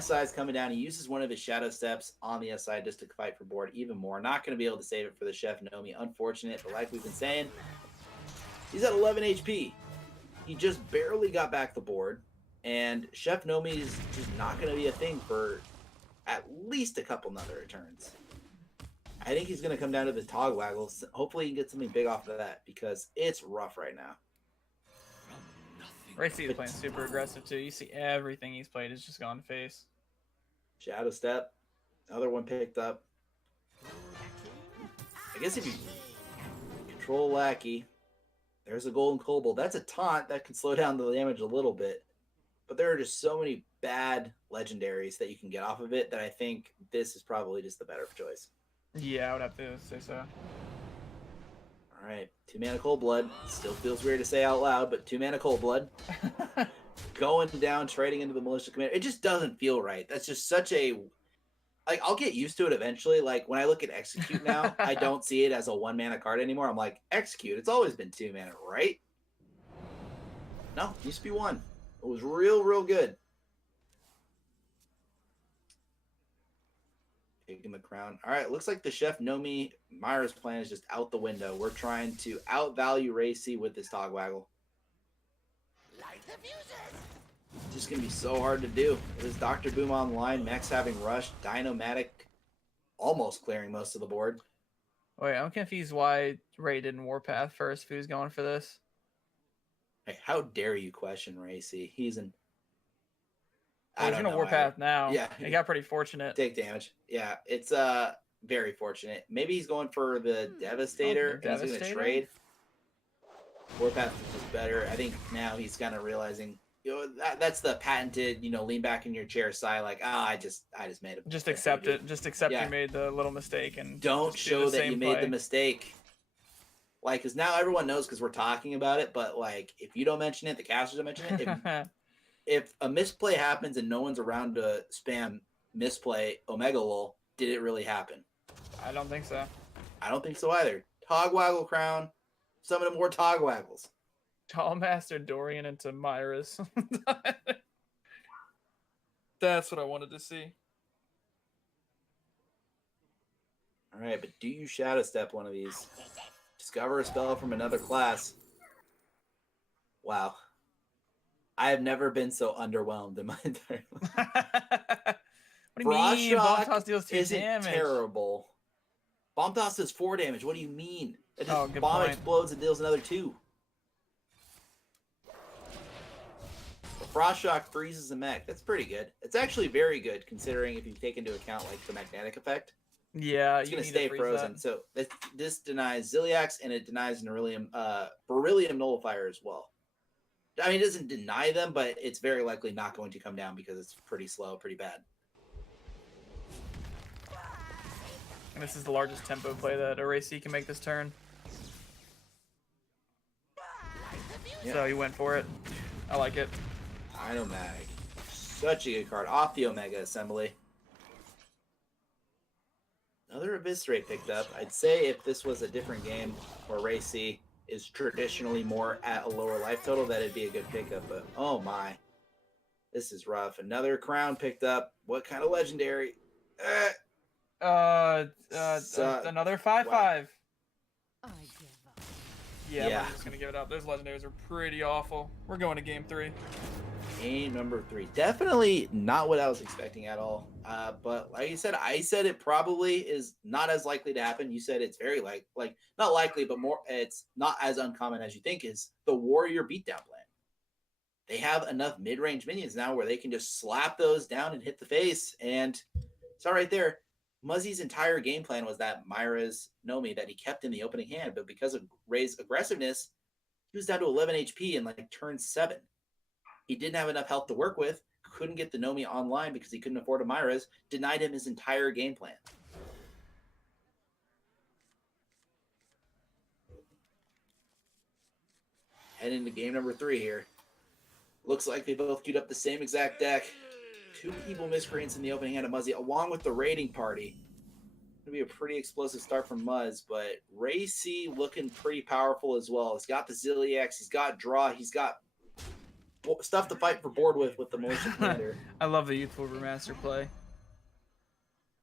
SI is coming down. He uses one of his Shadow Steps on the SI just to fight for board even more. Not going to be able to save it for the Chef Nomi. Unfortunate, but like we've been saying, he's at 11 HP. He just barely got back the board, and Chef Nomi is not going to be a thing for at least a couple other turns. I think he's going to come down to the Tog Waggle. Hopefully he can get something big off of that because it's rough right now. RayC is playing super aggressive too. You see everything he's played has just gone face. Shadow Step. Another one picked up. I guess if you control Lackey, there's a Golden Kobold. That's a taunt that can slow down the damage a little bit. But there are just so many bad legendaries that you can get off of it that I think this is probably just the better choice. Yeah, I would have to say so. All right, 2 mana Cold Blood. Still feels weird to say out loud, but 2 mana Cold Blood. Going down, trading into the Militia Commander. It just doesn't feel right. That's just such a... Like, I'll get used to it eventually. Like, when I look at Execute now, I don't see it as a 1 mana card anymore. I'm like, Execute, it's always been 2 mana, right? No, it used to be 1. It was real, real good. Taking the crown. All right, looks like the Chef Nomi Myra's plan is just out the window. We're trying to outvalue RayC with this Tog Waggle. It's just going to be so hard to do. There's Dr. Boom online, Max having Rush, Dinomatic almost clearing most of the board. Wait, I'm confused why Ray didn't Warpath first if he was going for this. Hey, how dare you question RayC? He's an... Well, he's going to Warpath now. Yeah. He got pretty fortunate. Take damage. Yeah, it's very fortunate. Maybe he's going for the Devastator. And he's going to trade. Warpath is just better. I think now he's kind of realizing, you know, that's the patented, you know, lean back in your chair sigh, like, I just made a Just accept it. Just accept you made the little mistake and don't show that you made the mistake. Like, because now everyone knows because we're talking about it, but like, if you don't mention it, the casters don't mention it. If a misplay happens and no one's around to spam misplay Omega Lol, did it really happen? I don't think so. I don't think so either. Tog Waggle Crown. Summon more Tog Waggles. Tall Master Dorian into Myra's. That's what I wanted to see. All right, but do you Shadow Step one of these? Discover a spell from another class. Wow. I have never been so underwhelmed in my entire life. What do you mean? Bomb Toss deals 2 damage. Terrible. Bomb Toss does 4 damage. What do you mean? It just good bomb point. explodes and deals another 2. Frost Shock freezes a mech. That's pretty good. It's actually very good considering if you take into account like the magnetic effect. Yeah, It's you going to need stay to freeze frozen. that. So this denies Ziliax and it denies Beryllium Nullifier as well. I mean, it doesn't deny them, but it's very likely not going to come down because it's pretty slow, pretty bad. And this is the largest tempo play that a RayC can make this turn. Yeah. So he went for it. I like it. Dino Mag. Such a good card. Off the Omega Assembly. Another Eviscerate picked up. I'd say if this was a different game where RayC is traditionally more at a lower life total, that'd be a good pickup. But oh my. This is rough. Another Crown picked up. What kind of legendary? Another 5/5. I give up. Yeah, I'm just gonna give it up. Those legendaries are pretty awful. We're going to game 3. Game number 3. Definitely not what I was expecting at all. But like you said, I said it probably is not as likely to happen. You said it's very like not likely, but more. It's not as uncommon as you think. Is the Warrior beatdown plan? They have enough mid-range minions now where they can just slap those down and hit the face, and it's all right there. Muzzy's entire game plan was that Myra's Nomi that he kept in the opening hand, but because of Ray's aggressiveness, he was down to 11 HP in like turn 7. He didn't have enough health to work with, couldn't get the Nomi online because he couldn't afford a Myra's, denied him his entire game plan. Heading into game number 3 here. Looks like they both queued up the same exact deck. 2 Evil Miscreants in the opening hand of Muzzy, along with the raiding party. Gonna be a pretty explosive start from Muzz, but RayC looking pretty powerful as well. He's got the Ziliax, he's got draw, he's got stuff to fight for board with the Militia Commander. I love the Youthful Remaster play.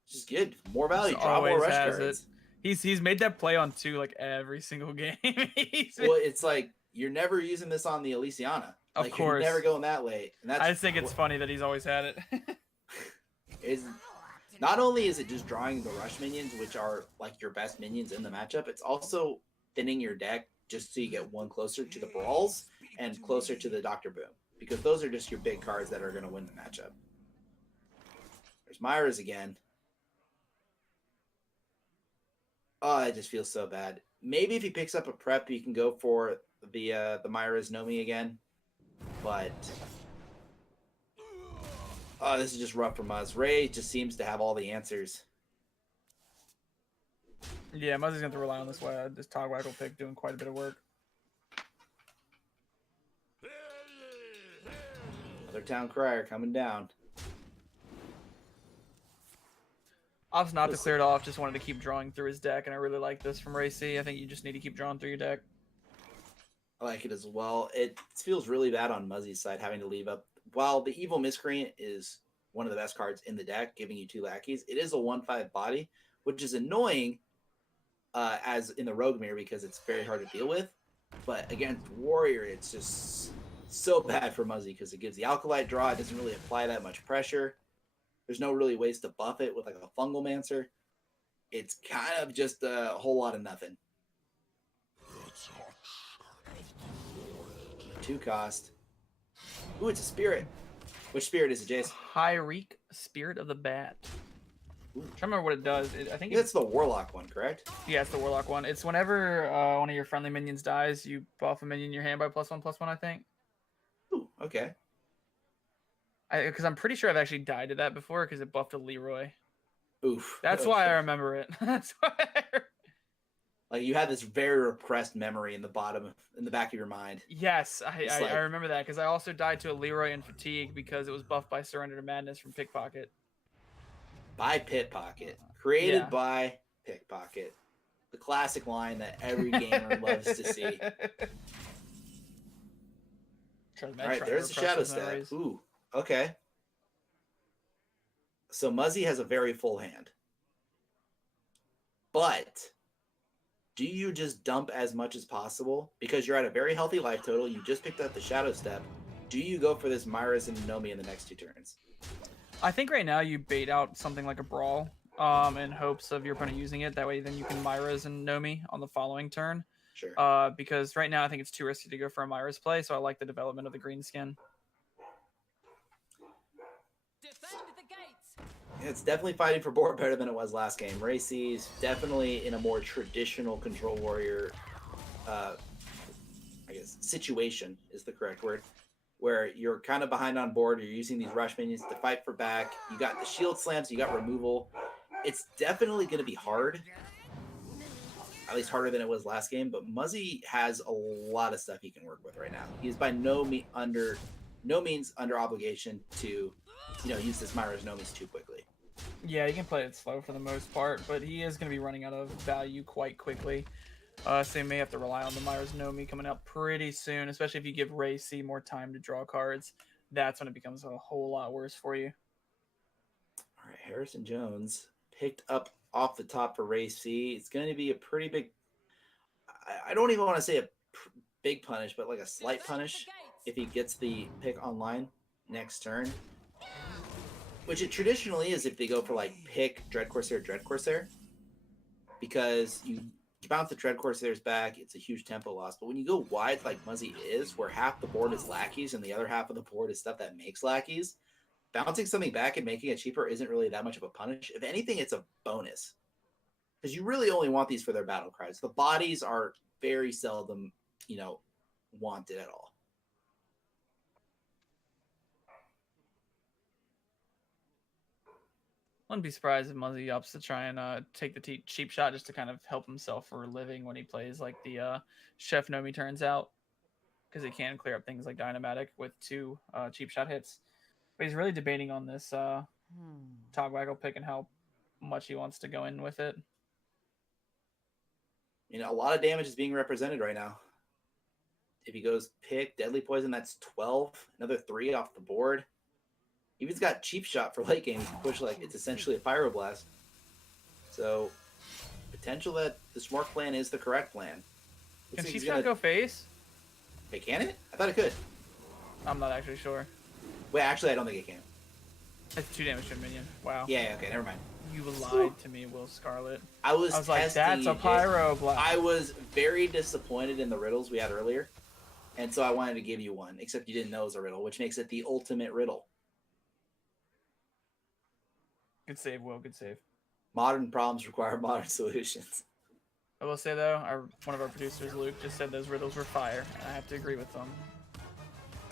Which is good. More value, Just draw more always rush has cards. it. He's made that play on 2 like every single game. Well, it's like you're never using this on the Elysiana. Of Like, course. You're never going that late. And that's I just think it's funny that he's always had it. is not only is it just drawing the rush minions, which are like your best minions in the matchup, it's also thinning your deck just so you get one closer to the brawls and closer to the Dr. Boom. Because those are just your big cards that are going to win the matchup. There's Myra's again. Oh, it just feels so bad. Maybe if he picks up a prep, you can go for the Myra's Nomi again. But oh, this is just rough for us. Ray just seems to have all the answers. Yeah, Muzzy's going to have to rely on this Togwaggle pick doing quite a bit of work. Another Town Crier coming down. Opts not to clear it off, just wanted to keep drawing through his deck, and I really like this from RayC. I think you just need to keep drawing through your deck. I like it as well. It feels really bad on Muzzy's side having to leave up. While the Evil Miscreant is one of the best cards in the deck, giving you 2 lackeys, it is a 1/5 body, which is annoying as in the Rogue Mirror because it's very hard to deal with. But against Warrior, it's just so bad for Muzzy because it gives the Alkalite draw. It doesn't really apply that much pressure. There's no really ways to buff it with like a Fungal Mancer. It's kind of just a whole lot of nothing. 2 cost. Ooh, it's a spirit. Which spirit is it, Jace? RayC, Spirit of the Bat. I'm trying to remember what it does. I think It's the Warlock one, correct? yeah, it's the Warlock one. It's whenever one of your friendly minions dies, you buff a minion in your hand by +1/+1, I think. Ooh, okay. Because I'm pretty sure I've actually died to that before because it buffed a Leroy. Oof. That's why I remember it. That's why. Like you had this very repressed memory in the back of your mind. Yes, It's I like- remember that because I also died to a Leroy in Fatigue because it was buffed by Surrender to Madness from Pickpocket. By Pickpocket. Created Yeah. by Pickpocket. The classic line that every gamer loves to see. All right, there's the Shadow Step. Ooh, okay. So Muzzy has a very full hand. But do you just dump as much as possible? Because you're at a very healthy life total. You just picked up the Shadow Step. Do you go for this Myra's and Nomi in the next 2 turns? I think right now you bait out something like a Brawl in hopes of your opponent using it. That way then you can Myra's and Nomi on the following turn. Sure. Because right now I think it's too risky to go for a Myra's play, so I like the development of the green skin. It's definitely fighting for board better than it was last game. RayC is definitely in a more traditional control warrior, I guess, situation is the correct word, where you're kind of behind on board. You're using these rush minions to fight for back. You got the shield slams. You got removal. It's definitely going to be hard. At least harder than it was last game. But Muzzy has a lot of stuff he can work with right now. He's by no means under obligation to, use this Myra's Nomis too quickly. Yeah, he can play it slow for the most part, but he is going to be running out of value quite quickly. So you may have to rely on the Myra's Nomi coming out pretty soon, especially if you give RayC more time to draw cards. That's when it becomes a whole lot worse for you. All right, Harrison Jones picked up off the top for RayC. It's going to be a pretty big... I don't even want to say a big punish, but like a slight punish if he gets the pick online next turn. Which it traditionally is if they go for like pick Dread Corsair. Because you bounce the Dread Corsairs back, it's a huge tempo loss. But when you go wide like Muzzy is, where half the board is lackeys and the other half of the board is stuff that makes lackeys, bouncing something back and making it cheaper isn't really that much of a punish. If anything, it's a bonus. Because you really only want these for their battle cries. The bodies are very seldom, wanted at all. Wouldn't be surprised if Muzzy opts to try and take the cheap shot just to kind of help himself for a living when he plays like the Chef Nomi turns out. Because he can clear up things like Dynamatic with 2 cheap shot hits. But he's really debating on this Togwaggle pick and how much he wants to go in with it. A lot of damage is being represented right now. If he goes pick, Deadly Poison, that's 12. Another 3 off the board. Even he's got cheap shot for late game. You can push like it's essentially a Pyroblast. So, potential that the smart plan is the correct plan. Can cheap shot go face? Hey, can it? I thought it could. I'm not actually sure. Wait, actually, I don't think it can. That's 2 damage to a minion. Wow. Yeah, okay, never mind. You lied to me, Will Scarlet. I was like, that's a Pyroblast. I was very disappointed in the riddles we had earlier. And so I wanted to give you one, except you didn't know it was a riddle, which makes it the ultimate riddle. Good save, Will. Good save. Modern problems require modern solutions. I will say, though, one of our producers, Luke, just said those riddles were fire, and I have to agree with them.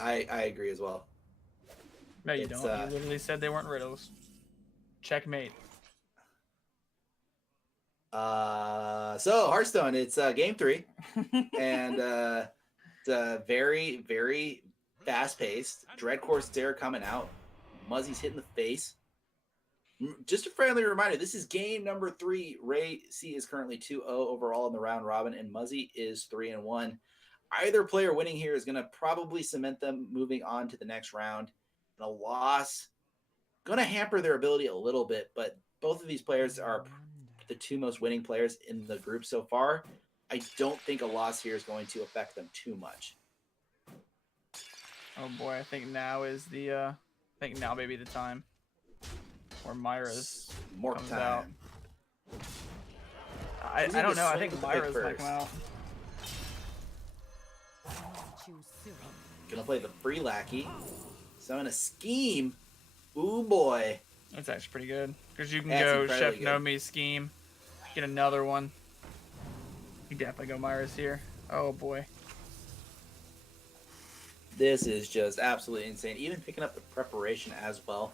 I agree as well. No, you don't. You literally said they weren't riddles. Checkmate. So, Hearthstone, it's game 3. And it's very, very fast-paced. Dread Corsair coming out. Muzzy's hitting the face. Just a friendly reminder, this is game number 3. RayC is currently 2-0 overall in the round robin, and Muzzy is 3-1. Either player winning here is going to probably cement them moving on to the next round. And a loss going to hamper their ability a little bit, but both of these players are the 2 most winning players in the group so far. I don't think a loss here is going to affect them too much. Oh boy, I think now may be the time. Where Myra's more comes time. out. I don't know. I think Myra's might come out. Gonna play the free lackey. Summon a scheme. Ooh boy. That's actually pretty good. Because you can go Chef Nomi scheme. Get another one. You definitely go Myra's here. Oh boy. This is just absolutely insane. Even picking up the preparation as well.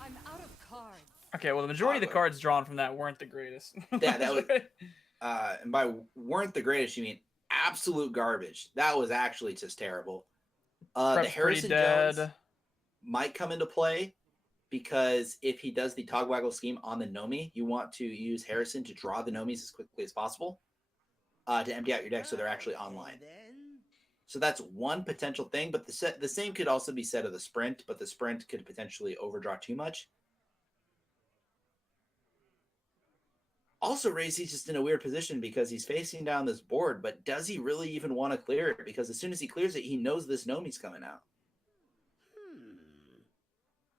I'm out of cards. Okay, well, the majority of the cards drawn from that weren't the greatest. Yeah, that was. And by weren't the greatest, you mean absolute garbage. That was actually just terrible. The Harrison Jones might come into play because if he does the Togwaggle scheme on the Nomi, you want to use Harrison to draw the Nomis as quickly as possible to empty out your deck so they're actually online. So that's one potential thing, but the same could also be said of the Sprint, but the Sprint could potentially overdraw too much. Also, RayC's just in a weird position because he's facing down this board, but does he really even want to clear it? Because as soon as he clears it, he knows this Nomi's coming out.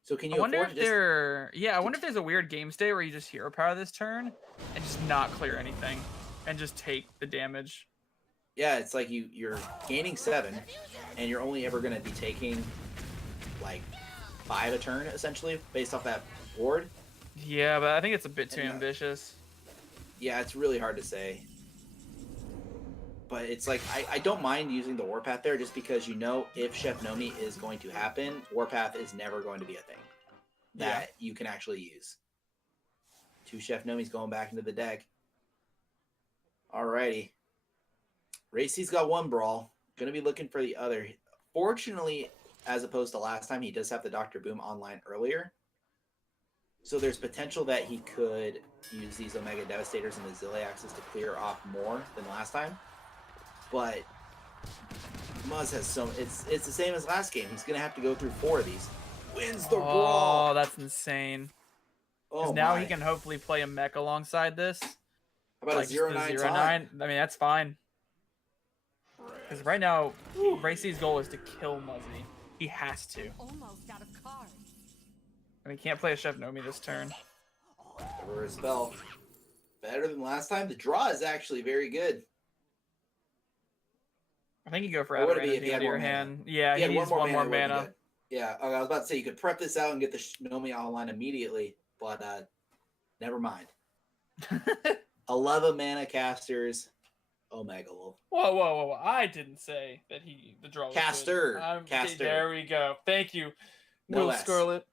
So can you I wonder if there's a weird game state where you just hero power this turn and just not clear anything and just take the damage. Yeah, it's like you're gaining 7, and you're only ever going to be taking like 5 a turn, essentially, based off that board. Yeah, but I think it's a bit too And, ambitious. Yeah, it's really hard to say. But it's like, I don't mind using the Warpath there just because you know if Chef Nomi is going to happen, Warpath is never going to be a thing that you can actually use. 2 Chef Nomis going back into the deck. Alrighty. RayC's got 1 Brawl. Gonna be looking for the other. Fortunately, as opposed to last time, he does have the Dr. Boom online earlier. So there's potential that he could use these Omega Devastators and the Zalae Axis to clear off more than last time. But Muzz has so it's the same as last game. He's gonna have to go through 4 of these. Wins the brawl. Oh, that's insane. Because Oh, now my. he can hopefully play a mech alongside this. How about Like a 0-9 just the taunt? 0-9. I mean, that's fine. Because right now, RayC's goal is to kill Muzzy. He has to. Almost out of cards. I mean, he can't play a Chef Nomi this turn. Over a spell. Better than last time. The draw is actually very good. I think you go for What would it Adoran be at if the he end had of your more mana? hand. Yeah, he needs one more it would be mana. good. Yeah, okay, I was about to say you could prep this out and get the Nomi online immediately, but never mind. 11 mana casters. Omega Wolf. Whoa. I didn't say that the draw was Caster. good. Caster. There we go. Thank you, No Will S. Scarlet.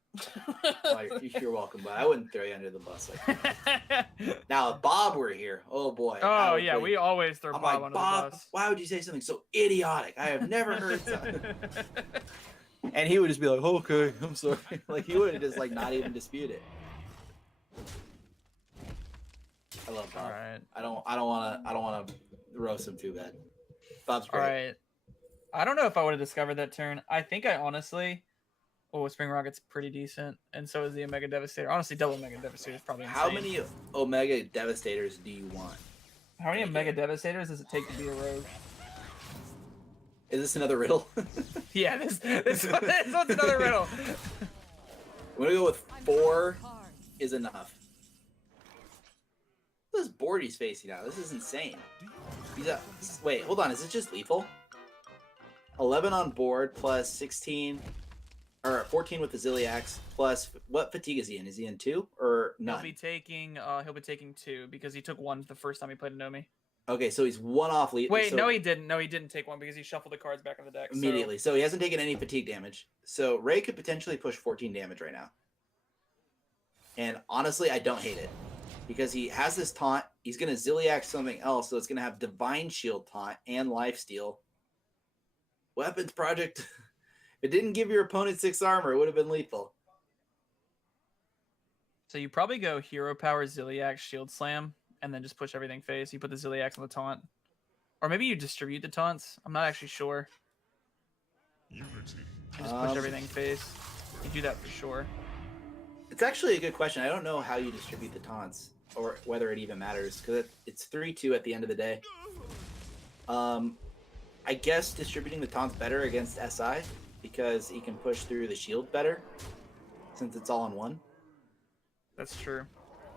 Oh, you're welcome, but I wouldn't throw you under the bus like that. Now, if Bob were here, oh boy. I Oh, would yeah, put- we always throw I'm Bob like, under Bob, the bus. why would you say something so idiotic? I have never heard something. And he would just be like, okay, I'm sorry. Like, he would just, like, not even dispute it. I love Bob. All right. I don't want to roast him too bad. Bob's All great. right. I don't know if I would have discovered that turn. I think I honestly... Oh, Spring Rocket's pretty decent, and so is the Omega Devastator. Honestly, double Omega Devastator is probably insane. How many Omega Devastators do you want? How many Omega Devastators does it take to be a rogue? Is this another riddle? Yeah, this one's another riddle. I'm gonna go with I'm 4 out of cards. is enough. Look at this board he's facing now. This is insane. He's up. Wait, hold on. Is it just lethal? 11 on board plus 16, or 14 with the Ziliax plus what fatigue is he in? Is he in 2 or none? He'll be taking 2 because he took 1 the first time he played a Nomi. Okay, so he's 1 off lethal. Wait, so no, he didn't. No, he didn't take 1 because he shuffled the cards back in the deck. so- immediately. So he hasn't taken any fatigue damage. So Ray could potentially push 14 damage right now. And honestly, I don't hate it. Because he has this taunt. He's going to Ziliax something else. So it's going to have Divine Shield taunt and Lifesteal. Weapons Project. If it didn't give your opponent 6 armor, it would have been lethal. So you probably go Hero Power, Ziliax, Shield Slam, and then just push everything face. You put the Ziliax on the taunt. Or maybe you distribute the taunts. I'm not actually sure. And just push everything face. You do that for sure. It's actually a good question. I don't know how you distribute the taunts or whether it even matters because it's 3-2 at the end of the day. I guess distributing the taunts better against SI because he can push through the shield better since it's all on 1. That's true.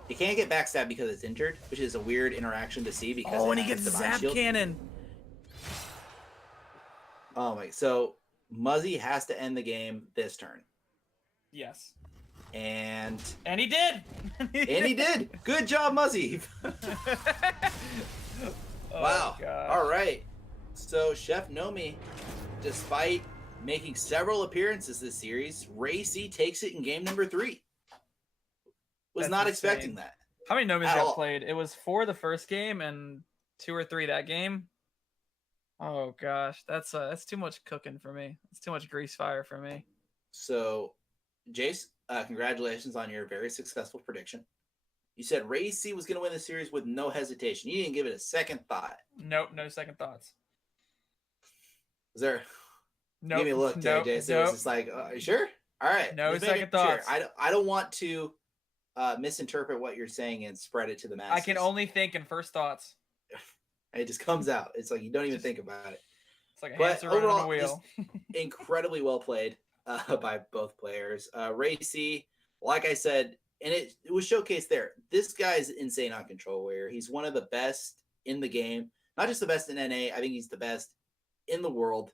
He can't get backstab because it's injured, which is a weird interaction to see because Oh, it and he has gets Divine Zap Shield. Cannon. Oh my! So Muzzy has to end the game this turn, Yes. and And he did. he did. Good job, Muzzy. Oh, Wow. gosh. All right. So Chef Nomi, despite making several appearances this series, RayC takes it in game number 3. Was That's not insane. expecting that. How many Nomis At got all. played? It was 4 the first game and 2 or 3 that game. Oh gosh, that's too much cooking for me. It's too much grease fire for me. So, Jace, congratulations on your very successful prediction. You said RayC was going to win the series with no hesitation. You didn't give it a second thought. Nope, no second thoughts. Was there? Nope, Give me a look, nope, Jace. It nope. was just like, you sure? All right. No just making second thoughts. I don't want to misinterpret what you're saying and spread it to the masses. I can only think in first thoughts. It just comes out. It's like you don't even think about it. It's like a But hamster running on a overall, wheel. Incredibly well played by both players. RayC, like I said, and it was showcased there. This guy's insane on Control Warrior. He's one of the best in the game. Not just the best in NA. I think he's the best in the world.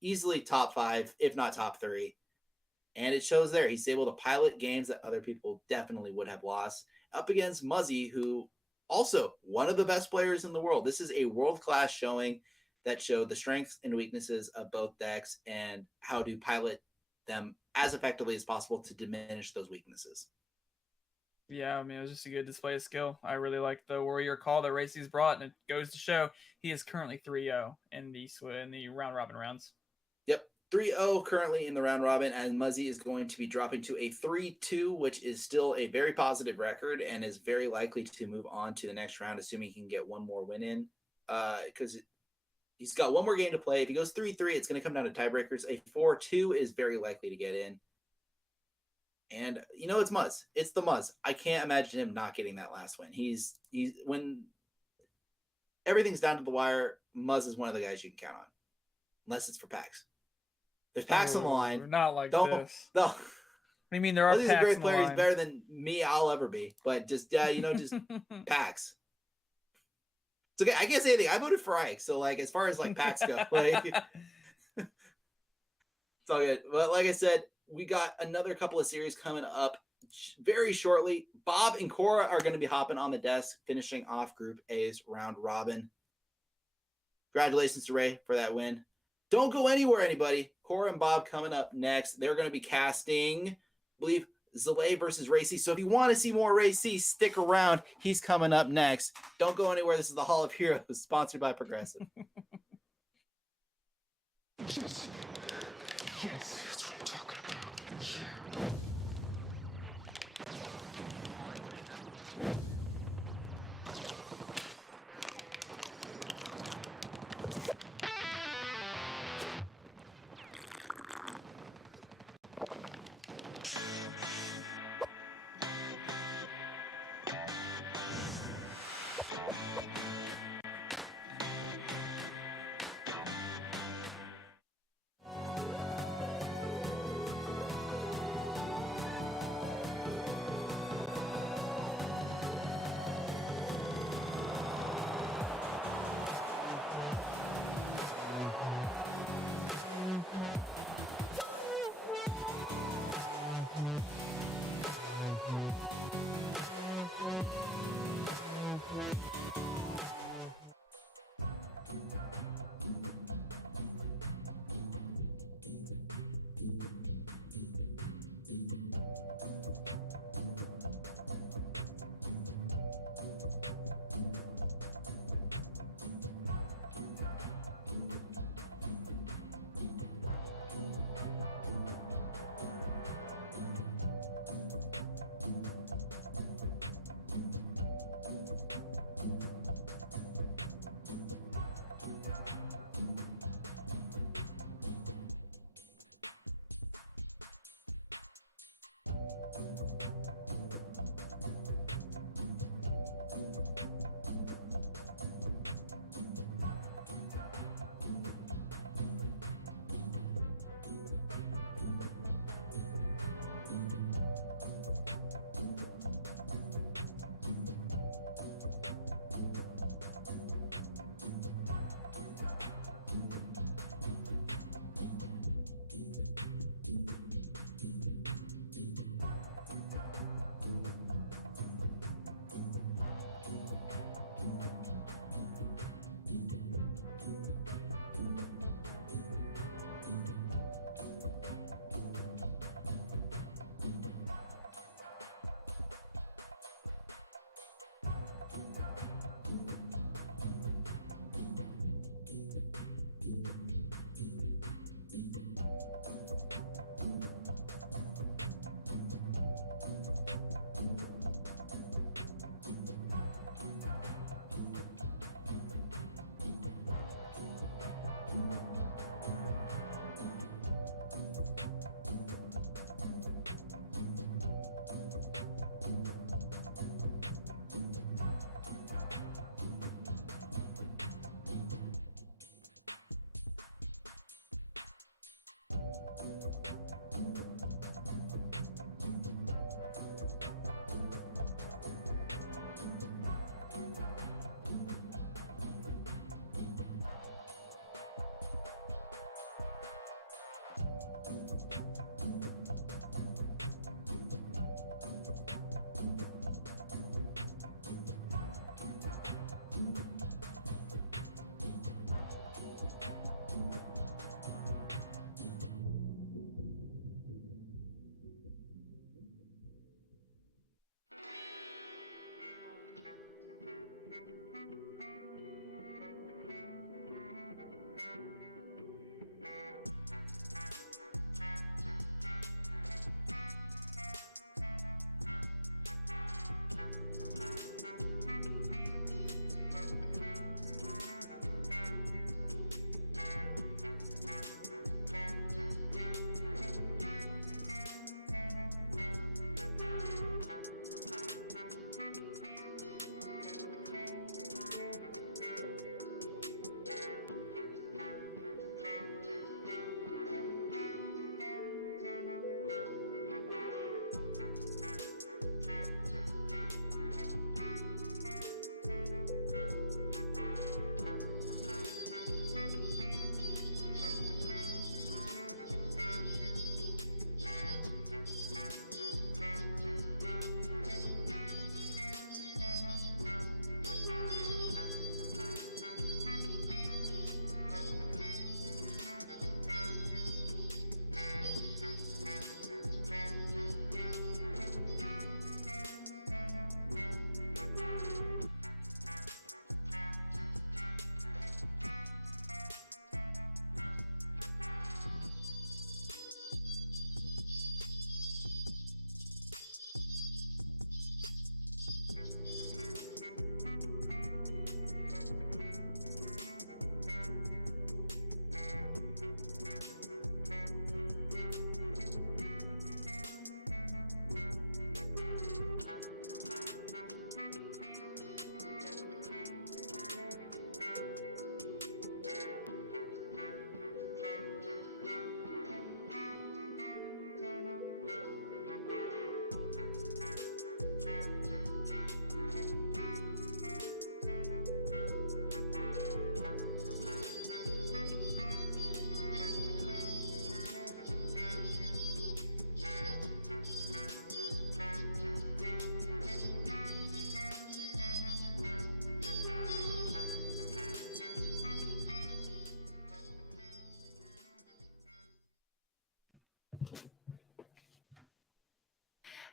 Easily top 5, if not top 3. And it shows there. He's able to pilot games that other people definitely would have lost up against Muzzy, who also one of the best players in the world. This is a world-class showing that showed the strengths and weaknesses of both decks and how to pilot them as effectively as possible to diminish those weaknesses. Yeah, I mean, it was just a good display of skill. I really like the warrior call that RayC's brought, and it goes to show he is currently 3-0 in the round robin rounds. Yep, 3-0 currently in the round robin, and Muzzy is going to be dropping to a 3-2, which is still a very positive record and is very likely to move on to the next round, assuming he can get one more win in. Because he's got one more game to play. If he goes 3-3, it's going to come down to tiebreakers. A 4-2 is very likely to get in. And you know, it's Muzz. It's the Muzz. I can't imagine him not getting that last win. He's when everything's down to the wire, Muzz is one of the guys you can count on, unless it's for packs. There's packs on the line. Not like this. No. What do you mean there are Muzzy's packs a great on the player. line? He's better than me. I'll ever be. But just just packs. It's okay. I can't say anything. I voted for Ike. So like, as far as like packs go, like it's all good. But like I said, we got another couple of series coming up very shortly. Bob and Cora are going to be hopping on the desk, finishing off Group A's round robin. Congratulations to Ray for that win. Don't go anywhere, anybody. Cora and Bob coming up next. They're going to be casting, I believe, Zalae versus RayC. So if you want to see more RayC, stick around. He's coming up next. Don't go anywhere. This is the Hall of Heroes, sponsored by Progressive. Yes. Yes, that's what I'm talking about. Yeah.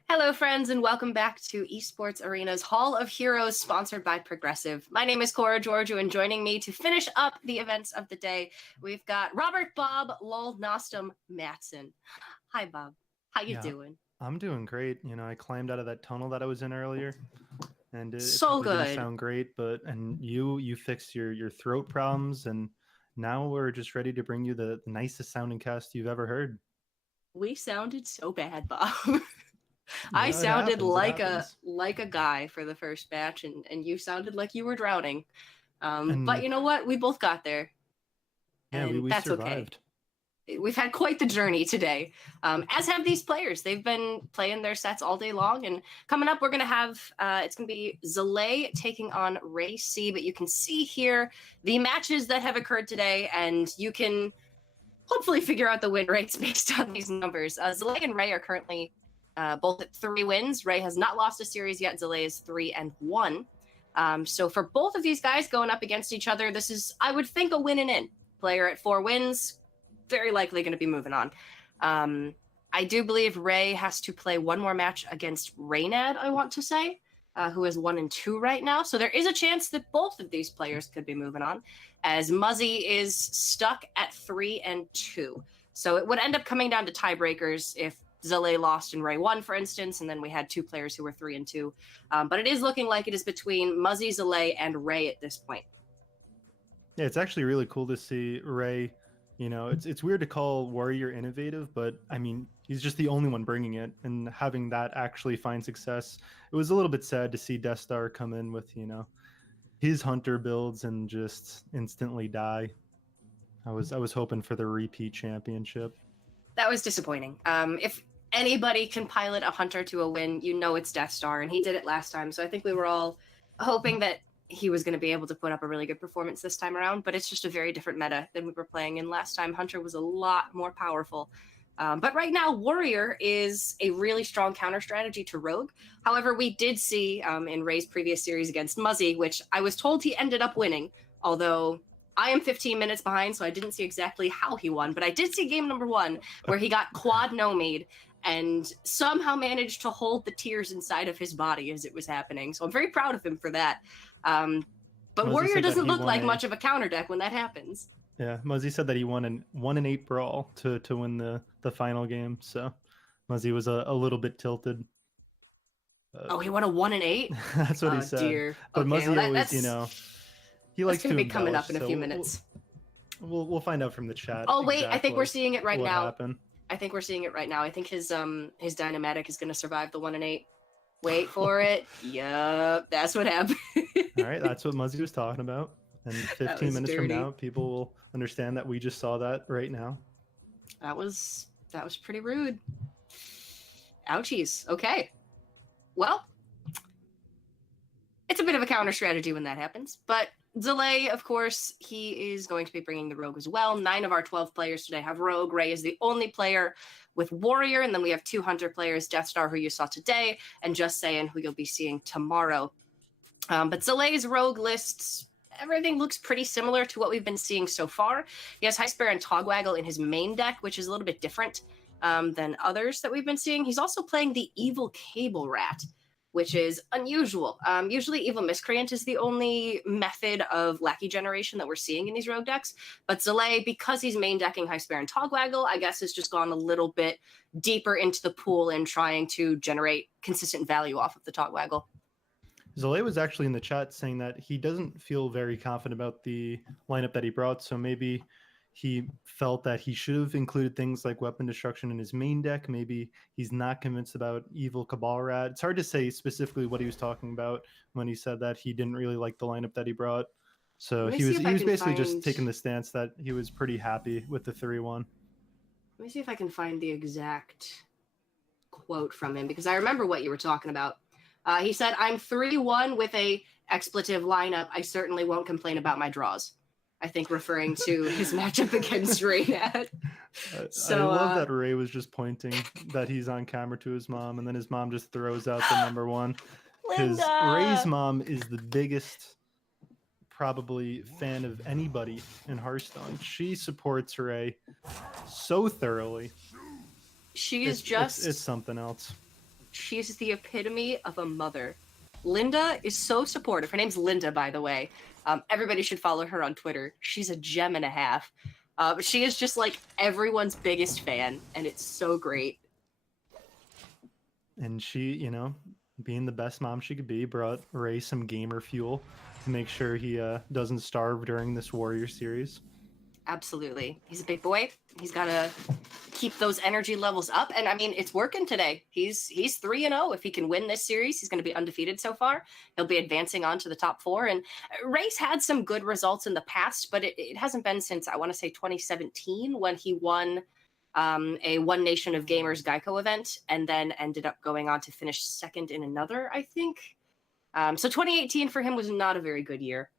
Hello, friends, and welcome back to Esports Arena's Hall of Heroes, sponsored by Progressive. My name is Cora Giorgio, and joining me to finish up the events of the day, we've got Robert Bob Lol Nostam Matson. Hi, Bob. How you doing? I'm doing great. You know, I climbed out of that tunnel that I was in earlier, and it So probably didn't good. sound great, but you fixed your throat problems, and now we're just ready to bring you the nicest sounding cast you've ever heard. We sounded so bad, Bob. I Yeah, it sounded happens, it like happens. a guy for the first match, and you sounded like you were drowning. But And you know what? We both got there, yeah, and we that's okay. survived. We've had quite the journey today, as have these players. They've been playing their sets all day long, and coming up, we're going to have, it's going to be Zalae taking on RayC, but you can see here the matches that have occurred today, and you can hopefully figure out the win rates based on these numbers. Zalae and Ray are currently both at 3 wins. Ray has not lost a series yet. Zalae is 3-1. So for both of these guys going up against each other, this is, I would think, a win and in. Player at 4 wins, very likely going to be moving on. I do believe Ray has to play one more match against Reynad, I want to say, who is 1-2 right now. So there is a chance that both of these players could be moving on, as Muzzy is stuck at 3-2. So it would end up coming down to tiebreakers if Zalae lost and Ray won, for instance, and then we had 2 players who were 3-2. But it is looking like it is between Muzzy, Zalae, and Ray at this point. Yeah, it's actually really cool to see Ray. You know, it's weird to call Warrior innovative, but I mean, he's just the only one bringing it, and having that actually find success. It was a little bit sad to see Deathstar come in with, you know, his hunter builds and just instantly die. I was hoping for the repeat championship. That was disappointing. If anybody can pilot a hunter to a win, you know it's Deathstar, and he did it last time. So I think we were all hoping that he was going to be able to put up a really good performance this time around, but it's just a very different meta than we were playing in last time. Hunter was a lot more powerful. But right now, Warrior is a really strong counter strategy to Rogue. However, we did see in Ray's previous series against Muzzy, which I was told he ended up winning, although I am 15 minutes behind, so I didn't see exactly how he won, but I did see game number 1 where he got quad no-made and somehow managed to hold the tears inside of his body as it was happening. So I'm very proud of him for that. But Warrior doesn't look like much of a counter deck when that happens. Yeah, Muzzy said that he won an 1-8 brawl to win the final game, so Muzzy was a little bit tilted. Oh, he won a 1-8? That's what he said. Dear. But Okay, Muzzy well, always, that's, you know, he likes going to to be coming up embellish, in a so few minutes. We'll find out from the chat. Oh wait, I think exactly we're seeing it right what now. happened. I think we're seeing it right now. I think his Dynamatic is going to survive the 1-8. Wait for it. Yup, that's what happened. All right, that's what Muzzy was talking about. And 15 minutes dirty. from now, people will understand that we just saw that right now. That was pretty rude. Ouchies. Okay. Well, it's a bit of a counter strategy when that happens, but Zalae, of course, he is going to be bringing the Rogue as well. 9 of our 12 players today have Rogue. Ray is the only player with Warrior, and then we have 2 Hunter players, Deathstar, who you saw today, and Justsaiyan, who you'll be seeing tomorrow. But Zalae's Rogue lists, everything looks pretty similar to what we've been seeing so far. He has High Spare and Togwaggle in his main deck, which is a little bit different than others that we've been seeing. He's also playing the Evil Cable Rat, which is unusual. Usually Evil Miscreant is the only method of Lackey generation that we're seeing in these Rogue decks, but Zalae, because he's main decking High Spare and Togwaggle, I guess has just gone a little bit deeper into the pool and trying to generate consistent value off of the Togwaggle. Zalae was actually in the chat saying that he doesn't feel very confident about the lineup that he brought, so maybe he felt that he should have included things like Weapon Destruction in his main deck. Maybe he's not convinced about Evil Cabal Rat. It's hard to say specifically what he was talking about when he said that he didn't really like the lineup that he brought. So he was basically just taking the stance that he was pretty happy with the 3-1. Let me see if I can find the exact quote from him, because I remember what you were talking about. He said, "I'm 3-1 with a expletive lineup. I certainly won't complain about my draws." I think referring to his matchup against Reynad. So, I love that Ray was just pointing that he's on camera to his mom, and then his mom just throws out the number 1. Because Ray's mom is the biggest, probably, fan of anybody in Hearthstone. She supports Ray so thoroughly. She is just... It's something else. She's the epitome of a mother. Linda is so supportive. Her name's Linda, by the way. Everybody should follow her on Twitter. She's a gem and a half. But she is just like everyone's biggest fan, and it's so great. And she, being the best mom she could be, brought Ray some gamer fuel to make sure he doesn't starve during this Warrior series. Absolutely. He's a big boy. He's got to keep those energy levels up. And I mean, it's working today. He's 3-0. If he can win this series, he's going to be undefeated so far. He'll be advancing on to the top 4. And Ray's had some good results in the past, but it hasn't been since, I want to say, 2017 when he won a One Nation of Gamers Geico event and then ended up going on to finish second in another, I think. So 2018 for him was not a very good year.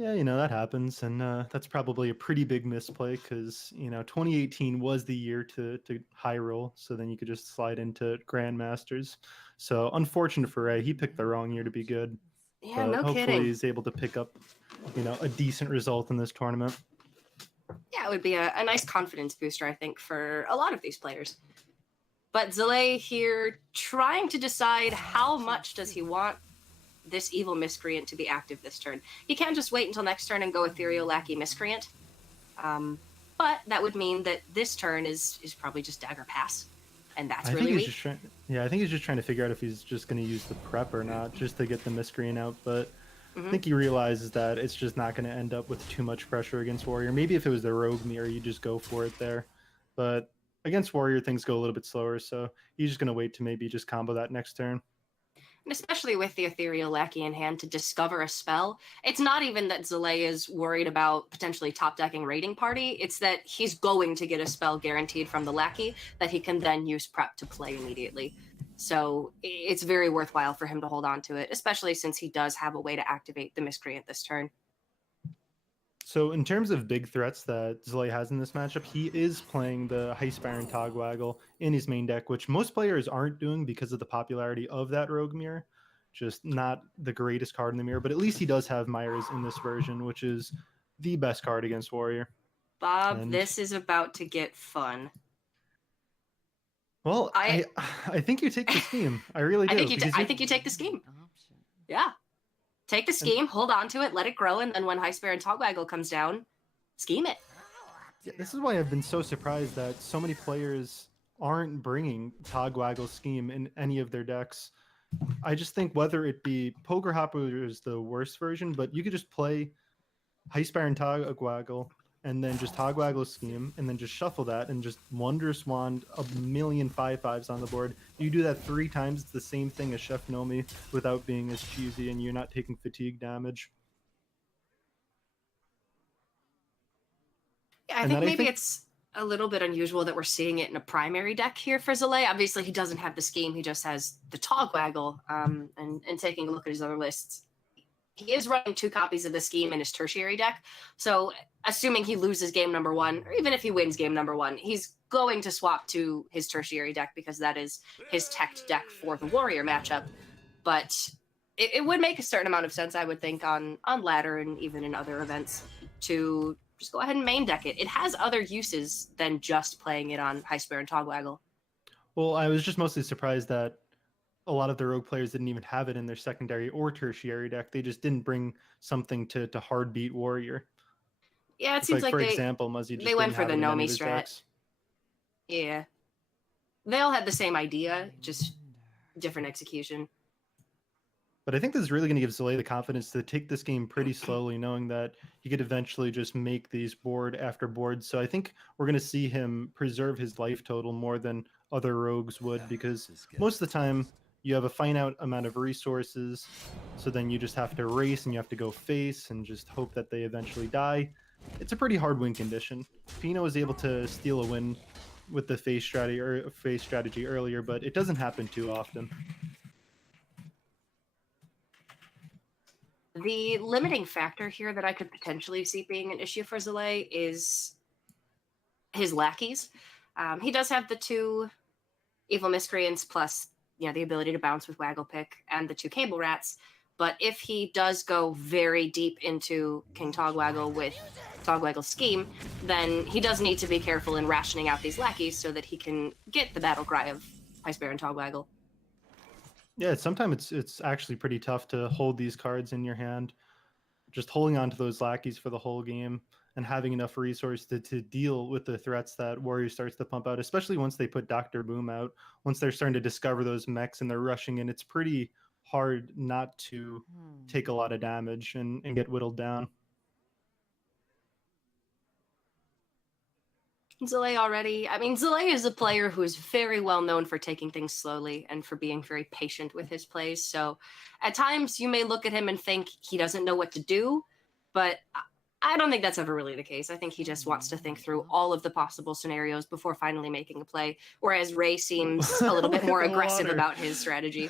Yeah, that happens, and that's probably a pretty big misplay because 2018 was the year to high roll, so then you could just slide into Grandmasters. So unfortunate for Ray, he picked the wrong year to be good. Yeah, but no hopefully kidding. he's able to pick up a decent result in this tournament. Yeah, it would be a nice confidence booster, I think, for a lot of these players. But Zalae here trying to decide how much does he want this evil miscreant to be active this turn. He can't just wait until next turn and go Ethereal Lackey Miscreant. But that would mean that this turn is probably just Dagger Pass. And that's really weak. I think he's just trying to figure out if he's just going to use the prep or not, just to get the Miscreant out. But I think he realizes that it's just not going to end up with too much pressure against Warrior. Maybe if it was the Rogue Mirror, you just go for it there. But against Warrior, things go a little bit slower. So he's just going to wait to maybe just combo that next turn. And especially with the Ethereal Lackey in hand to discover a spell, it's not even that Zalae is worried about potentially top-decking Raiding Party, it's that he's going to get a spell guaranteed from the Lackey that he can then use prep to play immediately. So it's very worthwhile for him to hold on to it, especially since he does have a way to activate the Miscreant this turn. So in terms of big threats that Zalae has in this matchup, he is playing the Heist Baron Togwaggle in his main deck, which most players aren't doing because of the popularity of that Rogue Mirror. Just not the greatest card in the mirror, but at least he does have Myra's in this version, which is the best card against Warrior. Bob, this is about to get fun. Well, I think you take the scheme. I really do. I think you take the scheme. Yeah. Take the scheme, hold on to it, let it grow, and then when Heist Baron Togwaggle comes down, scheme it. Yeah, this is why I've been so surprised that so many players aren't bringing Togwaggle's scheme in any of their decks. I just think whether it be Poker Hopper is the worst version, but you could just play Heist Baron Togwaggle and then just Togwaggle's scheme and then just shuffle that and just Wondrous Wand a million 5/5s on the board. You do that 3 times, it's the same thing as Chef Nomi without being as cheesy, and you're not taking fatigue damage. Yeah, I think maybe it's a little bit unusual that we're seeing it in a primary deck here for Zalae. Obviously, he doesn't have the scheme, he just has the Togwaggle, and taking a look at his other lists. He is running 2 copies of the scheme in his tertiary deck, so assuming he loses game number 1, or even if he wins game number 1, he's going to swap to his tertiary deck because that is his teched deck for the Warrior matchup. But it would make a certain amount of sense, I would think, on ladder and even in other events to just go ahead and main deck it. It has other uses than just playing it on Heist Baron Togwaggle. Well, I was just mostly surprised that a lot of the Rogue players didn't even have it in their secondary or tertiary deck. They just didn't bring something to hard beat Warrior. Yeah, it seems like for example, Muzzy just they went for the didn't have Nomi it in his strat. decks. Yeah. They all had the same idea, just different execution. But I think this is really going to give Zalae the confidence to take this game pretty slowly, knowing that he could eventually just make these board after board. So I think we're going to see him preserve his life total more than other rogues would, because most of the time you have a finite amount of resources, so then you just have to race and you have to go face and just hope that they eventually die. It's a pretty hard win condition. Feno was able to steal a win with the face strategy earlier, but it doesn't happen too often. The limiting factor here that I could potentially see being an issue for Zalae is his lackeys. He does have the 2 Evil Miscreants plus, the ability to bounce with Waggle Pick and the 2 Cable Rats. But if he does go very deep into King Togwaggle with Togwaggle's scheme, then he does need to be careful in rationing out these lackeys so that he can get the battle cry of Ice Baron Togwaggle. Yeah, sometimes it's actually pretty tough to hold these cards in your hand. Just holding on to those lackeys for the whole game and having enough resource to deal with the threats that Warrior starts to pump out, especially once they put Dr. Boom out. Once they're starting to discover those mechs and they're rushing in, it's pretty hard not to take a lot of damage and get whittled down. Zalae already. I mean, Zalae is a player who is very well known for taking things slowly and for being very patient with his plays. So at times you may look at him and think he doesn't know what to do, but I don't think that's ever really the case. I think he just wants to think through all of the possible scenarios before finally making a play, whereas Ray seems a little bit more aggressive about his strategy.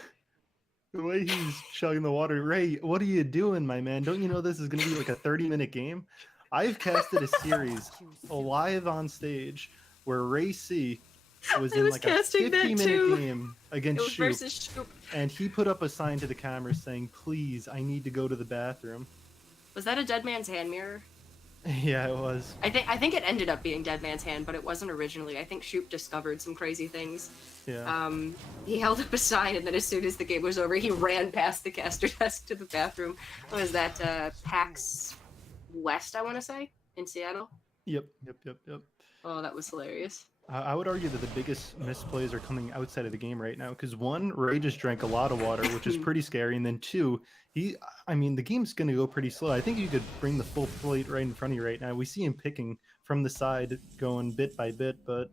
The way he's chugging the water. Ray, what are you doing, my man? Don't you know this is going to be like a 30-minute game? I've casted a series live on stage where RayC was in like a 50-minute game against Shoop, and he put up a sign to the camera saying, "Please, I need to go to the bathroom." Was that a Dead Man's Hand mirror? Yeah, it was. I think it ended up being Dead Man's Hand, but it wasn't originally. I think Shoop discovered some crazy things. Yeah. He held up a sign, and then as soon as the game was over, he ran past the caster desk to the bathroom. What was that? PAX West, I want to say, in Seattle. Yep. Oh, that was hilarious. I would argue that the biggest misplays are coming outside of the game right now because one, Ray just drank a lot of water, which is pretty scary, and then two, the game's going to go pretty slow. I think you could bring the full plate right in front of you right now. We see him picking from the side, going bit by bit, but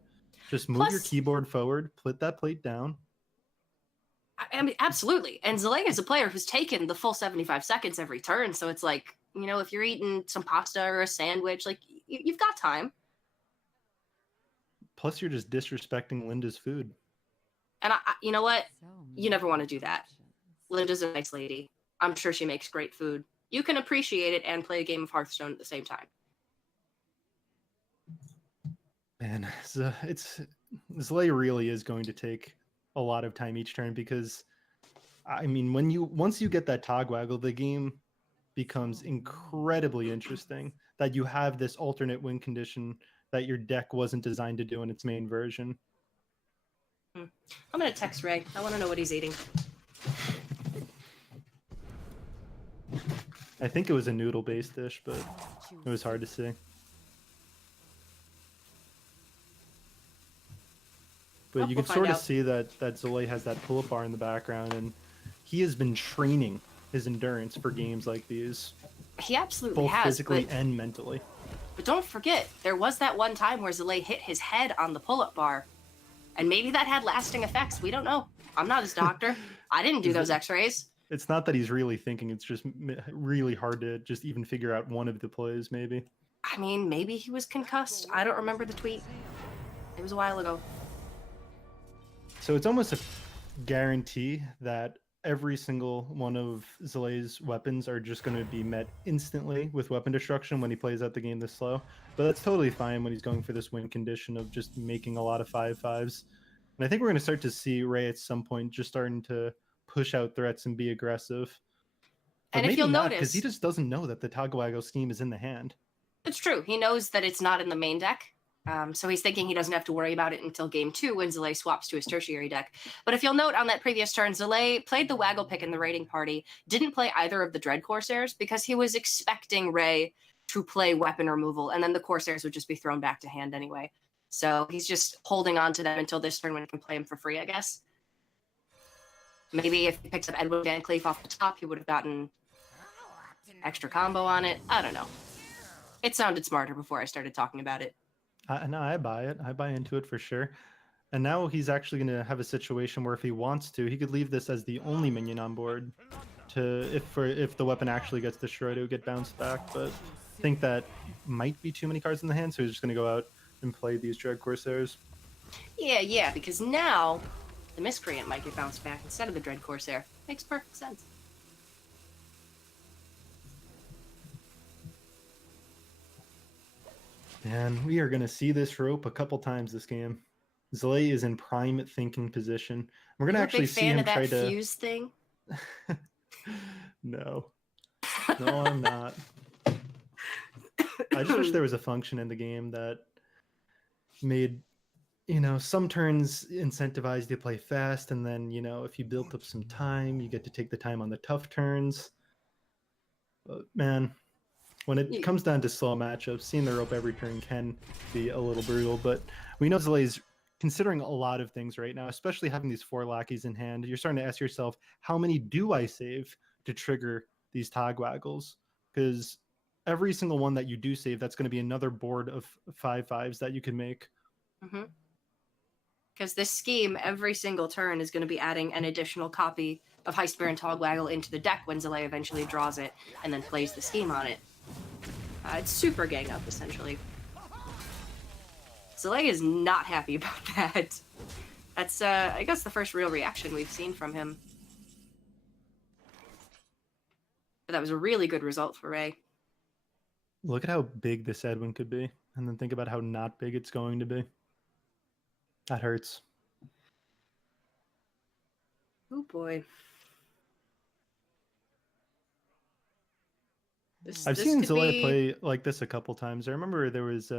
just move your keyboard forward, put that plate down. I mean, absolutely. And Zalae is a player who's taken the full 75 seconds every turn, so it's like, you know, if you're eating some pasta or a sandwich, like, you've got time. Plus, you're just disrespecting Linda's food. And you know what? You never want to do that. Linda's a nice lady. I'm sure she makes great food. You can appreciate it and play a game of Hearthstone at the same time. Man, Zalae really is going to take a lot of time each turn because, I mean, once you get that Togwaggle, the game becomes incredibly interesting that you have this alternate win condition that your deck wasn't designed to do in its main version. I'm going to text Ray. I want to know what he's eating. I think it was a noodle-based dish, but it was hard to see. But you can sort of see that Zalae has that pull-up bar in the background, and he has been training his endurance for games like these. He absolutely both has. Physically and mentally. But don't forget, there was that one time where Zalae hit his head on the pull-up bar. And maybe that had lasting effects. We don't know. I'm not his doctor. I didn't do those x-rays. It's not that he's really thinking. It's just really hard to just even figure out one of the plays, maybe. I mean, maybe he was concussed. I don't remember the tweet. It was a while ago. So it's almost a guarantee that every single one of Zalae's weapons are just going to be met instantly with weapon destruction when he plays out the game this slow. But that's totally fine when he's going for this win condition of just making a lot of 5/5s. And I think we're going to start to see Ray at some point just starting to push out threats and be aggressive. But and if you'll notice, because he just doesn't know that the Togwaggle scheme is in the hand. It's true. He knows that it's not in the main deck. So he's thinking he doesn't have to worry about it until game 2 when Zalae swaps to his tertiary deck. But if you'll note on that previous turn, Zalae played the Waggle pick in the raiding party, didn't play either of the Dread Corsairs because he was expecting Ray to play weapon removal, and then the Corsairs would just be thrown back to hand anyway. So he's just holding on to them until this turn when he can play them for free, I guess. Maybe if he picks up Edwin Van Cleef off the top, he would have gotten extra combo on it. I don't know. It sounded smarter before I started talking about it. No, I buy it. I buy into it for sure. And now he's actually going to have a situation where if he wants to, he could leave this as the only minion on board if the weapon actually gets destroyed, it would get bounced back. But I think that might be too many cards in the hand, so he's just going to go out and play these Dread Corsairs. Yeah, because now the Miscreant might get bounced back instead of the Dread Corsair. Makes perfect sense. And we are going to see this rope a couple times this game. Zalae is in prime thinking position. We're going to actually see him try to... You're a big fan of that fuse thing? No, I'm not. I just wish there was a function in the game that made you know, some turns incentivize you to play fast, and then, you know, if you built up some time, you get to take the time on the tough turns. But man, when it comes down to slow matchups, seeing the rope every turn can be a little brutal. But we know Zalae's considering a lot of things right now, especially having these 4 lackeys in hand. You're starting to ask yourself, how many do I save to trigger these Togwaggles? Because every single one that you do save, that's going to be another board of 5/5s that you can make. Because this scheme, every single turn, is going to be adding an additional copy of High Spear and Togwaggle into the deck when Zalae eventually draws it and then plays the scheme on it. It's super gang up, essentially. Zalae is not happy about that. That's, I guess, the first real reaction we've seen from him. But that was a really good result for Ray. Look at how big this Edwin could be, and then think about how not big it's going to be. That hurts. Oh boy. I've seen Zalae play like this a couple times. I remember there was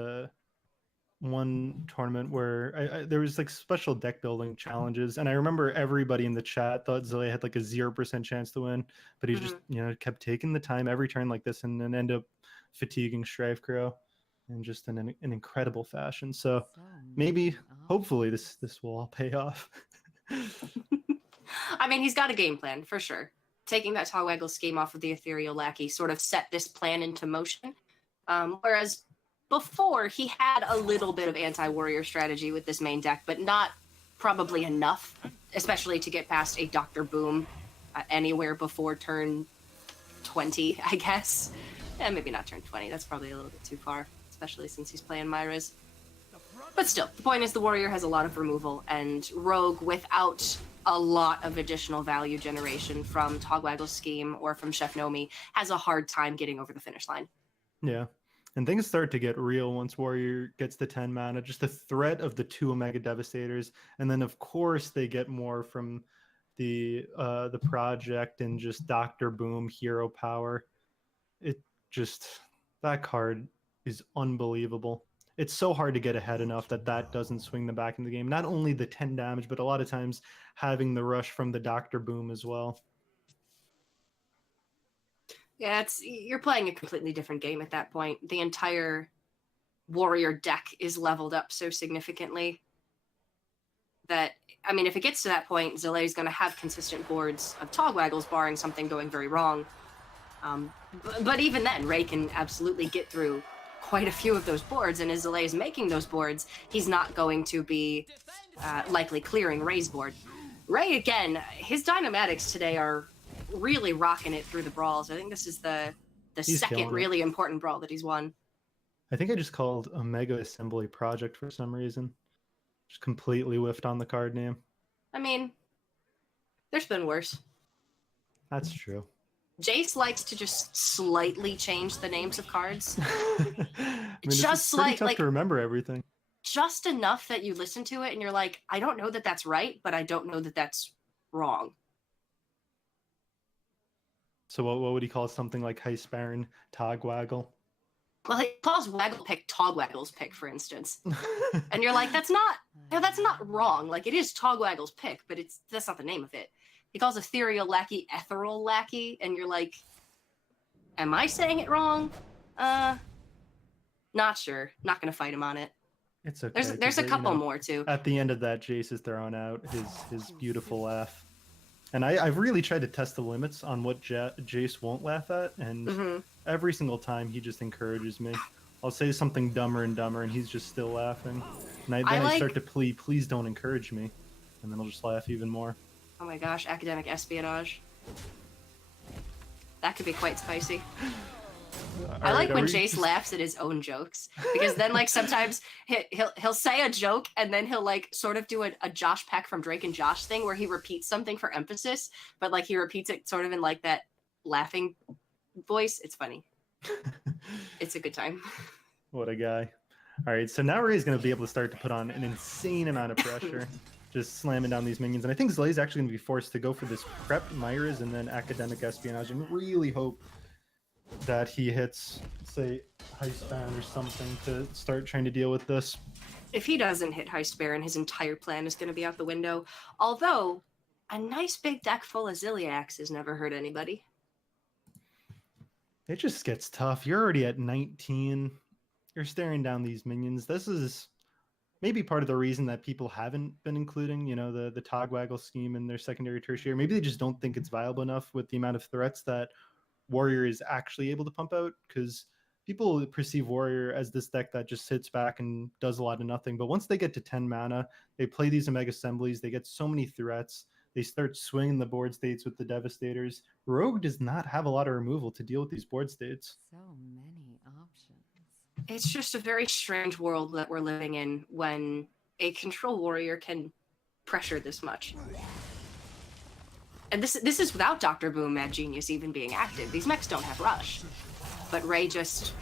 one tournament where there was like special deck building challenges, and I remember everybody in the chat thought Zalae had like a 0% chance to win, but he just, you know, kept taking the time every turn like this, and then end up fatiguing Strifecro in just an incredible fashion. So maybe, hopefully, this will all pay off. I mean, he's got a game plan for sure. Taking that Togwaggle scheme off of the Ethereal Lackey sort of set this plan into motion. Whereas before, he had a little bit of anti-warrior strategy with this main deck, but not probably enough, especially to get past a Dr. Boom anywhere before turn 20, I guess. And maybe not turn 20. That's probably a little bit too far, especially since he's playing Myras. But still, the point is the Warrior has a lot of removal, and Rogue, without a lot of additional value generation from Togwaggle's scheme or from Chef Nomi, has a hard time getting over the finish line. Yeah. And things start to get real once Warrior gets to 10 mana. Just the threat of the 2 Omega Devastators. And then, of course, they get more from the project and just Dr. Boom hero power. It just, that card is unbelievable. It's so hard to get ahead enough that doesn't swing them back in the game. Not only the 10 damage, but a lot of times having the rush from the Dr. Boom as well. Yeah, you're playing a completely different game at that point. The entire Warrior deck is leveled up so significantly that, I mean, if it gets to that point, Zalae's going to have consistent boards of Togwaggles, barring something going very wrong. But even then, Ray can absolutely get through quite a few of those boards, and as Zalae is making those boards, he's not going to be likely clearing Ray's board. Ray, again, his Dynamatics today are really rocking it through the brawls. I think this is the second really important brawl that he's won. I think I just called Omega Assembly Project for some reason. Just completely whiffed on the card name. I mean, there's been worse. That's true. Jace likes to just slightly change the names of cards. I mean, just it's tough to remember everything. Just enough that you listen to it and you're like, I don't know that that's right, but I don't know that that's wrong. So what would he call something like High Sparran Togwaggle? Well, he calls Waggle Pick Togwaggle's Pick, for instance. And you're like, that's not wrong. Like, it is Togwaggle's Pick, but that's not the name of it. He calls Ethereal Lackey Ethereal Lackey, and you're like, am I saying it wrong? Not sure. Not going to fight him on it. It's okay. There's a couple more, too. At the end of that, Jace is throwing out his beautiful laugh. And I've really tried to test the limits on what Jace won't laugh at, and every single time he just encourages me. I'll say something dumber and dumber, and he's just still laughing. And I start to please don't encourage me, and then I'll just laugh even more. Oh my gosh, academic espionage. That could be quite spicy. I like when Jace laughs at his own jokes, because then, like, sometimes he'll say a joke and then he'll, like, sort of do a Josh Peck from Drake and Josh thing where he repeats something for emphasis, but, like, he repeats it sort of in, like, that laughing voice. It's funny. It's a good time. What a guy. All right, so now Ray's going to be able to start to put on an insane amount of pressure, just slamming down these minions. And I think Zalae's actually going to be forced to go for this prep Myras and then academic espionage and really hope that he hits, say, Heist Baron or something to start trying to deal with this. If he doesn't hit Heist Baron, his entire plan is going to be out the window. Although, a nice big deck full of Ziliax has never hurt anybody. It just gets tough. You're already at 19. You're staring down these minions. This is maybe part of the reason that people haven't been including, the Togwaggle scheme in their secondary, tertiary. Maybe they just don't think it's viable enough with the amount of threats that Warrior is actually able to pump out, because people perceive Warrior as this deck that just sits back and does a lot of nothing. But once they get to 10 mana, they play these Omega Assemblies, they get so many threats, they start swinging the board states with the Devastators. Rogue does not have a lot of removal to deal with these board states. So many options. It's just a very strange world that we're living in when a control warrior can pressure this much. And this is without Dr. Boom, Mad Genius even being active. These mechs don't have rush. But Ray just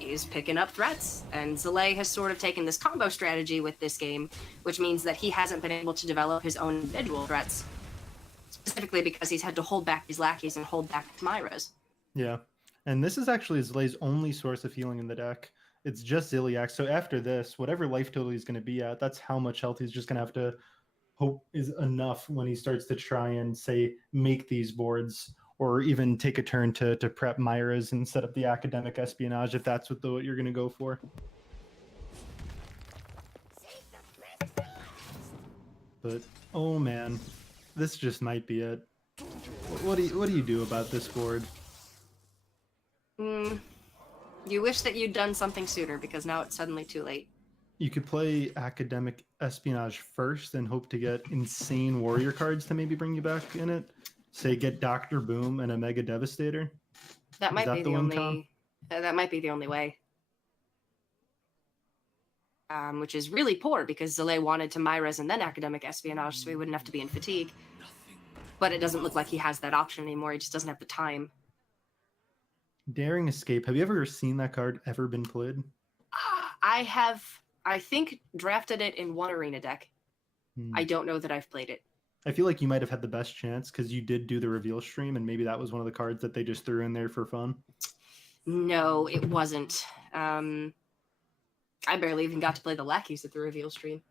is picking up threats, and Zalae has sort of taken this combo strategy with this game, which means that he hasn't been able to develop his own individual threats, specifically because he's had to hold back these lackeys and hold back Myras. Yeah, and this is actually Zalae's only source of healing in the deck. It's just Ziliax. So after this, whatever life total he's going to be at, that's how much health he's just going to have to hope is enough when he starts to try and, say, make these boards, or even take a turn to prep Myras and set up the academic espionage, if that's what you're going to go for. But, oh man, this just might be it. What do you do about this board? You wish that you'd done something sooner, because now it's suddenly too late. You could play academic espionage first and hope to get insane warrior cards to maybe bring you back in it. Say, get Dr. Boom and a Mega Devastator. That might be the only. That might be the only way. Which is really poor, because Zalae wanted to Myras and then academic espionage, so he wouldn't have to be in fatigue. But it doesn't look like he has that option anymore. He just doesn't have the time. Daring Escape. Have you ever seen that card ever been played? I have, I think, drafted it in one arena deck. I don't know that I've played it. I feel like you might have had the best chance, because you did do the reveal stream, and maybe that was one of the cards that they just threw in there for fun. No, it wasn't. I barely even got to play the lackeys at the reveal stream.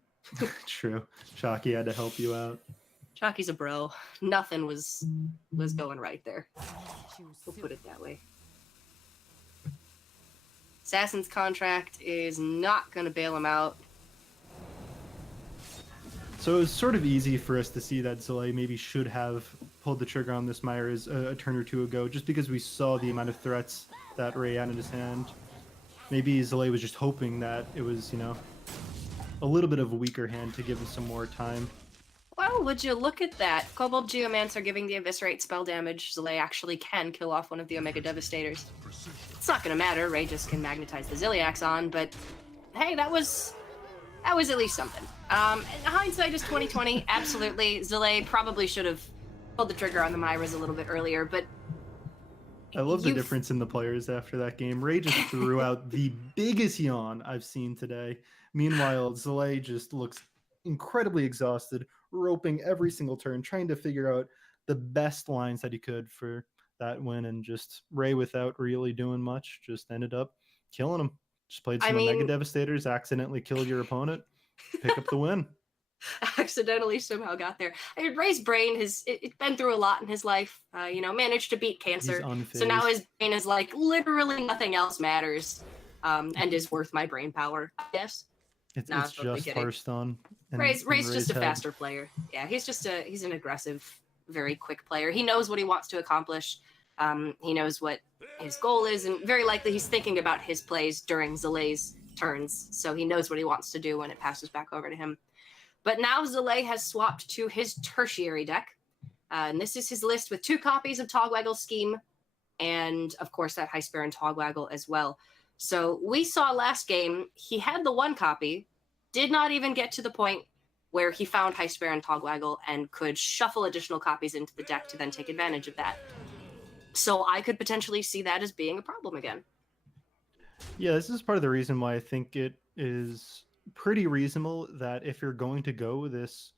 True. Shocky had to help you out. Shocky's a bro. Nothing was going right there. We'll put it that way. Assassin's Contract is not going to bail him out. So it was sort of easy for us to see that Zalae maybe should have pulled the trigger on this Myras a turn or two ago, just because we saw the amount of threats that Ray had in his hand. Maybe Zalae was just hoping that it was, a little bit of a weaker hand to give him some more time. Well, would you look at that? Kobold Geomancer giving the Eviscerate spell damage. Zalae actually can kill off one of the Omega Devastators. It's not going to matter. Ray just can magnetize the Ziliax on, but hey, that was at least something. Hindsight is 20/20. Absolutely. Zalae probably should have pulled the trigger on the Myras a little bit earlier, but I love the difference in the players after that game. Ray just threw out the biggest yawn I've seen today. Meanwhile, Zalae just looks incredibly exhausted, roping every single turn, trying to figure out the best lines that he could for that win, and just Ray, without really doing much, just ended up killing him. Just played some Mega Devastators, accidentally killed your opponent, pick up the win. Accidentally somehow got there. I mean, Ray's brain has it's been through a lot in his life. Managed to beat cancer. So now his brain is like literally nothing else matters, and is worth my brain power. Yes. It's just Hearthstone. Ray's just a faster player. Yeah, he's an aggressive, very quick player. He knows what he wants to accomplish. He knows what his goal is, and very likely he's thinking about his plays during Zalae's turns, so he knows what he wants to do when it passes back over to him. But now Zalae has swapped to his tertiary deck, and this is his list with 2 copies of Togwaggle Scheme, and of course that Heist Baron Togwaggle as well. So we saw last game, he had the 1 copy, did not even get to the point where he found Heist Baron Togwaggle and could shuffle additional copies into the deck to then take advantage of that. So I could potentially see that as being a problem again. Yeah, this is part of the reason why I think it is pretty reasonable that if you're going to go this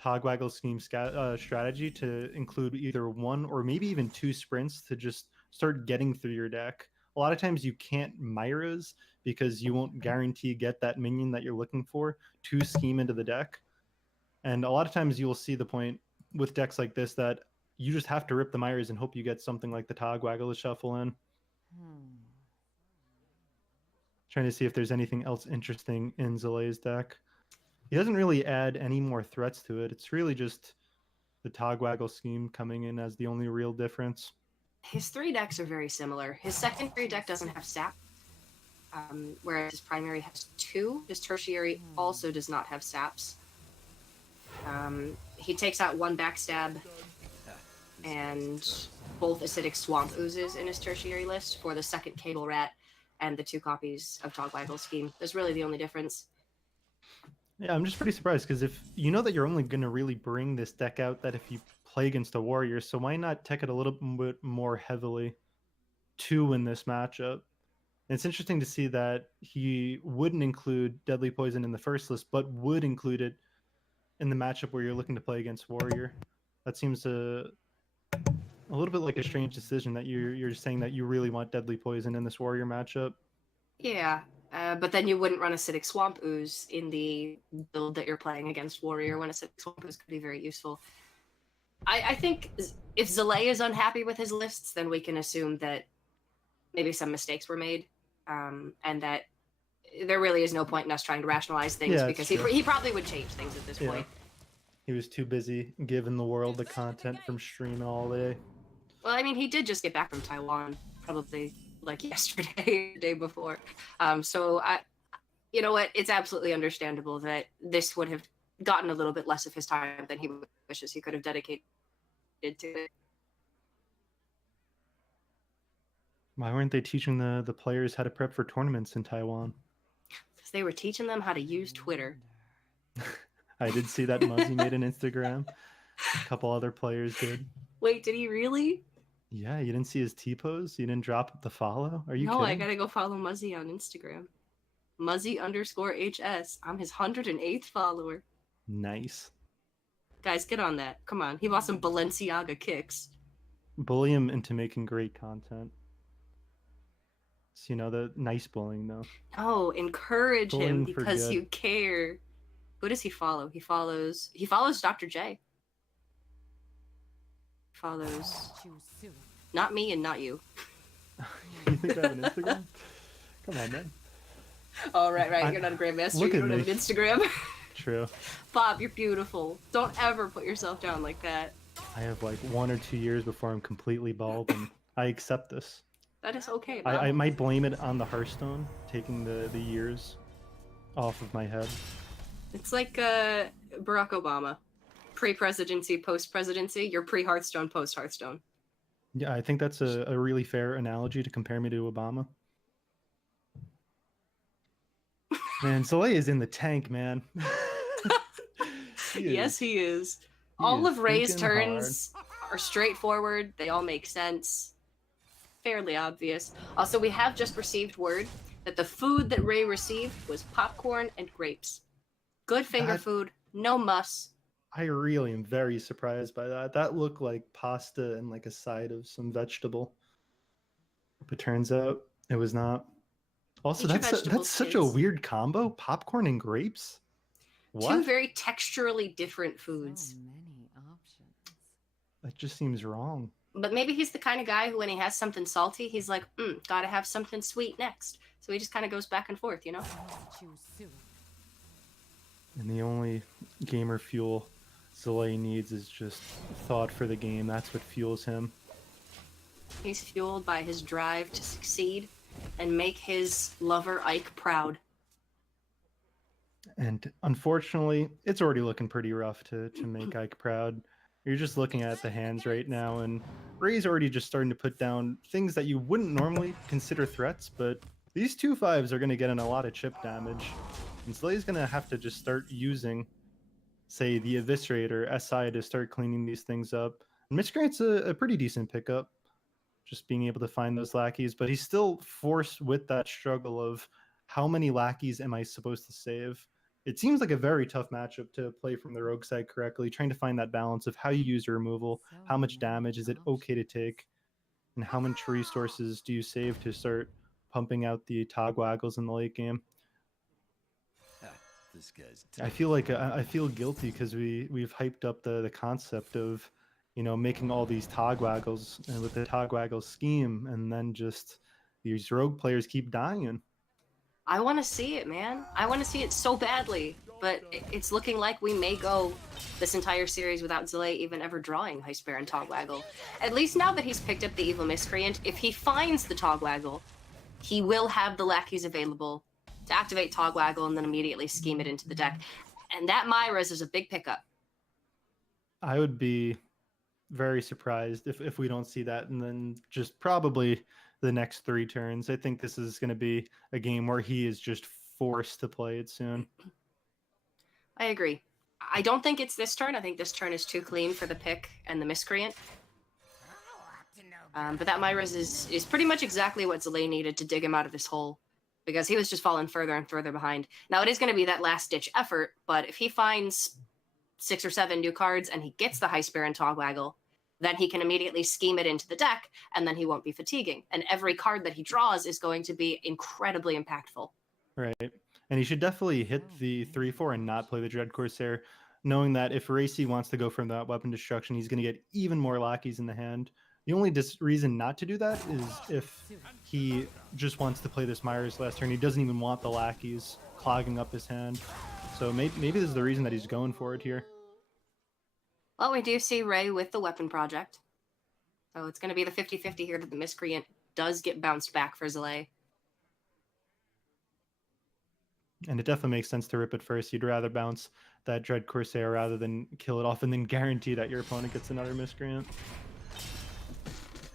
Togwaggle Scheme strategy, to include either 1 or maybe even 2 sprints to just start getting through your deck. A lot of times you can't Myras because you won't guarantee get that minion that you're looking for to scheme into the deck. And a lot of times you will see the point with decks like this that you just have to rip the Myras and hope you get something like the Togwaggle to shuffle in. Trying to see if there's anything else interesting in Zalae's deck. He doesn't really add any more threats to it. It's really just the Togwaggle scheme coming in as the only real difference. His 3 decks are very similar. His secondary deck doesn't have sap, whereas his primary has 2. His tertiary also does not have saps. He takes out 1 backstab and both acidic swamp oozes in his tertiary list for the second cable rat and the 2 copies of Togwaggle scheme. That's really the only difference. Yeah, I'm just pretty surprised because if you know that you're only going to really bring this deck out that if you play against a warrior, so why not tech it a little bit more heavily to win this matchup? And it's interesting to see that he wouldn't include Deadly Poison in the first list, but would include it in the matchup where you're looking to play against warrior. That seems a little bit like a strange decision that you're saying that you really want Deadly Poison in this warrior matchup. Yeah, but then you wouldn't run Acidic Swamp Ooze in the build that you're playing against Warrior when Acidic Swamp Ooze could be very useful. I think if Zalae is unhappy with his lists, then we can assume that maybe some mistakes were made, and that there really is no point in us trying to rationalize things because he probably would change things at this point. He was too busy giving the world the content from streaming all day. Well, I mean, he did just get back from Taiwan, probably like yesterday, the day before. So you know what? It's absolutely understandable that this would have gotten a little bit less of his time than he wishes he could have dedicated to it. Why weren't they teaching the players how to prep for tournaments in Taiwan? Because they were teaching them how to use Twitter. I did see that Muzzy made an Instagram. A couple other players did. Wait, did he really? Yeah, you didn't see his T-pose? You didn't drop the follow? Are you No, kidding? I gotta go follow Muzzy on Instagram. Muzzy_HS. I'm his 108th follower. Nice. Guys, get on that. Come on. He bought some Balenciaga kicks. Bully him into making great content. So, you know, the nice bullying, though. Oh, encourage him Bullying for because good. you care. Who does he follow? He follows Dr. J. Follows not me and not you. You think I have an Instagram? Come on, man. Oh, right. You're not a Grandmaster. Look You at don't have me. an Instagram. True. Bob, you're beautiful. Don't ever put yourself down like that. I have like 1 or 2 years before I'm completely bald, and I accept this. That is okay, Bob. I might blame it on the Hearthstone, taking the years off of my head. It's like Barack Obama. Pre-presidency, post-presidency. You're pre-Hearthstone, post-Hearthstone. Yeah, I think that's a really fair analogy to compare me to Obama. Man, Zalae is in the tank, man. Yes, he is. He All is of Ray's thinking turns are straightforward. They all make sense. Fairly obvious. Also, we have just received word that the food that Ray received was popcorn and grapes. Good finger food, no muss. I really am very surprised by that. That looked like pasta and like a side of some vegetable. But turns out it was not. Also, Eat your that's vegetables, such a kids. weird combo. Popcorn and grapes? What? Two very texturally different foods. So many options. That just seems wrong. But maybe he's the kind of guy who, when he has something salty, he's like, gotta have something sweet next. So he just kind of goes back and forth, you know? Choose soon. And the only gamer fuel Zalae needs is just thought for the game. That's what fuels him. He's fueled by his drive to succeed and make his lover Ike proud. And unfortunately, it's already looking pretty rough to make Ike proud. You're just looking at the hands right now, and Ray's already just starting to put down things that you wouldn't normally consider threats, but these 2/5s are going to get in a lot of chip damage. And Zalae's going to have to just start using, say, the Eviscerator SI to start cleaning these things up. And Miscreant's a pretty decent pickup, just being able to find those lackeys, but he's still forced with that struggle of how many lackeys am I supposed to save? It seems like a very tough matchup to play from the rogue side correctly, trying to find that balance of how you use your removal, how much damage is it okay to take. And how much resources do you save to start pumping out the Togwaggles in the late game? This guy's I feel like I feel guilty because we've hyped up the concept of, you know, making all these Togwaggles and with the Togwaggle scheme, and then just these rogue players keep dying. I want to see it, man. I want to see it so badly. But it's looking like we may go this entire series without Zalae even ever drawing Heist Baron Togwaggle. At least now that he's picked up the Evil Miscreant, if he finds the Togwaggle, he will have the lackeys available to activate Togwaggle and then immediately scheme it into the deck. And that Myra's is a big pickup. I would be very surprised if we don't see that, and then just probably the next 3 turns. I think this is going to be a game where he is just forced to play it soon. I agree. I don't think it's this turn. I think this turn is too clean for the pick and the Miscreant. But that Myra's is pretty much exactly what Zalae needed to dig him out of this hole, because he was just falling further and further behind. Now, it is going to be that last-ditch effort, but if he finds 6 or 7 new cards and he gets the Heist Baron Togwaggle, then he can immediately scheme it into the deck, and then he won't be fatiguing. And every card that he draws is going to be incredibly impactful. Right. And he should definitely hit the 3/4 and not play the Dread Corsair, knowing that if RayC wants to go from that weapon destruction, he's going to get even more lackeys in the hand. The only reason not to do that is if he just wants to play this Myers last turn. He doesn't even want the lackeys clogging up his hand. So maybe this is the reason that he's going for it here. Well, we do see Ray with the weapon project. So it's going to be the 50-50 here that the Miscreant does get bounced back for Zalae. And it definitely makes sense to rip it first. You'd rather bounce that Dread Corsair rather than kill it off and then guarantee that your opponent gets another Miscreant.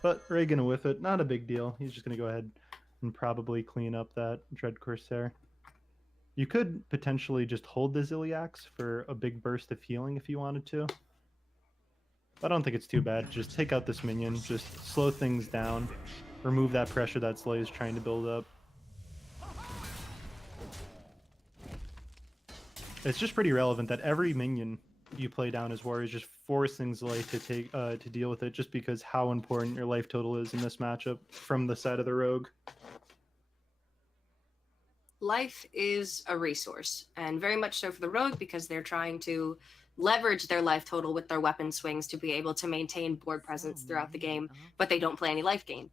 But Ray gonna whiff it. Not a big deal. He's just going to go ahead and probably clean up that Dread Corsair. You could potentially just hold the Ziliax for a big burst of healing if you wanted to. I don't think it's too bad. Just take out this minion. Just slow things down. Remove that pressure that Zalae is trying to build up. It's just pretty relevant that every minion you play down as Warrior is just forcing Zalae to take to deal with it, just because how important your life total is in this matchup from the side of the rogue. Life is a resource, and very much so for the rogue, because they're trying to leverage their life total with their weapon swings to be able to maintain board presence throughout the game, but they don't play any life gain.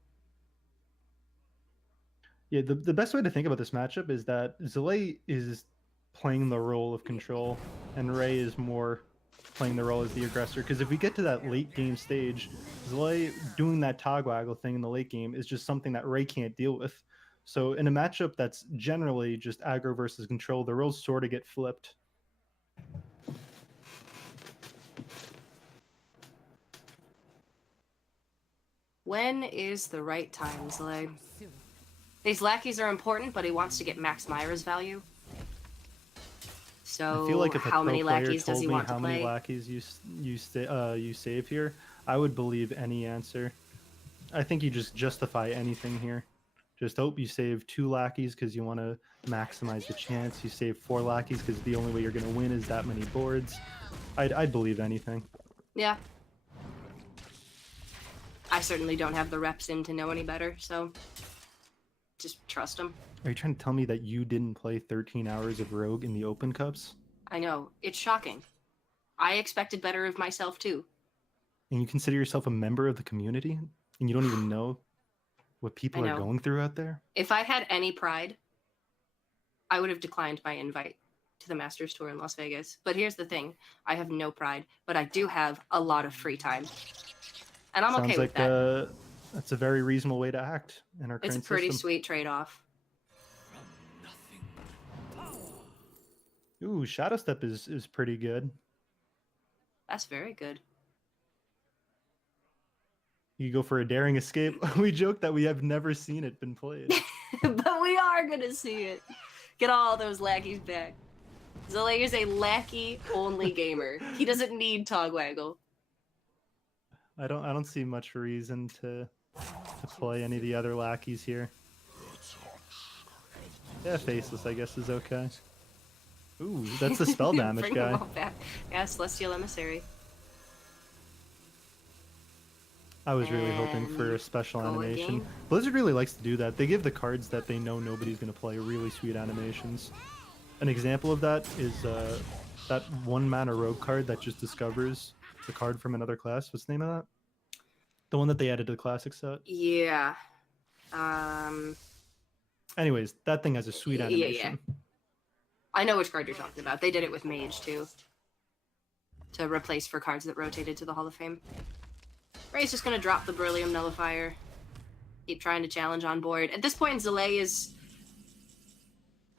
Yeah, the best way to think about this matchup is that Zalae is playing the role of control, and Ray is more playing the role as the aggressor. Because if we get to that late game stage, Zalae doing that Togwaggle thing in the late game is just something that Ray can't deal with. So in a matchup that's generally just aggro versus control, the roles sort of get flipped. When is the right time, Zalae? These lackeys are important, but he wants to get max Myra's value. So I feel like if how many lackeys does he want to how play? many lackeys you save here, I would believe any answer. I think you just justify anything here. Just hope you save 2 lackeys because you want to maximize the chance. You save 4 lackeys because the only way you're going to win is that many boards. I'd believe anything. Yeah. I certainly don't have the reps in to know any better, so just trust him. Are you trying to tell me that you didn't play 13 hours of Rogue in the Open Cups? I know. It's shocking. I expected better of myself, too. And you consider yourself a member of the community? And you don't even know what people are going through out there? If I had any pride, I would have declined my invite to the Masters Tour in Las Vegas. But here's the thing. I have no pride, but I do have a lot of free time. And I'm okay with that. That's a very reasonable way to act in our current It's a pretty system. sweet trade-off. Ooh, Shadow Step is pretty good. That's very good. You go for a daring escape. We joke that we have never seen it been played. But we are going to see it. Get all those lackeys back. Zalae is a lackey-only gamer. He doesn't need Togwaggle. I don't see much reason to play any of the other lackeys here. Yeah, Faceless, I guess, is okay. Ooh, that's the spell damage Bring guy. them all back. Yeah, Celestial Emissary. I was really hoping for a And special go animation. again. Blizzard really likes to do that. They give the cards that they know nobody's going to play really sweet animations. An example of that is that 1-mana rogue card that just discovers the card from another class. What's the name of that? The one that they added to the classic set. Yeah. Anyways, that thing has a sweet Yeah, animation. yeah. I know which card you're talking about. They did it with Mage too. To replace for cards that rotated to the Hall of Fame. Ray's just gonna drop the Beryllium Nullifier. Keep trying to challenge on board. At this point, Zalae is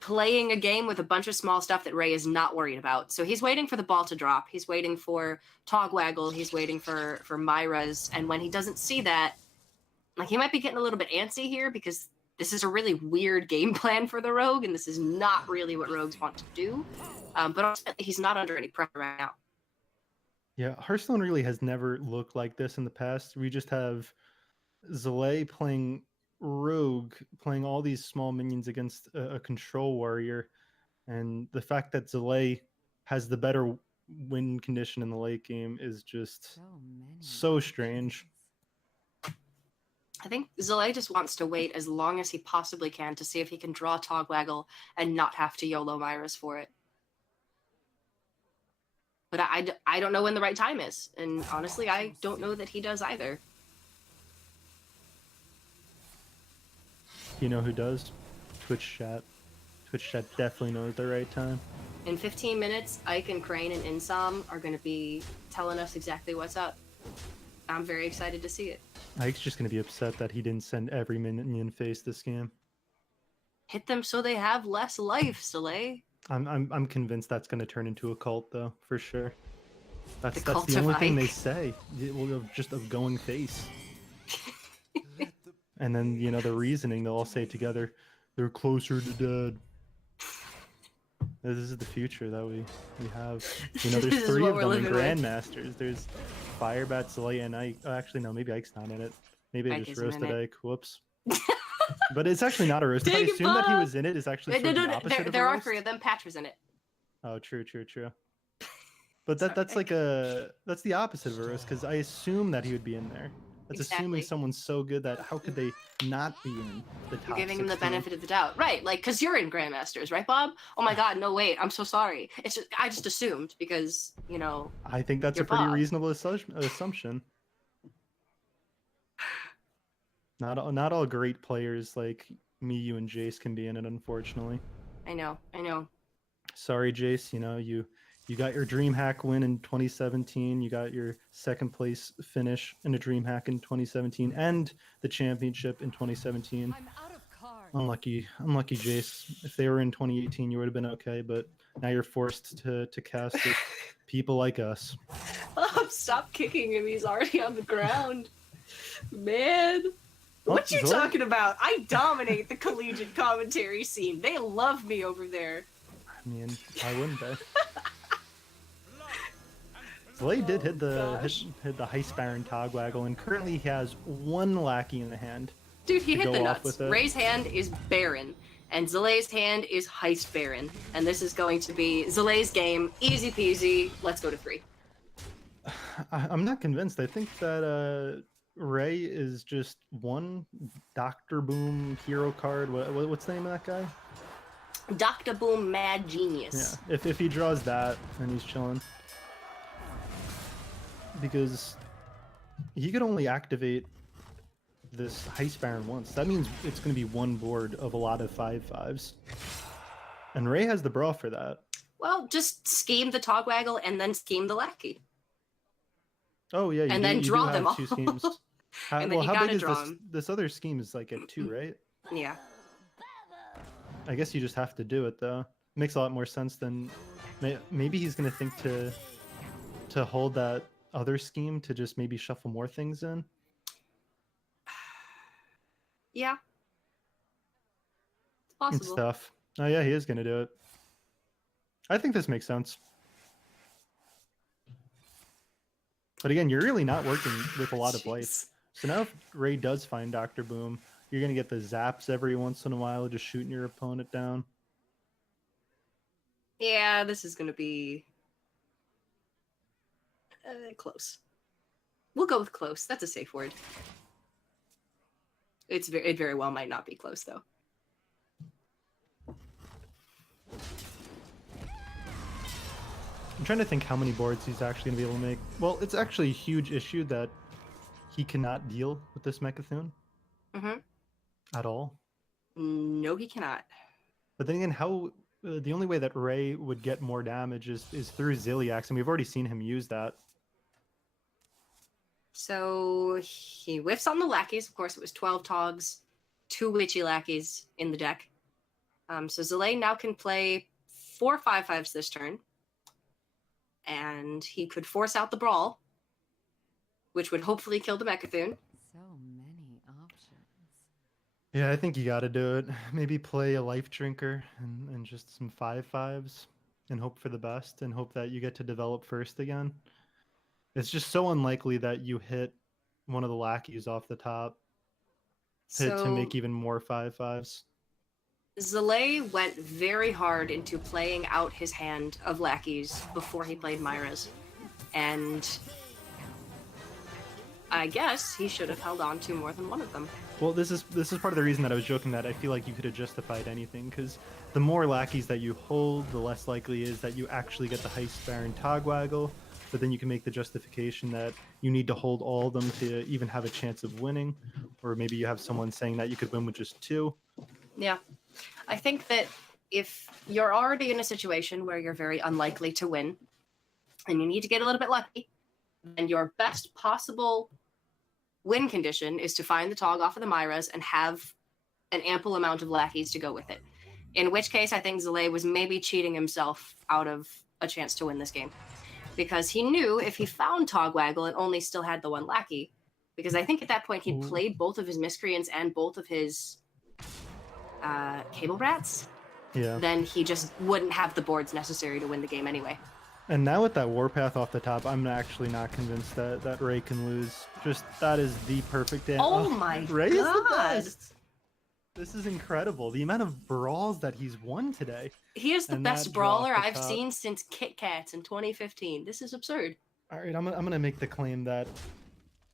playing a game with a bunch of small stuff that Ray is not worried about. So he's waiting for the ball to drop. He's waiting for Togwaggle. He's waiting for Myra's. And when he doesn't see that, like, he might be getting a little bit antsy here because this is a really weird game plan for the Rogue, and this is not really what Rogues want to do. But ultimately, he's not under any pressure right now. Yeah, Hearthstone really has never looked like this in the past. We just have Zalae playing Rogue, playing all these small minions against a control warrior, and the fact that Zalae has the better win condition in the late game is just so strange. I think Zalae just wants to wait as long as he possibly can to see if he can draw Togwaggle and not have to YOLO Myras for it. But I don't know when the right time is. And honestly, I don't know that he does either. You know who does? Twitch chat. Twitch chat definitely knows the right time. In 15 minutes, Ike and Crane and Insom are going to be telling us exactly what's up. I'm very excited to see it. Ike's just going to be upset that he didn't send every minion face this game. Hit them so they have less life, Zalae. I'm convinced that's going to turn into a cult, though, for sure. That's cult the of only thing they Ike. say. It will just a going face. And then, you know, the reasoning, they'll all say together, they're closer to dead. This is the future that we have. You know, This there's is 3 what of we're them in living with. Grandmasters. There's Firebat, Zalae, and Ike. Oh, actually, no, maybe Ike's not in it. Maybe I Ike just isn't in roasted it. Ike. Whoops. But it's actually not a roast. Dang I it, assume that he Bob! was in it is actually sort of the opposite of a There are roast. 3 of them. Patch was in it. Oh, true. But Sorry, that's like Ike. that's the opposite of a roast because I assume that he would be in there. That's assuming Exactly. someone's so good that how could they not be in the top You're giving him the 16? benefit of the doubt. Right, like, because you're in Grandmasters, right, Bob? Oh my god, no, wait, I'm so sorry. It's just, I just assumed because, you know, I think that's You're a pretty Bob. reasonable assumption. Not all great players like me, you, and Jace can be in it, unfortunately. I know. Sorry, Jace. You know you got your DreamHack win in 2017. You got your second place finish in a DreamHack in 2017, and the championship in 2017. I'm out of cards. Unlucky, Jace. If they were in 2018, you would have been okay, but now you're forced to cast with people like us. Oh, stop kicking him. He's already on the ground. Man. What you Zoe? talking about? I dominate the collegiate commentary scene. They love me over there. I mean, why wouldn't they? Zalae did hit the Heist Baron Togwaggle, and currently he has 1 lackey in the hand. Dude, he To hit the go off nuts. with it. Ray's hand is Baron, and Zalae's hand is Heist Baron. And this is going to be Zalae's game. Easy peasy. Let's go to 3. I'm not convinced. I think that Ray is just 1 Dr. Boom hero card. What's the name of that guy? Dr. Boom Mad Genius. Yeah, if he draws that, then he's chilling. Because he could only activate this Heist Baron once. That means it's going to be 1 board of a lot of 5/5s. And Ray has the brawl for that. Well, just scheme the Togwaggle and then scheme the Lackey. Oh yeah, And then draw them have 2 all. schemes. And then you how gotta big is draw this? 'em. This other scheme is like at 2, right? Yeah. I guess you just have to do it though. Makes a lot more sense than maybe he's gonna think to hold that other scheme to just maybe shuffle more things in. Yeah. It's And possible. stuff. Oh yeah, he is gonna do it. I think this makes sense. But again, you're really not working with a lot of life. Jeez. So now if Ray does find Dr. Boom, you're gonna get the zaps every once in a while, just shooting your opponent down. Yeah, this is going to be close. We'll go with close. That's a safe word. It very well might not be close though. I'm trying to think how many boards he's actually going to be able to make. Well, it's actually a huge issue that he cannot deal with this Mechathune at all. No, he cannot. But then again, how the only way that Ray would get more damage is through Ziliax, and we've already seen him use that. So he whiffs on the lackeys. Of course, it was 12 Togs, 2 Witchy lackeys in the deck. So Zalae now can play 4 5/5s this turn. And he could force out the Brawl, which would hopefully kill the Mechathune. So many options. Yeah, I think you got to do it. Maybe play a Life Drinker and just some 5/5s and hope for the best and hope that you get to develop first again. It's just so unlikely that you hit one of the lackeys off the top to make even more 5/5s. Zalae went very hard into playing out his hand of lackeys before he played Myra's. And I guess he should have held on to more than one of them. Well, this is part of the reason that I was joking that I feel like you could have justified anything, because the more lackeys that you hold, the less likely it is that you actually get the Heist Baron Togwaggle, but then you can make the justification that you need to hold all of them to even have a chance of winning, or maybe you have someone saying that you could win with just 2. Yeah. I think that if you're already in a situation where you're very unlikely to win and you need to get a little bit lucky, then your best possible win condition is to find the Tog off of the Myras and have an ample amount of lackeys to go with it. In which case, I think Zalae was maybe cheating himself out of a chance to win this game. Because he knew if he found Togwaggle and only still had the 1 lackey, because I think at that point he'd played both of his Miscreants and both of his Cable Rats, then he just wouldn't have the boards necessary to win the game anyway. And now with that Warpath off the top, I'm actually not convinced that Ray can lose. Just, that is the perfect day. Oh my Ray is the god! best. This is incredible. The amount of brawls that he's won today. He is the And best that draw off brawler the I've top. seen since Kit Kats in 2015. This is absurd. All right, I'm gonna make the claim that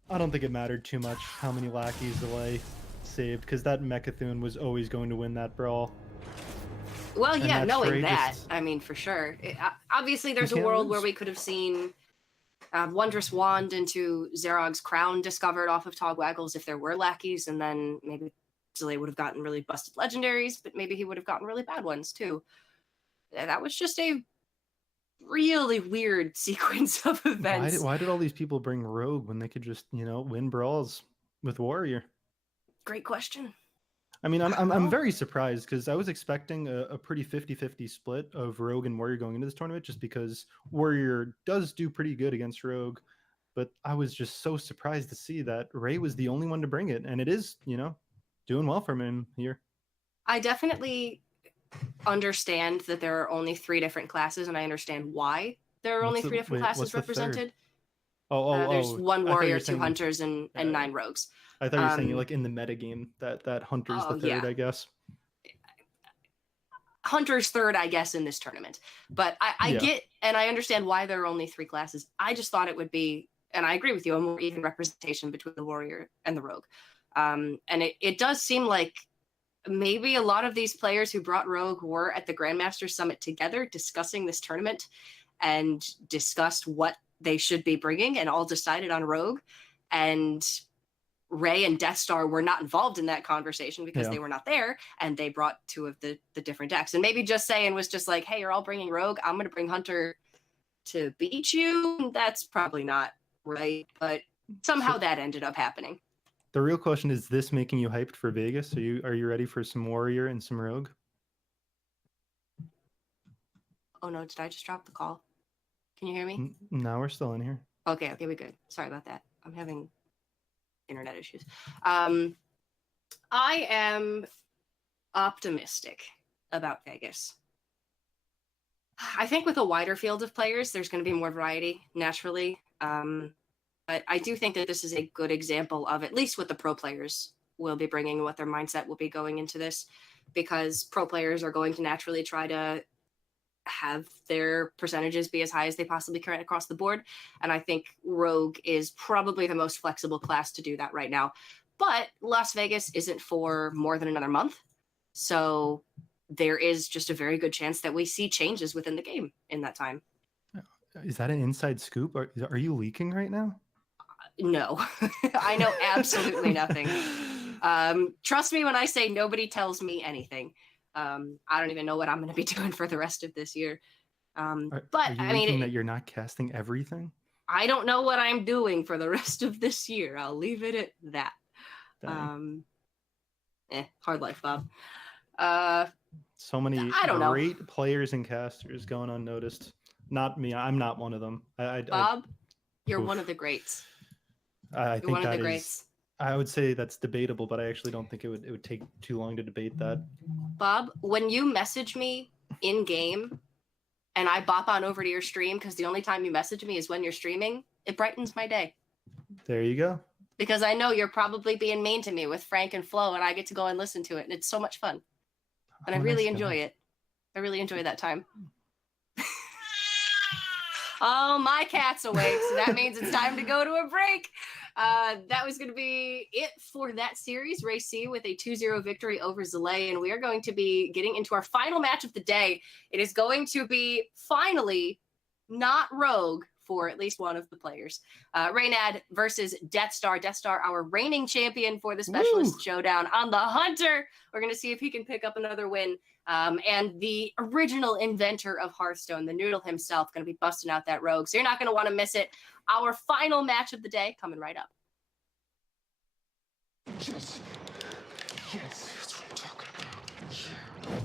I don't think it mattered too much how many lackeys Zalae saved, because that Mechathune was always going to win that brawl. Well, And yeah, that's knowing Ray that, just- I mean, for sure. Obviously, there's a can't world lose. where we could have seen Wondrous Wand into Zerog's Crown discovered off of Togwaggles if there were lackeys, and then maybe Zalae would have gotten really busted legendaries, but maybe he would have gotten really bad ones too. That was just a really weird sequence of events. Why did all these people bring Rogue when they could just, win brawls with Warrior? Great question. I mean, I'm know. very surprised, because I was expecting a pretty 50-50 split of Rogue and Warrior going into this tournament, just because Warrior does do pretty good against Rogue. But I was just so surprised to see that Ray was the only one to bring it, and it is, doing well for him here. I definitely understand that there are only 3 different classes, and I understand why there are only 3 different classes what's the third? represented. Oh, There's 1 I thought you warrior, were 2 saying- hunters, and 9 rogues. I thought you were saying like in the metagame that Hunter's Oh, the third, yeah. I guess. Hunter's third, I guess, in this tournament. But I Yeah. get, and I understand why there are only 3 classes. I just thought it would be, and I agree with you, a more even representation between the warrior and the rogue. And it does seem like maybe a lot of these players who brought rogue were at the Grandmaster Summit together discussing this tournament and discussed what they should be bringing, and all decided on rogue. And Ray and Deathstar were not involved in that conversation because Yeah. they were not there, and they brought 2 of the different decks. And maybe Justsaiyan was just like, hey, you're all bringing rogue, I'm going to bring hunter to beat you. That's probably not right, but somehow that ended up happening. The real question is this making you hyped for Vegas? Are you ready for some Warrior and some Rogue? Oh no, did I just drop the call? Can you hear me? No, we're still in here. Okay, we're good. Sorry about that. I'm having internet issues. I am optimistic about Vegas. I think with a wider field of players, there's going to be more variety naturally. But I do think that this is a good example of at least what the pro players will be bringing and what their mindset will be going into this, because pro players are going to naturally try to have their percentages be as high as they possibly can across the board. And I think Rogue is probably the most flexible class to do that right now. But Las Vegas isn't for more than another month. So there is just a very good chance that we see changes within the game in that time. Is that an inside scoop? Are you leaking right now? No, I know absolutely nothing. Trust me when I say nobody tells me anything. I don't even know what I'm going to be doing for the rest of this year. But are you I mean, that you're not casting everything? I don't know what I'm doing for the rest of this year. I'll leave it at that. Hard life, Bob. So many I don't know. great players and casters going unnoticed. Not me. I'm not one of them. Bob, you're one of the greats. I You're think one of the that greats. I would say that's debatable, but I actually don't think it would take too long to debate that. Bob, when you message me in game and I bop on over to your stream, because the only time you message me is when you're streaming, it brightens my day. There you go. Because I know you're probably being mean to me with Frank and Flo, and I get to go and listen to it, and it's so much fun. And I really enjoy it. I really enjoy that time. Oh, my cat's awake, so that means it's time to go to a break. That was going to be it for that series. RayC with a 2-0 victory over Zalae, and we are going to be getting into our final match of the day. It is going to be finally not Rogue for at least one of the players. Reynad versus Deathstar. Deathstar, our reigning champion for the Specialist Showdown on the Hunter. We're going to see if he can pick up another win. And the original inventor of Hearthstone, the Noodle himself, going to be busting out that Rogue. So you're not going to want to miss it. Our final match of the day coming right up. Yes. Yes, that's what I'm talking about. Yeah.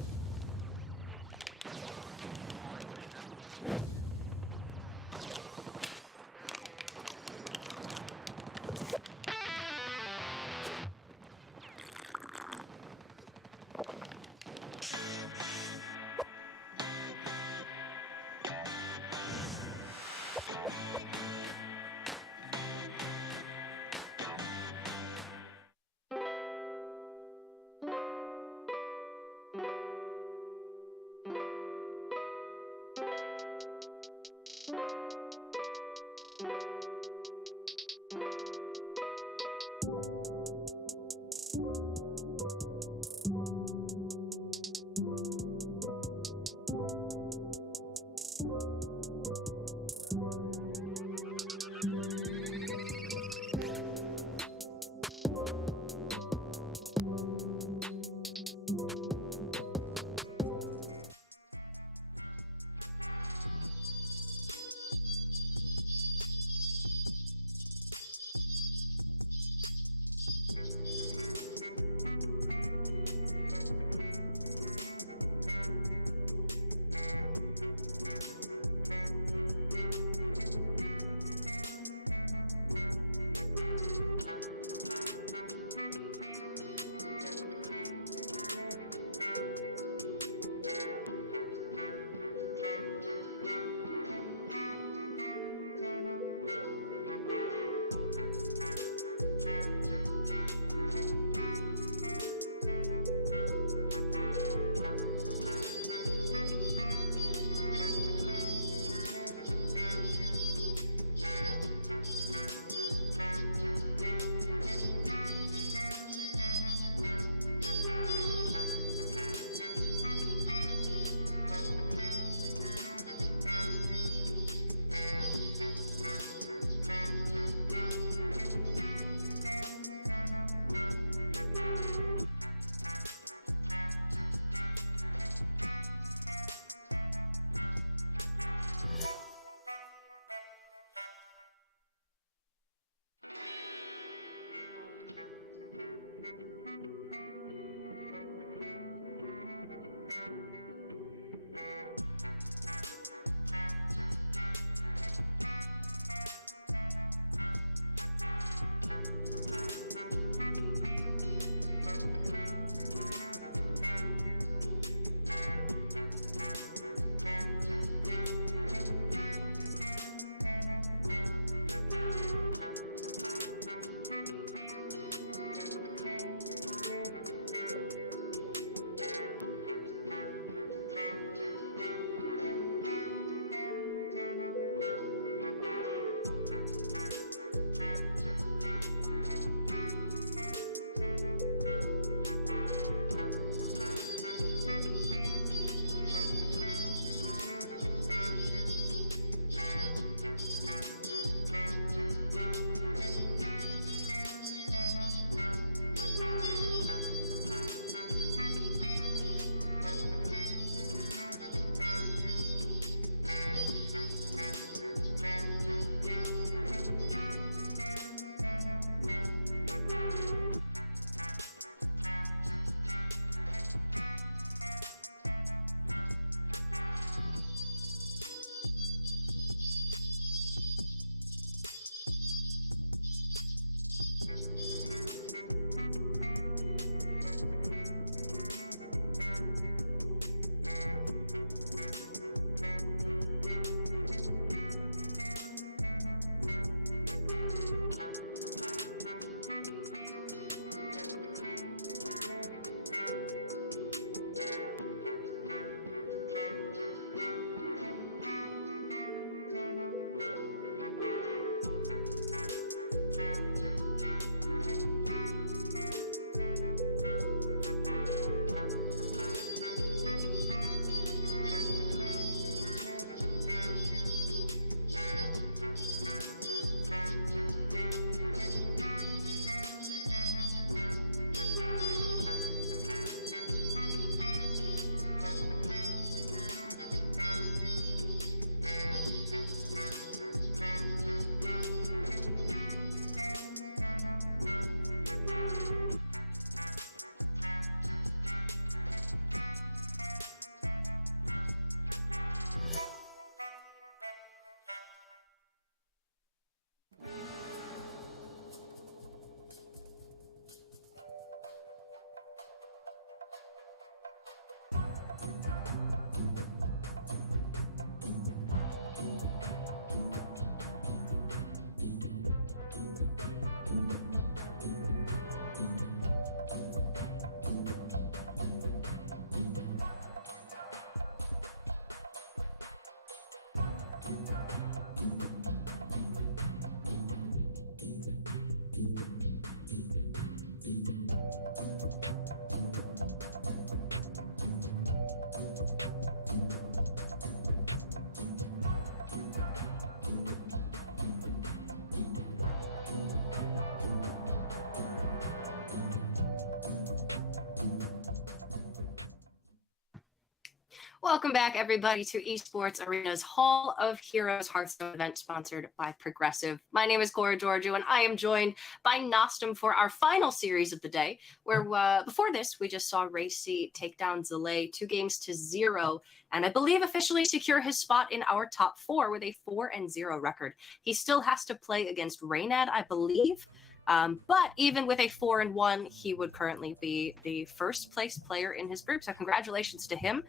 Welcome back, everybody, to Esports Arena's Hall of Heroes Hearthstone event sponsored by Progressive. My name is Cora Giorgio, and I am joined by NOSTAM for our final series of the day, where before this, we just saw RayC take down Zalae 2-0, and I believe officially secure his spot in our top 4 with a 4-0 record. He still has to play against Reynad, I believe. But even with a 4-1, he would currently be the first place player in his group. So congratulations to him.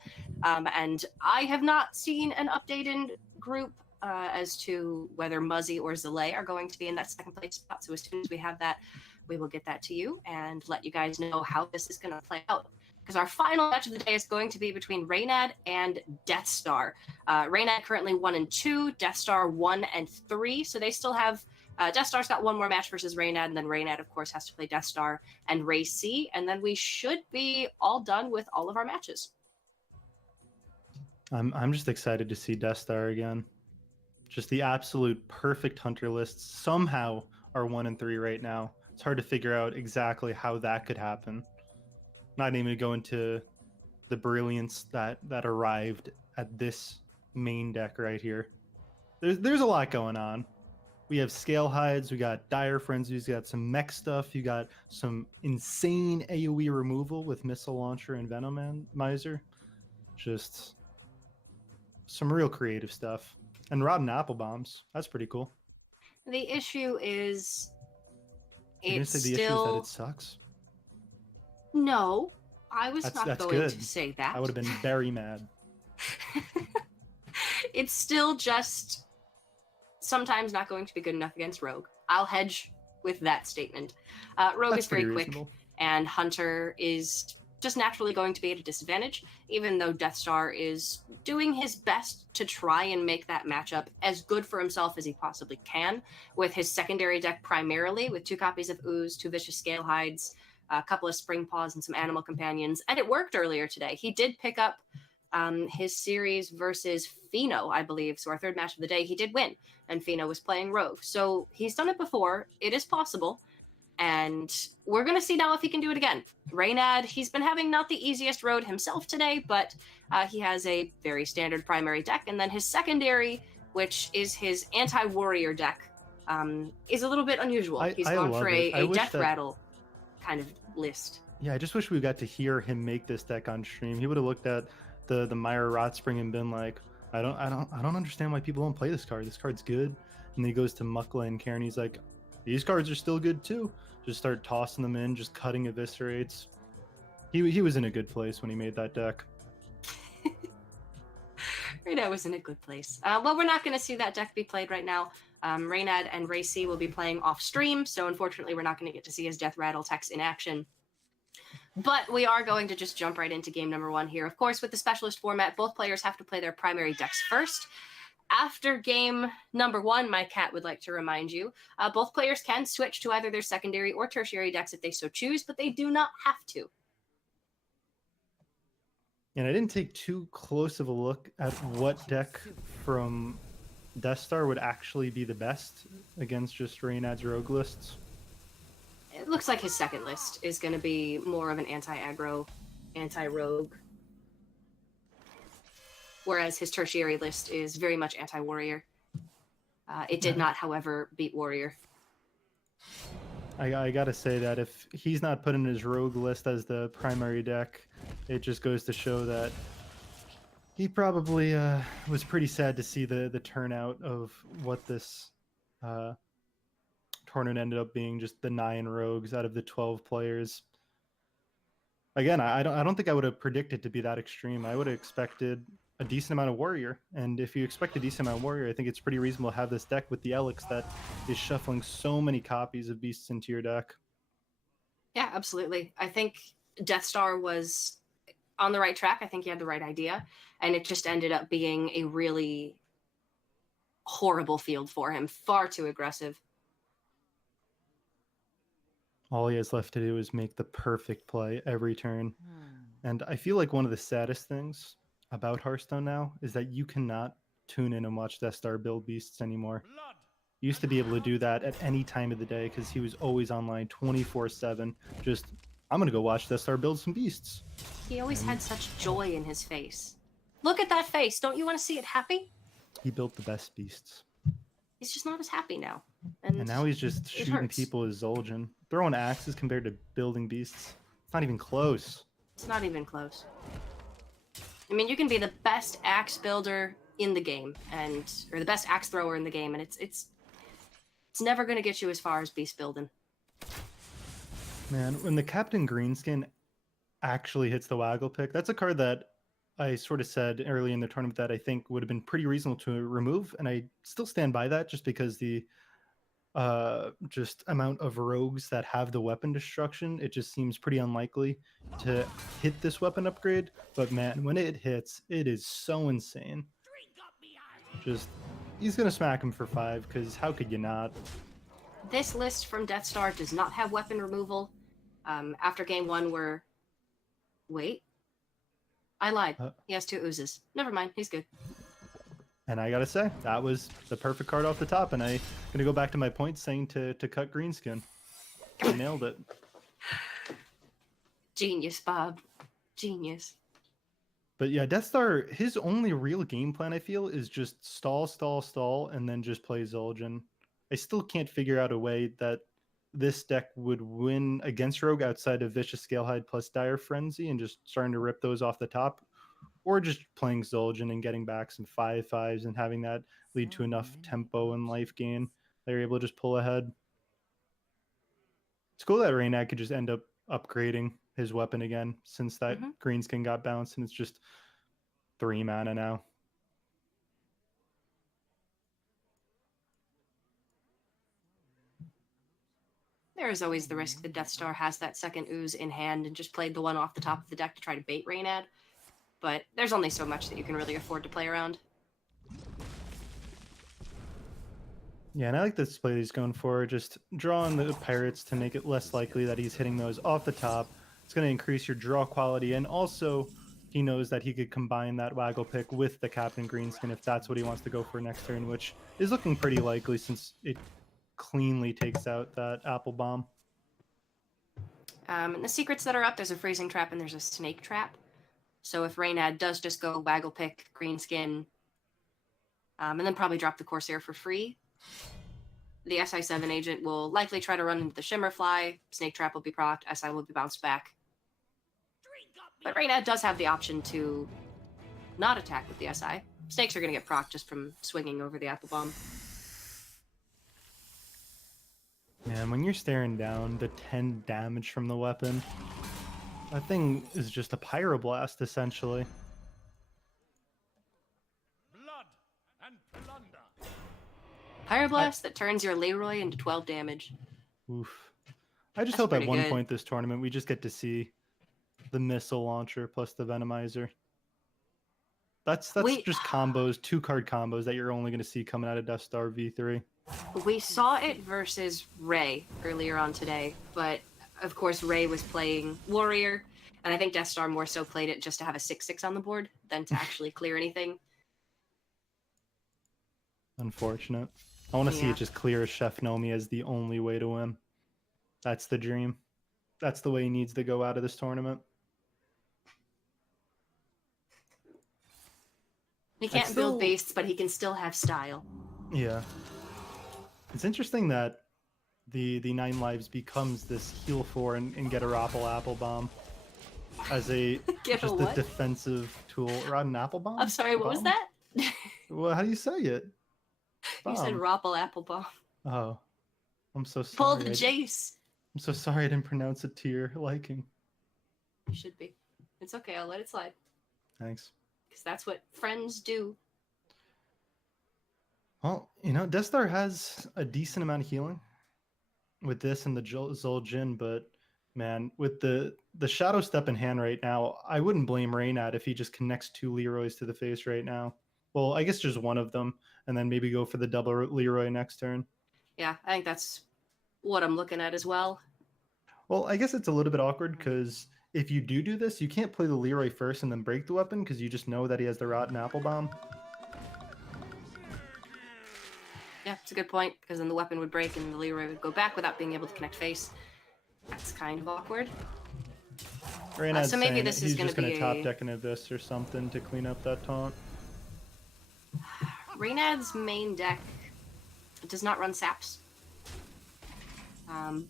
And I have not seen an updated group as to whether Muzzy or Zalae are going to be in that second place spot. So as soon as we have that, we will get that to you and let you guys know how this is going to play out. Because our final match of the day is going to be between Reynad and Deathstar. Reynad currently 1-2, Deathstar 1-3. So they still have Deathstar's got one more match versus Reynad, and then Reynad, of course, has to play Deathstar and RayC, and then we should be all done with all of our matches. I'm just excited to see Deathstar again. Just the absolute perfect hunter lists somehow are 1-3 right now. It's hard to figure out exactly how that could happen. Not even to go into the brilliance that arrived at this main deck right here. There's a lot going on. We have scale hides, we got dire frenzies, we got some mech stuff, you got some insane AoE removal with missile launcher and venomizer. Just some real creative stuff. And rotten apple bombs. That's pretty cool. The issue is it's the still issue is that it sucks. No, I was not That's going good. to say that. I would have been very mad. It's still just sometimes not going to be good enough against Rogue. I'll hedge with that statement. Rogue That's is very pretty quick, reasonable. and Hunter is just naturally going to be at a disadvantage, even though Deathstar is doing his best to try and make that matchup as good for himself as he possibly can, with his secondary deck primarily, with 2 copies of Ooze, 2 Vicious Scale Hides, a couple of Spring Paws, and some Animal Companions, and it worked earlier today. He did pick up his series versus Feno, I believe, so our third match of the day, he did win, and Feno was playing Rogue. So he's done it before, it is possible, and we're going to see now if he can do it again. Reynad, he's been having not the easiest road himself today, but he has a very standard primary deck, and then his secondary, which is his anti-warrior deck, is a little bit unusual. He's gone for a death rattle kind of list. Yeah, I just wish we got to hear him make this deck on stream. He would have looked at the Myra Rotspring and been like, I don't understand why people don't play this card. This card's good. And then he goes to Mukla and Karen. He's like, these cards are still good too. Just start tossing them in, just cutting eviscerates. He was in a good place when he made that deck. Reynad was in a good place. Well, we're not going to see that deck be played right now. Reynad and RayC will be playing off stream, so unfortunately we're not going to get to see his Death Rattle techs in action. But we are going to just jump right into game number 1 here. Of course, with the specialist format, both players have to play their primary decks first. After game number 1, my cat would like to remind you, both players can switch to either their secondary or tertiary decks if they so choose, but they do not have to. And I didn't take too close of a look at what deck from Deathstar would actually be the best against just Reynad's rogue lists. It looks like his second list is going to be more of an anti-aggro, anti-rogue. Whereas his tertiary list is very much anti-warrior. It did not, however, beat warrior. I gotta say that if he's not putting his rogue list as the primary deck, it just goes to show that he probably was pretty sad to see the turnout of what this tournament ended up being, just the 9 rogues out of the 12 players. Again, I don't think I would have predicted to be that extreme. I would have expected a decent amount of warrior, and if you expect a decent amount of warrior, I think it's pretty reasonable to have this deck with the Elix that is shuffling so many copies of beasts into your deck. Yeah, absolutely. I think Deathstar was on the right track. I think he had the right idea, and it just ended up being a really horrible field for him. Far too aggressive. All he has left to do is make the perfect play every turn. And I feel like one of the saddest things about Hearthstone now is that you cannot tune in and watch Deathstar build beasts anymore. You used to be able to do that at any time of the day because he was always online 24/7. I'm going to go watch Deathstar build some beasts. He always had such joy in his face. Look at that face. Don't you want to see it happy? He built the best beasts. He's just not as happy now. And now he's just it shooting hurts. people as Zul'jin. Throwing axes compared to building beasts. It's not even close. It's not even close. I mean, you can be the best axe builder in the game, or the best axe thrower in the game, and it's never going to get you as far as beast building. Man, when the Captain Greenskin actually hits the Waggle Pick, that's a card that I sort of said early in the tournament that I think would have been pretty reasonable to remove, and I still stand by that just because the just amount of rogues that have the weapon destruction, it just seems pretty unlikely to hit this weapon upgrade. But man, when it hits, it is so insane. Just, he's gonna smack him for 5, because how could you not? This list from Deathstar does not have weapon removal. After game 1, wait, I lied. He has 2 oozes. Never mind, he's good. And I gotta say, that was the perfect card off the top, and I'm gonna go back to my point saying to cut Greenskin. I nailed it. Genius, Bob. Genius. But yeah, Deathstar, his only real game plan, I feel, is just stall, and then just play Zul'jin. I still can't figure out a way that this deck would win against Rogue outside of Vicious Scalehide plus Dire Frenzy and just starting to rip those off the top. Or just playing Zul'jin and getting back some 5/5s and having that lead to enough tempo and life gain that you're able to just pull ahead. It's cool that Reynad could just end up upgrading his weapon again since that Greenskin got bounced, and it's just 3 mana now. There is always the risk that Deathstar has that second ooze in hand and just played the one off the top of the deck to try to bait Reynad. But there's only so much that you can really afford to play around. Yeah, and I like this play he's going for, just drawing the pirates to make it less likely that he's hitting those off the top. It's going to increase your draw quality, and also he knows that he could combine that Waggle Pick with the Captain Greenskin if that's what he wants to go for next turn, which is looking pretty likely since it cleanly takes out that Apple Bomb. And the secrets that are up, there's a Freezing Trap and there's a Snake Trap. So if Reynad does just go Waggle Pick, Greenskin, and then probably drop the Corsair for free, the SI7 agent will likely try to run into the Shimmerfly, Snake Trap will be procced, SI will be bounced back. But Reynad does have the option to not attack with the SI. Snakes are going to get procced just from swinging over the Apple Bomb. Man, when you're staring down the 10 damage from the weapon, that thing is just a pyroblast, essentially. Blood and plunder. Pyroblast that turns your Leroy into 12 damage. Oof. I just That's hope at pretty one good. point this tournament we just get to see the missile launcher plus the Venomizer. That's just combos, 2-card combos that you're only going to see coming out of Deathstar V3. We saw it versus Ray earlier on today, but of course Ray was playing Warrior, and I think Deathstar more so played it just to have a 6/6 on the board than to actually clear anything. Unfortunate. I want to see Yeah. it just clear Chef Nomi as the only way to win. That's the dream. That's the way he needs to go out of this tournament. He can't build beasts, but he can still have style. Yeah. It's interesting that the 9 lives becomes this heal 4 and get a Rapple Apple Bomb as a Get a just what? a defensive tool. Or an Apple Bomb? I'm sorry, what was that? Well, how do you say it? You said Bomb. Rapple Apple Bomb. Oh, I'm so sorry. Pull the Jace. I'm so sorry I didn't pronounce it to your liking. You should be. It's okay, I'll let it slide. Thanks. Because that's what friends do. Well, you know, Deathstar has a decent amount of healing with this and the Zul'jin, but man, with the Shadow Step in hand right now, I wouldn't blame Reynad if he just connects 2 Leroys to the face right now. Well, I guess just one of them, and then maybe go for the double Leroy next turn. Yeah, I think that's what I'm looking at as well. Well, I guess it's a little bit awkward because if you do this, you can't play the Leroy first and then break the weapon because you just know that he has the Rotten Apple Bomb. Yeah, it's a good point, because then the weapon would break and the Leroy would go back without being able to connect face. That's kind of awkward. Reynad's so maybe saying this is he's gonna just going be to top a- deck an Abyss or something to clean up that taunt. Reynad's main deck does not run saps.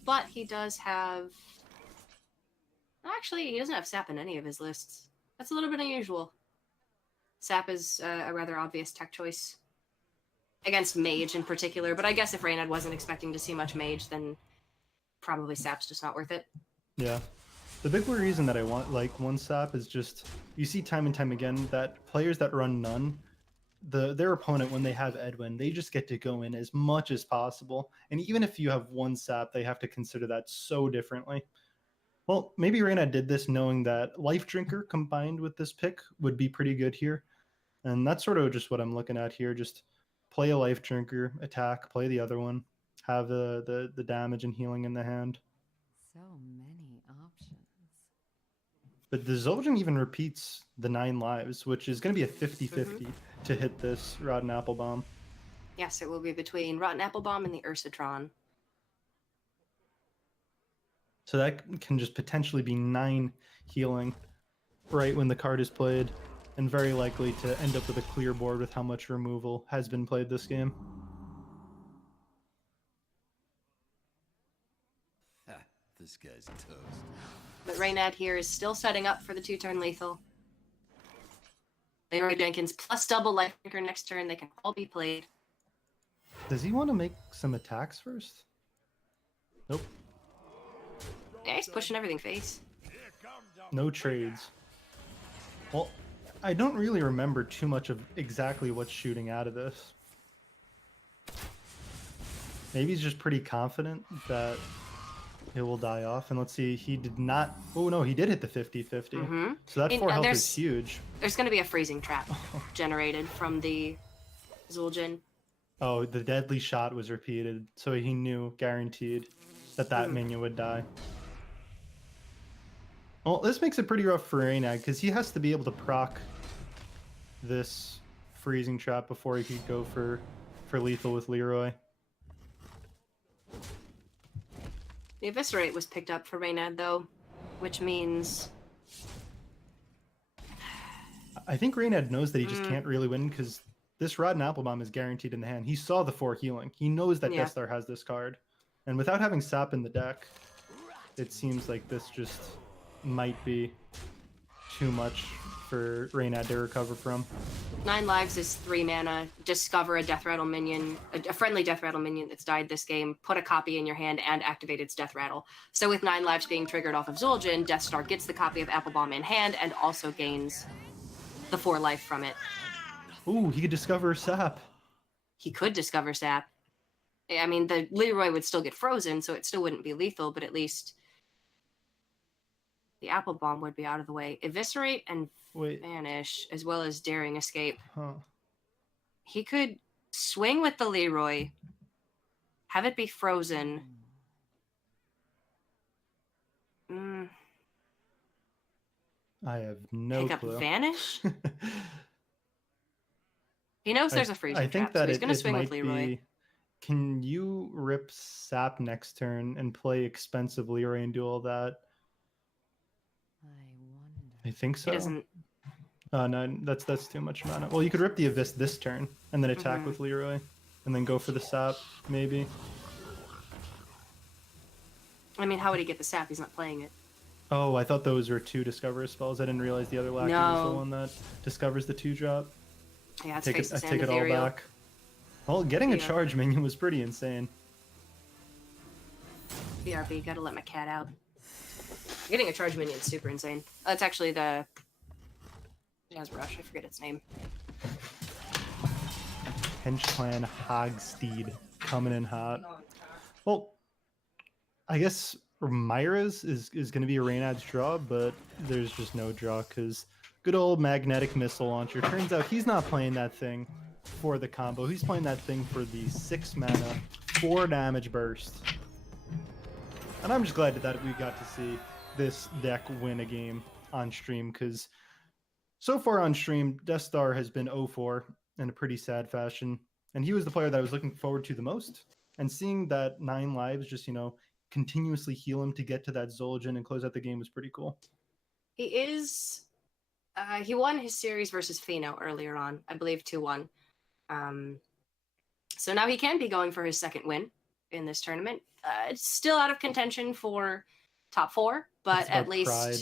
But he does have... Actually, he doesn't have sap in any of his lists. That's a little bit unusual. Sap is a rather obvious tech choice. Against Mage in particular, but I guess if Reynad wasn't expecting to see much Mage, then probably sap's just not worth it. Yeah. The big reason that I want like one sap is just, you see time and time again that players that run none, their opponent, when they have Edwin, they just get to go in as much as possible. And even if you have one sap, they have to consider that so differently. Well, maybe Reynad did this knowing that Life Drinker combined with this pick would be pretty good here. And that's sort of just what I'm looking at here. Just play a Life Drinker, attack, play the other one, have the damage and healing in the hand. So many options. But the Zul'jin even repeats the 9 lives, which is going to be a 50-50 to hit this Rotten Apple Bomb. Yes, it will be between Rotten Apple Bomb and the Ursatron. So that can just potentially be 9 healing right when the card is played, and very likely to end up with a clear board with how much removal has been played this game. This guy's toast. But Reynad here is still setting up for the 2-turn lethal. Leroy Jenkins plus double Life Drinker next turn. They can all be played. Does he want to make some attacks first? Nope. Yeah, he's pushing everything face. No trades. Well, I don't really remember too much of exactly what's shooting out of this. Maybe he's just pretty confident that it will die off. And let's see, he did not... Oh, no, he did hit the 50-50. So that 4 health is huge. There's going to be a freezing trap generated from the Zul'jin. Oh, the deadly shot was repeated. So he knew, guaranteed, that minion would die. Well, this makes it pretty rough for Reynad, because he has to be able to proc this freezing trap before he could go for lethal with Leroy. The Eviscerate was picked up for Reynad, though, which means... I think Reynad knows that he just can't really win, because this Rotten Apple Bomb is guaranteed in the hand. He saw the 4 healing. He knows that Deathstar has this card. And without having Sap in the deck, it seems like this just might be too much for Reynad to recover from. 9 lives is 3 mana. Discover a Death Rattle minion, a friendly Death Rattle minion that's died this game. Put a copy in your hand and activate its Death Rattle. So with 9 lives being triggered off of Zul'jin, Deathstar gets the copy of Apple Bomb in hand and also gains the 4 life from it. Ooh, he could discover Sap. He could discover Sap. I mean, the Leroy would still get frozen, so it still wouldn't be lethal, but at least the Apple Bomb would be out of the way. Eviscerate and Vanish, as well as Daring Escape. He could swing with the Leroy, have it be frozen. I have no Pick up clue. Vanish? He knows there's a freezing trap, so he's going to swing with Leroy. Can you rip Sap next turn and play expensive Leroy and do all that? I think so. He doesn't. No, that's too much mana. Well, you could rip the Abyss this turn and then attack with Leroy, and then go for the Sap, maybe. I mean, how would he get the Sap? He's not playing it. Oh, I thought those were 2 Discover spells. I didn't realize the other Lackey was the one that discovers the 2-drop. Yeah, it's Take Face the it Sand all Ethereal. back. Well, getting a charge minion was pretty insane. BRB, gotta let my cat out. Getting a charge minion is super insane. Oh, it's actually the Jazz Rush. I forget its name. Henchclan Hogsteed coming in hot. Well, I guess Myra's is going to be a Reynad's draw, but there's just no draw because good old magnetic missile launcher. Turns out he's not playing that thing for the combo. He's playing that thing for the 6 mana, 4 damage burst. And I'm just glad that we got to see this deck win a game on stream, because so far on stream, Deathstar has been 0-4 in a pretty sad fashion. And he was the player that I was looking forward to the most. And seeing that 9 lives just, continuously heal him to get to that Zul'jin and close out the game was pretty cool. He is. He won his series versus Feno earlier on, I believe 2-1. So now he can be going for his second win in this tournament. It's still out of contention for top 4, but It's at about least, pride.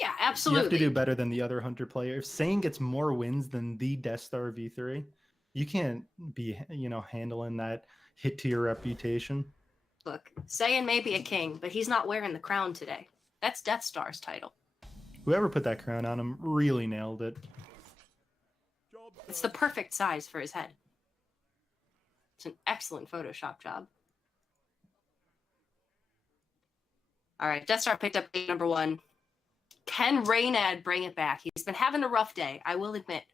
yeah, You absolutely. have to do better than the other Hunter player. If Saiyan gets more wins than the Deathstar V3, you can't be, handling that hit to your reputation. Look, Saiyan may be a king, but he's not wearing the crown today. That's Deathstar's title. Whoever put that crown on him really nailed it. It's the perfect size for his head. It's an excellent Photoshop job. All right, Deathstar picked up game number 1. Can Reynad bring it back? He's been having a rough day, I will admit.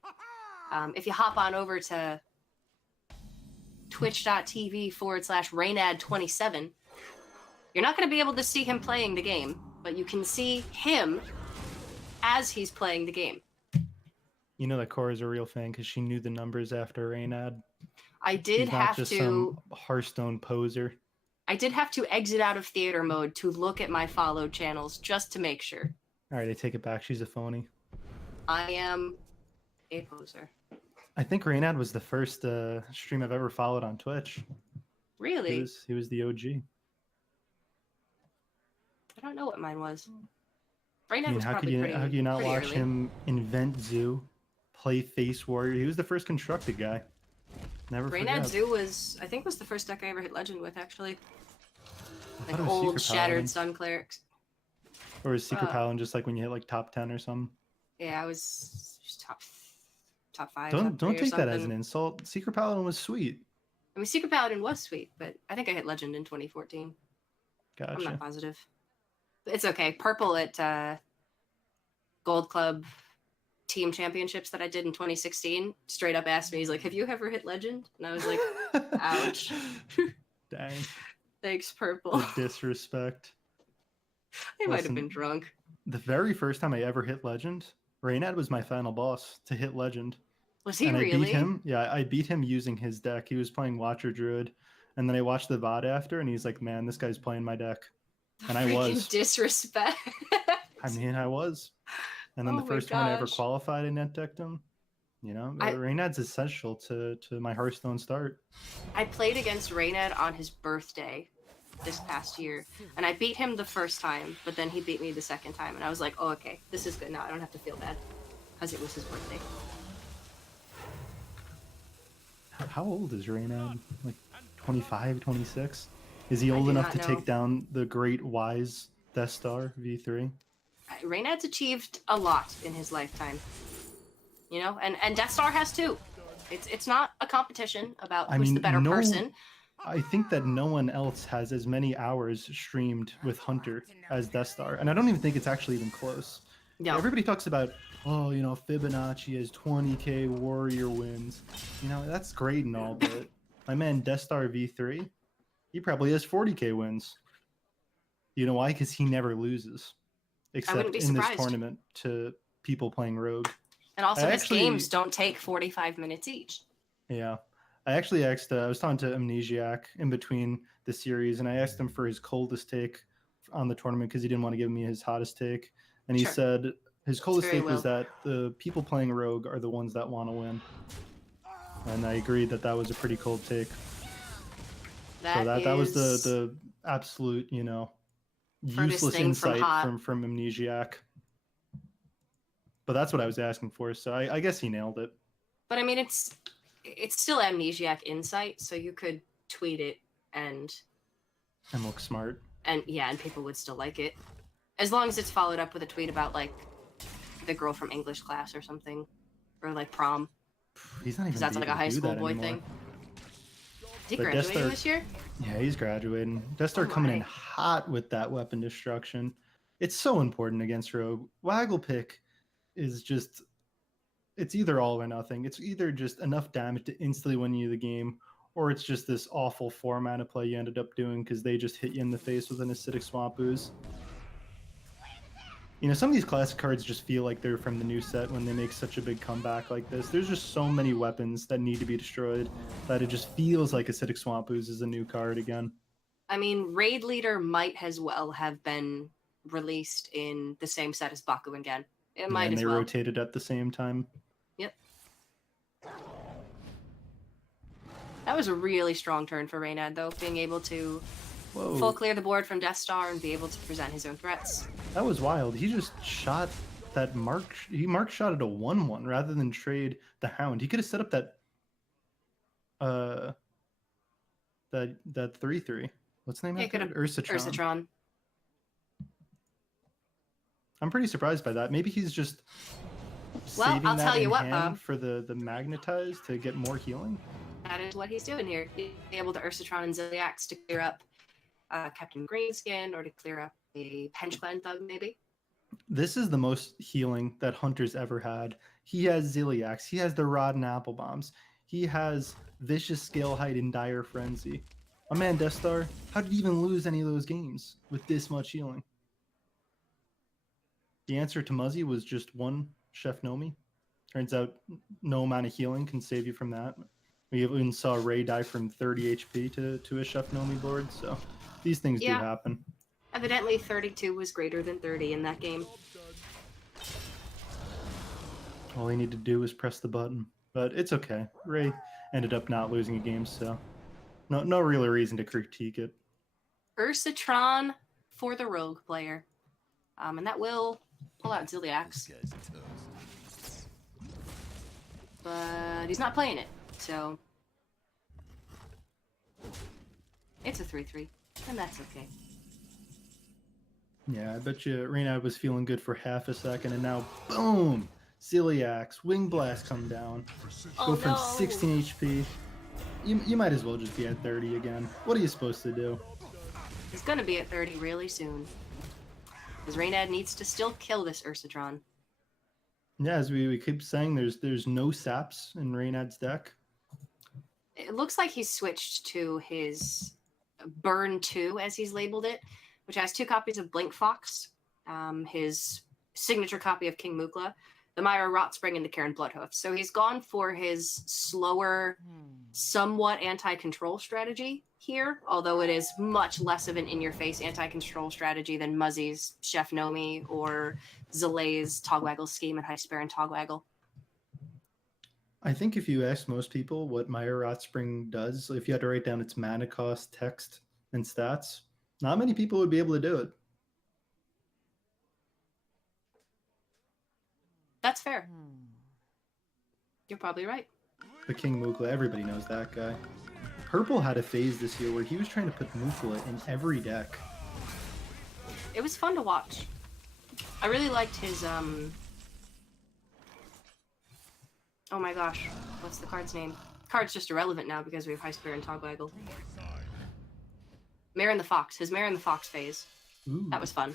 If you hop on over to twitch.tv/Reynad27, you're not going to be able to see him playing the game, but you can see him as he's playing the game. You know that Cora's a real fan because she knew the numbers after Reynad. I did He's not have just to. some Hearthstone poser. I did have to exit out of theater mode to look at my followed channels just to make sure. All right, I take it back. She's a phony. I am a poser. I think Reynad was the first stream I've ever followed on Twitch. Really? He was the OG. I don't know what mine was. Reynad I mean, was how could probably you not pretty watch early. him invent Zoo, play Face Warrior? He was the first constructed guy. Never Reynad forget. Zoo was the first deck I ever hit Legend with, actually. I Like thought it was old Secret Shattered Paladin. Sun Clerics. Or is Secret Uh, Paladin just like when you hit like top 10 or something? Yeah, I was just top 5. Don't top 3 or take that as something. an insult. Secret Paladin was sweet. I mean, Secret Paladin was sweet, but I think I hit Legend in 2014. I'm Gotcha. not positive. But it's okay. Purple at Gold Club team championships that I did in 2016 straight up asked me, he's like, have you ever hit Legend? And I was like, ouch. Dang. Thanks, Purple. The disrespect. I might have Listen, been drunk. The very first time I ever hit Legend, Reynad was my final boss to hit Legend. Was he and I really? beat him. Yeah, I beat him using his deck. He was playing Watcher Druid. And then I watched the VOD after, and he's like, man, this guy's playing my deck. And I Freaking was. disrespect. I mean, I was. And then Oh the my first time I ever gosh. qualified, I net decked him. Reynad's essential to my Hearthstone start. I played against Reynad on his birthday this past year, and I beat him the first time, but then he beat me the second time, and I was like, oh, okay, this is good now. I don't have to feel bad, because it was his birthday. How old is Reynad? Like 25, 26? Is he I old do enough not to know. take down the great wise Deathstar V3? Reynad's achieved a lot in his lifetime, and Deathstar has too. It's not a competition about who's the better person. I think that no one else has as many hours streamed with Hunter as Deathstar, and I don't even think it's actually even close. No. Everybody talks about, Fibonacci has 20k warrior wins. That's great and all, but my man Deathstar V3, he probably has 40k wins. You know why? Because he never loses, except wouldn't be in this surprised. tournament to people playing Rogue. And also, his actually- games don't take 45 minutes each. Yeah. I actually asked, I was talking to Amnesiac in between the series, and I asked him for his coldest take on the tournament because he didn't want to give me his hottest take. And he Sure. said his coldest very take was well. that the people playing Rogue are the ones that want to win. And I agreed that was a pretty cold take. That was is the absolute, furthest useless thing from insight hot. from Amnesiac. But that's what I was asking for, so I guess he nailed it. But I mean, it's still Amnesiac insight, so you could tweet it and Look smart. and people would still like it, as long as it's followed up with a tweet about like the girl from English class or something, or like prom, He's not even because that's like a able to high do school that boy anymore. thing. Is he But graduating Deathstar- this year? Yeah, he's graduating. Deathstar coming in my. hot with that weapon destruction. It's so important against Rogue. Waggle pick is just, it's either all or nothing. It's either just enough damage to instantly win you the game, or it's just this awful 4-mana play you ended up doing because they just hit you in the face with an acidic swamp ooze. Some of these classic cards just feel like they're from the new set when they make such a big comeback like this. There's just so many weapons that need to be destroyed that it just feels like acidic swamp ooze is a new card again. I mean, Raid Leader might as well have been released in the same set as Baku again. It Yeah, might and as they well. rotated at the same time. Yep. That was a really strong turn for Reynad, though, being able to Whoa. full clear the board from Deathstar and be able to present his own threats. That was wild. He just shot that mark. He mark shot at a 1-1 rather than trade the Hound. He could have set up that that 3-3. What's the name He of could it? have Ursatron. Ursatron. I'm pretty surprised by that. Maybe he's just Well, saving I'll that tell you in what, hand Bob. for the magnetize to get more healing. That is what he's doing here. Being able to Ursatron and Ziliax to clear up Captain Greenskin or to clear up a Hench Clan Thug, maybe. This is the most healing that Hunter's ever had. He has Ziliax. He has the Rod and Apple Bombs. He has Vicious Scale Height and Dire Frenzy. My man Deathstar, how did he even lose any of those games with this much healing? The answer to Muzzy was just one Chef Nomi. Turns out no amount of healing can save you from that. We even saw Ray die from 30 HP to a Chef Nomi board, so these things do happen. Evidently 32 was greater than 30 in that game. All he needed to do was press the button. But it's okay. Ray ended up not losing a game, so no real reason to critique it. Ursatron for the rogue player. And that will pull out Ziliax. This guy's toast. But he's not playing it, so it's a 3-3, and that's okay. Yeah, I bet you Reynad was feeling good for half a second, and now, boom! Ziliax, Wing Blast come down. Go from 16 HP. You might as well just be at 30 again. What are you supposed to do? He's gonna be at 30 really soon. Because Reynad needs to still kill this Ursatron. Yeah, as we keep saying, there's no saps in Reynad's deck. It looks like he's switched to his Burn 2, as he's labeled it, which has 2 copies of Blink Fox, his signature copy of King Mukla, the Myra Rotspring, and the Karen Bloodhoof. So he's gone for his slower, somewhat anti-control strategy here, although it is much less of an in-your-face anti-control strategy than Muzzy's Chef Nomi or Zalae's Togwaggle Scheme and High Spare and Togwaggle. I think if you ask most people what Myra Rotspring does, if you had to write down its mana cost, text, and stats, not many people would be able to do it. That's fair. You're probably right. But King Mukla, everybody knows that guy. Purple had a phase this year where he was trying to put Mukla in every deck. It was fun to watch. I really liked his, oh my gosh, what's the card's name? Card's just irrelevant now because we have High Spare and Togwaggle. Mare and the Fox, his Mare and the Fox phase. Ooh. That was fun.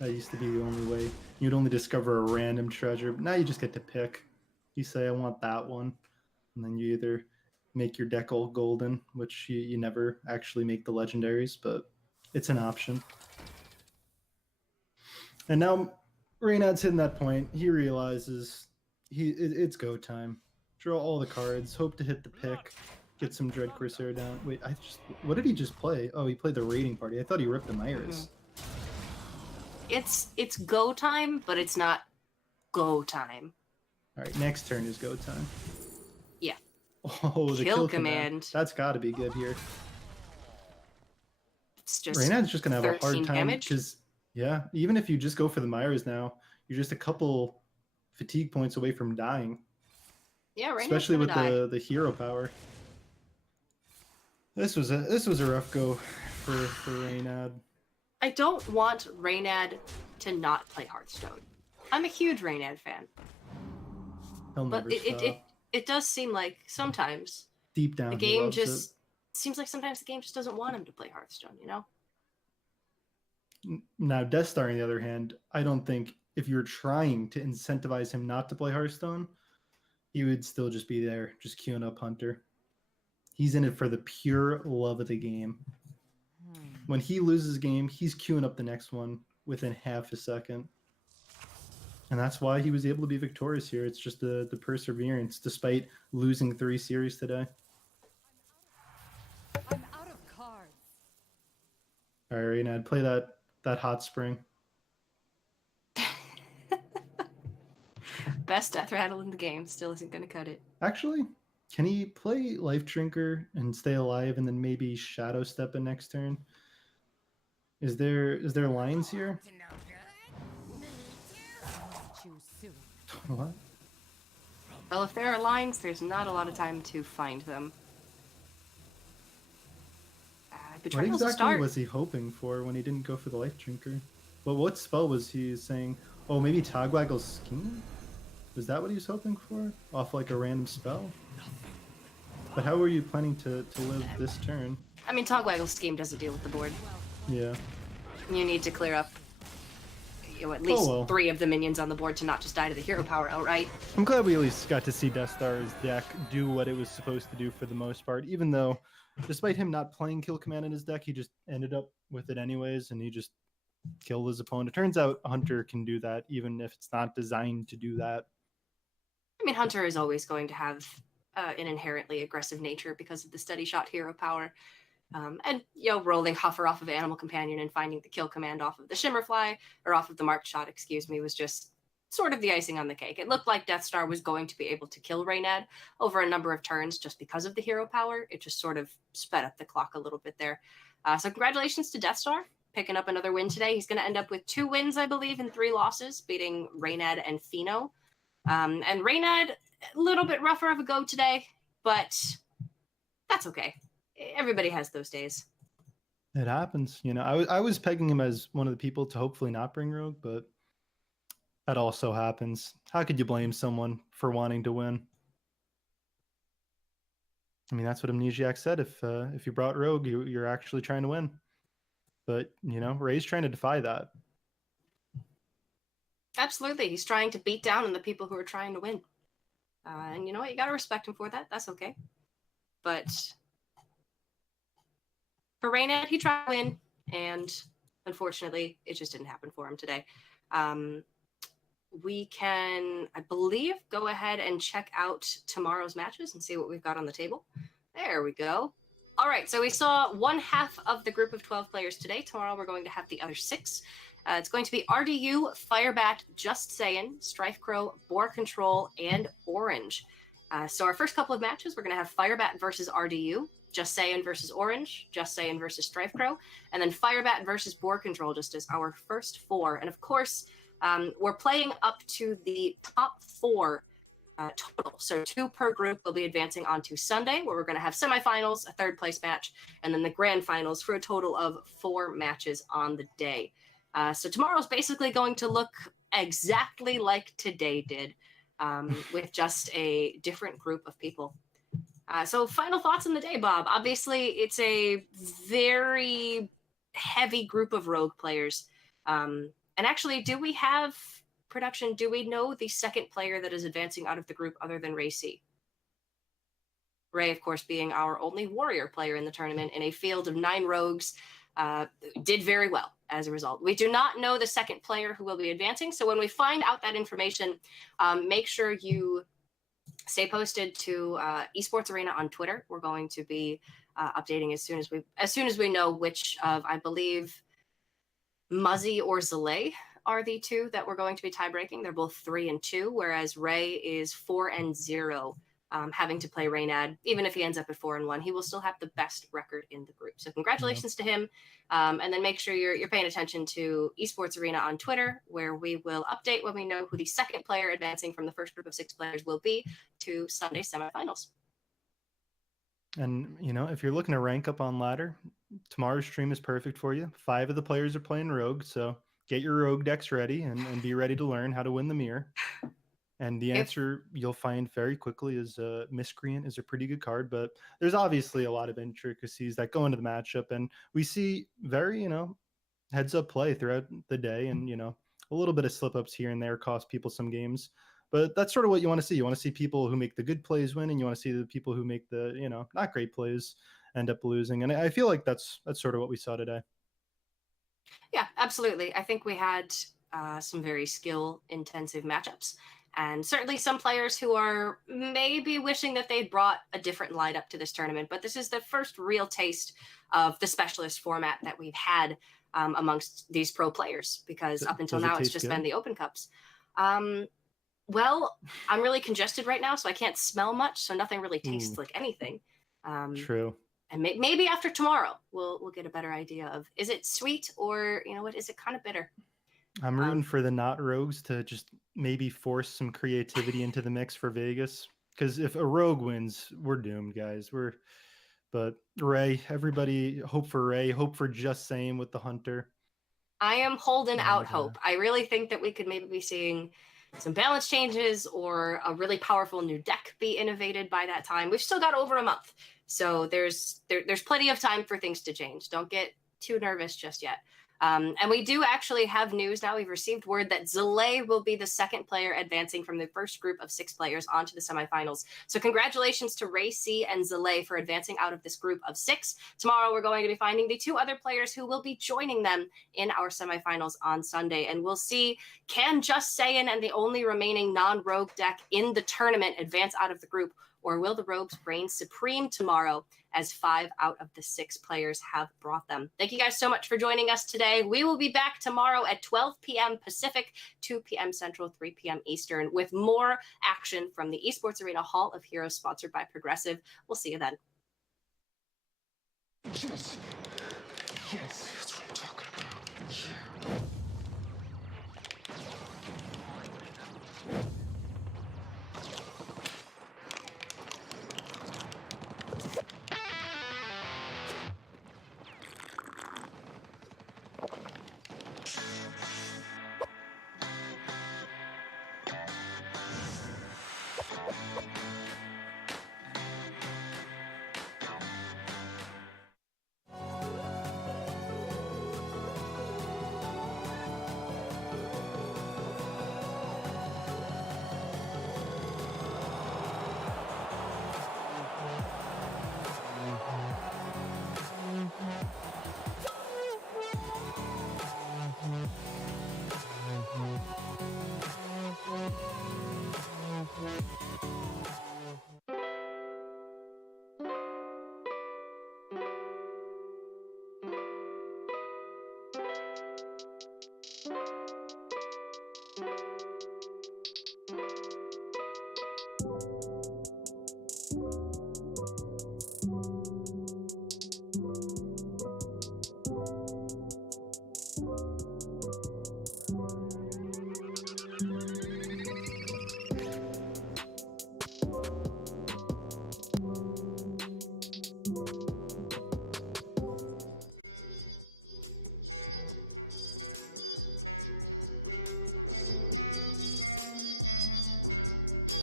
That used to be the only way. You'd only discover a random treasure, but now you just get to pick. You say, I want that one. And then you either make your deck all golden, which you never actually make the legendaries, but it's an option. And now Reynad's hitting that point. He realizes it's go time. Draw all the cards, hope to hit the pick, get some Dread Corsair down. Wait, what did he just play? Oh, he played the raiding party. I thought he ripped the Myers. It's go time, but it's not go time. All right, next turn is go time. Yeah. Oh, the Kill command. That's got to be good here. It's just Reynad's just gonna have a hard 13 time damage. because even if you just go for the Myers now, you're just a couple fatigue points away from dying. Yeah, Reynad's Especially gonna with die. the hero power. This was a rough go for Reynad. I don't want Reynad to not play Hearthstone. I'm a huge Reynad fan, He'll but never stop. it does seem like sometimes Deep down, the he game loves just seems like sometimes the game just doesn't want him to play Hearthstone, you know? it. Now, Deathstar, on the other hand, I don't think if you're trying to incentivize him not to play Hearthstone, he would still just be there, just queuing up Hunter. He's in it for the pure love of the game. When he loses a game, he's queuing up the next one within half a second. And that's why he was able to be victorious here. It's just the perseverance, despite losing 3 series today. I'm out of cards. All right, Reynad, play that hot spring. Best death rattle in the game still isn't going to cut it. Actually, can he play Life Drinker and stay alive and then maybe Shadow Step in next turn? Is there lines here? What? Well, if there are lines, there's not a lot of time to find them. What Betrayal's a exactly start. was he hoping for when he didn't go for the Life Drinker? But what spell was he saying? Oh, maybe Togwaggle's Scheme? Was that what he was hoping for? Off like a random spell? But how were you planning to live this turn? I mean, Togwaggle's scheme doesn't deal with the board. Yeah. You need to clear up, at least well. 3 of the minions on the board to not just die to the hero power outright. I'm glad we at least got to see Deathstar's deck do what it was supposed to do for the most part, even though despite him not playing Kill Command in his deck, he just ended up with it anyways, and he just killed his opponent. It turns out Hunter can do that, even if it's not designed to do that. I mean, Hunter is always going to have an inherently aggressive nature because of the steady shot hero power. And, rolling Huffer off of Animal Companion and finding the kill command off of the Shimmerfly, or off of the Marked Shot, was just sort of the icing on the cake. It looked like Deathstar was going to be able to kill Reynad over a number of turns just because of the hero power. It just sort of sped up the clock a little bit there. So congratulations to Deathstar, picking up another win today. He's going to end up with 2 wins, I believe, and 3 losses, beating Reynad and Feno. And Reynad, a little bit rougher of a go today, but that's okay. Everybody has those days. It happens. I was pegging him as one of the people to hopefully not bring Rogue, but that also happens. How could you blame someone for wanting to win? I mean, that's what Amnesiac said. If you brought Rogue, you're actually trying to win. But, Ray's trying to defy that. Absolutely. He's trying to beat down on the people who are trying to win. And you know what? You got to respect him for that. That's okay. But for Reynad, he tried to win, and unfortunately, it just didn't happen for him today. We can, I believe, go ahead and check out tomorrow's matches and see what we've got on the table. There we go. All right, so we saw one half of the group of 12 players today. Tomorrow, we're going to have the other 6. It's going to be RDU, Firebat, Justsaiyan, Strifecro, BoarControl, and Orange. So our first couple of matches, we're going to have Firebat versus RDU, Justsaiyan versus Orange, Justsaiyan versus Strifecro, and then Firebat versus BoarControl just as our first 4. And of course, we're playing up to the top 4 total. So 2 per group will be advancing on to Sunday, where we're going to have semifinals, a 3rd place match, and then the grand finals for a total of 4 matches on the day. So tomorrow's basically going to look exactly like today did, with just a different group of people. So final thoughts on the day, Bob. Obviously, it's a very heavy group of Rogue players. And actually, do we have production? Do we know the second player that is advancing out of the group other than RayC? Ray, of course, being our only warrior player in the tournament in a field of 9 rogues, did very well as a result. We do not know the second player who will be advancing. So when we find out that information, make sure you stay posted to Esports Arena on Twitter. We're going to be updating as soon as we know which of, I believe, Muzzy or Zalae are the 2 that we're going to be tie breaking. They're both 3 and 2, whereas Ray is 4 and 0. Having to play Reynad, even if he ends up at 4 and 1, he will still have the best record in the group. So congratulations to him. And then make sure you're paying attention to Esports Arena on Twitter, where we will update when we know who the second player advancing from the first group of 6 players will be to Sunday semifinals. And, if you're looking to rank up on ladder, tomorrow's stream is perfect for you. 5 of the players are playing Rogue, so get your Rogue decks ready and be ready to learn how to win the mirror. And the answer you'll find very quickly is Miscreant is a pretty good card, but there's obviously a lot of intricacies that go into the matchup, and we see very, heads up play throughout the day, and, a little bit of slip ups here and there cost people some games. But that's sort of what you want to see. You want to see people who make the good plays win, and you want to see the people who make the, not great plays end up losing. And I feel like that's sort of what we saw today. Yeah, absolutely. I think we had some very skill intensive matchups. and certainly some players who are maybe wishing that they'd brought a different lineup to this tournament. But this is the first real taste of the specialist format that we've had amongst these pro players, because up until Does it now it's taste just good? been the Open Cups. Well, I'm really congested right now, so I can't smell much, so nothing really tastes like anything. True. And maybe after tomorrow, we'll get a better idea of, is it sweet, or you know what, is it kind of bitter? I'm rooting for the not rogues to just maybe force some creativity into the mix for Vegas. Because if a rogue wins, we're doomed, guys. But Ray, everybody hope for Ray, hope for Justsaiyan with the Hunter. I am holding out And, hope. I really think that we could maybe be seeing some balance changes or a really powerful new deck be innovated by that time. We've still got over a month, so there's plenty of time for things to change. Don't get too nervous just yet. And we do actually have news now. We've received word that Zalae will be the second player advancing from the first group of 6 players onto the semifinals. So congratulations to RayC and Zalae for advancing out of this group of 6. Tomorrow we're going to be finding the 2 other players who will be joining them in our semifinals on Sunday. And we'll see, can Justsaiyan and the only remaining non-rogue deck in the tournament advance out of the group, or will the rogues reign supreme tomorrow as 5 out of the 6 players have brought them? Thank you guys so much for joining us today. We will be back tomorrow at 12 p.m. Pacific, 2 p.m. Central, 3 p.m. Eastern, with more action from the Esports Arena Hall of Heroes, sponsored by Progressive. We'll see you then. Yes. Yes, that's what I'm talking about. Yeah.